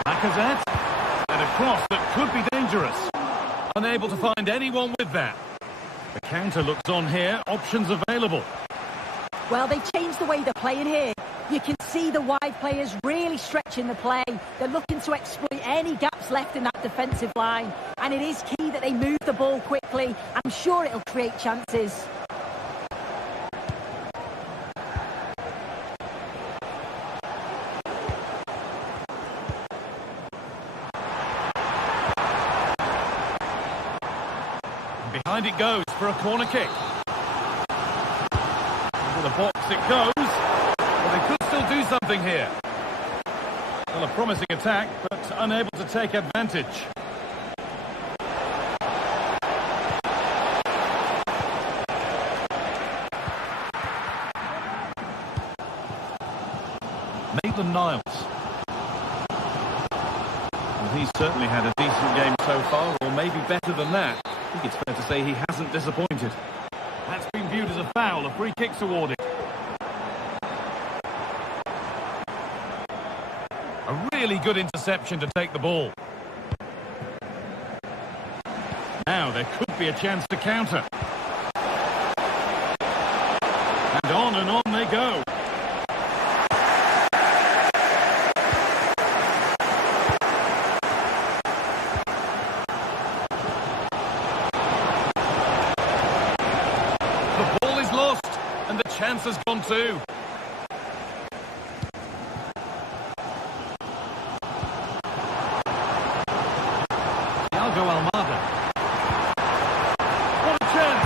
Lacazette. And a cross that could be dangerous. Unable to find anyone with that. The counter looks on here. Options available. Well, they changed the way they're playing here. You can see the wide players really stretching the play. They're looking to exploit any gaps left in that defensive line. And it is key that they move the ball quickly. I'm sure it'll create chances. Behind it goes for a corner kick. Into the box it goes. But they could still do something here. Well, a promising attack, but unable to take advantage. Maitland-Niles. Well, he's certainly had a decent game so far, or maybe better than that. I think it's fair to say he hasn't disappointed. That's been viewed as a foul, a free kick's awarded. A really good interception to take the ball. Now there could be a chance to counter. And on they go. Chance has gone too. Thiago Almada. What a chance!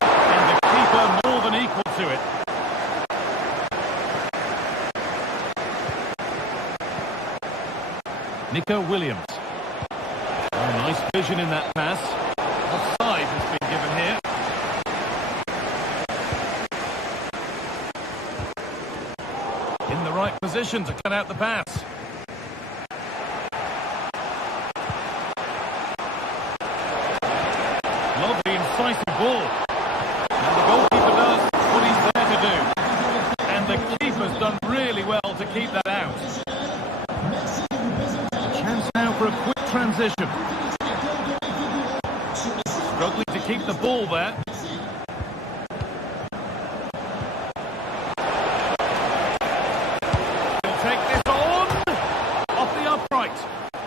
And the keeper more than equal to it. Nico Williams. Oh, nice vision in that pass. Offside has been given here. Right position to cut out the pass. Lovely incisive ball. And the goalkeeper does what he's there to do. And the keeper's done really well to keep that out. A chance now for a quick transition. Struggling to keep the ball there.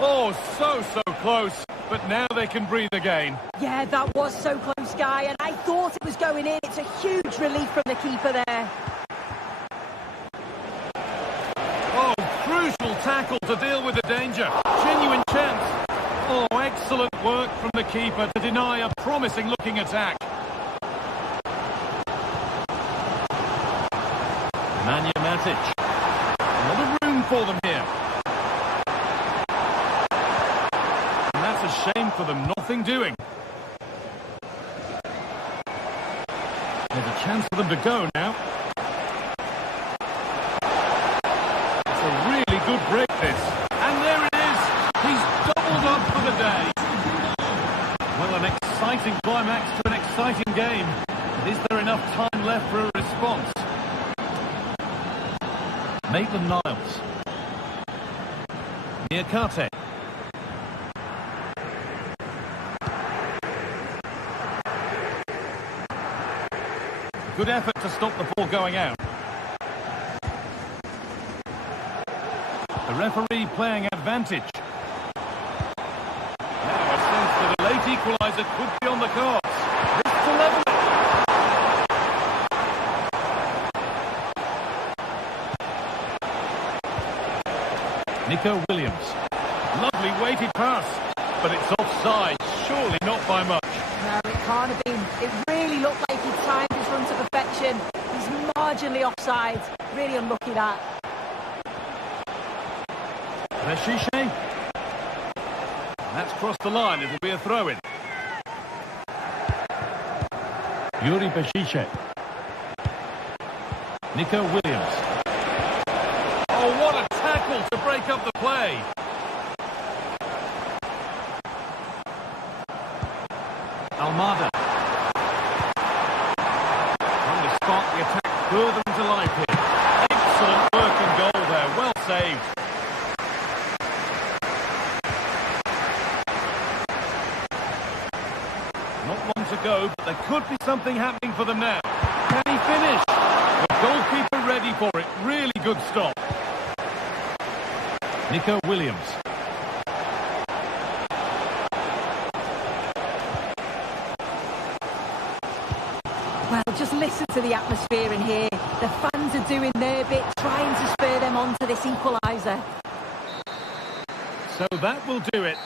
Oh, so close, but now they can breathe again. Yeah, that was so close, Guy, and I thought it was going in. It's a huge relief from the keeper there. Oh, crucial tackle to deal with the danger. Genuine chance. Oh, excellent work from the keeper to deny a promising-looking attack. advantage. A lot of room for them here. And that's a shame for them, nothing doing. There's a chance for them to go now. It's a really good break, this. And there it is. He's doubled up for the day. Well, an exciting climax to an exciting game. But is there enough time left for a response? Maitland-Niles. Niakate. Good effort to stop the ball going out. The referee playing advantage. Now a sense that a late equaliser could be on the cards. This to level it. Nico Williams. Lovely weighted pass, but it's offside. Surely not by much. No, it can't have been. It really looked like he timed his run to perfection. He's marginally offside. Really unlucky that. Peshiche. That's crossed the line. It'll be a throw-in. Yuri Peshiche. Nico Williams. Oh, what a tackle to break up the play. Almada. Trying to spark the attack further into life here. Excellent work and goal there. Well saved. Not one to go, but there could be something happening for them now. Can he finish? The goalkeeper ready for it. Really good stop. Nico Williams. Well, just listen to the atmosphere in here. The fans are doing their bit, trying to spur them on to this equaliser. So that will do it.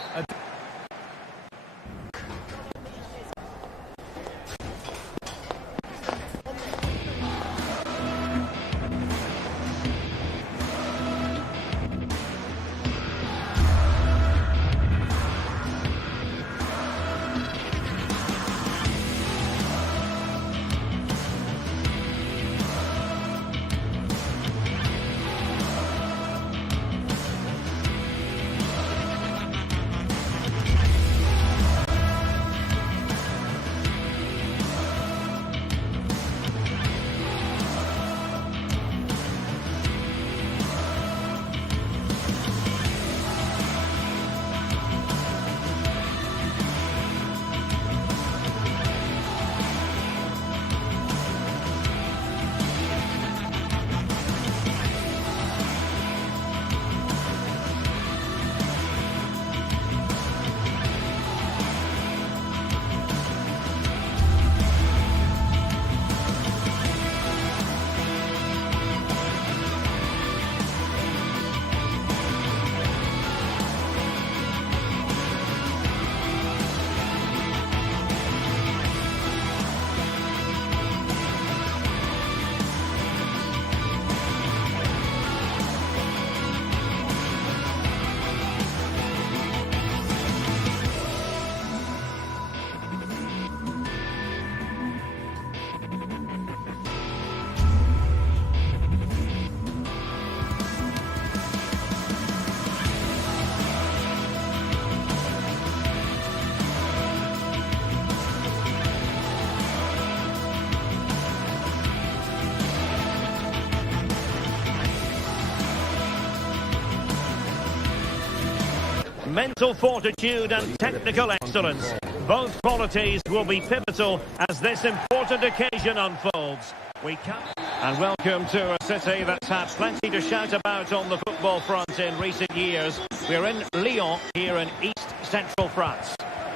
Mental fortitude and technical excellence. Both qualities will be pivotal as this important occasion unfolds. And welcome to a city that's had plenty to shout about on the football front in recent years. We're in Lyon, here in East Central France.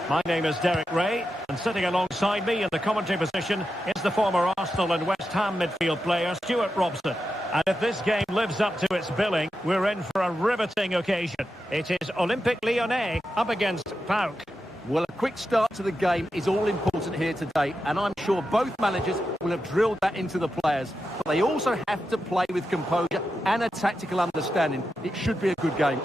My name is Derek Ray, and sitting alongside me in the commentary position is the former Arsenal and West Ham midfield player, Stuart Robson. And if this game lives up to its billing, we're in for a riveting occasion. It is Olympique Lyonnais up against PAOK. Well, a quick start to the game is all important here today, and I'm sure both managers will have drilled that into the players. But they also have to play with composure and a tactical understanding. It should be a good game.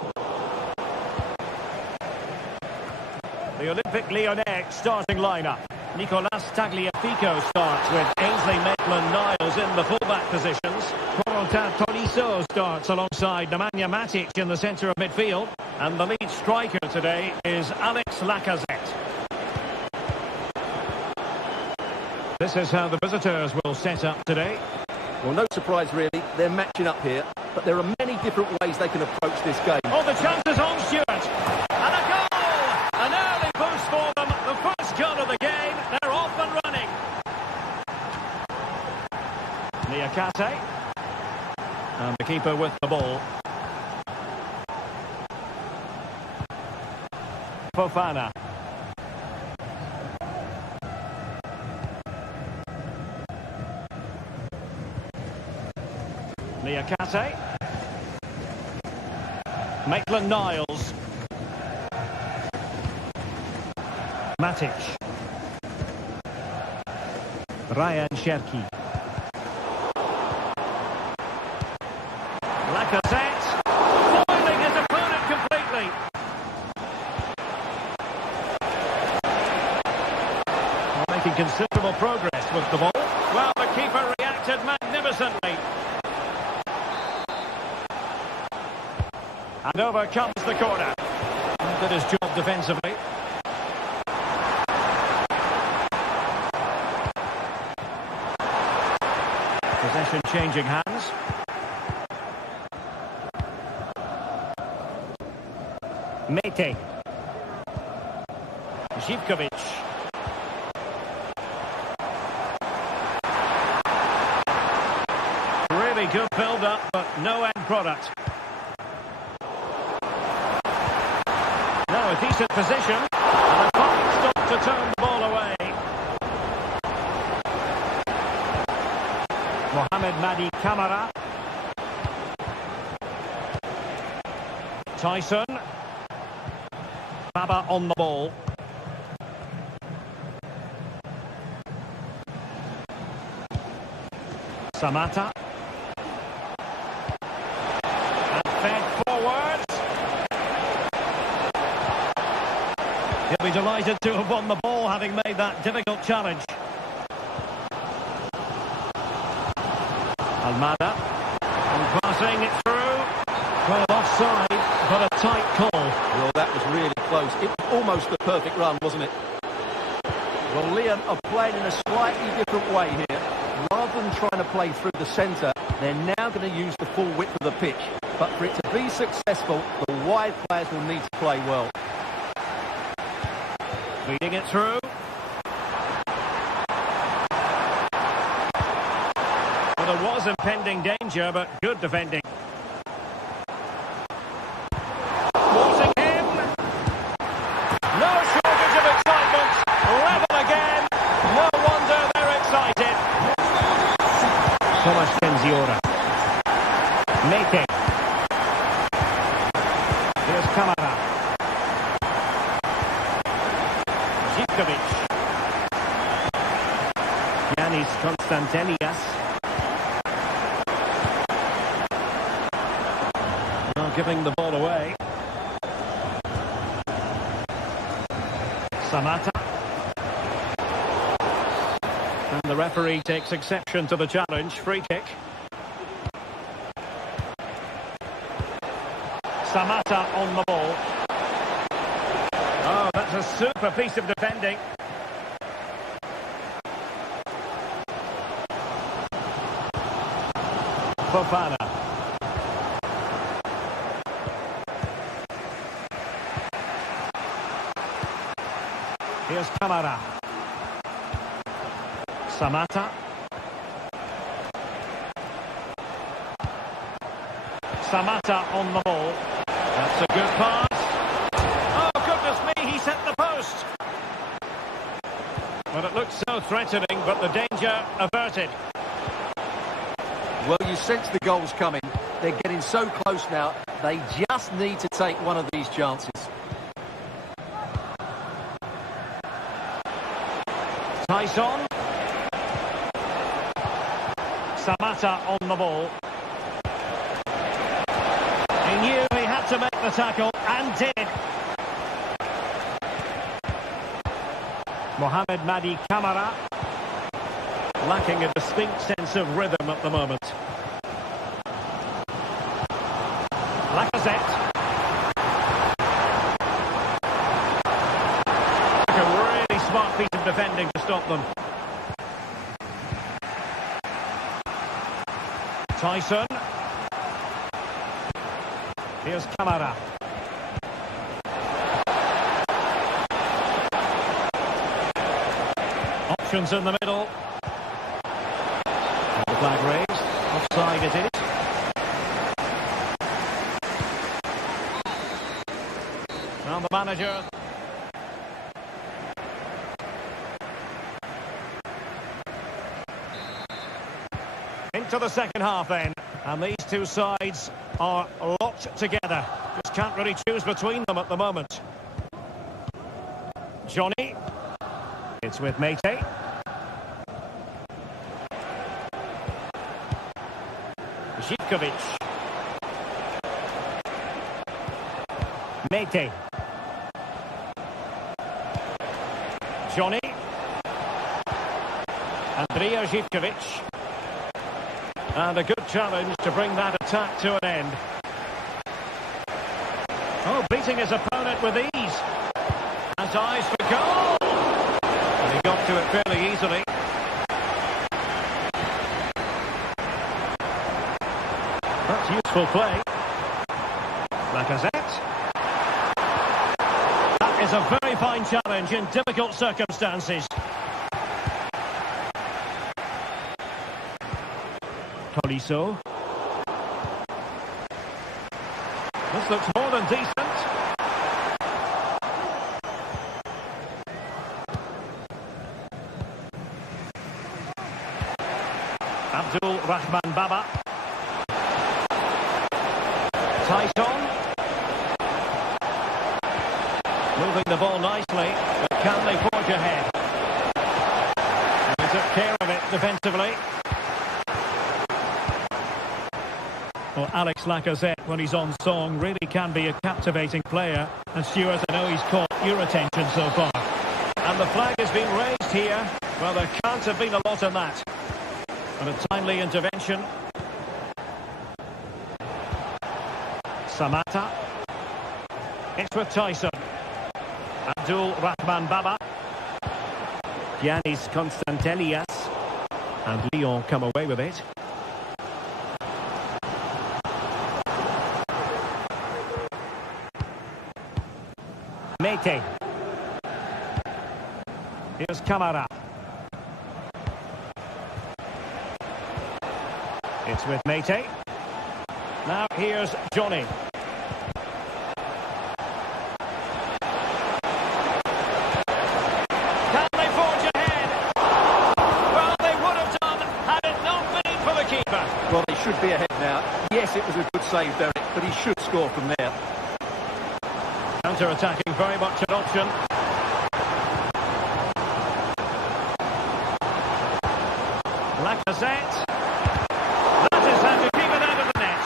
The Olympic Lyonnais starting lineup. Nicolas Tagliafico starts with Ainsley Maitland-Niles in the fullback positions. Corentin Tolisso starts alongside Nemanja Matic in the centre of midfield. And the lead striker today is Alex Lacazette. This is how the visitors will set up today. Well, no surprise really, they're matching up here, but there are many different ways they can approach this game. Oh, the chance is on, Stuart. And a goal! An early boost for them. The first goal of the game. They're off and running. Niakate. And the keeper with the ball. Fofana. Niakate. Maitland-Niles. Matic. Ryan Cherki. Lacazette. Foiling his opponent completely. Making considerable progress with the ball. Well, the keeper reacted magnificently. And over comes the corner. Did his job defensively. Possession changing hands. Mete. Zivkovic. Really good build-up, but no end product. Now a decent position. And a fine stop to turn the ball away. Mohamed Madi Camara. Tyson. Baba on the ball. Samata. And fed forwards. He'll be delighted to have won the ball, having made that difficult challenge. Almada. And passing it through. Well, offside, but a tight call. Well, that was really close. It was almost the perfect run, wasn't it? Well, Lyon are playing in a slightly different way here. Rather than trying to play through the centre, they're now going to use the full width of the pitch. But for it to be successful, the wide players will need to play well. Feeding it through. Well, there was impending danger, but good defending. Forcing him. No shortage of excitement. Level again. No wonder they're excited. Thomas Kenziora. Mete. Here's Camara. Zivkovic. Yanis Konstantelias. Now giving the ball away. Samata. And the referee takes exception to the challenge. Free kick. Samata on the ball. Oh, that's a super piece of defending. Fofana. Here's Camara. Samata. Samata on the ball. That's a good pass. Oh, goodness me, he set the post. Well, it looked so threatening, but the danger averted. Well, you sense the goals coming. They're getting so close now. They just need to take one of these chances. Tyson. Samatta on the ball. He knew he had to make the tackle, and did. Mohamed Madi Camara. Lacking a distinct sense of rhythm at the moment. Lacazette. A really smart piece of defending to stop them. Tyson. Here's Camara. Options in the middle. And the flag raised. Offside it is. Now the manager. Into the second half then. And these two sides are locked together. Just can't really choose between them at the moment. Johnny. It's with Mate. Živkovic. Mate. Johnny. Andrija Živkovic. And a good challenge to bring that attack to an end. Oh, beating his opponent with ease. Has eyes for goal. And he got to it fairly easily. That's useful play. Lacazette. That is a very fine challenge in difficult circumstances. Tolisso. This looks more than decent. Abdul Rahman Baba. Tyson. Moving the ball nicely, but can they forge ahead? And he took care of it defensively. Well, Alex Lacazette, when he's on song, really can be a captivating player. And Stuart, I know he's caught your attention so far. And the flag has been raised here. Well, there can't have been a lot in that. And a timely intervention. Samatta. It's with Tyson. Abdul Rahman Baba. Giannis Constantelias. And Lyon come away with it. Mate. Here's Camara. It's with Mate. Now here's Johnny. Can they forge ahead? Well, they would have done had it not been for the keeper. Well, they should be ahead now. Yes, it was a good save, Derek, but he should score from there. Counter-attacking, very much an option. Lacazette. That is how to keep it out of the net.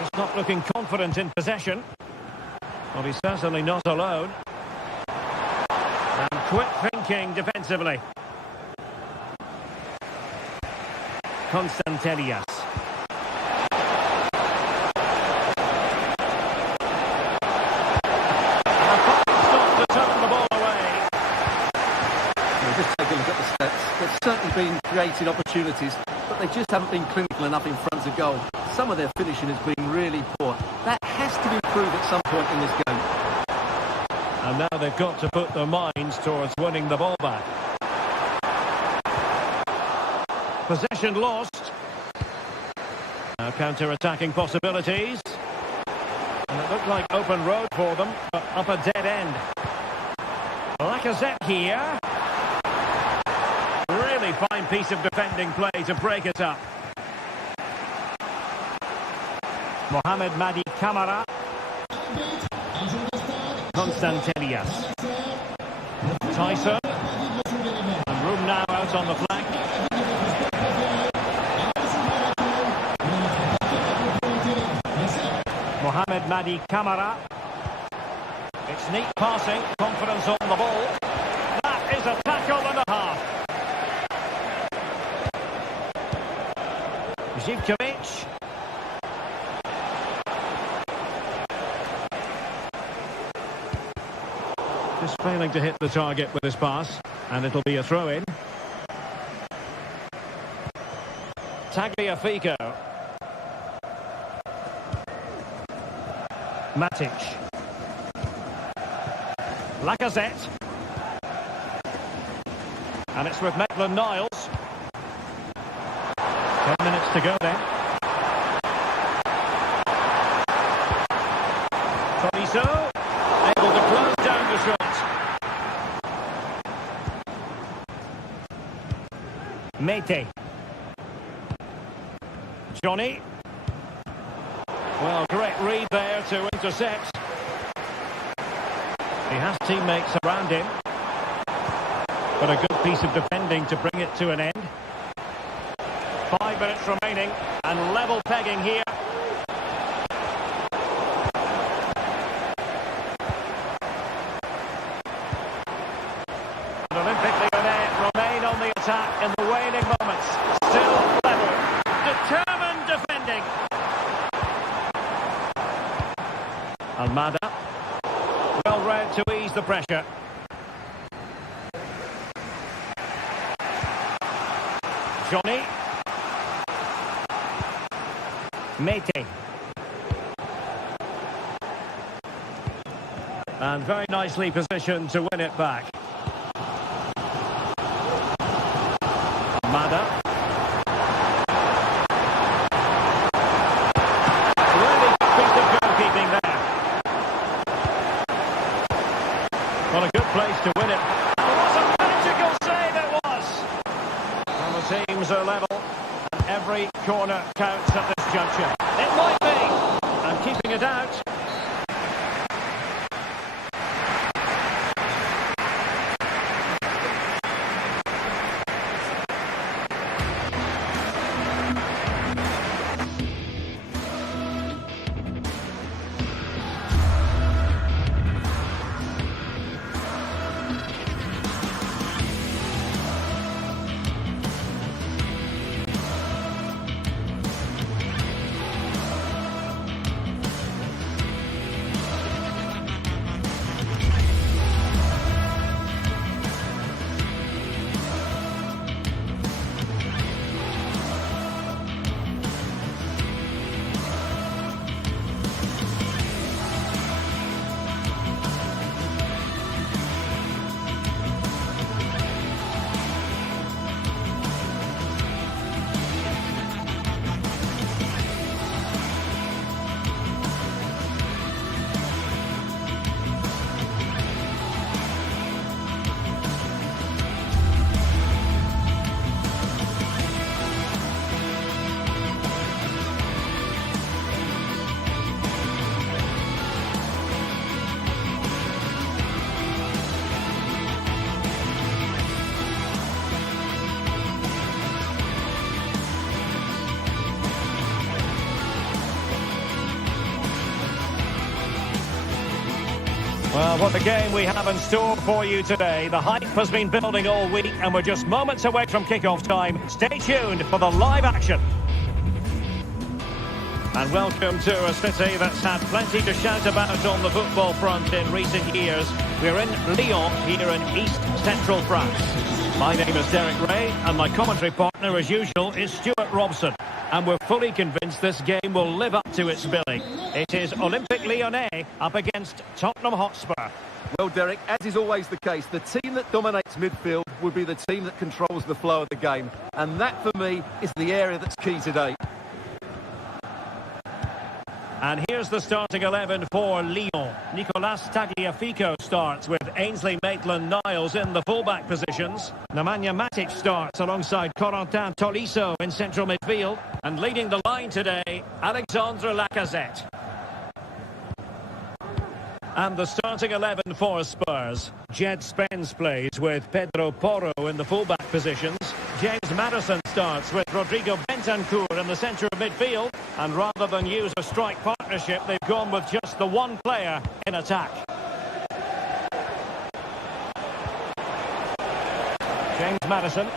Just not looking confident in possession. Well, he's certainly not alone. And quick thinking defensively. Constantelias. There's certainly been created opportunities, but they just haven't been clinical enough in front of goal. Some of their finishing has been really poor. That has to be improved at some point in this game. And now they've got to put their minds towards winning the ball back. Possession lost. Now counter-attacking possibilities. And it looked like open road for them, but up a dead end. Lacazette here. Really fine piece of defending play to break it up. Mohamed Madi Camara. Constantelias. Tyson. And room now out on the flank. Mohamed Madi Camara. It's neat passing, confidence on the ball. That is a tackle and a half. Zivkovic. Just failing to hit the target with his pass, and it'll be a throw-in. Tagliafico. Matic. Lacazette. And it's with Maitland-Niles. 10 minutes to go then. Tolisso. Able to close down the shot. Mete. Johnny. Well, great read there to intercept. He has teammates around him. But a good piece of defending to bring it to an end. 5 minutes remaining and level pegging here. And Olympique Lyonnais remain on the attack in the waning moments. Still level. Determined defending. Almada. Well read to ease the pressure. Johnny. Mete. And very nicely positioned to win it back. Almada. Really good piece of goalkeeping there. Well, a good place to win it. And what a magical save it was! And the teams are level, and every corner counts at this juncture. It might be, and keeping it out. Well, what a game we have in store for you today. The hype has been building all week and we're just moments away from kick-off time. Stay tuned for the live action. And welcome to a city that's had plenty to shout about on the football front in recent years. We're in Lyon, here in East Central France. My name is Derek Ray, and my commentary partner, as usual, is Stuart Robson. And we're fully convinced this game will live up to its billing. It is Olympique Lyonnais up against Tottenham Hotspur. Well, Derek, as is always the case, the team that dominates midfield will be the team that controls the flow of the game. And that, for me, is the area that's key today. And here's the starting 11 for Lyon. Nicolas Tagliafico starts with Ainsley Maitland-Niles in the fullback positions. Nemanja Matic starts alongside Corentin Tolisso in central midfield. And leading the line today, Alexandre Lacazette. And the starting 11 for Spurs. Jed Spence plays with Pedro Porro in the fullback positions. James Maddison starts with Rodrigo Bentancur in the centre of midfield. And rather than use a strike partnership, they've gone with just the one player in attack. James Maddison.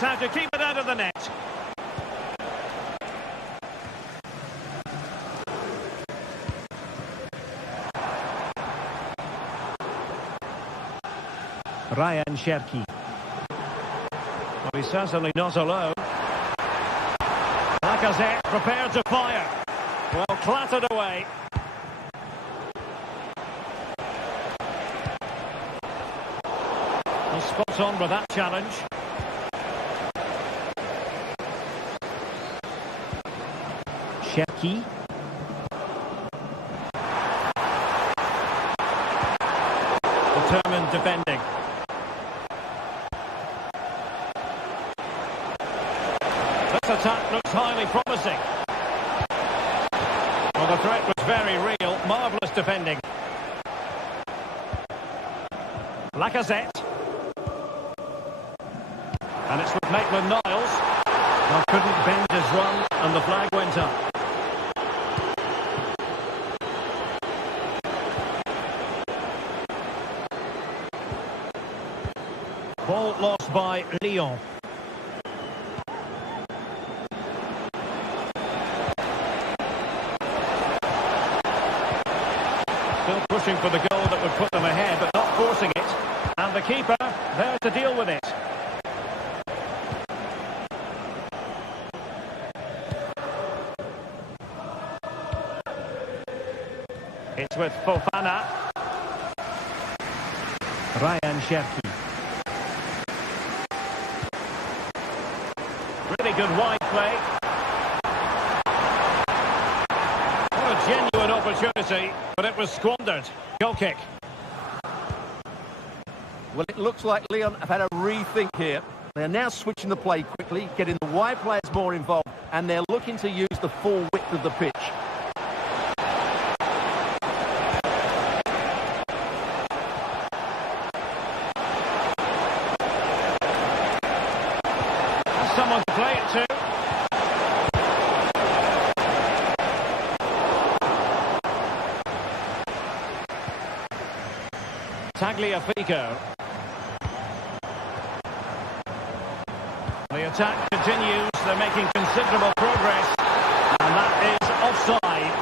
How to keep it out of the net. Ryan Cherki. Well, he's certainly not alone. Lacazette prepared to fire. Well, clattered away. He's spot on with that challenge. Cherki. Determined defending. This attack looks highly promising. Well, the threat was very real. Marvellous defending. Lacazette. And it's with Maitland-Niles. Well, couldn't bend his run, and the flag went up. Ball lost by Lyon. Still pushing for the goal that would put them ahead, but not forcing it. And the keeper there to deal with it. It's with Fofana. Ryan Cherki. Really good wide play. What a genuine opportunity, but it was squandered. Goal kick. Well, it looks like Lyon have had a rethink here. They're now switching the play quickly, getting the wide players more involved, and they're looking to use the full width of the pitch. Someone to play it to. Tagliafico. The attack continues. They're making considerable progress. And that is offside.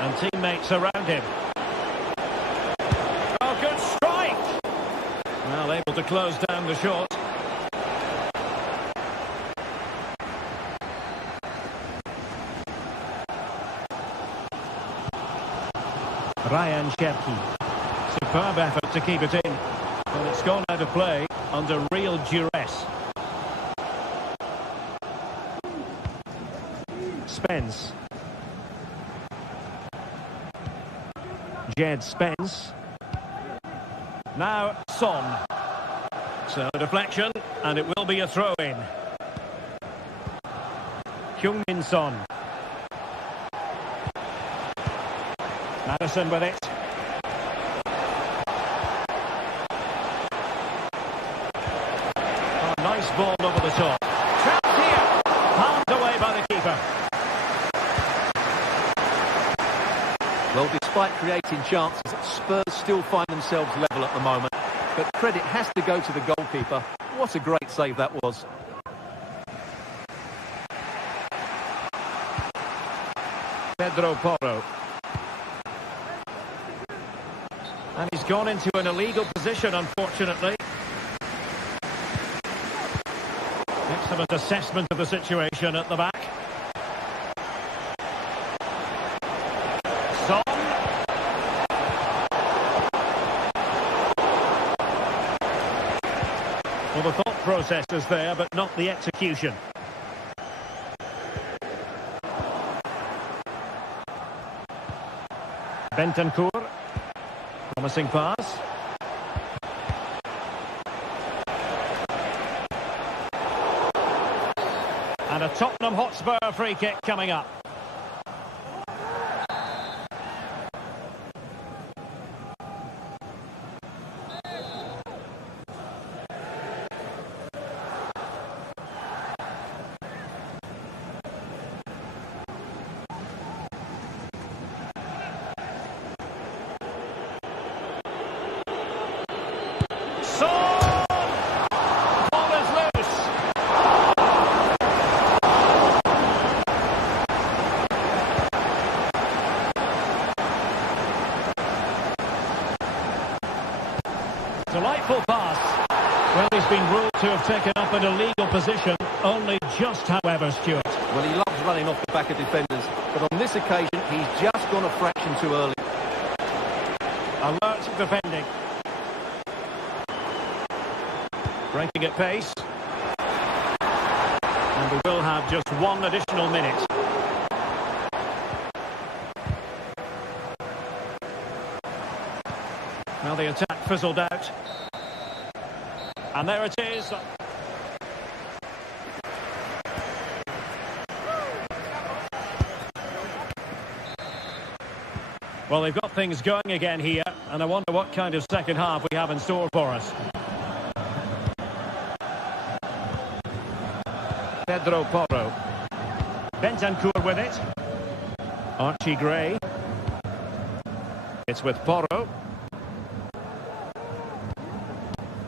And teammates around him. Oh, good strike! Well, able to close down the shot. Ryan Cherki. Superb effort to keep it in. And it's gone out of play under real duress. Spence. Jed Spence. Now Son. So deflection, and it will be a throw-in. Heung-min Son. Maddison with it. Oh, nice ball over the top. Trapped here. Palmed away by the keeper. Well, despite creating chances, Spurs still find themselves level at the moment. But credit has to go to the goalkeeper. What a great save that was. Pedro Porro. And he's gone into an illegal position, unfortunately. Excellent assessment of the situation at the back. Son. Well, the thought process is there, but not the execution. Bentancur. Promising pass. And a Tottenham Hotspur free kick coming up. Delightful pass. Well, he's been ruled to have taken up an illegal position, only just, however, Stuart. Well, he loves running off the back of defenders, but on this occasion, he's just gone a fraction too early. Alert defending. Breaking at pace. And we will have just one additional minute. Now the attack fizzled out. And there it is. Well, they've got things going again here, and I wonder what kind of second half we have in store for us. Pedro Porro. Bentancur with it. Archie Gray. It's with Porro.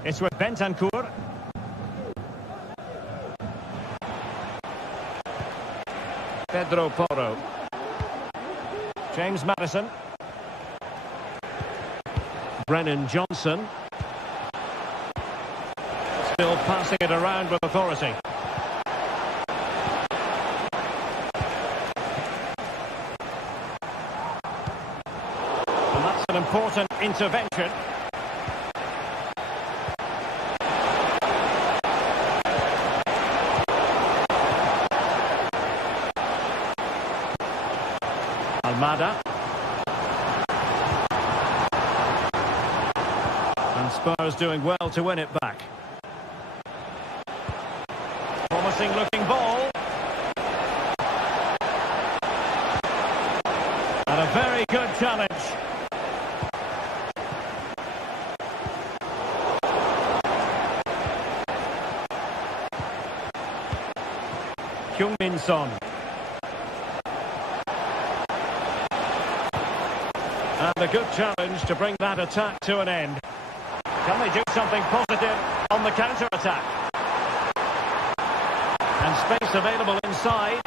It's with Bentancur. Pedro Porro. James Maddison. Brennan Johnson. Still passing it around with authority. And that's an important intervention. Almada. And Spurs doing well to win it back. Promising looking ball. And a very good challenge. Heung-min Son. And a good challenge to bring that attack to an end. Can they do something positive on the counter-attack? And space available inside,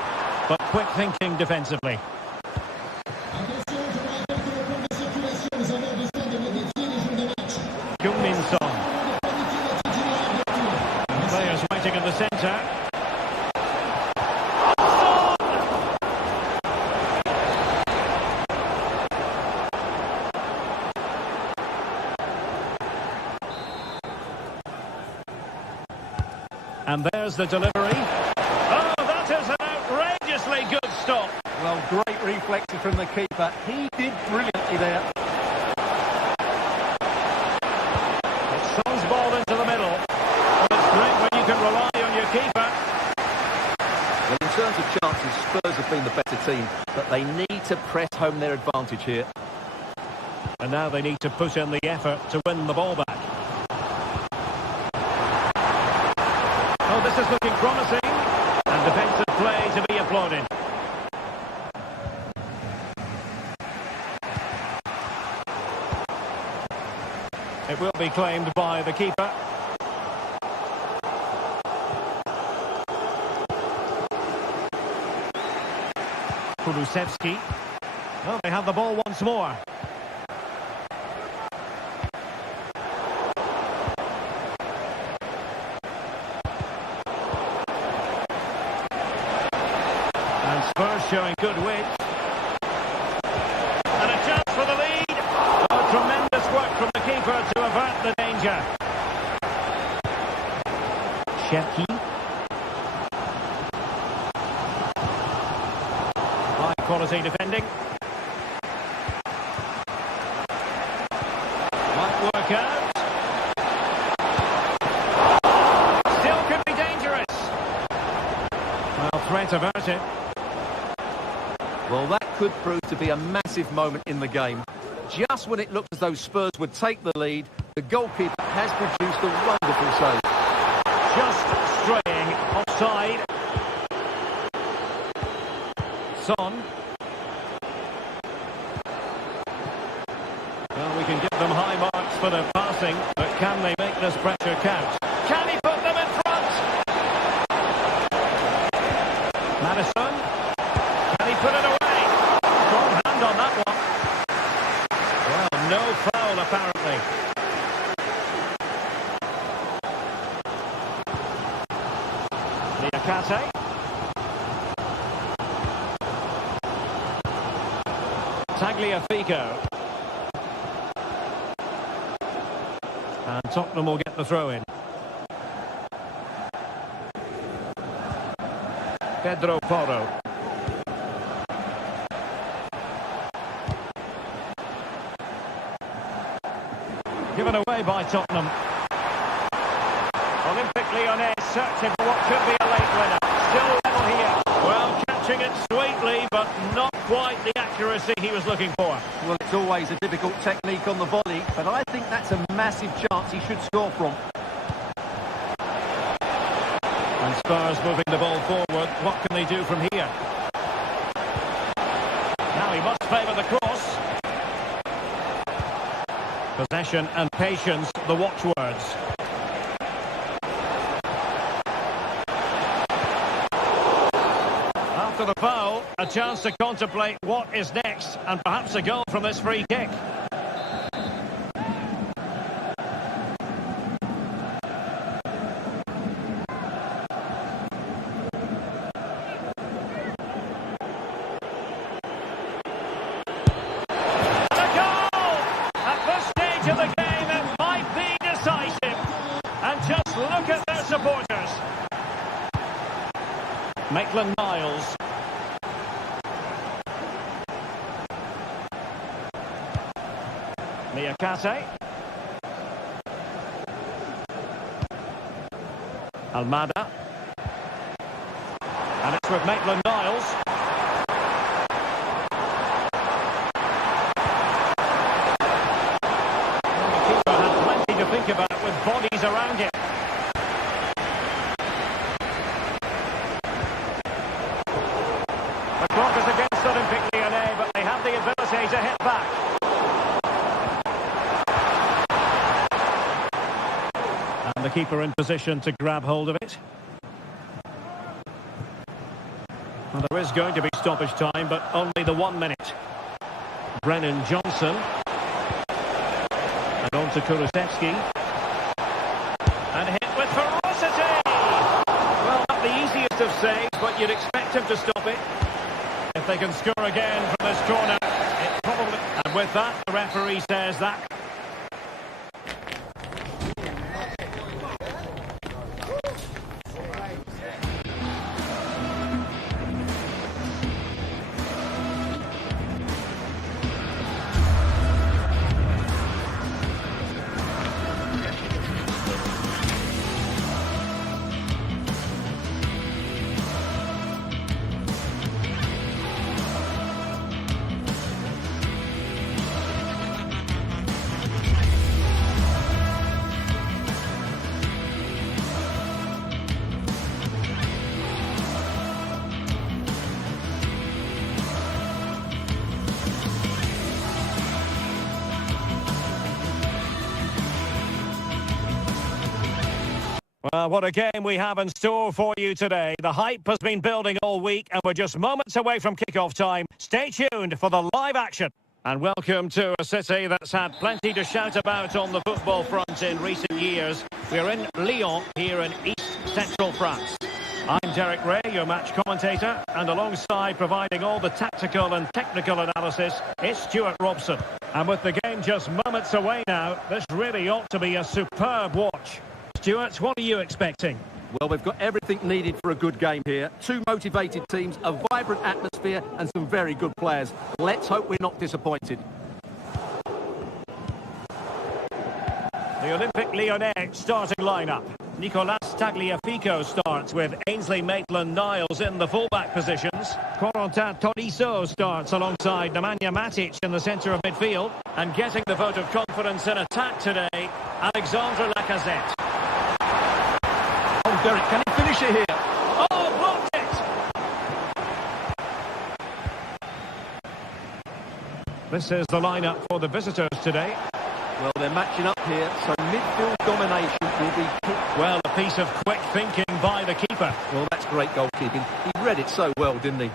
but quick thinking defensively. Heung-min Son. Players waiting in the centre. And there's the delivery. Oh, that is an outrageously good stop. Well, great reflexes from the keeper. He did brilliantly there. It's Son's ball into the middle. It's great when you can rely on your keeper. Well, in terms of chances, Spurs have been the better team, but they need to press home their advantage here. And now they need to put in the effort to win the ball back. Oh, this is looking promising. And defensive play to be applauded. It will be claimed by the keeper. Kulusevski. Well, they have the ball once more. And Spurs showing good width. And a chance for the lead. Oh, tremendous work from the keeper to avert the danger. Cherki. High quality defending. back out. Still could be dangerous. Well, threat averted. Well, that could prove to be a massive moment in the game. Just when it looked as though Spurs would take the lead, the goalkeeper has produced a wonderful save. Just straying offside. Son. Well, we can give them high marks for their passing, but can they make this pressure count? Can he put them in front? Madison. Can he put it away? Strong hand on that one. Well, no foul apparently. Liakate. Tagliafico. And Tottenham will get the throw in. Pedro Porro. Given away by Tottenham. Olympic Lyonnais searching for what could be a late winner. Still level here. Well, catching it sweetly, but not quite the accuracy he was looking for. Well, it's always a difficult technique on the volley, but I think that's a massive chance he should score from. And Spurs moving the ball forward. What can they do from here? Now he must favour the cross. Possession and patience, the watchwords. After the foul, a chance to contemplate what is next, and perhaps a goal from this free kick. Of the game, it might be decisive. And just look at their supporters. Maitland-Niles. Liakate. Almada. And it's with Maitland-Niles. Think about it with bodies around him. The clock is against Olympic Lyonnais, but they have the ability to hit back. And the keeper in position to grab hold of it. Well, there is going to be stoppage time, but only the 1 minute. Brennan Johnson. And on to Kulusevski. And hit with ferocity! Well, not the easiest of saves, but you'd expect him to stop it. If they can score again from this corner, it probably... And with that, the referee says that... Well, what a game we have in store for you today. The hype has been building all week and we're just moments away from kick-off time. Stay tuned for the live action. And welcome to a city that's had plenty to shout about on the football front in recent years. We're in Lyon, here in East Central France. I'm Derek Ray, your match commentator, and alongside providing all the tactical and technical analysis, it's Stuart Robson. And with the game just moments away now, this really ought to be a superb watch. Stuart, what are you expecting? Well, we've got everything needed for a good game here. Two motivated teams, a vibrant atmosphere and some very good players. Let's hope we're not disappointed. The Olympique Lyonnais starting lineup. Nicolas Tagliafico starts with Ainsley Maitland-Niles in the fullback positions. Corentin Tolisso starts alongside Nemanja Matic in the centre of midfield. And getting the vote of confidence in attack today, Alexandre Lacazette. Oh, Derek, can he finish it here? Oh, blocked it! This is the lineup for the visitors today. Well, they're matching up here, so midfield domination will be key. Well, a piece of quick thinking by the keeper. Well, that's great goalkeeping. He read it so well, didn't he?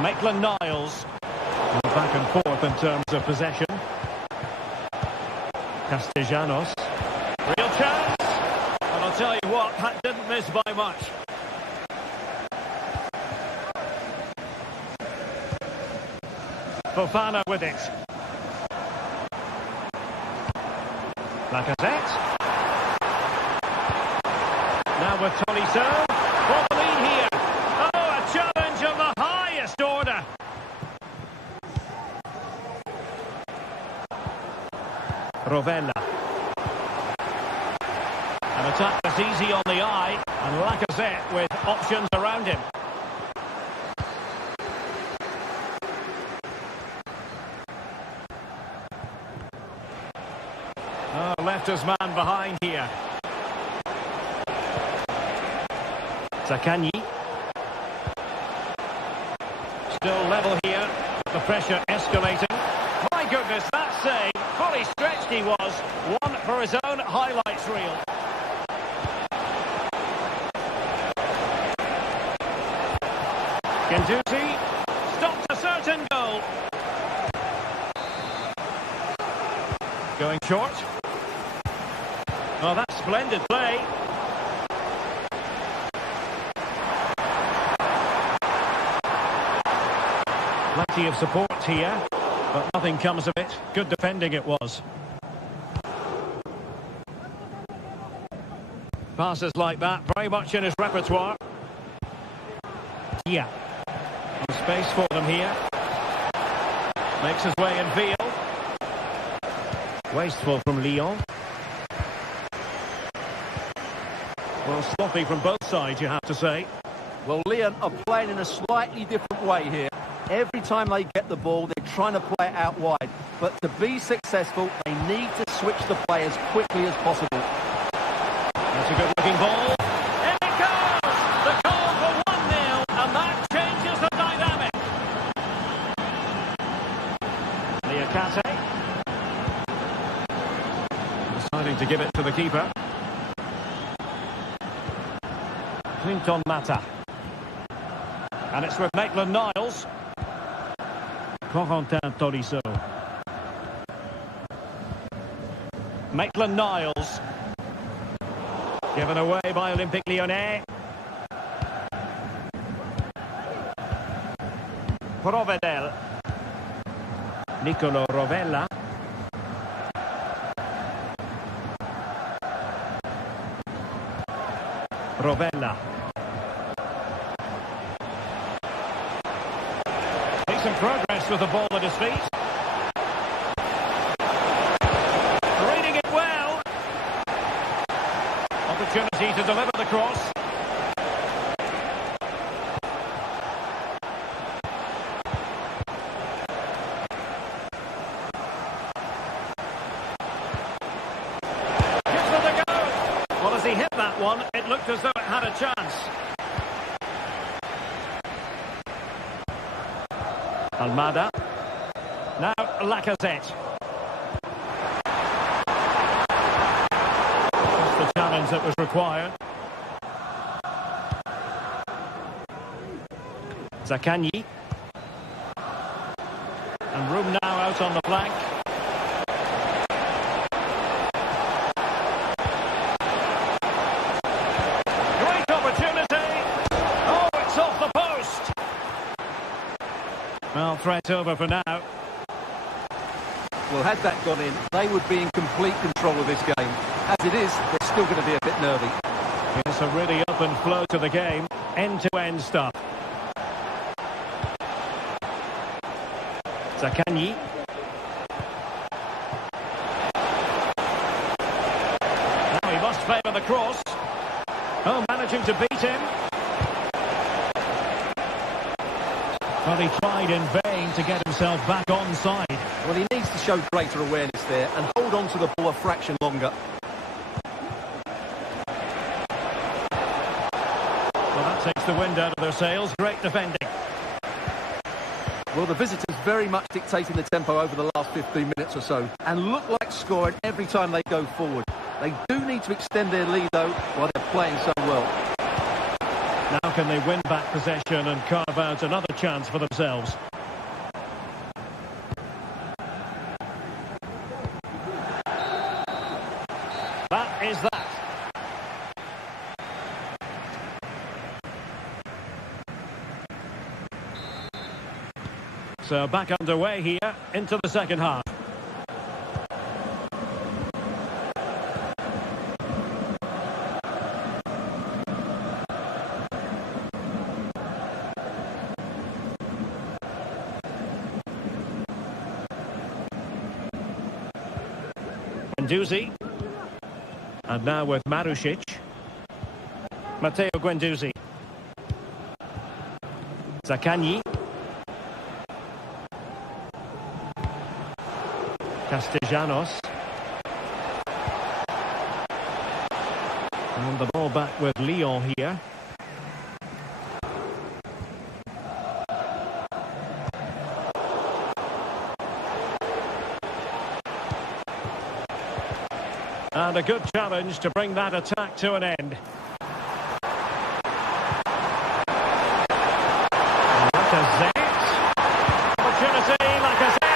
Maitland-Niles. Back and forth in terms of possession. Castellanos. Real chance. And I'll tell you what, that didn't miss by much. Fofana with it. Lacazette. Now with Tolisso. For the lead here. Oh, a challenge of the highest order. Rovella. An attack that's easy on the eye. And Lacazette with options around him. Oh, left his man behind here. Zaccagni. Still level here. The pressure escalating. My goodness, that save. Fully stretched he was. One for his own highlights reel. Guendouzi stopped a certain goal. Going short. Oh, that's splendid play. Plenty of support here, but nothing comes of it. Good defending it was. Passes like that, very much in his repertoire. Yeah. No space for them here. Makes his way in field. Wasteful from Lyon. Well, sloppy from both sides, you have to say. Well, Lyon are playing in a slightly different way here. Every time they get the ball, they're trying to play it out wide. But to be successful, they need to switch the play as quickly as possible. That's a good-looking ball. In it goes! The goal for 1-0, and that changes the dynamic. Liakate. Deciding to give it to the keeper. Clinton Mata. And it's with Maitland-Niles. Corentin Tolisso. Maitland-Niles. Given away by Olympique Lyonnais. Provedel. Nicolo Rovella. Rovella. Decent progress with the ball at his feet. Reading it well. Opportunity to deliver the cross. Gives them the go. Well, as he hit that one, it looked as though it had a chance. Almada. Now Lacazette. That's the challenge that was required. Zaccagni. And room now out on the flank. Great opportunity. Oh, it's off the post. Well, threat over for now. Well, had that gone in, they would be in complete control of this game. As it is, they're still going to be a bit nervy. It's a really open flow to the game. End-to-end stuff. Zaccagni. the cross. Oh, managing to beat him. Well, he tried in vain to get himself back onside. Well, he needs to show greater awareness there and hold on to the ball a fraction longer. Well, that takes the wind out of their sails. Great defending. Well, the visitors very much dictating the tempo over the last 15 minutes or so and look like scoring every time they go forward. They do need to extend their lead, though, while they're playing so well. Now can they win back possession and carve out another chance for themselves? That is that. So back underway here into the second half. Guendouzi. And now with Marušić. Matteo Guendouzi. Zaccagni. Castellanos. And the ball back with Lyon here. And a good challenge to bring that attack to an end. Lacazette. Opportunity, Lacazette.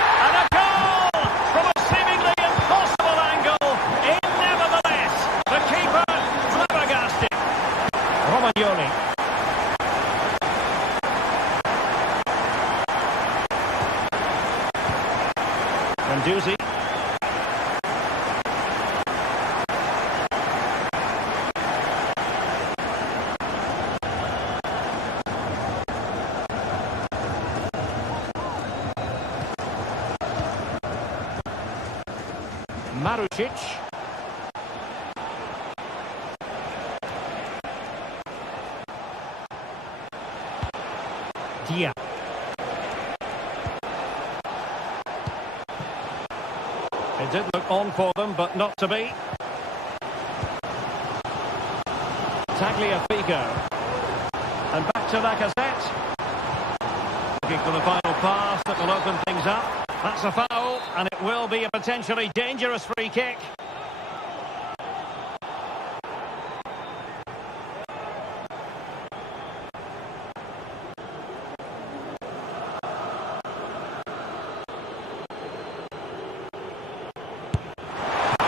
And a goal from a seemingly impossible angle. In nevertheless. The keeper flabbergasted. Romagnoli. Guendouzi. Marušić. Dia. It did look on for them, but not to be. Tagliafico. And back to Lacazette. Looking for the final pass that will open things up. That's a foul, and it will be a potentially dangerous free kick.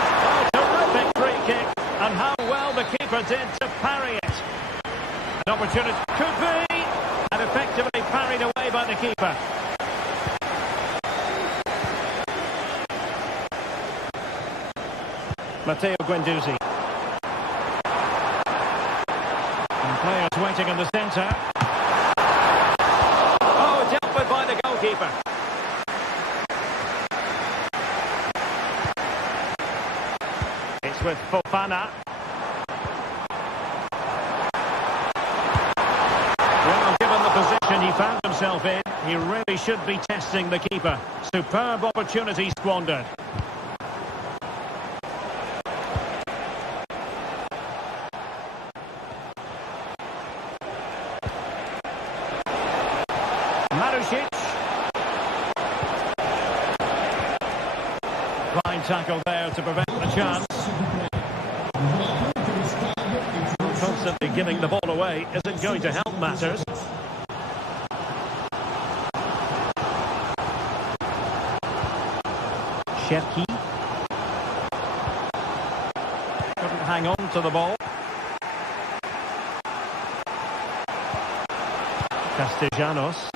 Oh, terrific free kick, and how well the keeper did to parry it. An opportunity could be, and effectively parried away by the keeper. Matteo Guendouzi. And players waiting in the centre. Oh, dealt with by the goalkeeper. It's with Fofana. Well, given the position he found himself in, he really should be testing the keeper. Superb opportunity squandered. Marušić. Fine tackle there to prevent the chance. Constantly giving the ball away isn't going to help matters. Cherki. Couldn't hang on to the ball. Castellanos.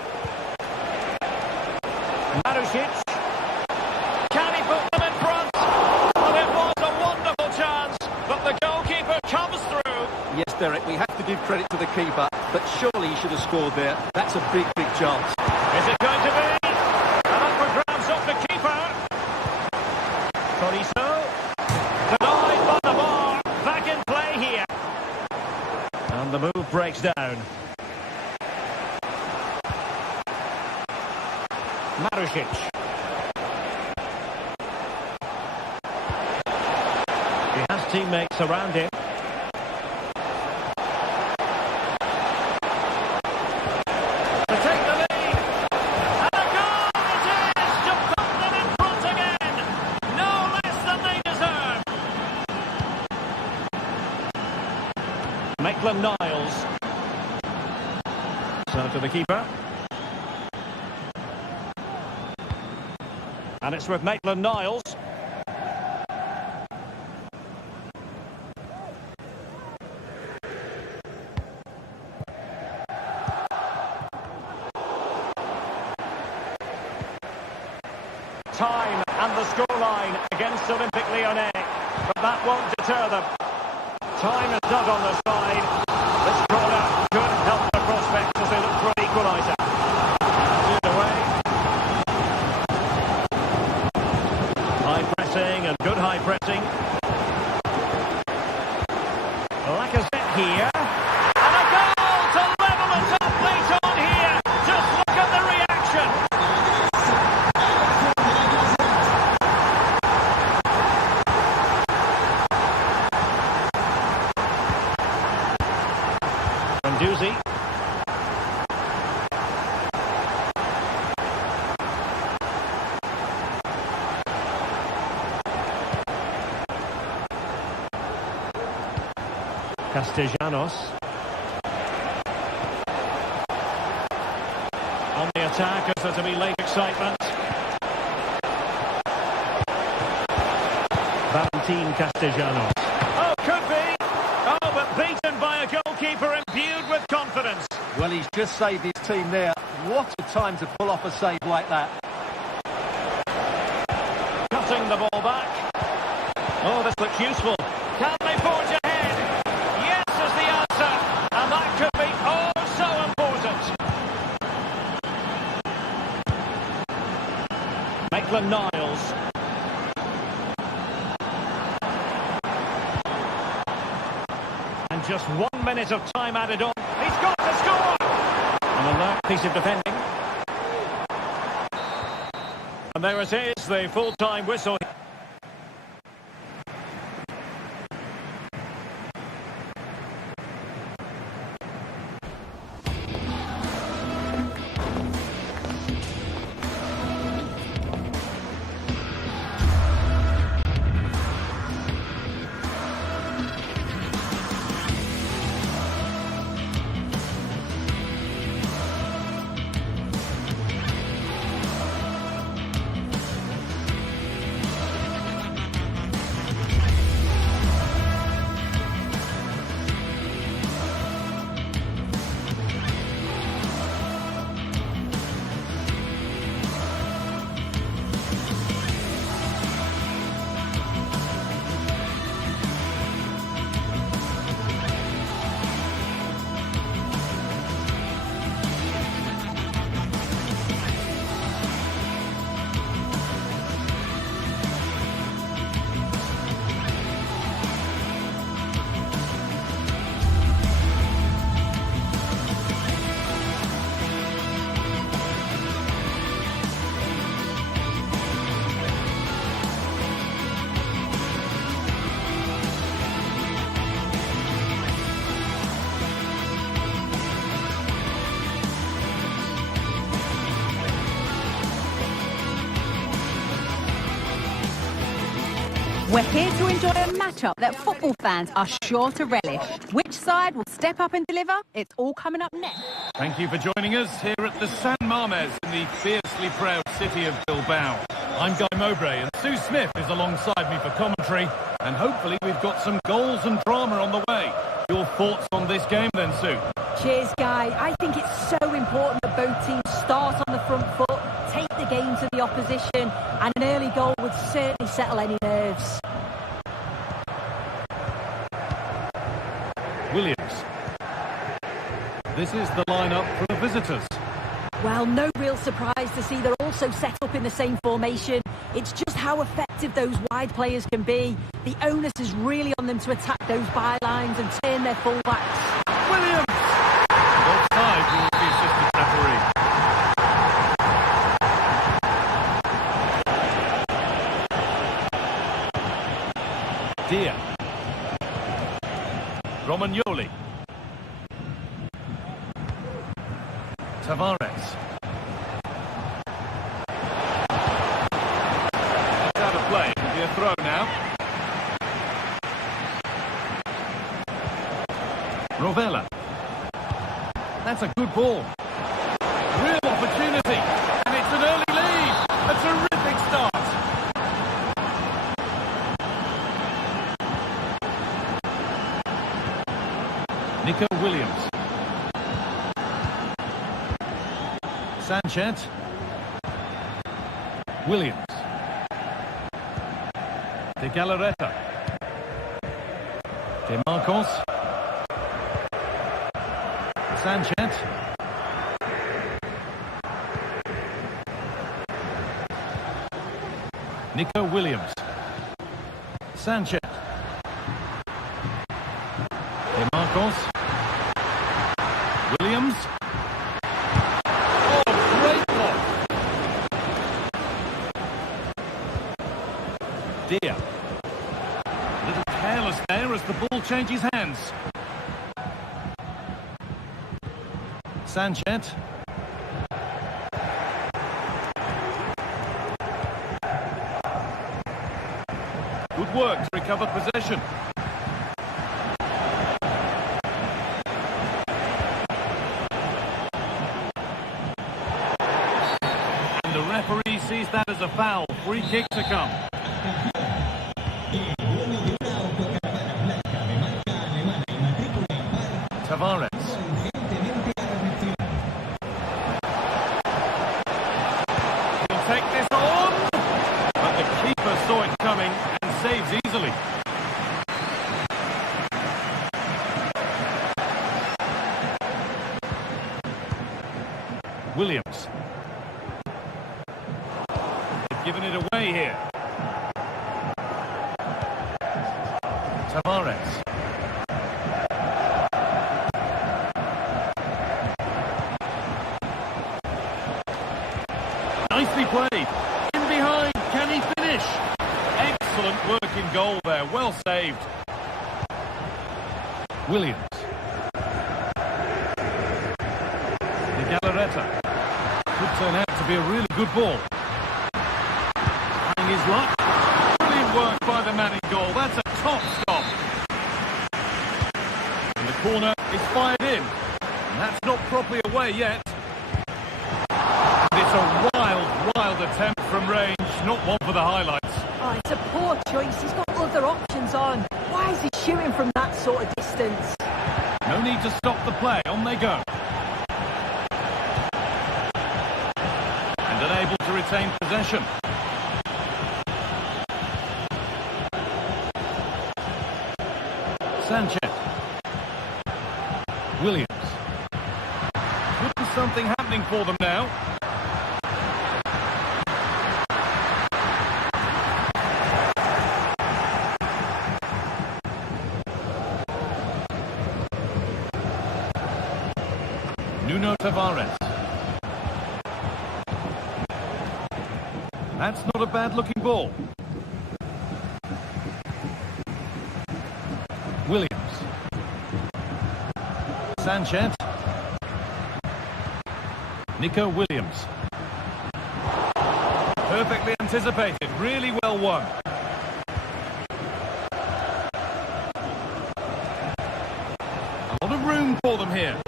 Marušić. Can he put them in front? Well, it was a wonderful chance, but the goalkeeper comes through. Yes, Derek, we have to give credit to the keeper, but surely he should have scored there. That's a big, big chance. Is it going to be? And up for grabs off the keeper. Toriso. Denied by the bar. the move breaks down. Marusic. He has teammates around him. To take the lead. And a goal it is to put them in front again. No less than they deserve. Maitland-Niles. So to the keeper. And it's with Maitland-Niles. Time and the scoreline against Olympique Lyonnais, but that won't deter them. Time is not on their side. This corner could help the prospects as they look for an equaliser. Cleared away. High pressing and good high pressing. Lacazette here. And a goal to level it up late on here. Just look at the reaction. Doozy. Castellanos. On the attack, as there to be late excitement. Valentin Castellanos. Oh, could be. Oh, but beaten by a goalkeeper imbued with confidence. Well, he's just saved his team there. What a time to pull off a save like that. Cutting the ball back. Oh, this looks useful. Can they forge ahead? Yes is the answer. And that could be oh so important. Maitland-Niles. And just 1 minute of time added on. He's got to score! An alert piece of defending. And there it is, the full-time whistle. We're here to enjoy a matchup that football fans are sure to relish. Which side will step up and deliver? It's all coming up next. Thank you for joining us here at the San Mamés in the fiercely proud city of Bilbao. I'm Guy Mowbray and Sue Smith is alongside me for commentary, and hopefully we've got some goals and drama on the way. Your thoughts on this game then, Sue? Cheers, Guy. I think it's so important that both teams start on the front foot, take the game to the opposition, and an early goal would certainly settle any nerves. Williams. This is the lineup for the visitors. Well, no real surprise to see they're also set up in the same formation. It's just how effective those wide players can be. The onus is really on them to attack those bylines and turn their fullbacks. Williams! Offside rules the assistant referee. Dia. Romagnoli. Tavares. It's out of play. It'll be a throw now. Rovella. That's a good ball. Real opportunity. And it's an early lead. A terrific start. Nico Williams. Sanchez. Williams. De Galarreta. De Marcos. Sanchez. Nico Williams. Sanchez. De Marcos. Williams. Oh, great block. Dia. A little careless there as the ball changes hands. Sanchez. Good work to recover possession. And the referee sees that as a foul. Free kick to come. Tavares. Take this on, but the keeper saw it coming and saves easily. Williams. They've given it away here. Tavares. Nicely played. In behind. Can he finish? Excellent work in goal there. Well saved. Williams. De Galarreta. Could turn out to be a really good ball. Trying his luck. Brilliant work by the man in goal. That's a top stop. And the corner is fired in. And that's not properly away yet. It's a wild attempt from range, not one for the highlights. Oh, it's a poor choice. He's got other options on. Why is he shooting from that sort of distance? No need to stop the play. On they go. And unable to retain possession. Sanchez. Williams. Could be something happening for them now. Nuno Tavares. That's not a bad-looking ball. Williams. Sanchez. Nico Williams. Perfectly anticipated. Really well won. A lot of room for them here.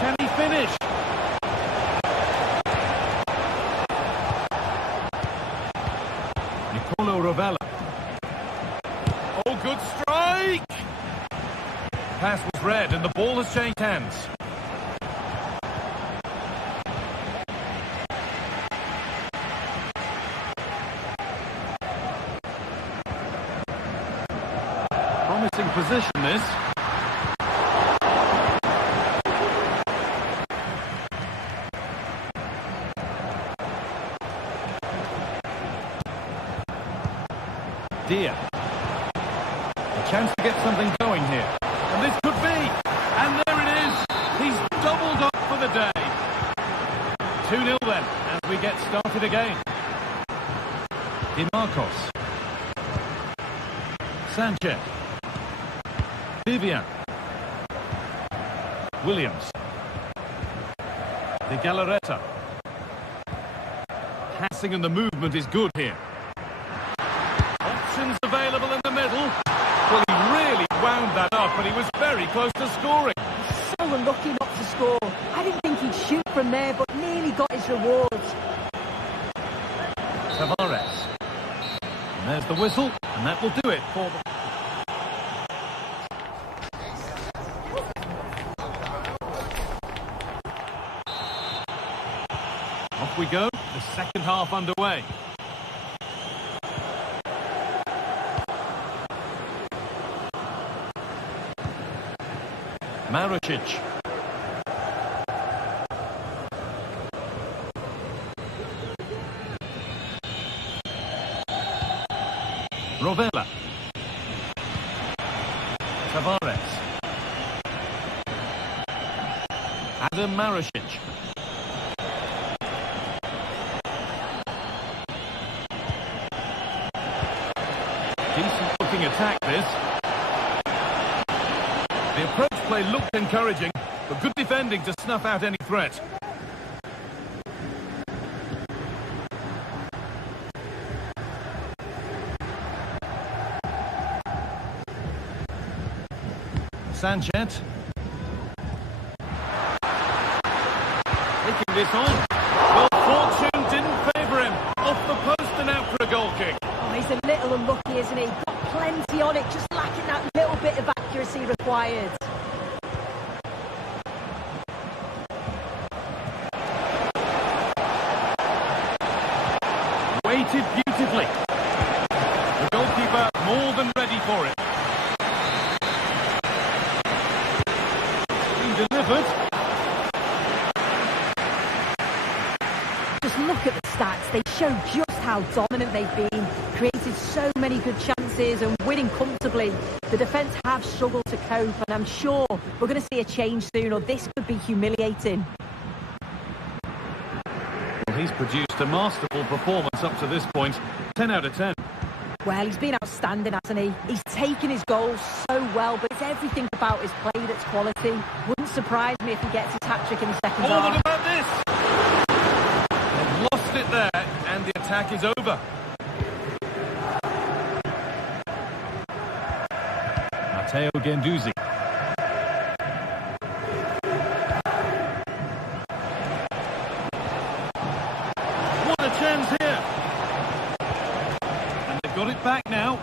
Can he finish? Rovella. Oh, good strike! Pass was read and the ball has changed hands. Promising position this. Dia. A chance to get something going here. And this could be. And there it is. He's doubled up for the day. 2-0 then, as we get started again. Di Marcos. Sanchez. Vivian. Williams. De Galarreta. Passing and the movement is good here. Options available in the middle. Well, he really wound that up, and he was very close to scoring. So unlucky not to score. I didn't think he'd shoot from there, but nearly got his rewards. Tavares. And there's the whistle, and that will do it for them. Off we go, the second half underway. Maricic. Rovella. Tavares. Adam Maricic. Decent looking attack this. The approach play looked encouraging, but good defending to snuff out any threat. Sanchez. Taking this on. Well, fortune didn't favour him. Off the post and out for a goal kick. Oh, he's a little unlucky, isn't he? Got plenty on it, just lacking that little bit of accuracy required. Weighted beautifully. The goalkeeper more than ready for it. Being delivered. Just look at the stats. They show just how dominant they've been. Created so many good chances and winning comfortably. The defence have struggled to cope, and I'm sure we're going to see a change soon, or this could be humiliating. Well, he's produced a masterful performance up to this point. 10 out of 10. Well, he's been outstanding, hasn't he? He's taken his goals so well, but it's everything about his play that's quality. Wouldn't surprise me if he gets his hat-trick in the second half. What about this? They've lost it there, and the attack is over. Matteo Guendouzi. What a chance here! And they've got it back now.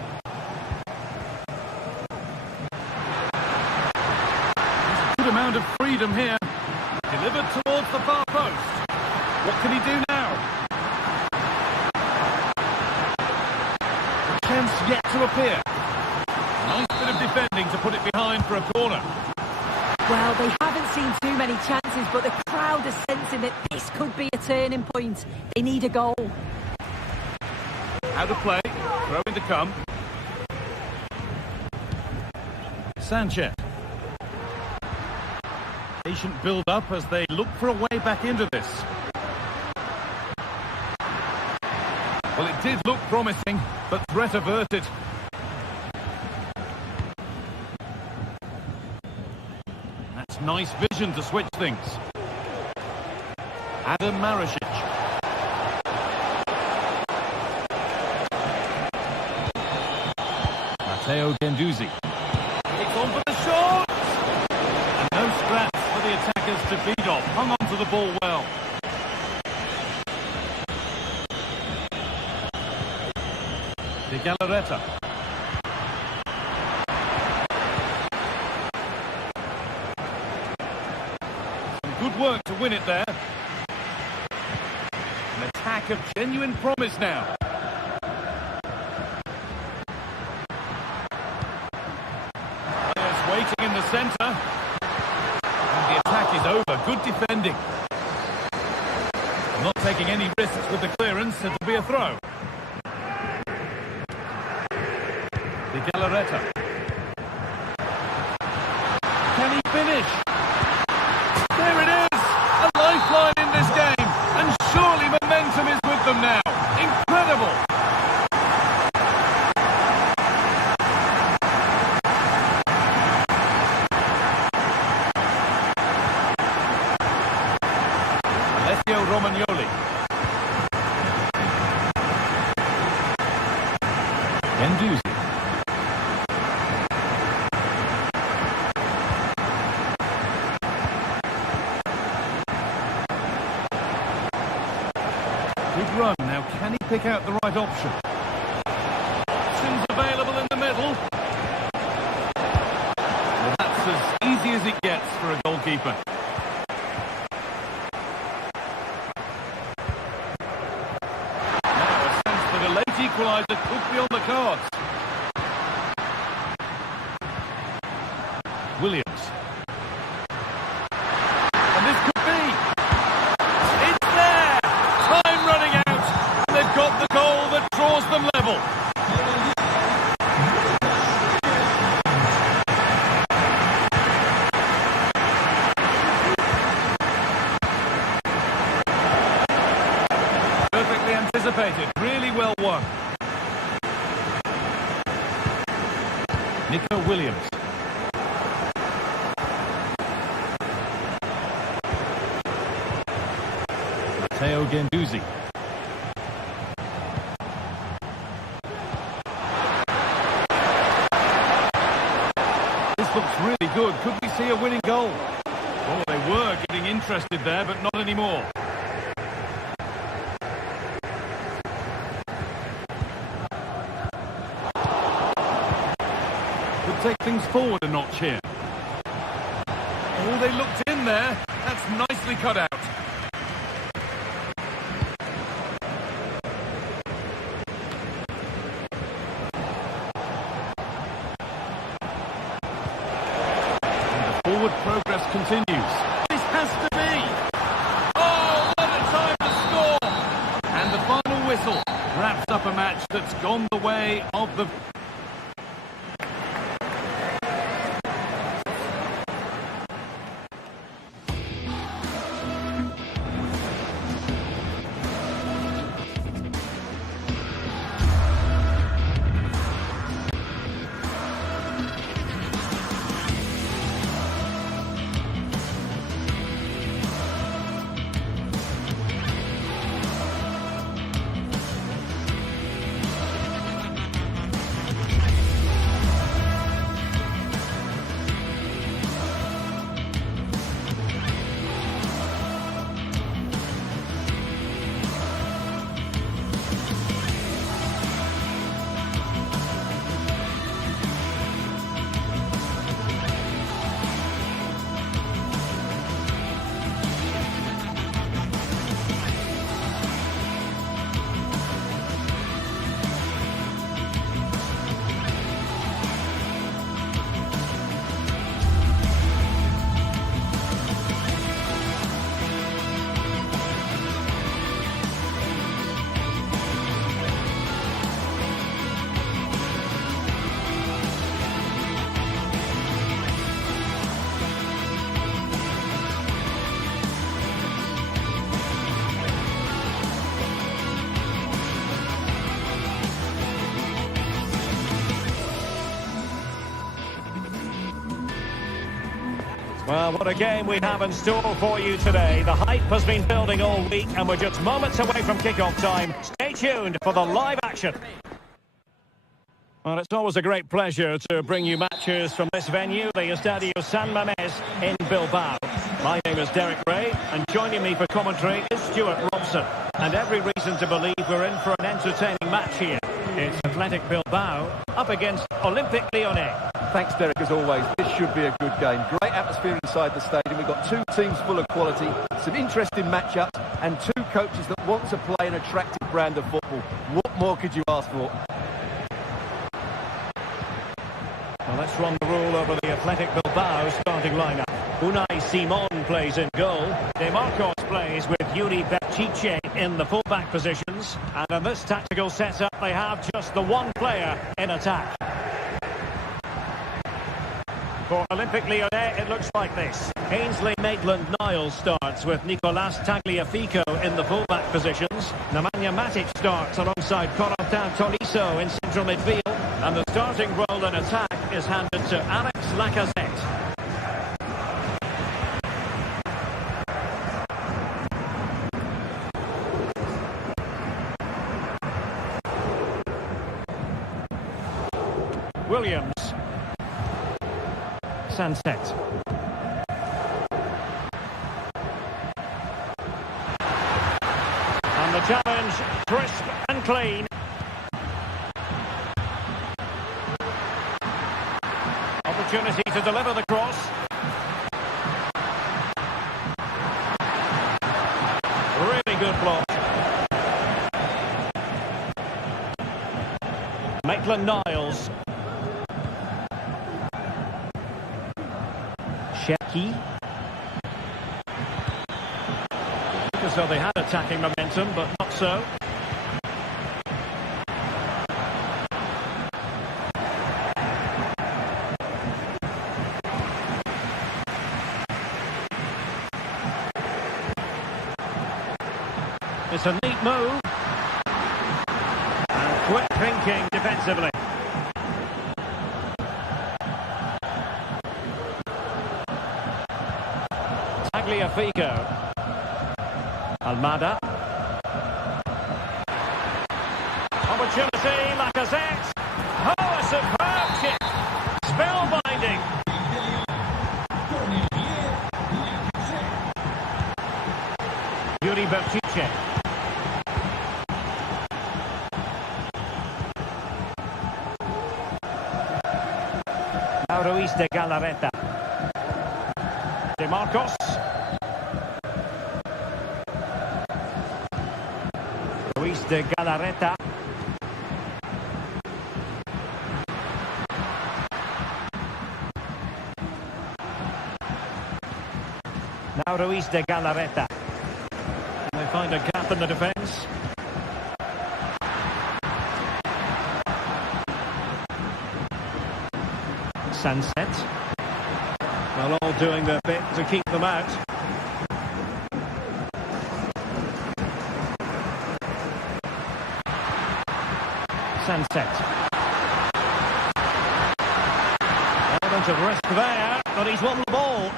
There's a good amount of freedom here. Delivered towards the far post. What can he do now? The chance yet to appear. Nice bit of defending to put it behind for a corner. Well, they haven't seen too many chances, but the crowd is sensing that this could be a turning point. They need a goal. Out of play. Throw in to come. Sanchez. Patient build-up as they look for a way back into this. Well, it did look promising, but threat averted. That's nice vision to switch things. Adam Maricic. Matteo Guendouzi. It's on for the shot! And no scraps for the attackers to feed off. Hung on to the ball well. De Galarreta. Some good work to win it there. An attack of genuine promise now. Players waiting in the centre. And the attack is over. Good defending. Not taking any risks with the clearance. It'll be a throw. De Galarreta. Gendouzi. Good run. Now, can he pick out the right option? Options available in the middle. Well, that's as easy as it gets for a goalkeeper. Now, a sense that a late equaliser could be on the cards. Williams. And this could be. It's there! Time running out. And they've got the goal that draws them level. Perfectly anticipated. Really well won. Nico Williams. Matteo Gendouzi. This looks really good. Could we see a winning goal? Oh, they were getting interested there, but not anymore. Could take things forward a notch here. Oh, they looked in there. That's nicely cut out. Forward progress continues. This has to be. Oh, what a time to score! And the final whistle wraps up a match that's gone the way of the... Well, what a game we have in store for you today. The hype has been building all week and we're just moments away from kick-off time. Stay tuned for the live action. Well, it's always a great pleasure to bring you matches from this venue, the Estadio San Mamés in Bilbao. My name is Derek Ray, and joining me for commentary is Stuart Robson. And every reason to believe we're in for an entertaining match here. It's Athletic Bilbao up against Olympique Lyonnais. Thanks, Derek, as always. This should be a good game. Great atmosphere inside the stadium. We've got two teams full of quality, some interesting matchups, and two coaches that want to play an attractive brand of football. What more could you ask for? Well, let's run the rule over the Athletic Bilbao starting lineup. Unai Simon plays in goal. De Marcos plays with Yuri Berchiche in the fullback positions. And in this tactical setup, they have just the one player in attack. For Olympique Lyonnais, it looks like this. Ainsley Maitland-Niles starts with Nicolas Tagliafico in the fullback positions. Nemanja Matic starts alongside Corentin Tolisso in central midfield. And the starting role in attack is handed to Alex Lacazette. Williams. Sunset. And the challenge, crisp and clean. Opportunity to deliver the cross. Really good block. Maitland-Niles. Sheki. As though they had attacking momentum, but not so. It's a neat move. And quick thinking defensively. Tagliafico. Almada. Opportunity, Lacazette. Oh, a superb kick. Spellbinding. Yuri Bertice. Ruiz de Galarreta. De Marcos. Ruiz de Galarreta. Now Ruiz de Galarreta. They find a gap in the defence. Sunset. Well, all doing their bit to keep them out. Sunset. Element of risk there, but he's won the ball.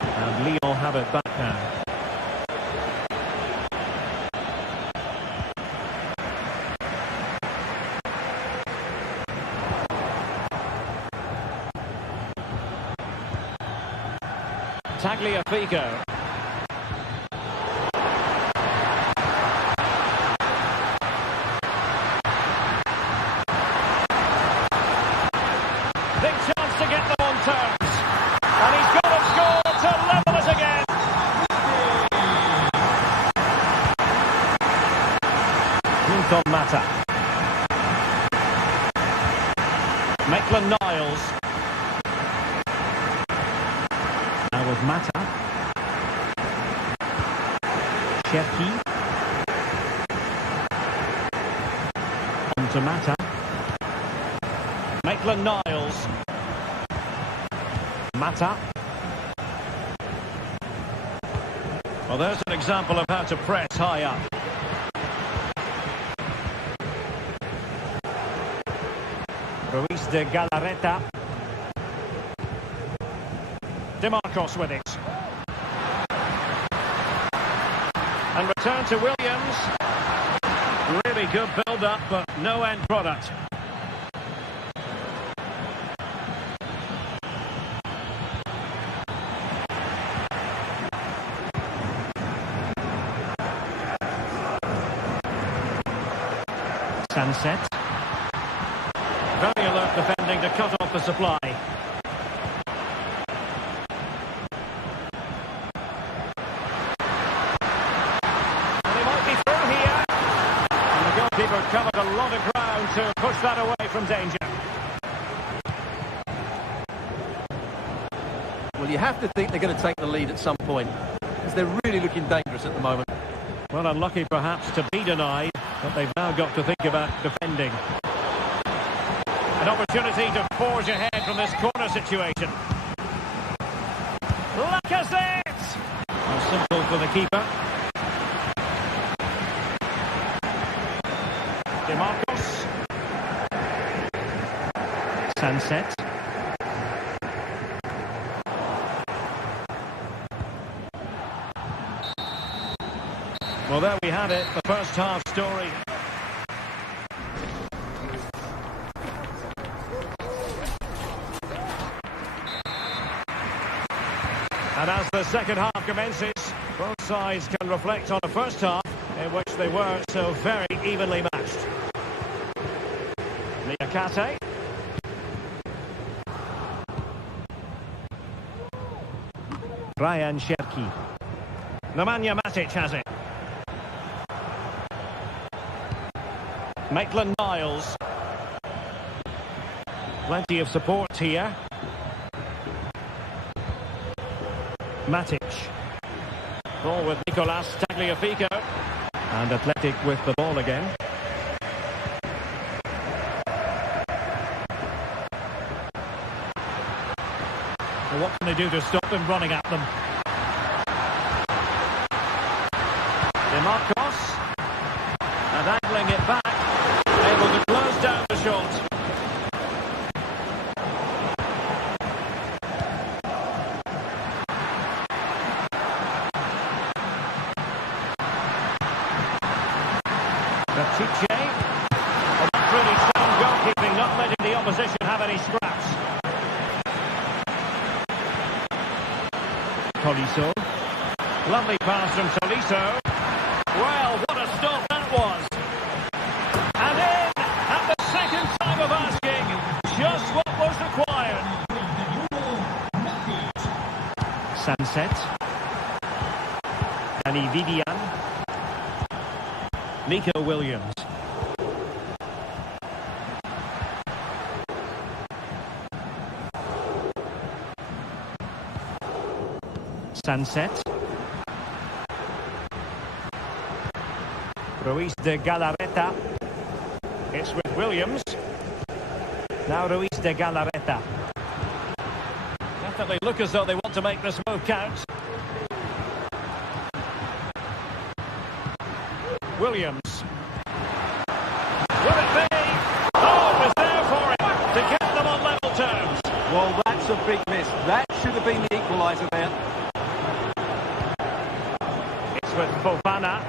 And Lyon have it back now. Tagliafico. Big chance to get them on terms. And he's got to score to level it again. Quinton Mata. Maitland-Niles. With Mata. Sheki. On to Mata. Maitland-Niles. Mata. Well, there's an example of how to press high up. Ruiz de Galarreta. De Marcos with it. And return to Williams. Really good build-up, but no end product. Sunset. Very alert defending to cut off the supply. Keeper covered a lot of ground to push that away from danger. Well, you have to think they're going to take the lead at some point, because they're really looking dangerous at the moment. Well, unlucky perhaps to be denied, but they've now got to think about defending. An opportunity to forge ahead from this corner situation. Lacazette! Well, simple for the keeper. De Marcos. Sunset. Well, there we had it, the first half story. And as the second half commences, both sides can reflect on a first half in which they were so very evenly matched. Niakate. Ryan Cherki. Nemanja Matic has it. Maitland-Niles. Plenty of support here. Matic. Ball with Nicolas Tagliafico. And Athletic with the ball again. Well, what can they do to stop them running at them? DeMarcos. And angling it back. Able to close down the shot. Chiche. Oh, that's really sound goalkeeping, not letting the opposition have any scraps. Tolisso. Lovely pass from Tolisso. Well, what a stop that was. And in at the second time of asking, just what was required. Sunset. Danny Vivian. Nico Williams. Sunset. Ruiz de Galarreta. It's with Williams. Now Ruiz de Galarreta. Definitely look as though they want to make this move count. Williams. Will it be? Oh, it was there for him to get them on level terms. Well, that's a big miss. That should have been the equaliser there. It's with Fofana.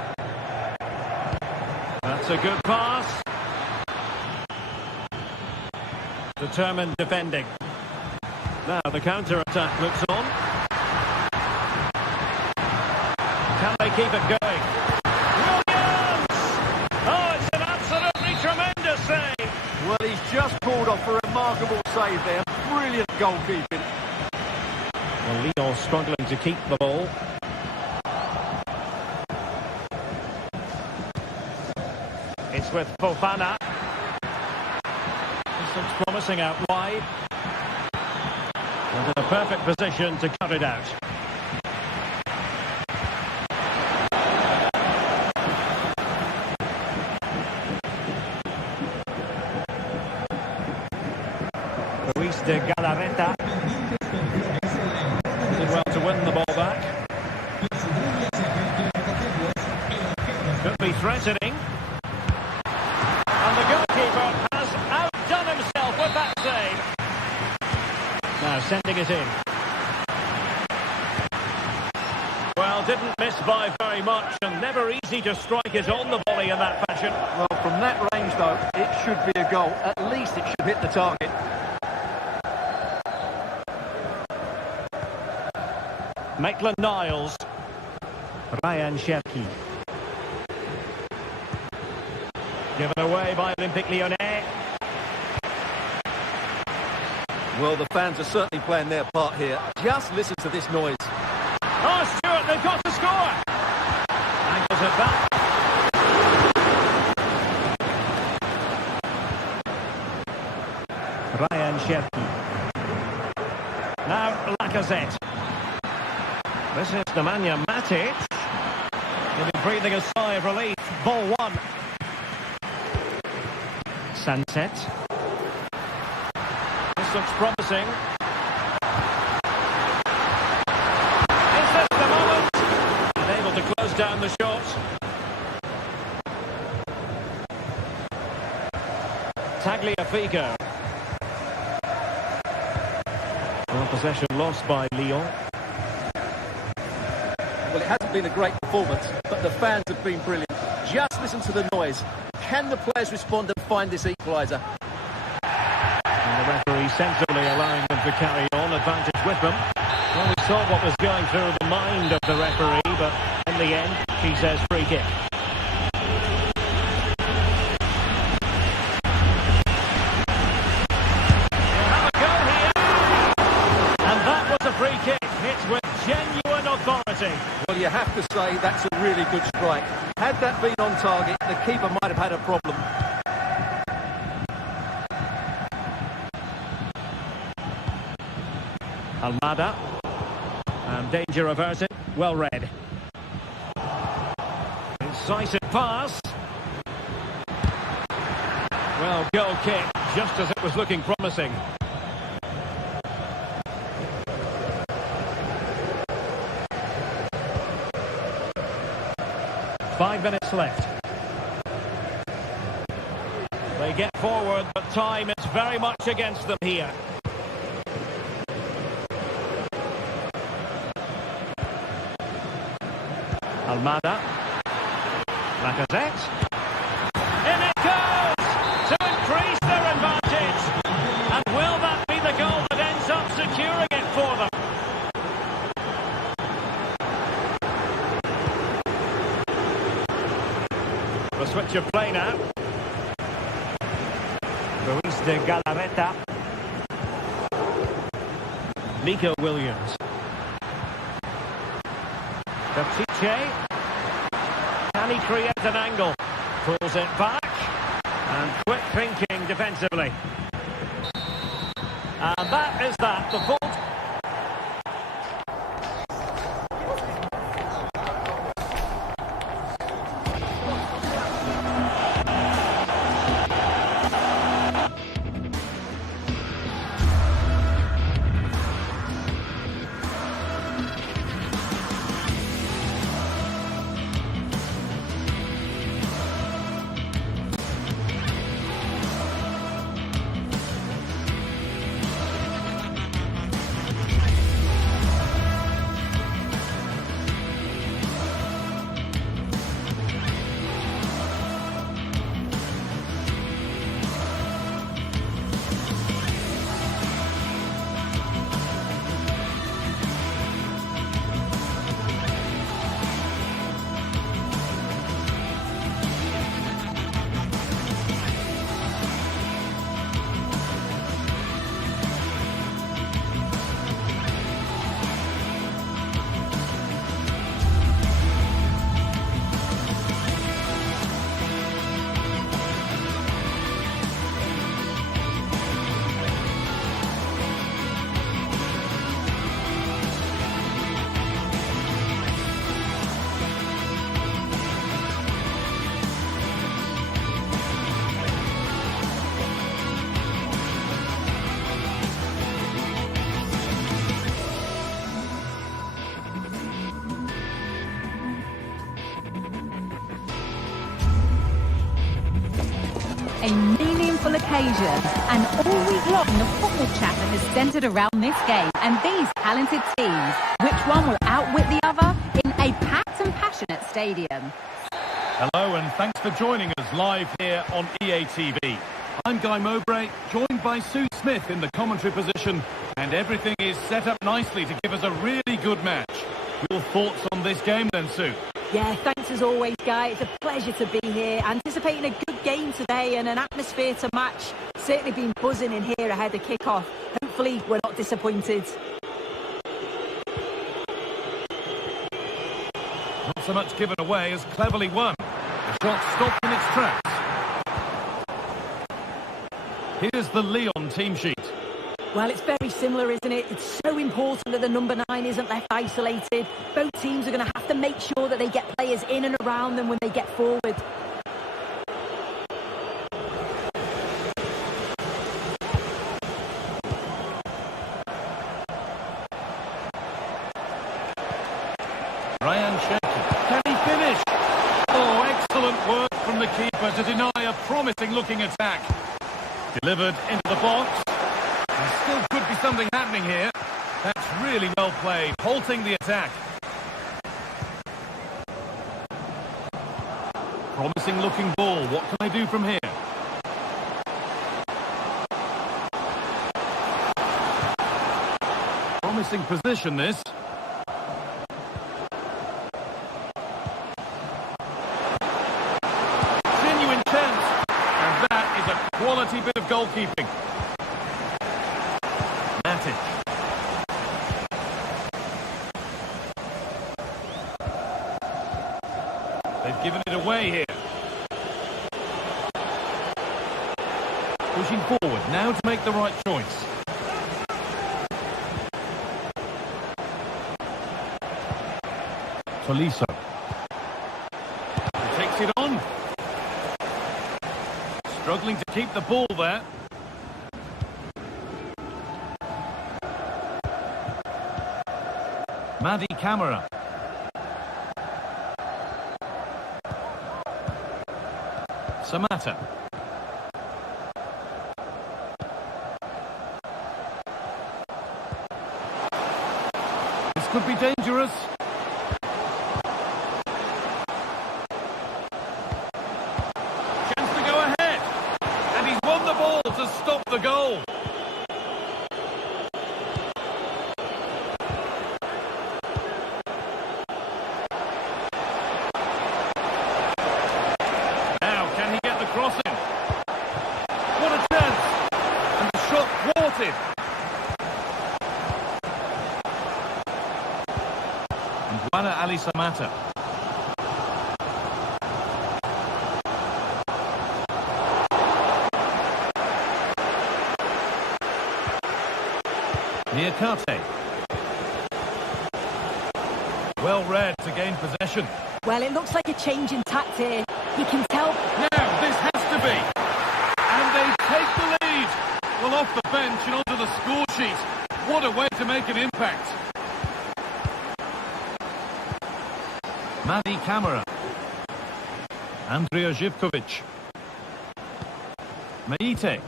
That's a good pass. Determined defending. Now the counter-attack looks on. Can they keep it going? Well, he's just pulled off a remarkable save there. Brilliant goalkeeping. Well, Lyon struggling to keep the ball. It's with Fofana. This looks promising out wide. And in a perfect position to cut it out. Ruiz de Galarreta. Did well to win the ball back. Could be threatening. And the goalkeeper has outdone himself with that save. Now sending it in. Well, didn't miss by very much and never easy to strike it on the volley in that fashion. Well, from that range, though, it should be a goal. At least it should hit the target. Maitland-Niles. Ryan Cherki. Given away by Olympique Lyonnais. Well, the fans are certainly playing their part here. Just listen to this noise. Oh, Stuart, they've got to score! Angles it back. Ryan Cherki. Now, Lacazette. This is Nemanja Matic. He'll be breathing a sigh of relief. Ball one. Sunset. This looks promising. Is this the moment? Unable to close down the shot. Tagliafico. Well, possession lost by Lyon. Well, it hasn't been a great performance, but the fans have been brilliant. Just listen to the noise. Can the players respond and find this equaliser? And the referee sensibly allowing them to carry on, advantage with them. Well, we saw what was going through the mind of the referee, but in the end, she says free kick. We'll have a go here. And that was a free kick. It's with genuine authority. Well, you have to say that's a really good strike. Had that been on target, the keeper might have had a problem. Almada. And danger averted. Well read. Incisive pass. Well, goal kick, just as it was looking promising. Five minutes left. They get forward, but time is very much against them here. Almada. Lacazette. In it goes! To increase their advantage. And will that be the goal that ends up securing it for them? The switch of play now. Luis de Galarreta. Nico Williams. Baptiste. Can he create an angle? Pulls it back. And quick thinking defensively. And that is that. The full... A meaningful occasion, and all week long the football chatter has centred around this game and these talented teams. Which one will outwit the other in a packed and passionate stadium? Hello and thanks for joining us live here on EA TV. I'm Guy Mowbray, joined by Sue Smith in the commentary position, and everything is set up nicely to give us a really good match. Your thoughts on this game then, Sue? Yeah, thanks as always, Guy. It's a pleasure to be here. Anticipating a good game today and an atmosphere to match. Certainly been buzzing in here ahead of kick-off. Hopefully we're not disappointed. Not so much given away as cleverly won. The shot stopped in its tracks. Here's the Lyon team sheet. Well, it's very similar, isn't it? It's so important that the number 9 isn't left isolated. Both teams are going to have to make sure that they get players in and around them when they get forward. Ryan Cherki. Can he finish? Oh, excellent work from the keeper to deny a promising-looking attack. Delivered into the box. There still could be something happening here. That's really well played, halting the attack. Promising looking ball. What can they do from here? Promising position, this. Genuine chance. And that is a quality bit of goalkeeping. Matic. They've given it away here. Pushing forward, now to make the right choice. Tolisso. He takes it on. Struggling to keep the ball there. Madi Camara. Samata. This could be dangerous. Chance to go ahead. And he's won the ball to stop the goal. Crossing. What a chance. And the shot thwarted. And Juana Ali Samata. Niakate. Well read to gain possession. Well, it looks like a change in tact here. You can tell. Now, this has to be. And they take the lead. Well, off the bench and onto the score sheet. What a way to make an impact. Madi Camara. Andrija Živković. Meite.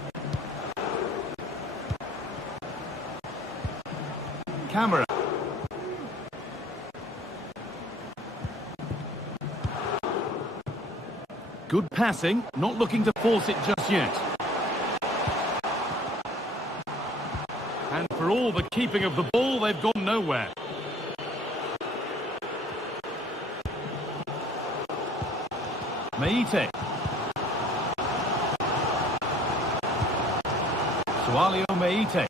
Camara. Good passing, not looking to force it just yet. And for all the keeping of the ball, they've gone nowhere. Meite. Sualio Meite.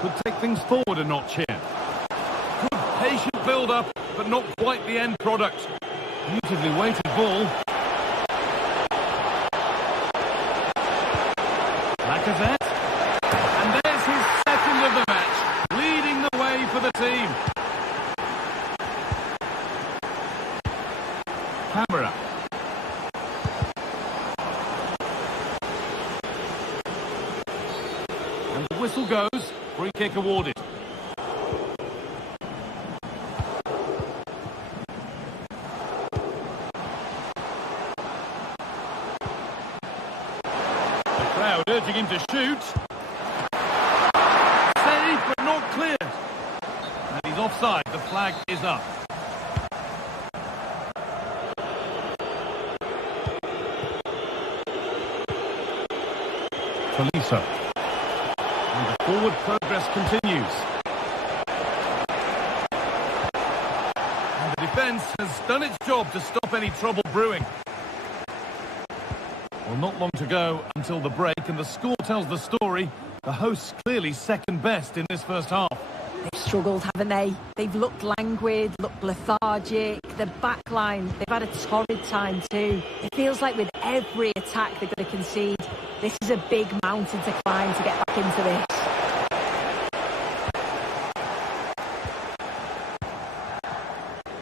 Could take things forward a notch here. Good patient build-up, but not quite the end product. Beautifully weighted ball. Lacazette. And there's his second of the match, leading the way for the team. Camara. And the whistle goes. Free kick awarded. Urging him to shoot. Saved, but not cleared. And he's offside. The flag is up. Tolisso. And the forward progress continues. And the defence has done its job to stop any trouble brewing. Well, not long to go until the break, and the score tells the story. The hosts clearly second best in this first half. They've struggled, haven't they? They've looked languid, looked lethargic. The back line, they've had a torrid time too. It feels like with every attack they're going to concede. This is a big mountain to climb to get back into this.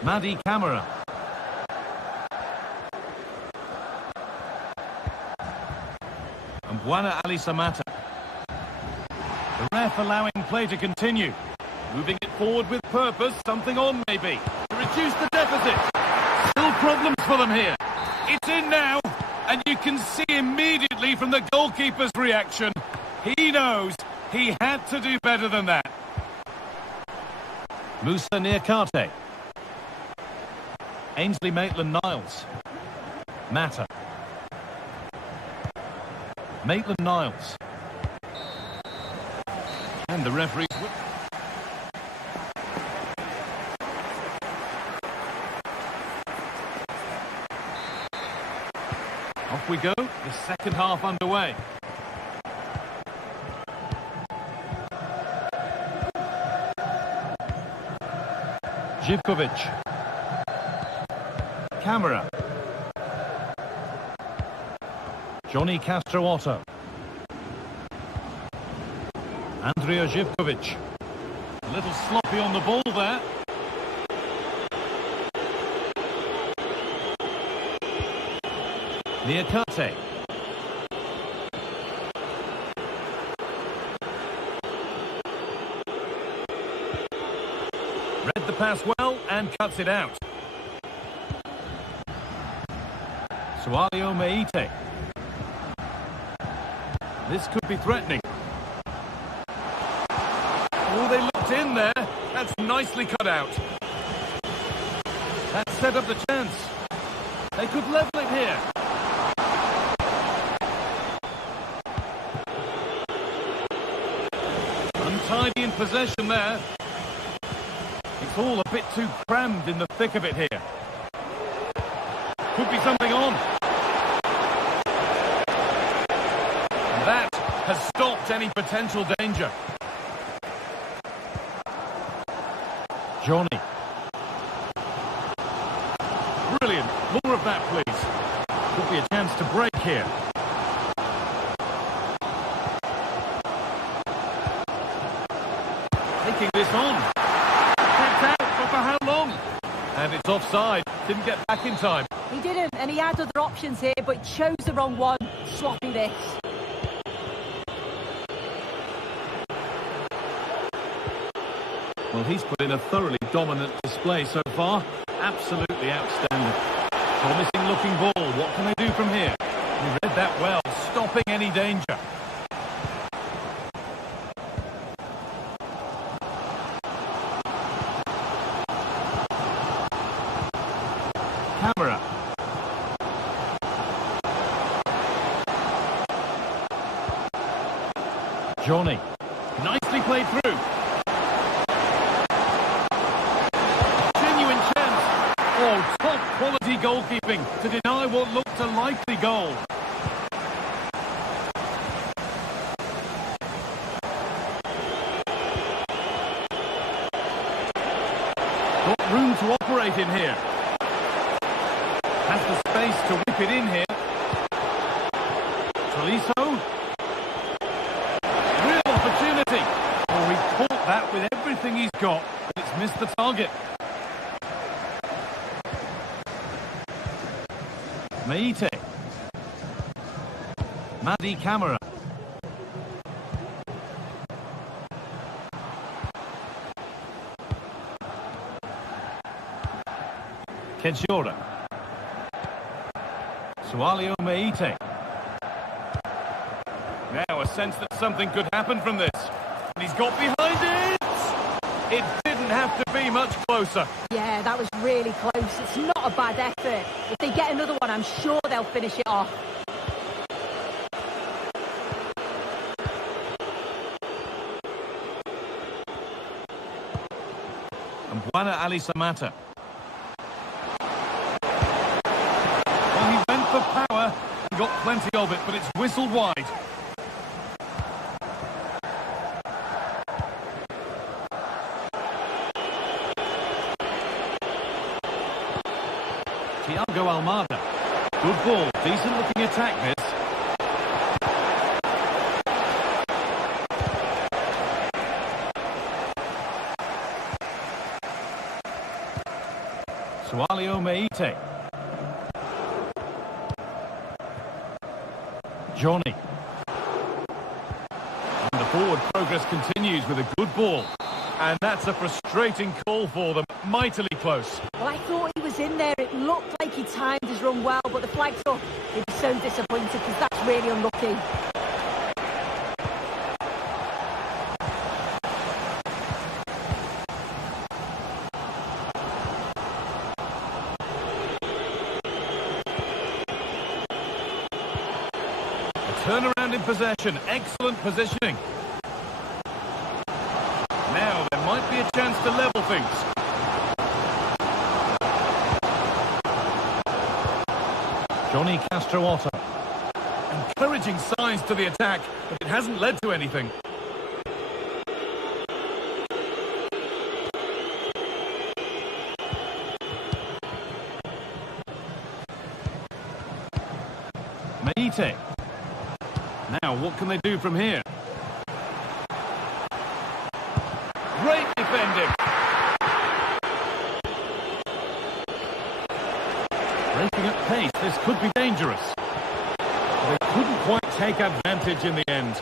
Madi Camara. And Juana Ali Samata. The ref allowing play to continue. Moving it forward with purpose, something on maybe, to reduce the deficit. Still problems for them here. It's in now, and you can see immediately from the goalkeeper's reaction. He knows he had to do better than that. Musa Niakate. Ainsley Maitland-Niles. Mata. Maitland-Niles. And the referee... Off we go, the second half underway. Živković. Camera. Johnny Castro-Otto. Andrija Živković. A little sloppy on the ball there. Niakate. Read the pass well and cuts it out. Sualio Meite. This could be threatening. Oh, they looked in there. That's nicely cut out. That set up the chance. They could level it here. Untidy in possession there. It's all a bit too crammed in the thick of it here. Could be something on. And that has stopped any potential danger. Johnny. Brilliant. More of that, please. Could be a chance to break here. Taking this on. Kept out, but for how long? And it's offside. Didn't get back in time. He didn't, and he had other options here, but chose the wrong one. Sloppy this. Well, he's put in a thoroughly dominant display so far. Absolutely outstanding. Promising looking ball. What can they do from here? He read that well, stopping any danger. Camera. Johnny. Nicely played through. Genuine chance. Oh, top quality goalkeeping to deny what looked a likely goal. Got room to operate in here. Has the space to whip it in here. Tolisso. Real opportunity. Oh, he caught that with everything he's got, but it's missed the target. Meite. Madi Camera. Kenshora. Sualio Meite. Now a sense that something could happen from this. And he's got behind it! It didn't have to be much closer. Yeah, that was really close. It's not a bad effort. If they get another one, I'm sure they'll finish it off. And Buana Ali Samata. Well, he went for power and got plenty of it, but it's whistled wide. Thiago Almada. Good ball. Decent looking attack this. Sualio Meite. Johnny. And the forward progress continues with a good ball. And that's a frustrating call for them. Mightily close. Well, I thought he was in there. It looked like he timed his run well, but the flag's up. He'd be so disappointed because that's really unlucky. Turnaround in possession. Excellent positioning. Now there might be a chance to level things. Johnny Castrootto. Encouraging signs to the attack, but it hasn't led to anything. Meite. Now, what can they do from here? Great defending. Breaking at pace, this could be dangerous. They couldn't quite take advantage in the end.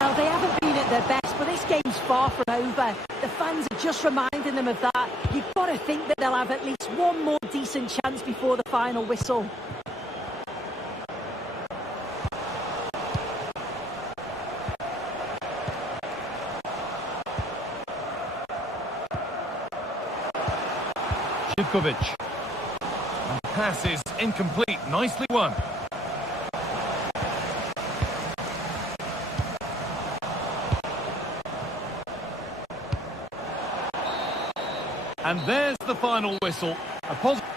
Well, they haven't been at their best, but this game's far from over. The fans are just reminding them of that. You've got to think that they'll have at least one more decent chance before the final whistle. Živković. And pass is incomplete. Nicely won. And there's the final whistle. A positive.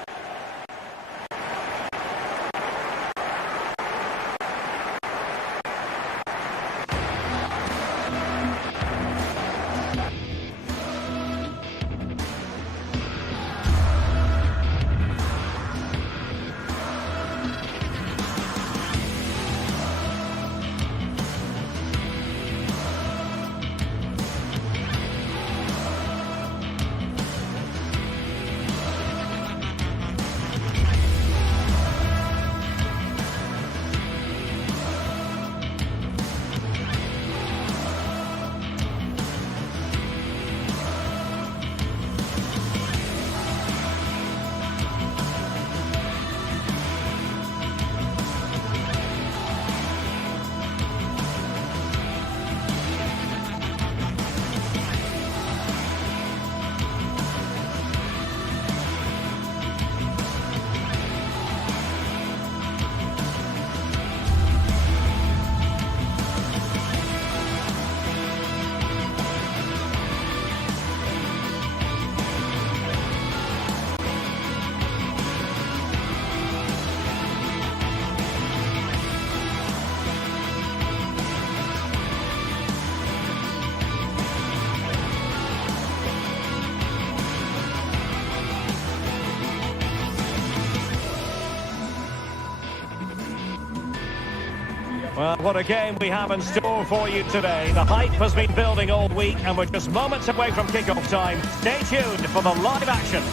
Well, what a game we have in store for you today. The hype has been building all week and we're just moments away from kick-off time. Stay tuned for the live action.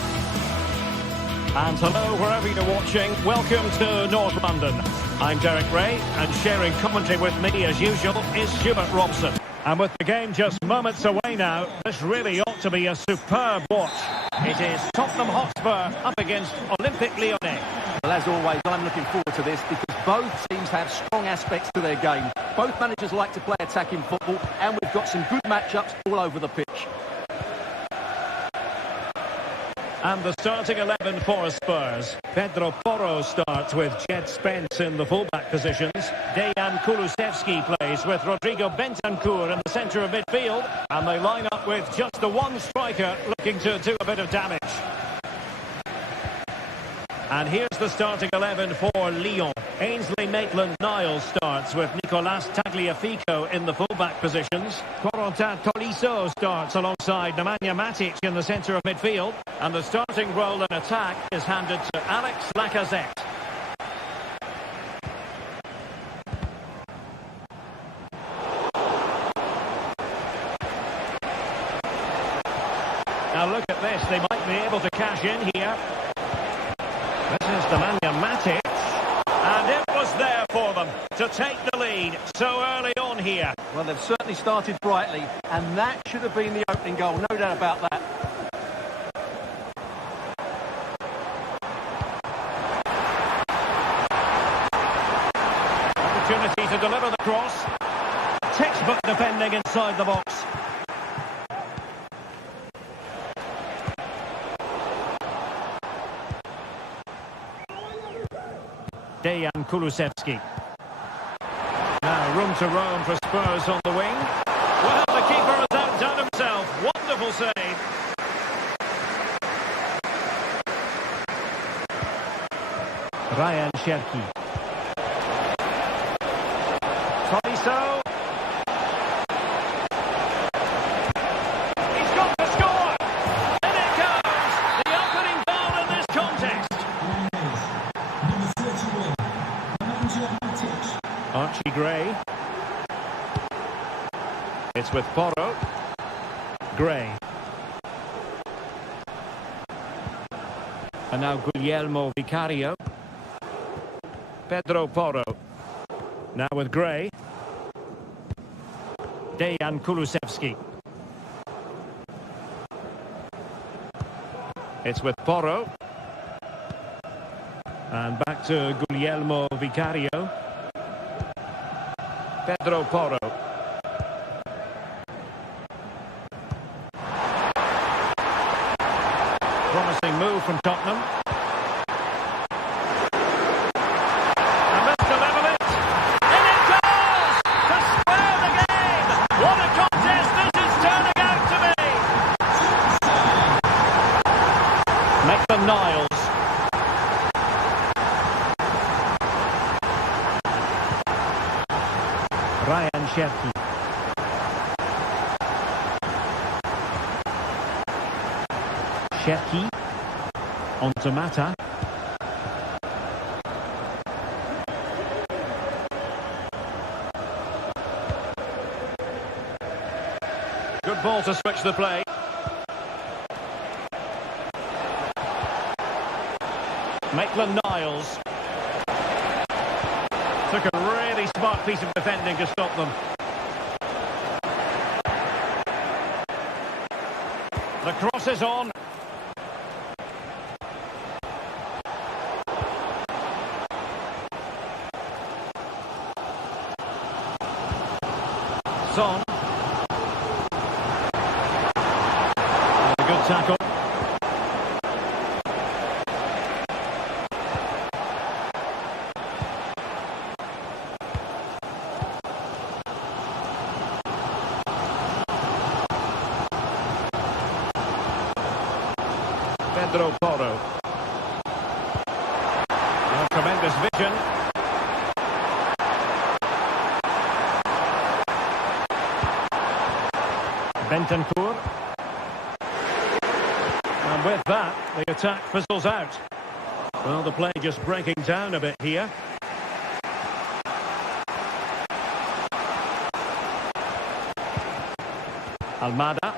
And hello, wherever you're watching, welcome to North London. I'm Derek Ray, and sharing commentary with me, as usual, is Stuart Robson. And with the game just moments away now, this really ought to be a superb watch. It is Tottenham Hotspur up against Olympique Lyonnais. Well, as always, I'm looking forward to this because both teams have strong aspects to their game. Both managers like to play attacking football, and we've got some good matchups all over the pitch. And the starting 11 for Spurs. Pedro Porro starts with Jed Spence in the fullback positions. Dejan Kulusevski plays with Rodrigo Bentancur in the centre of midfield. And they line up with just the one striker looking to do a bit of damage. And here's the starting 11 for Lyon. Ainsley Maitland-Niles starts with Nicolas Tagliafico in the fullback positions. Corentin Tolisso starts alongside Nemanja Matic in the centre of midfield. And the starting role in attack is handed to Alex Lacazette. Now look at this, they might be able to cash in here. This is Nemanja Matic, and it was there for them to take the lead so early on here. Well, they've certainly started brightly, and that should have been the opening goal, no doubt about that. to deliver the cross. Textbook defending inside the box. Dejan Kulusevski. Now room to roam for Spurs on the wing. Well, the keeper has outdone himself. Wonderful save. Ryan Cherki. Tolisso. He's got to score. And it goes. The opening goal in this contest. Archie Gray. It's with Porro. Gray. And now Guglielmo Vicario. Pedro Porro. Now with Gray. Dejan Kulusevski. It's with Porro. And back to Guglielmo Vicario. Pedro Porro. Promising move from Tottenham. And this to level it. And it goes! To square the game! What a contest this is turning out to be! Maitland-Niles. Ryan Cherki. Cherki on to Mata. Good ball to switch the play. Maitland-Niles. Took a really smart piece of defending to stop them. The cross is on. Son. And a good tackle. Pedro Porro. Oh, tremendous vision. Bentancur. And with that, the attack fizzles out. Well, the play just breaking down a bit here. Almada.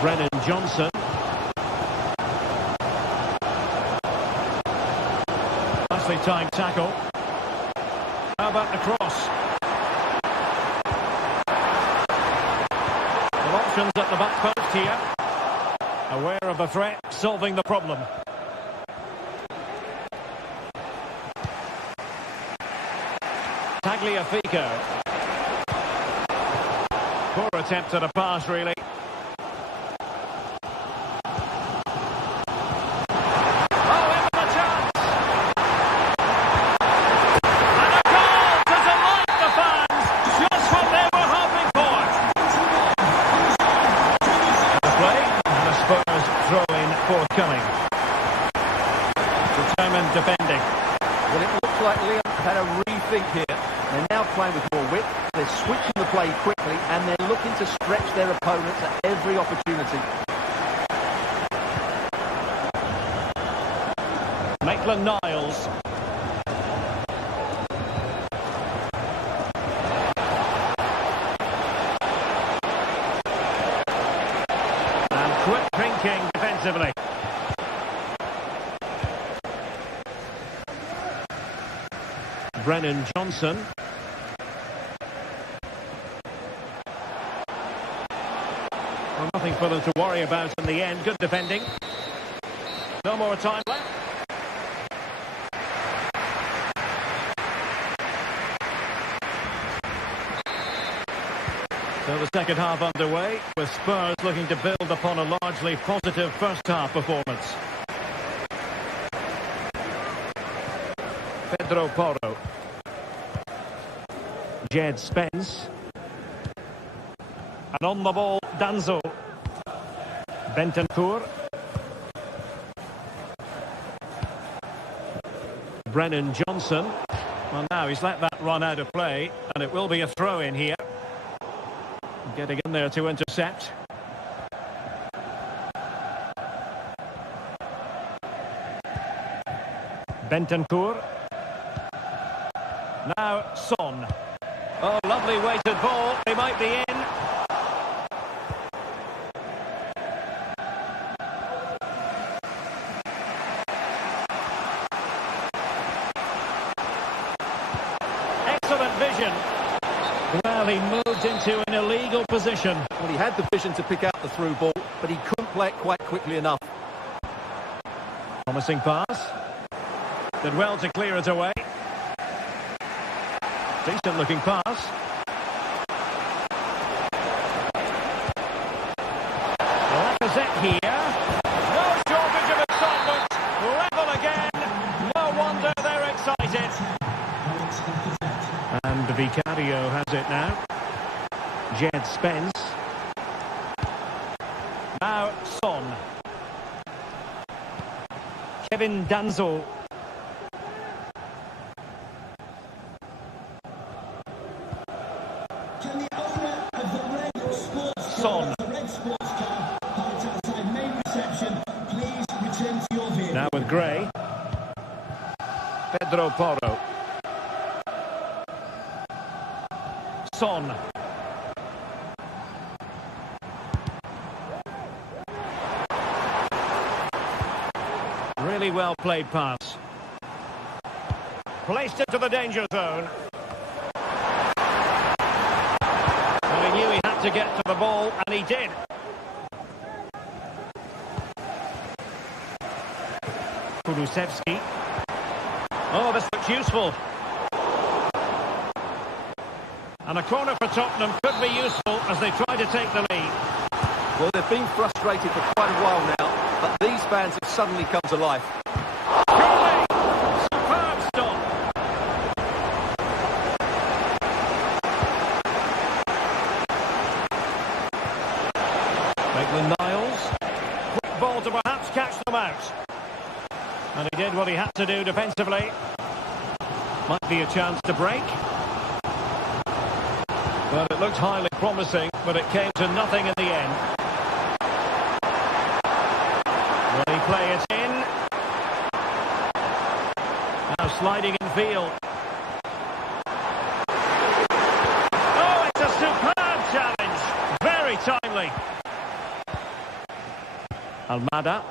Brennan Johnson. Nicely timed tackle. How about the cross? Well, options at the back post here. Aware of the threat, solving the problem. Tagliafico. Poor attempt at a pass, really. Forthcoming. Determined defending. Well, it looks like Lyon had a rethink here. They're now playing with more width, they're switching the play quickly, and they're looking to stretch their opponents at every opportunity. Maitland-Niles. And quick thinking defensively. Brennan Johnson. Well, nothing for them to worry about in the end. Good defending. No more time left. So the second half underway, with Spurs looking to build upon a largely positive first half performance. Pedro Porro. Jed Spence. And on the ball, Danzo. Bentancur. Brennan Johnson. Well, now he's let that run out of play, and it will be a throw-in here. Getting in there to intercept. Bentancur. Now Son. Oh, lovely weighted ball. He might be in. Excellent vision. Well, he moved into an illegal position. Well, he had the vision to pick out the through ball, but he couldn't play it quite quickly enough. Promising pass. Did well to clear it away. Decent looking pass. Lacazette here. No shortage of excitement. Level again. No wonder they're excited. And Vicario has it now. Jed Spence. Now Son. Kevin Danzo. Son. Now with Gray. Pedro Porro. Son. Really well played pass. Placed into the danger zone. Well, he knew he had to get to the ball, and he did. Kulusevski. Oh, this looks useful. And a corner for Tottenham could be useful as they try to take the lead. Well, they've been frustrated for quite a while now, but these fans have suddenly come to life. Surely! Superb stop. Maitland-Niles. Quick ball to perhaps catch them out. And he did what he had to do defensively. Might be a chance to break. Well, it looked highly promising, but it came to nothing in the end. Will he play it in? Now sliding in field. Oh, it's a superb challenge. Very timely. Almada.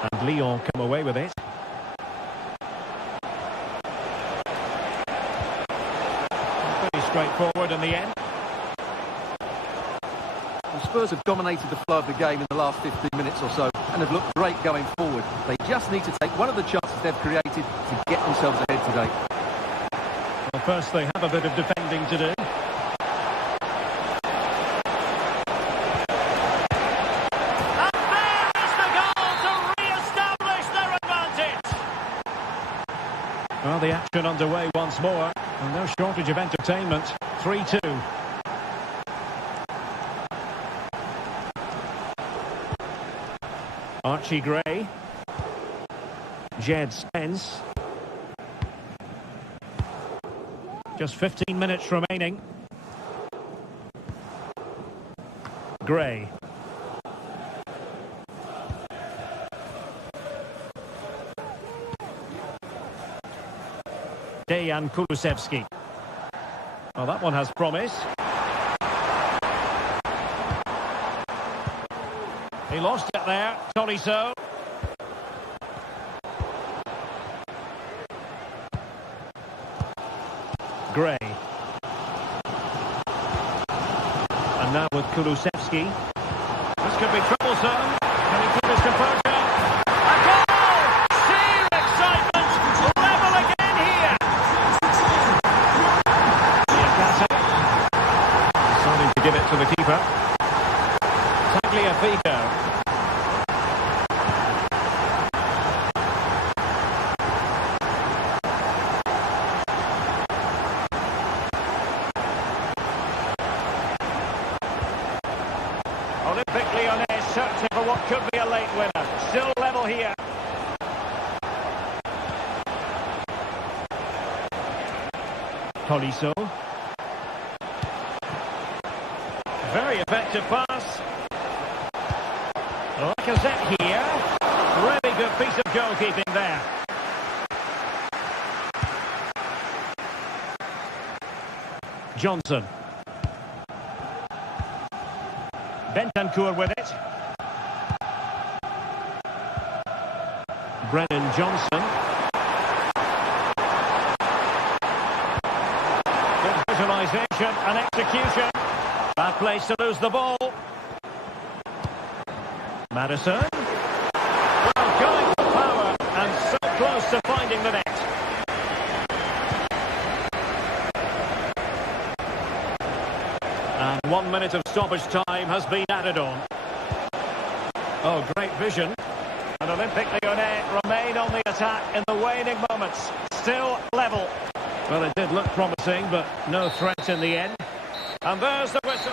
And Lyon come away with it. Pretty straightforward in the end. The Spurs have dominated the flow of the game in the last 15 minutes or so and have looked great going forward. They just need to take one of the chances they've created to get themselves ahead today. Well, first they have a bit of defending to do. Well, the action underway once more, and no shortage of entertainment. 3-2. Archie Gray. Jed Spence. Just 15 minutes remaining. Gray. Dejan Kulusevski. Well, that one has promise. He lost it there. Tolisso. Gray. And now with Kulusevski. This could be troublesome. Can he keep his composure? A goal! Sheer excitement! for what could be a late winner. Still level here. Tolisso. Very effective pass. Lacazette here. Really good piece of goalkeeping there. Johnson. Bentancur with it. Brennan Johnson. Good visualisation and execution. Bad place to lose the ball. Maddison. Well, going for power and so close to finding the net. And 1 minute of stoppage time has been added on. Oh, great vision. And Olympique Lyonnais remain on the attack in the waning moments. Still level. Well, it did look promising, but no threat in the end. And there's the whistle.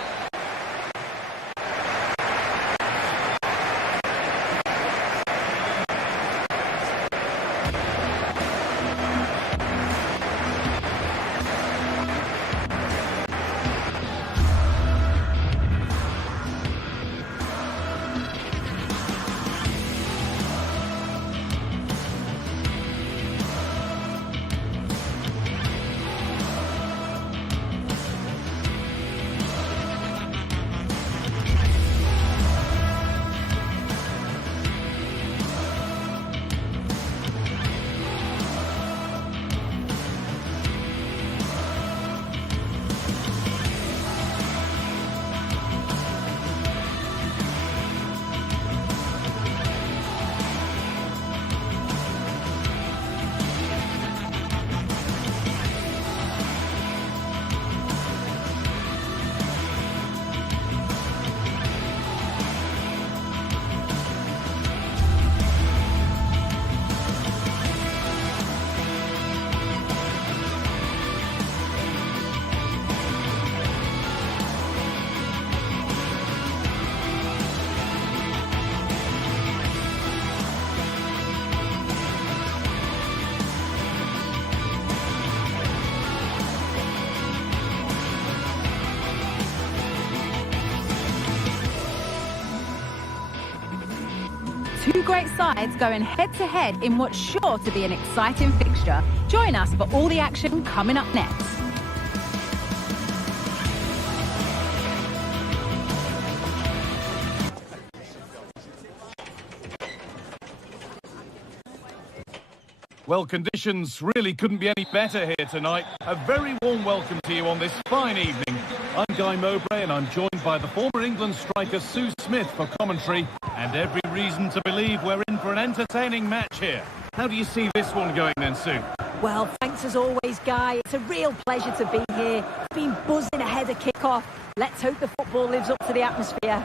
Two great sides going head-to-head in what's sure to be an exciting fixture. Join us for all the action coming up next. Well, conditions really couldn't be any better here tonight. A very warm welcome to you on this fine evening. I'm Guy Mowbray and I'm joined by the former England striker Sue Smith for commentary. And every reason to believe we're in for an entertaining match here. How do you see this one going then, Sue? Well, thanks as always, Guy. It's a real pleasure to be here. Been buzzing ahead of kick-off. Let's hope the football lives up to the atmosphere.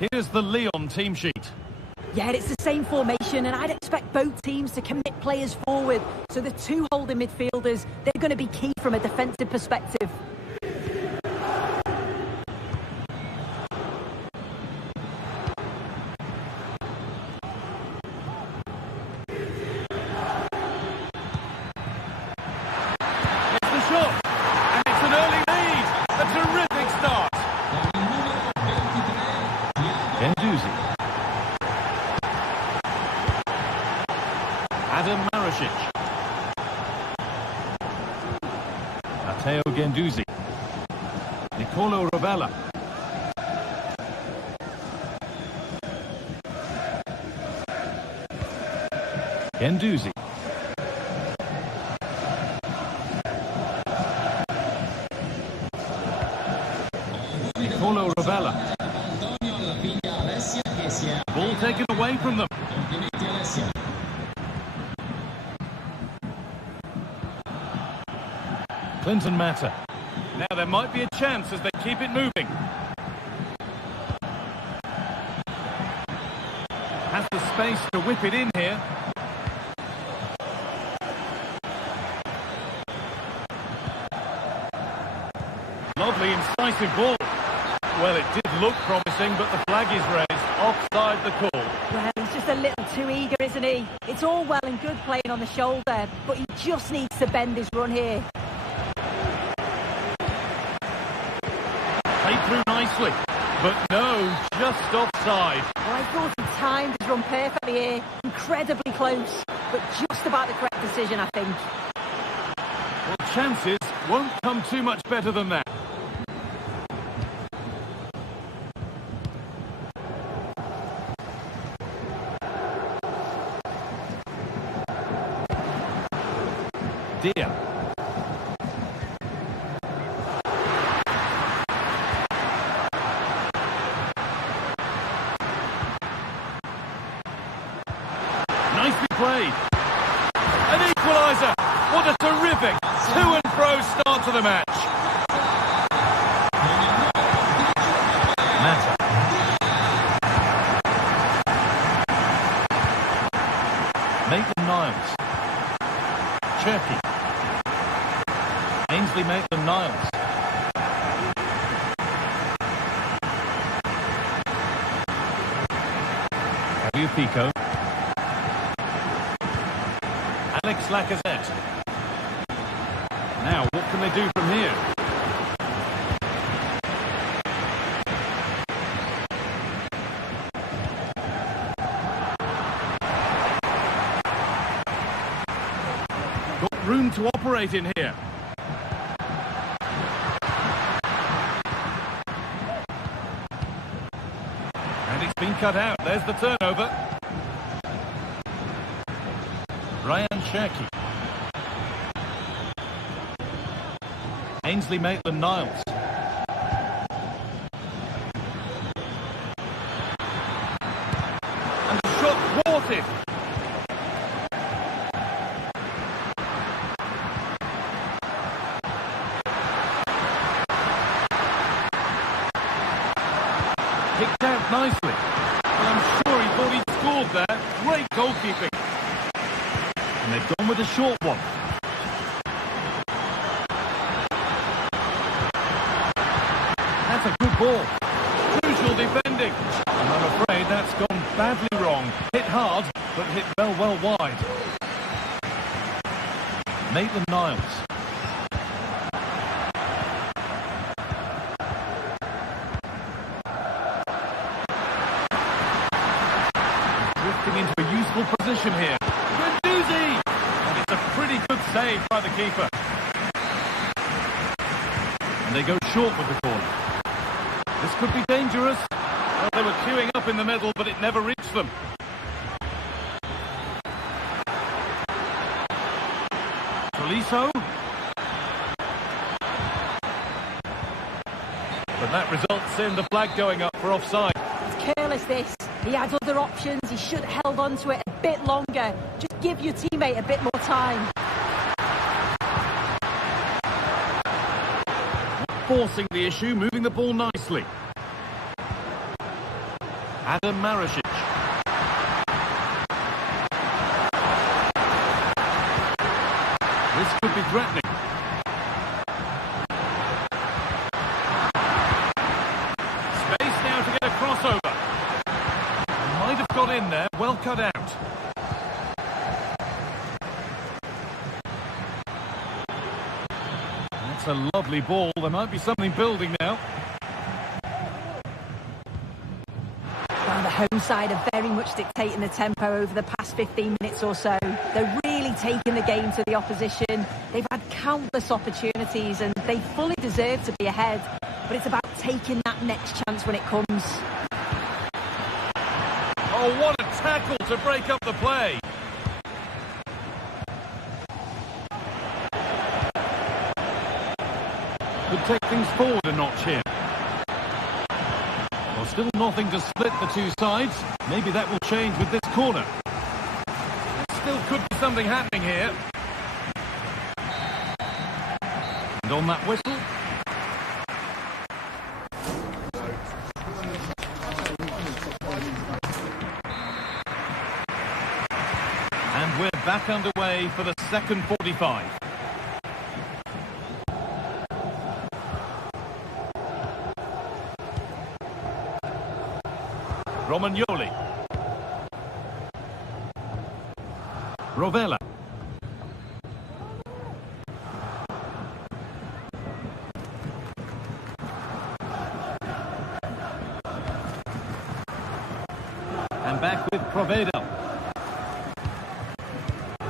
Here's the Lyon team sheet. Yeah, it's the same formation, and I'd expect both teams to commit players forward. So the two holding midfielders, they're going to be key from a defensive perspective. It's the shot, and it's an early lead. A terrific start. Gendouzi. Adam Marasic. Matteo Gendouzi. Nicolo Rovella. Gendouzi. Nicolo Rovella. Ball taken away from them. Clinton Mata. Now there might be a chance as they keep it moving. Has the space to whip it in here. Lovely incisive ball. Well, it did look promising, but the flag is raised. Offside the call. Well, he's just a little too eager, isn't he? It's all well and good playing on the shoulder, but he just needs to bend his run here. Played through nicely, but no, just offside. Well, I thought he timed his run perfectly here. Incredibly close, but just about the correct decision, I think. Well, chances won't come too much better than that. Dear. Nicely played. An equaliser. What a terrific to and fro start to the match. Mata. Maitland-Niles. Cherky. Ainsley Maitland-Niles. Pico. Alex Lacazette. Now, what can they do from here? Got room to operate in here. And it's been cut out. There's the turnover. Ryan Cherky. Ainsley Maitland-Niles. And the shot thwarted. Picked out nicely. Well, I'm sure he thought he'd scored there. Great goalkeeping. And they've gone with a short one. That's a good ball. Crucial defending. And I'm afraid that's gone badly wrong. Hit hard, but hit well wide. Maitland-Niles. Drifting into a useful position here. And it's a pretty good save by the keeper. And they go short with the corner. This could be dangerous. Well, they were queuing up in the middle, but it never reached them. Tolisso. But that results in the flag going up for offside. It's careless, this. He had other options. He should have held on to it a bit longer. Just give your teammate a bit more time. Forcing the issue, moving the ball nicely. Adam Marasic. This could be threatening. Space now to get a crossover. Might have got in there, well cut out. That's a lovely ball. There might be something building now. Well, the home side are very much dictating the tempo over the past 15 minutes or so. They're really taking the game to the opposition. They've had countless opportunities and they fully deserve to be ahead. But it's about taking that next chance when it comes. Oh, what a tackle to break up the play. Could take things forward a notch here. Well, still nothing to split the two sides. Maybe that will change with this corner. Still could be something happening here. And on that whistle. And we're back underway for the second 45. Romagnoli. Rovella. And back with Provedel.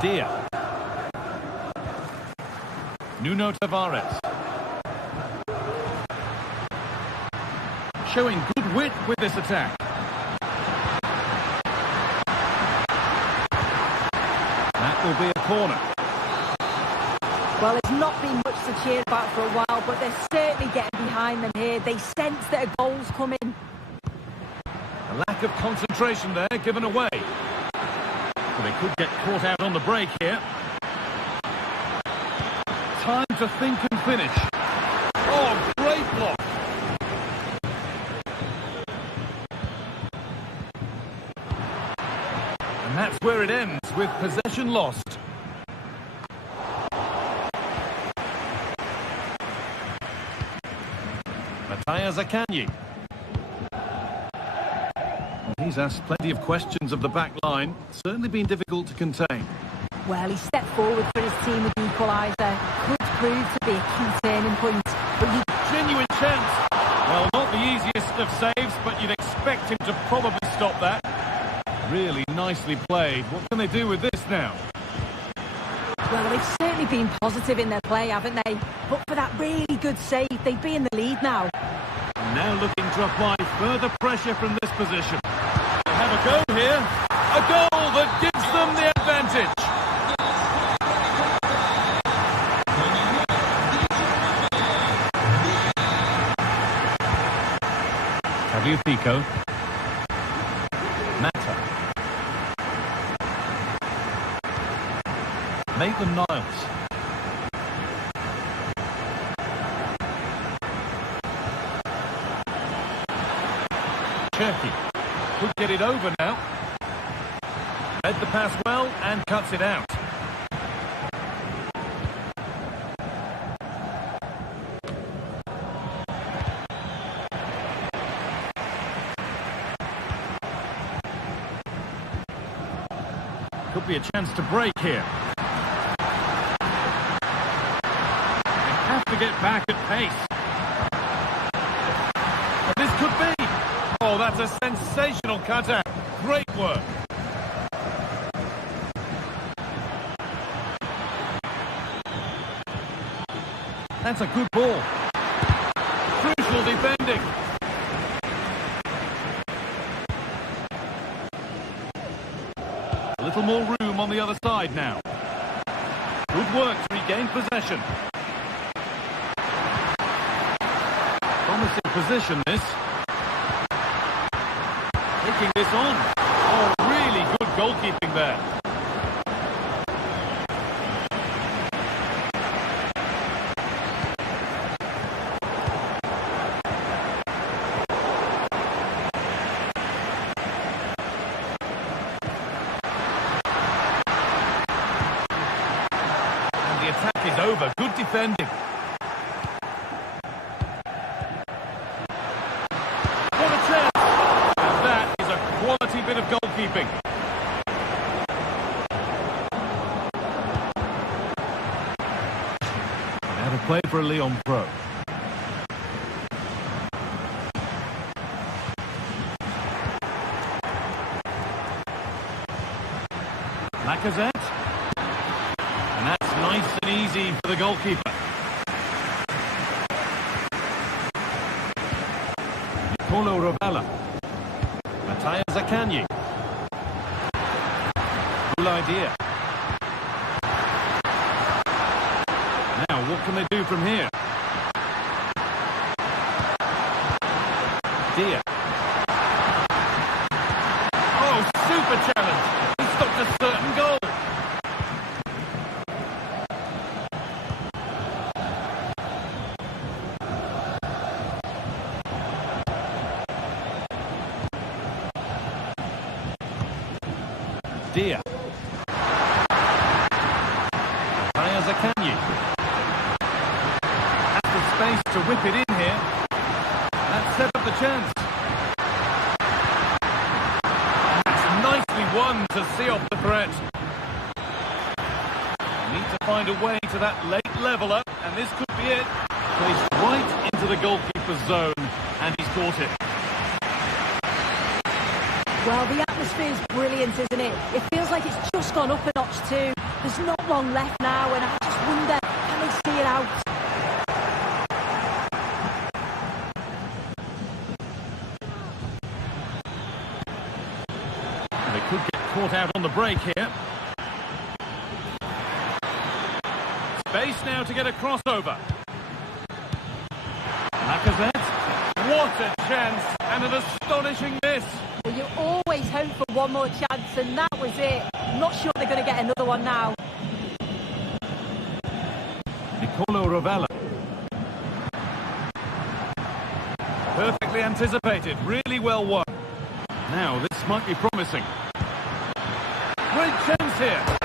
Dia. Nuno Tavares. Showing good wit with this attack. That will be a corner. Well, it's not been much to cheer about for a while, but they're certainly getting behind them here. They sense that a goal's coming. A lack of concentration there, given away. So they could get caught out on the break here. Time to think and finish. Oh, great block. And that's where it ends, with possession lost. Mathias Akanji. He's asked plenty of questions of the back line. Certainly been difficult to contain. Well, he stepped forward for his team with the equaliser. Could prove to be a key turning point. But you... Genuine chance. Well, not the easiest of saves, but you'd expect him to probably stop that. Really nicely played. What can they do with this now? Well, they've certainly been positive in their play, haven't they? But for that really good save, they'd be in the lead now. Now looking to apply further pressure from this position. They have a go here. A goal that gives them the advantage. Tagliafico. Mata. Maitland-Niles. Cherky could get it over now. Read the pass well and cuts it out. Could be a chance to break here. They have to get back at pace. And this could be. Oh, that's a sensational cutter. Great work. That's a good ball. Crucial defending. A little more room on the other side now. Good work to regain possession. Promising position, this. Taking this on. Oh, really good goalkeeping there. And the attack is over. Good defending. Quality bit of goalkeeping. Now to play for a Lyon pro. Lacazette. And that's nice and easy for the goalkeeper. Nicolo Rovella. Mathias Akanji. Cool idea. Now, what can they do from here? Dia. Oh, super challenge. He stopped a certain goal. Dia. Mathias Akanji. Has the space to whip it in here. That set up the chance. one to see off the threat. Need to find a way to that late leveller, and this could be it. Placed right into the goalkeeper's zone, and he's caught it. Well, the atmosphere is brilliant, isn't it? It feels like it's just gone up a notch too. There's not long left now, and I just wonder, can they see it out? They could get caught out on the break here. Space now to get a crossover. Lacazette. What a chance, and an astonishing miss. Well, you always hope for one more chance, and that was it. I'm not sure they're going to get another one now. Nicolo Rovella. Perfectly anticipated, really well won. Now, this might be promising. Great chance here.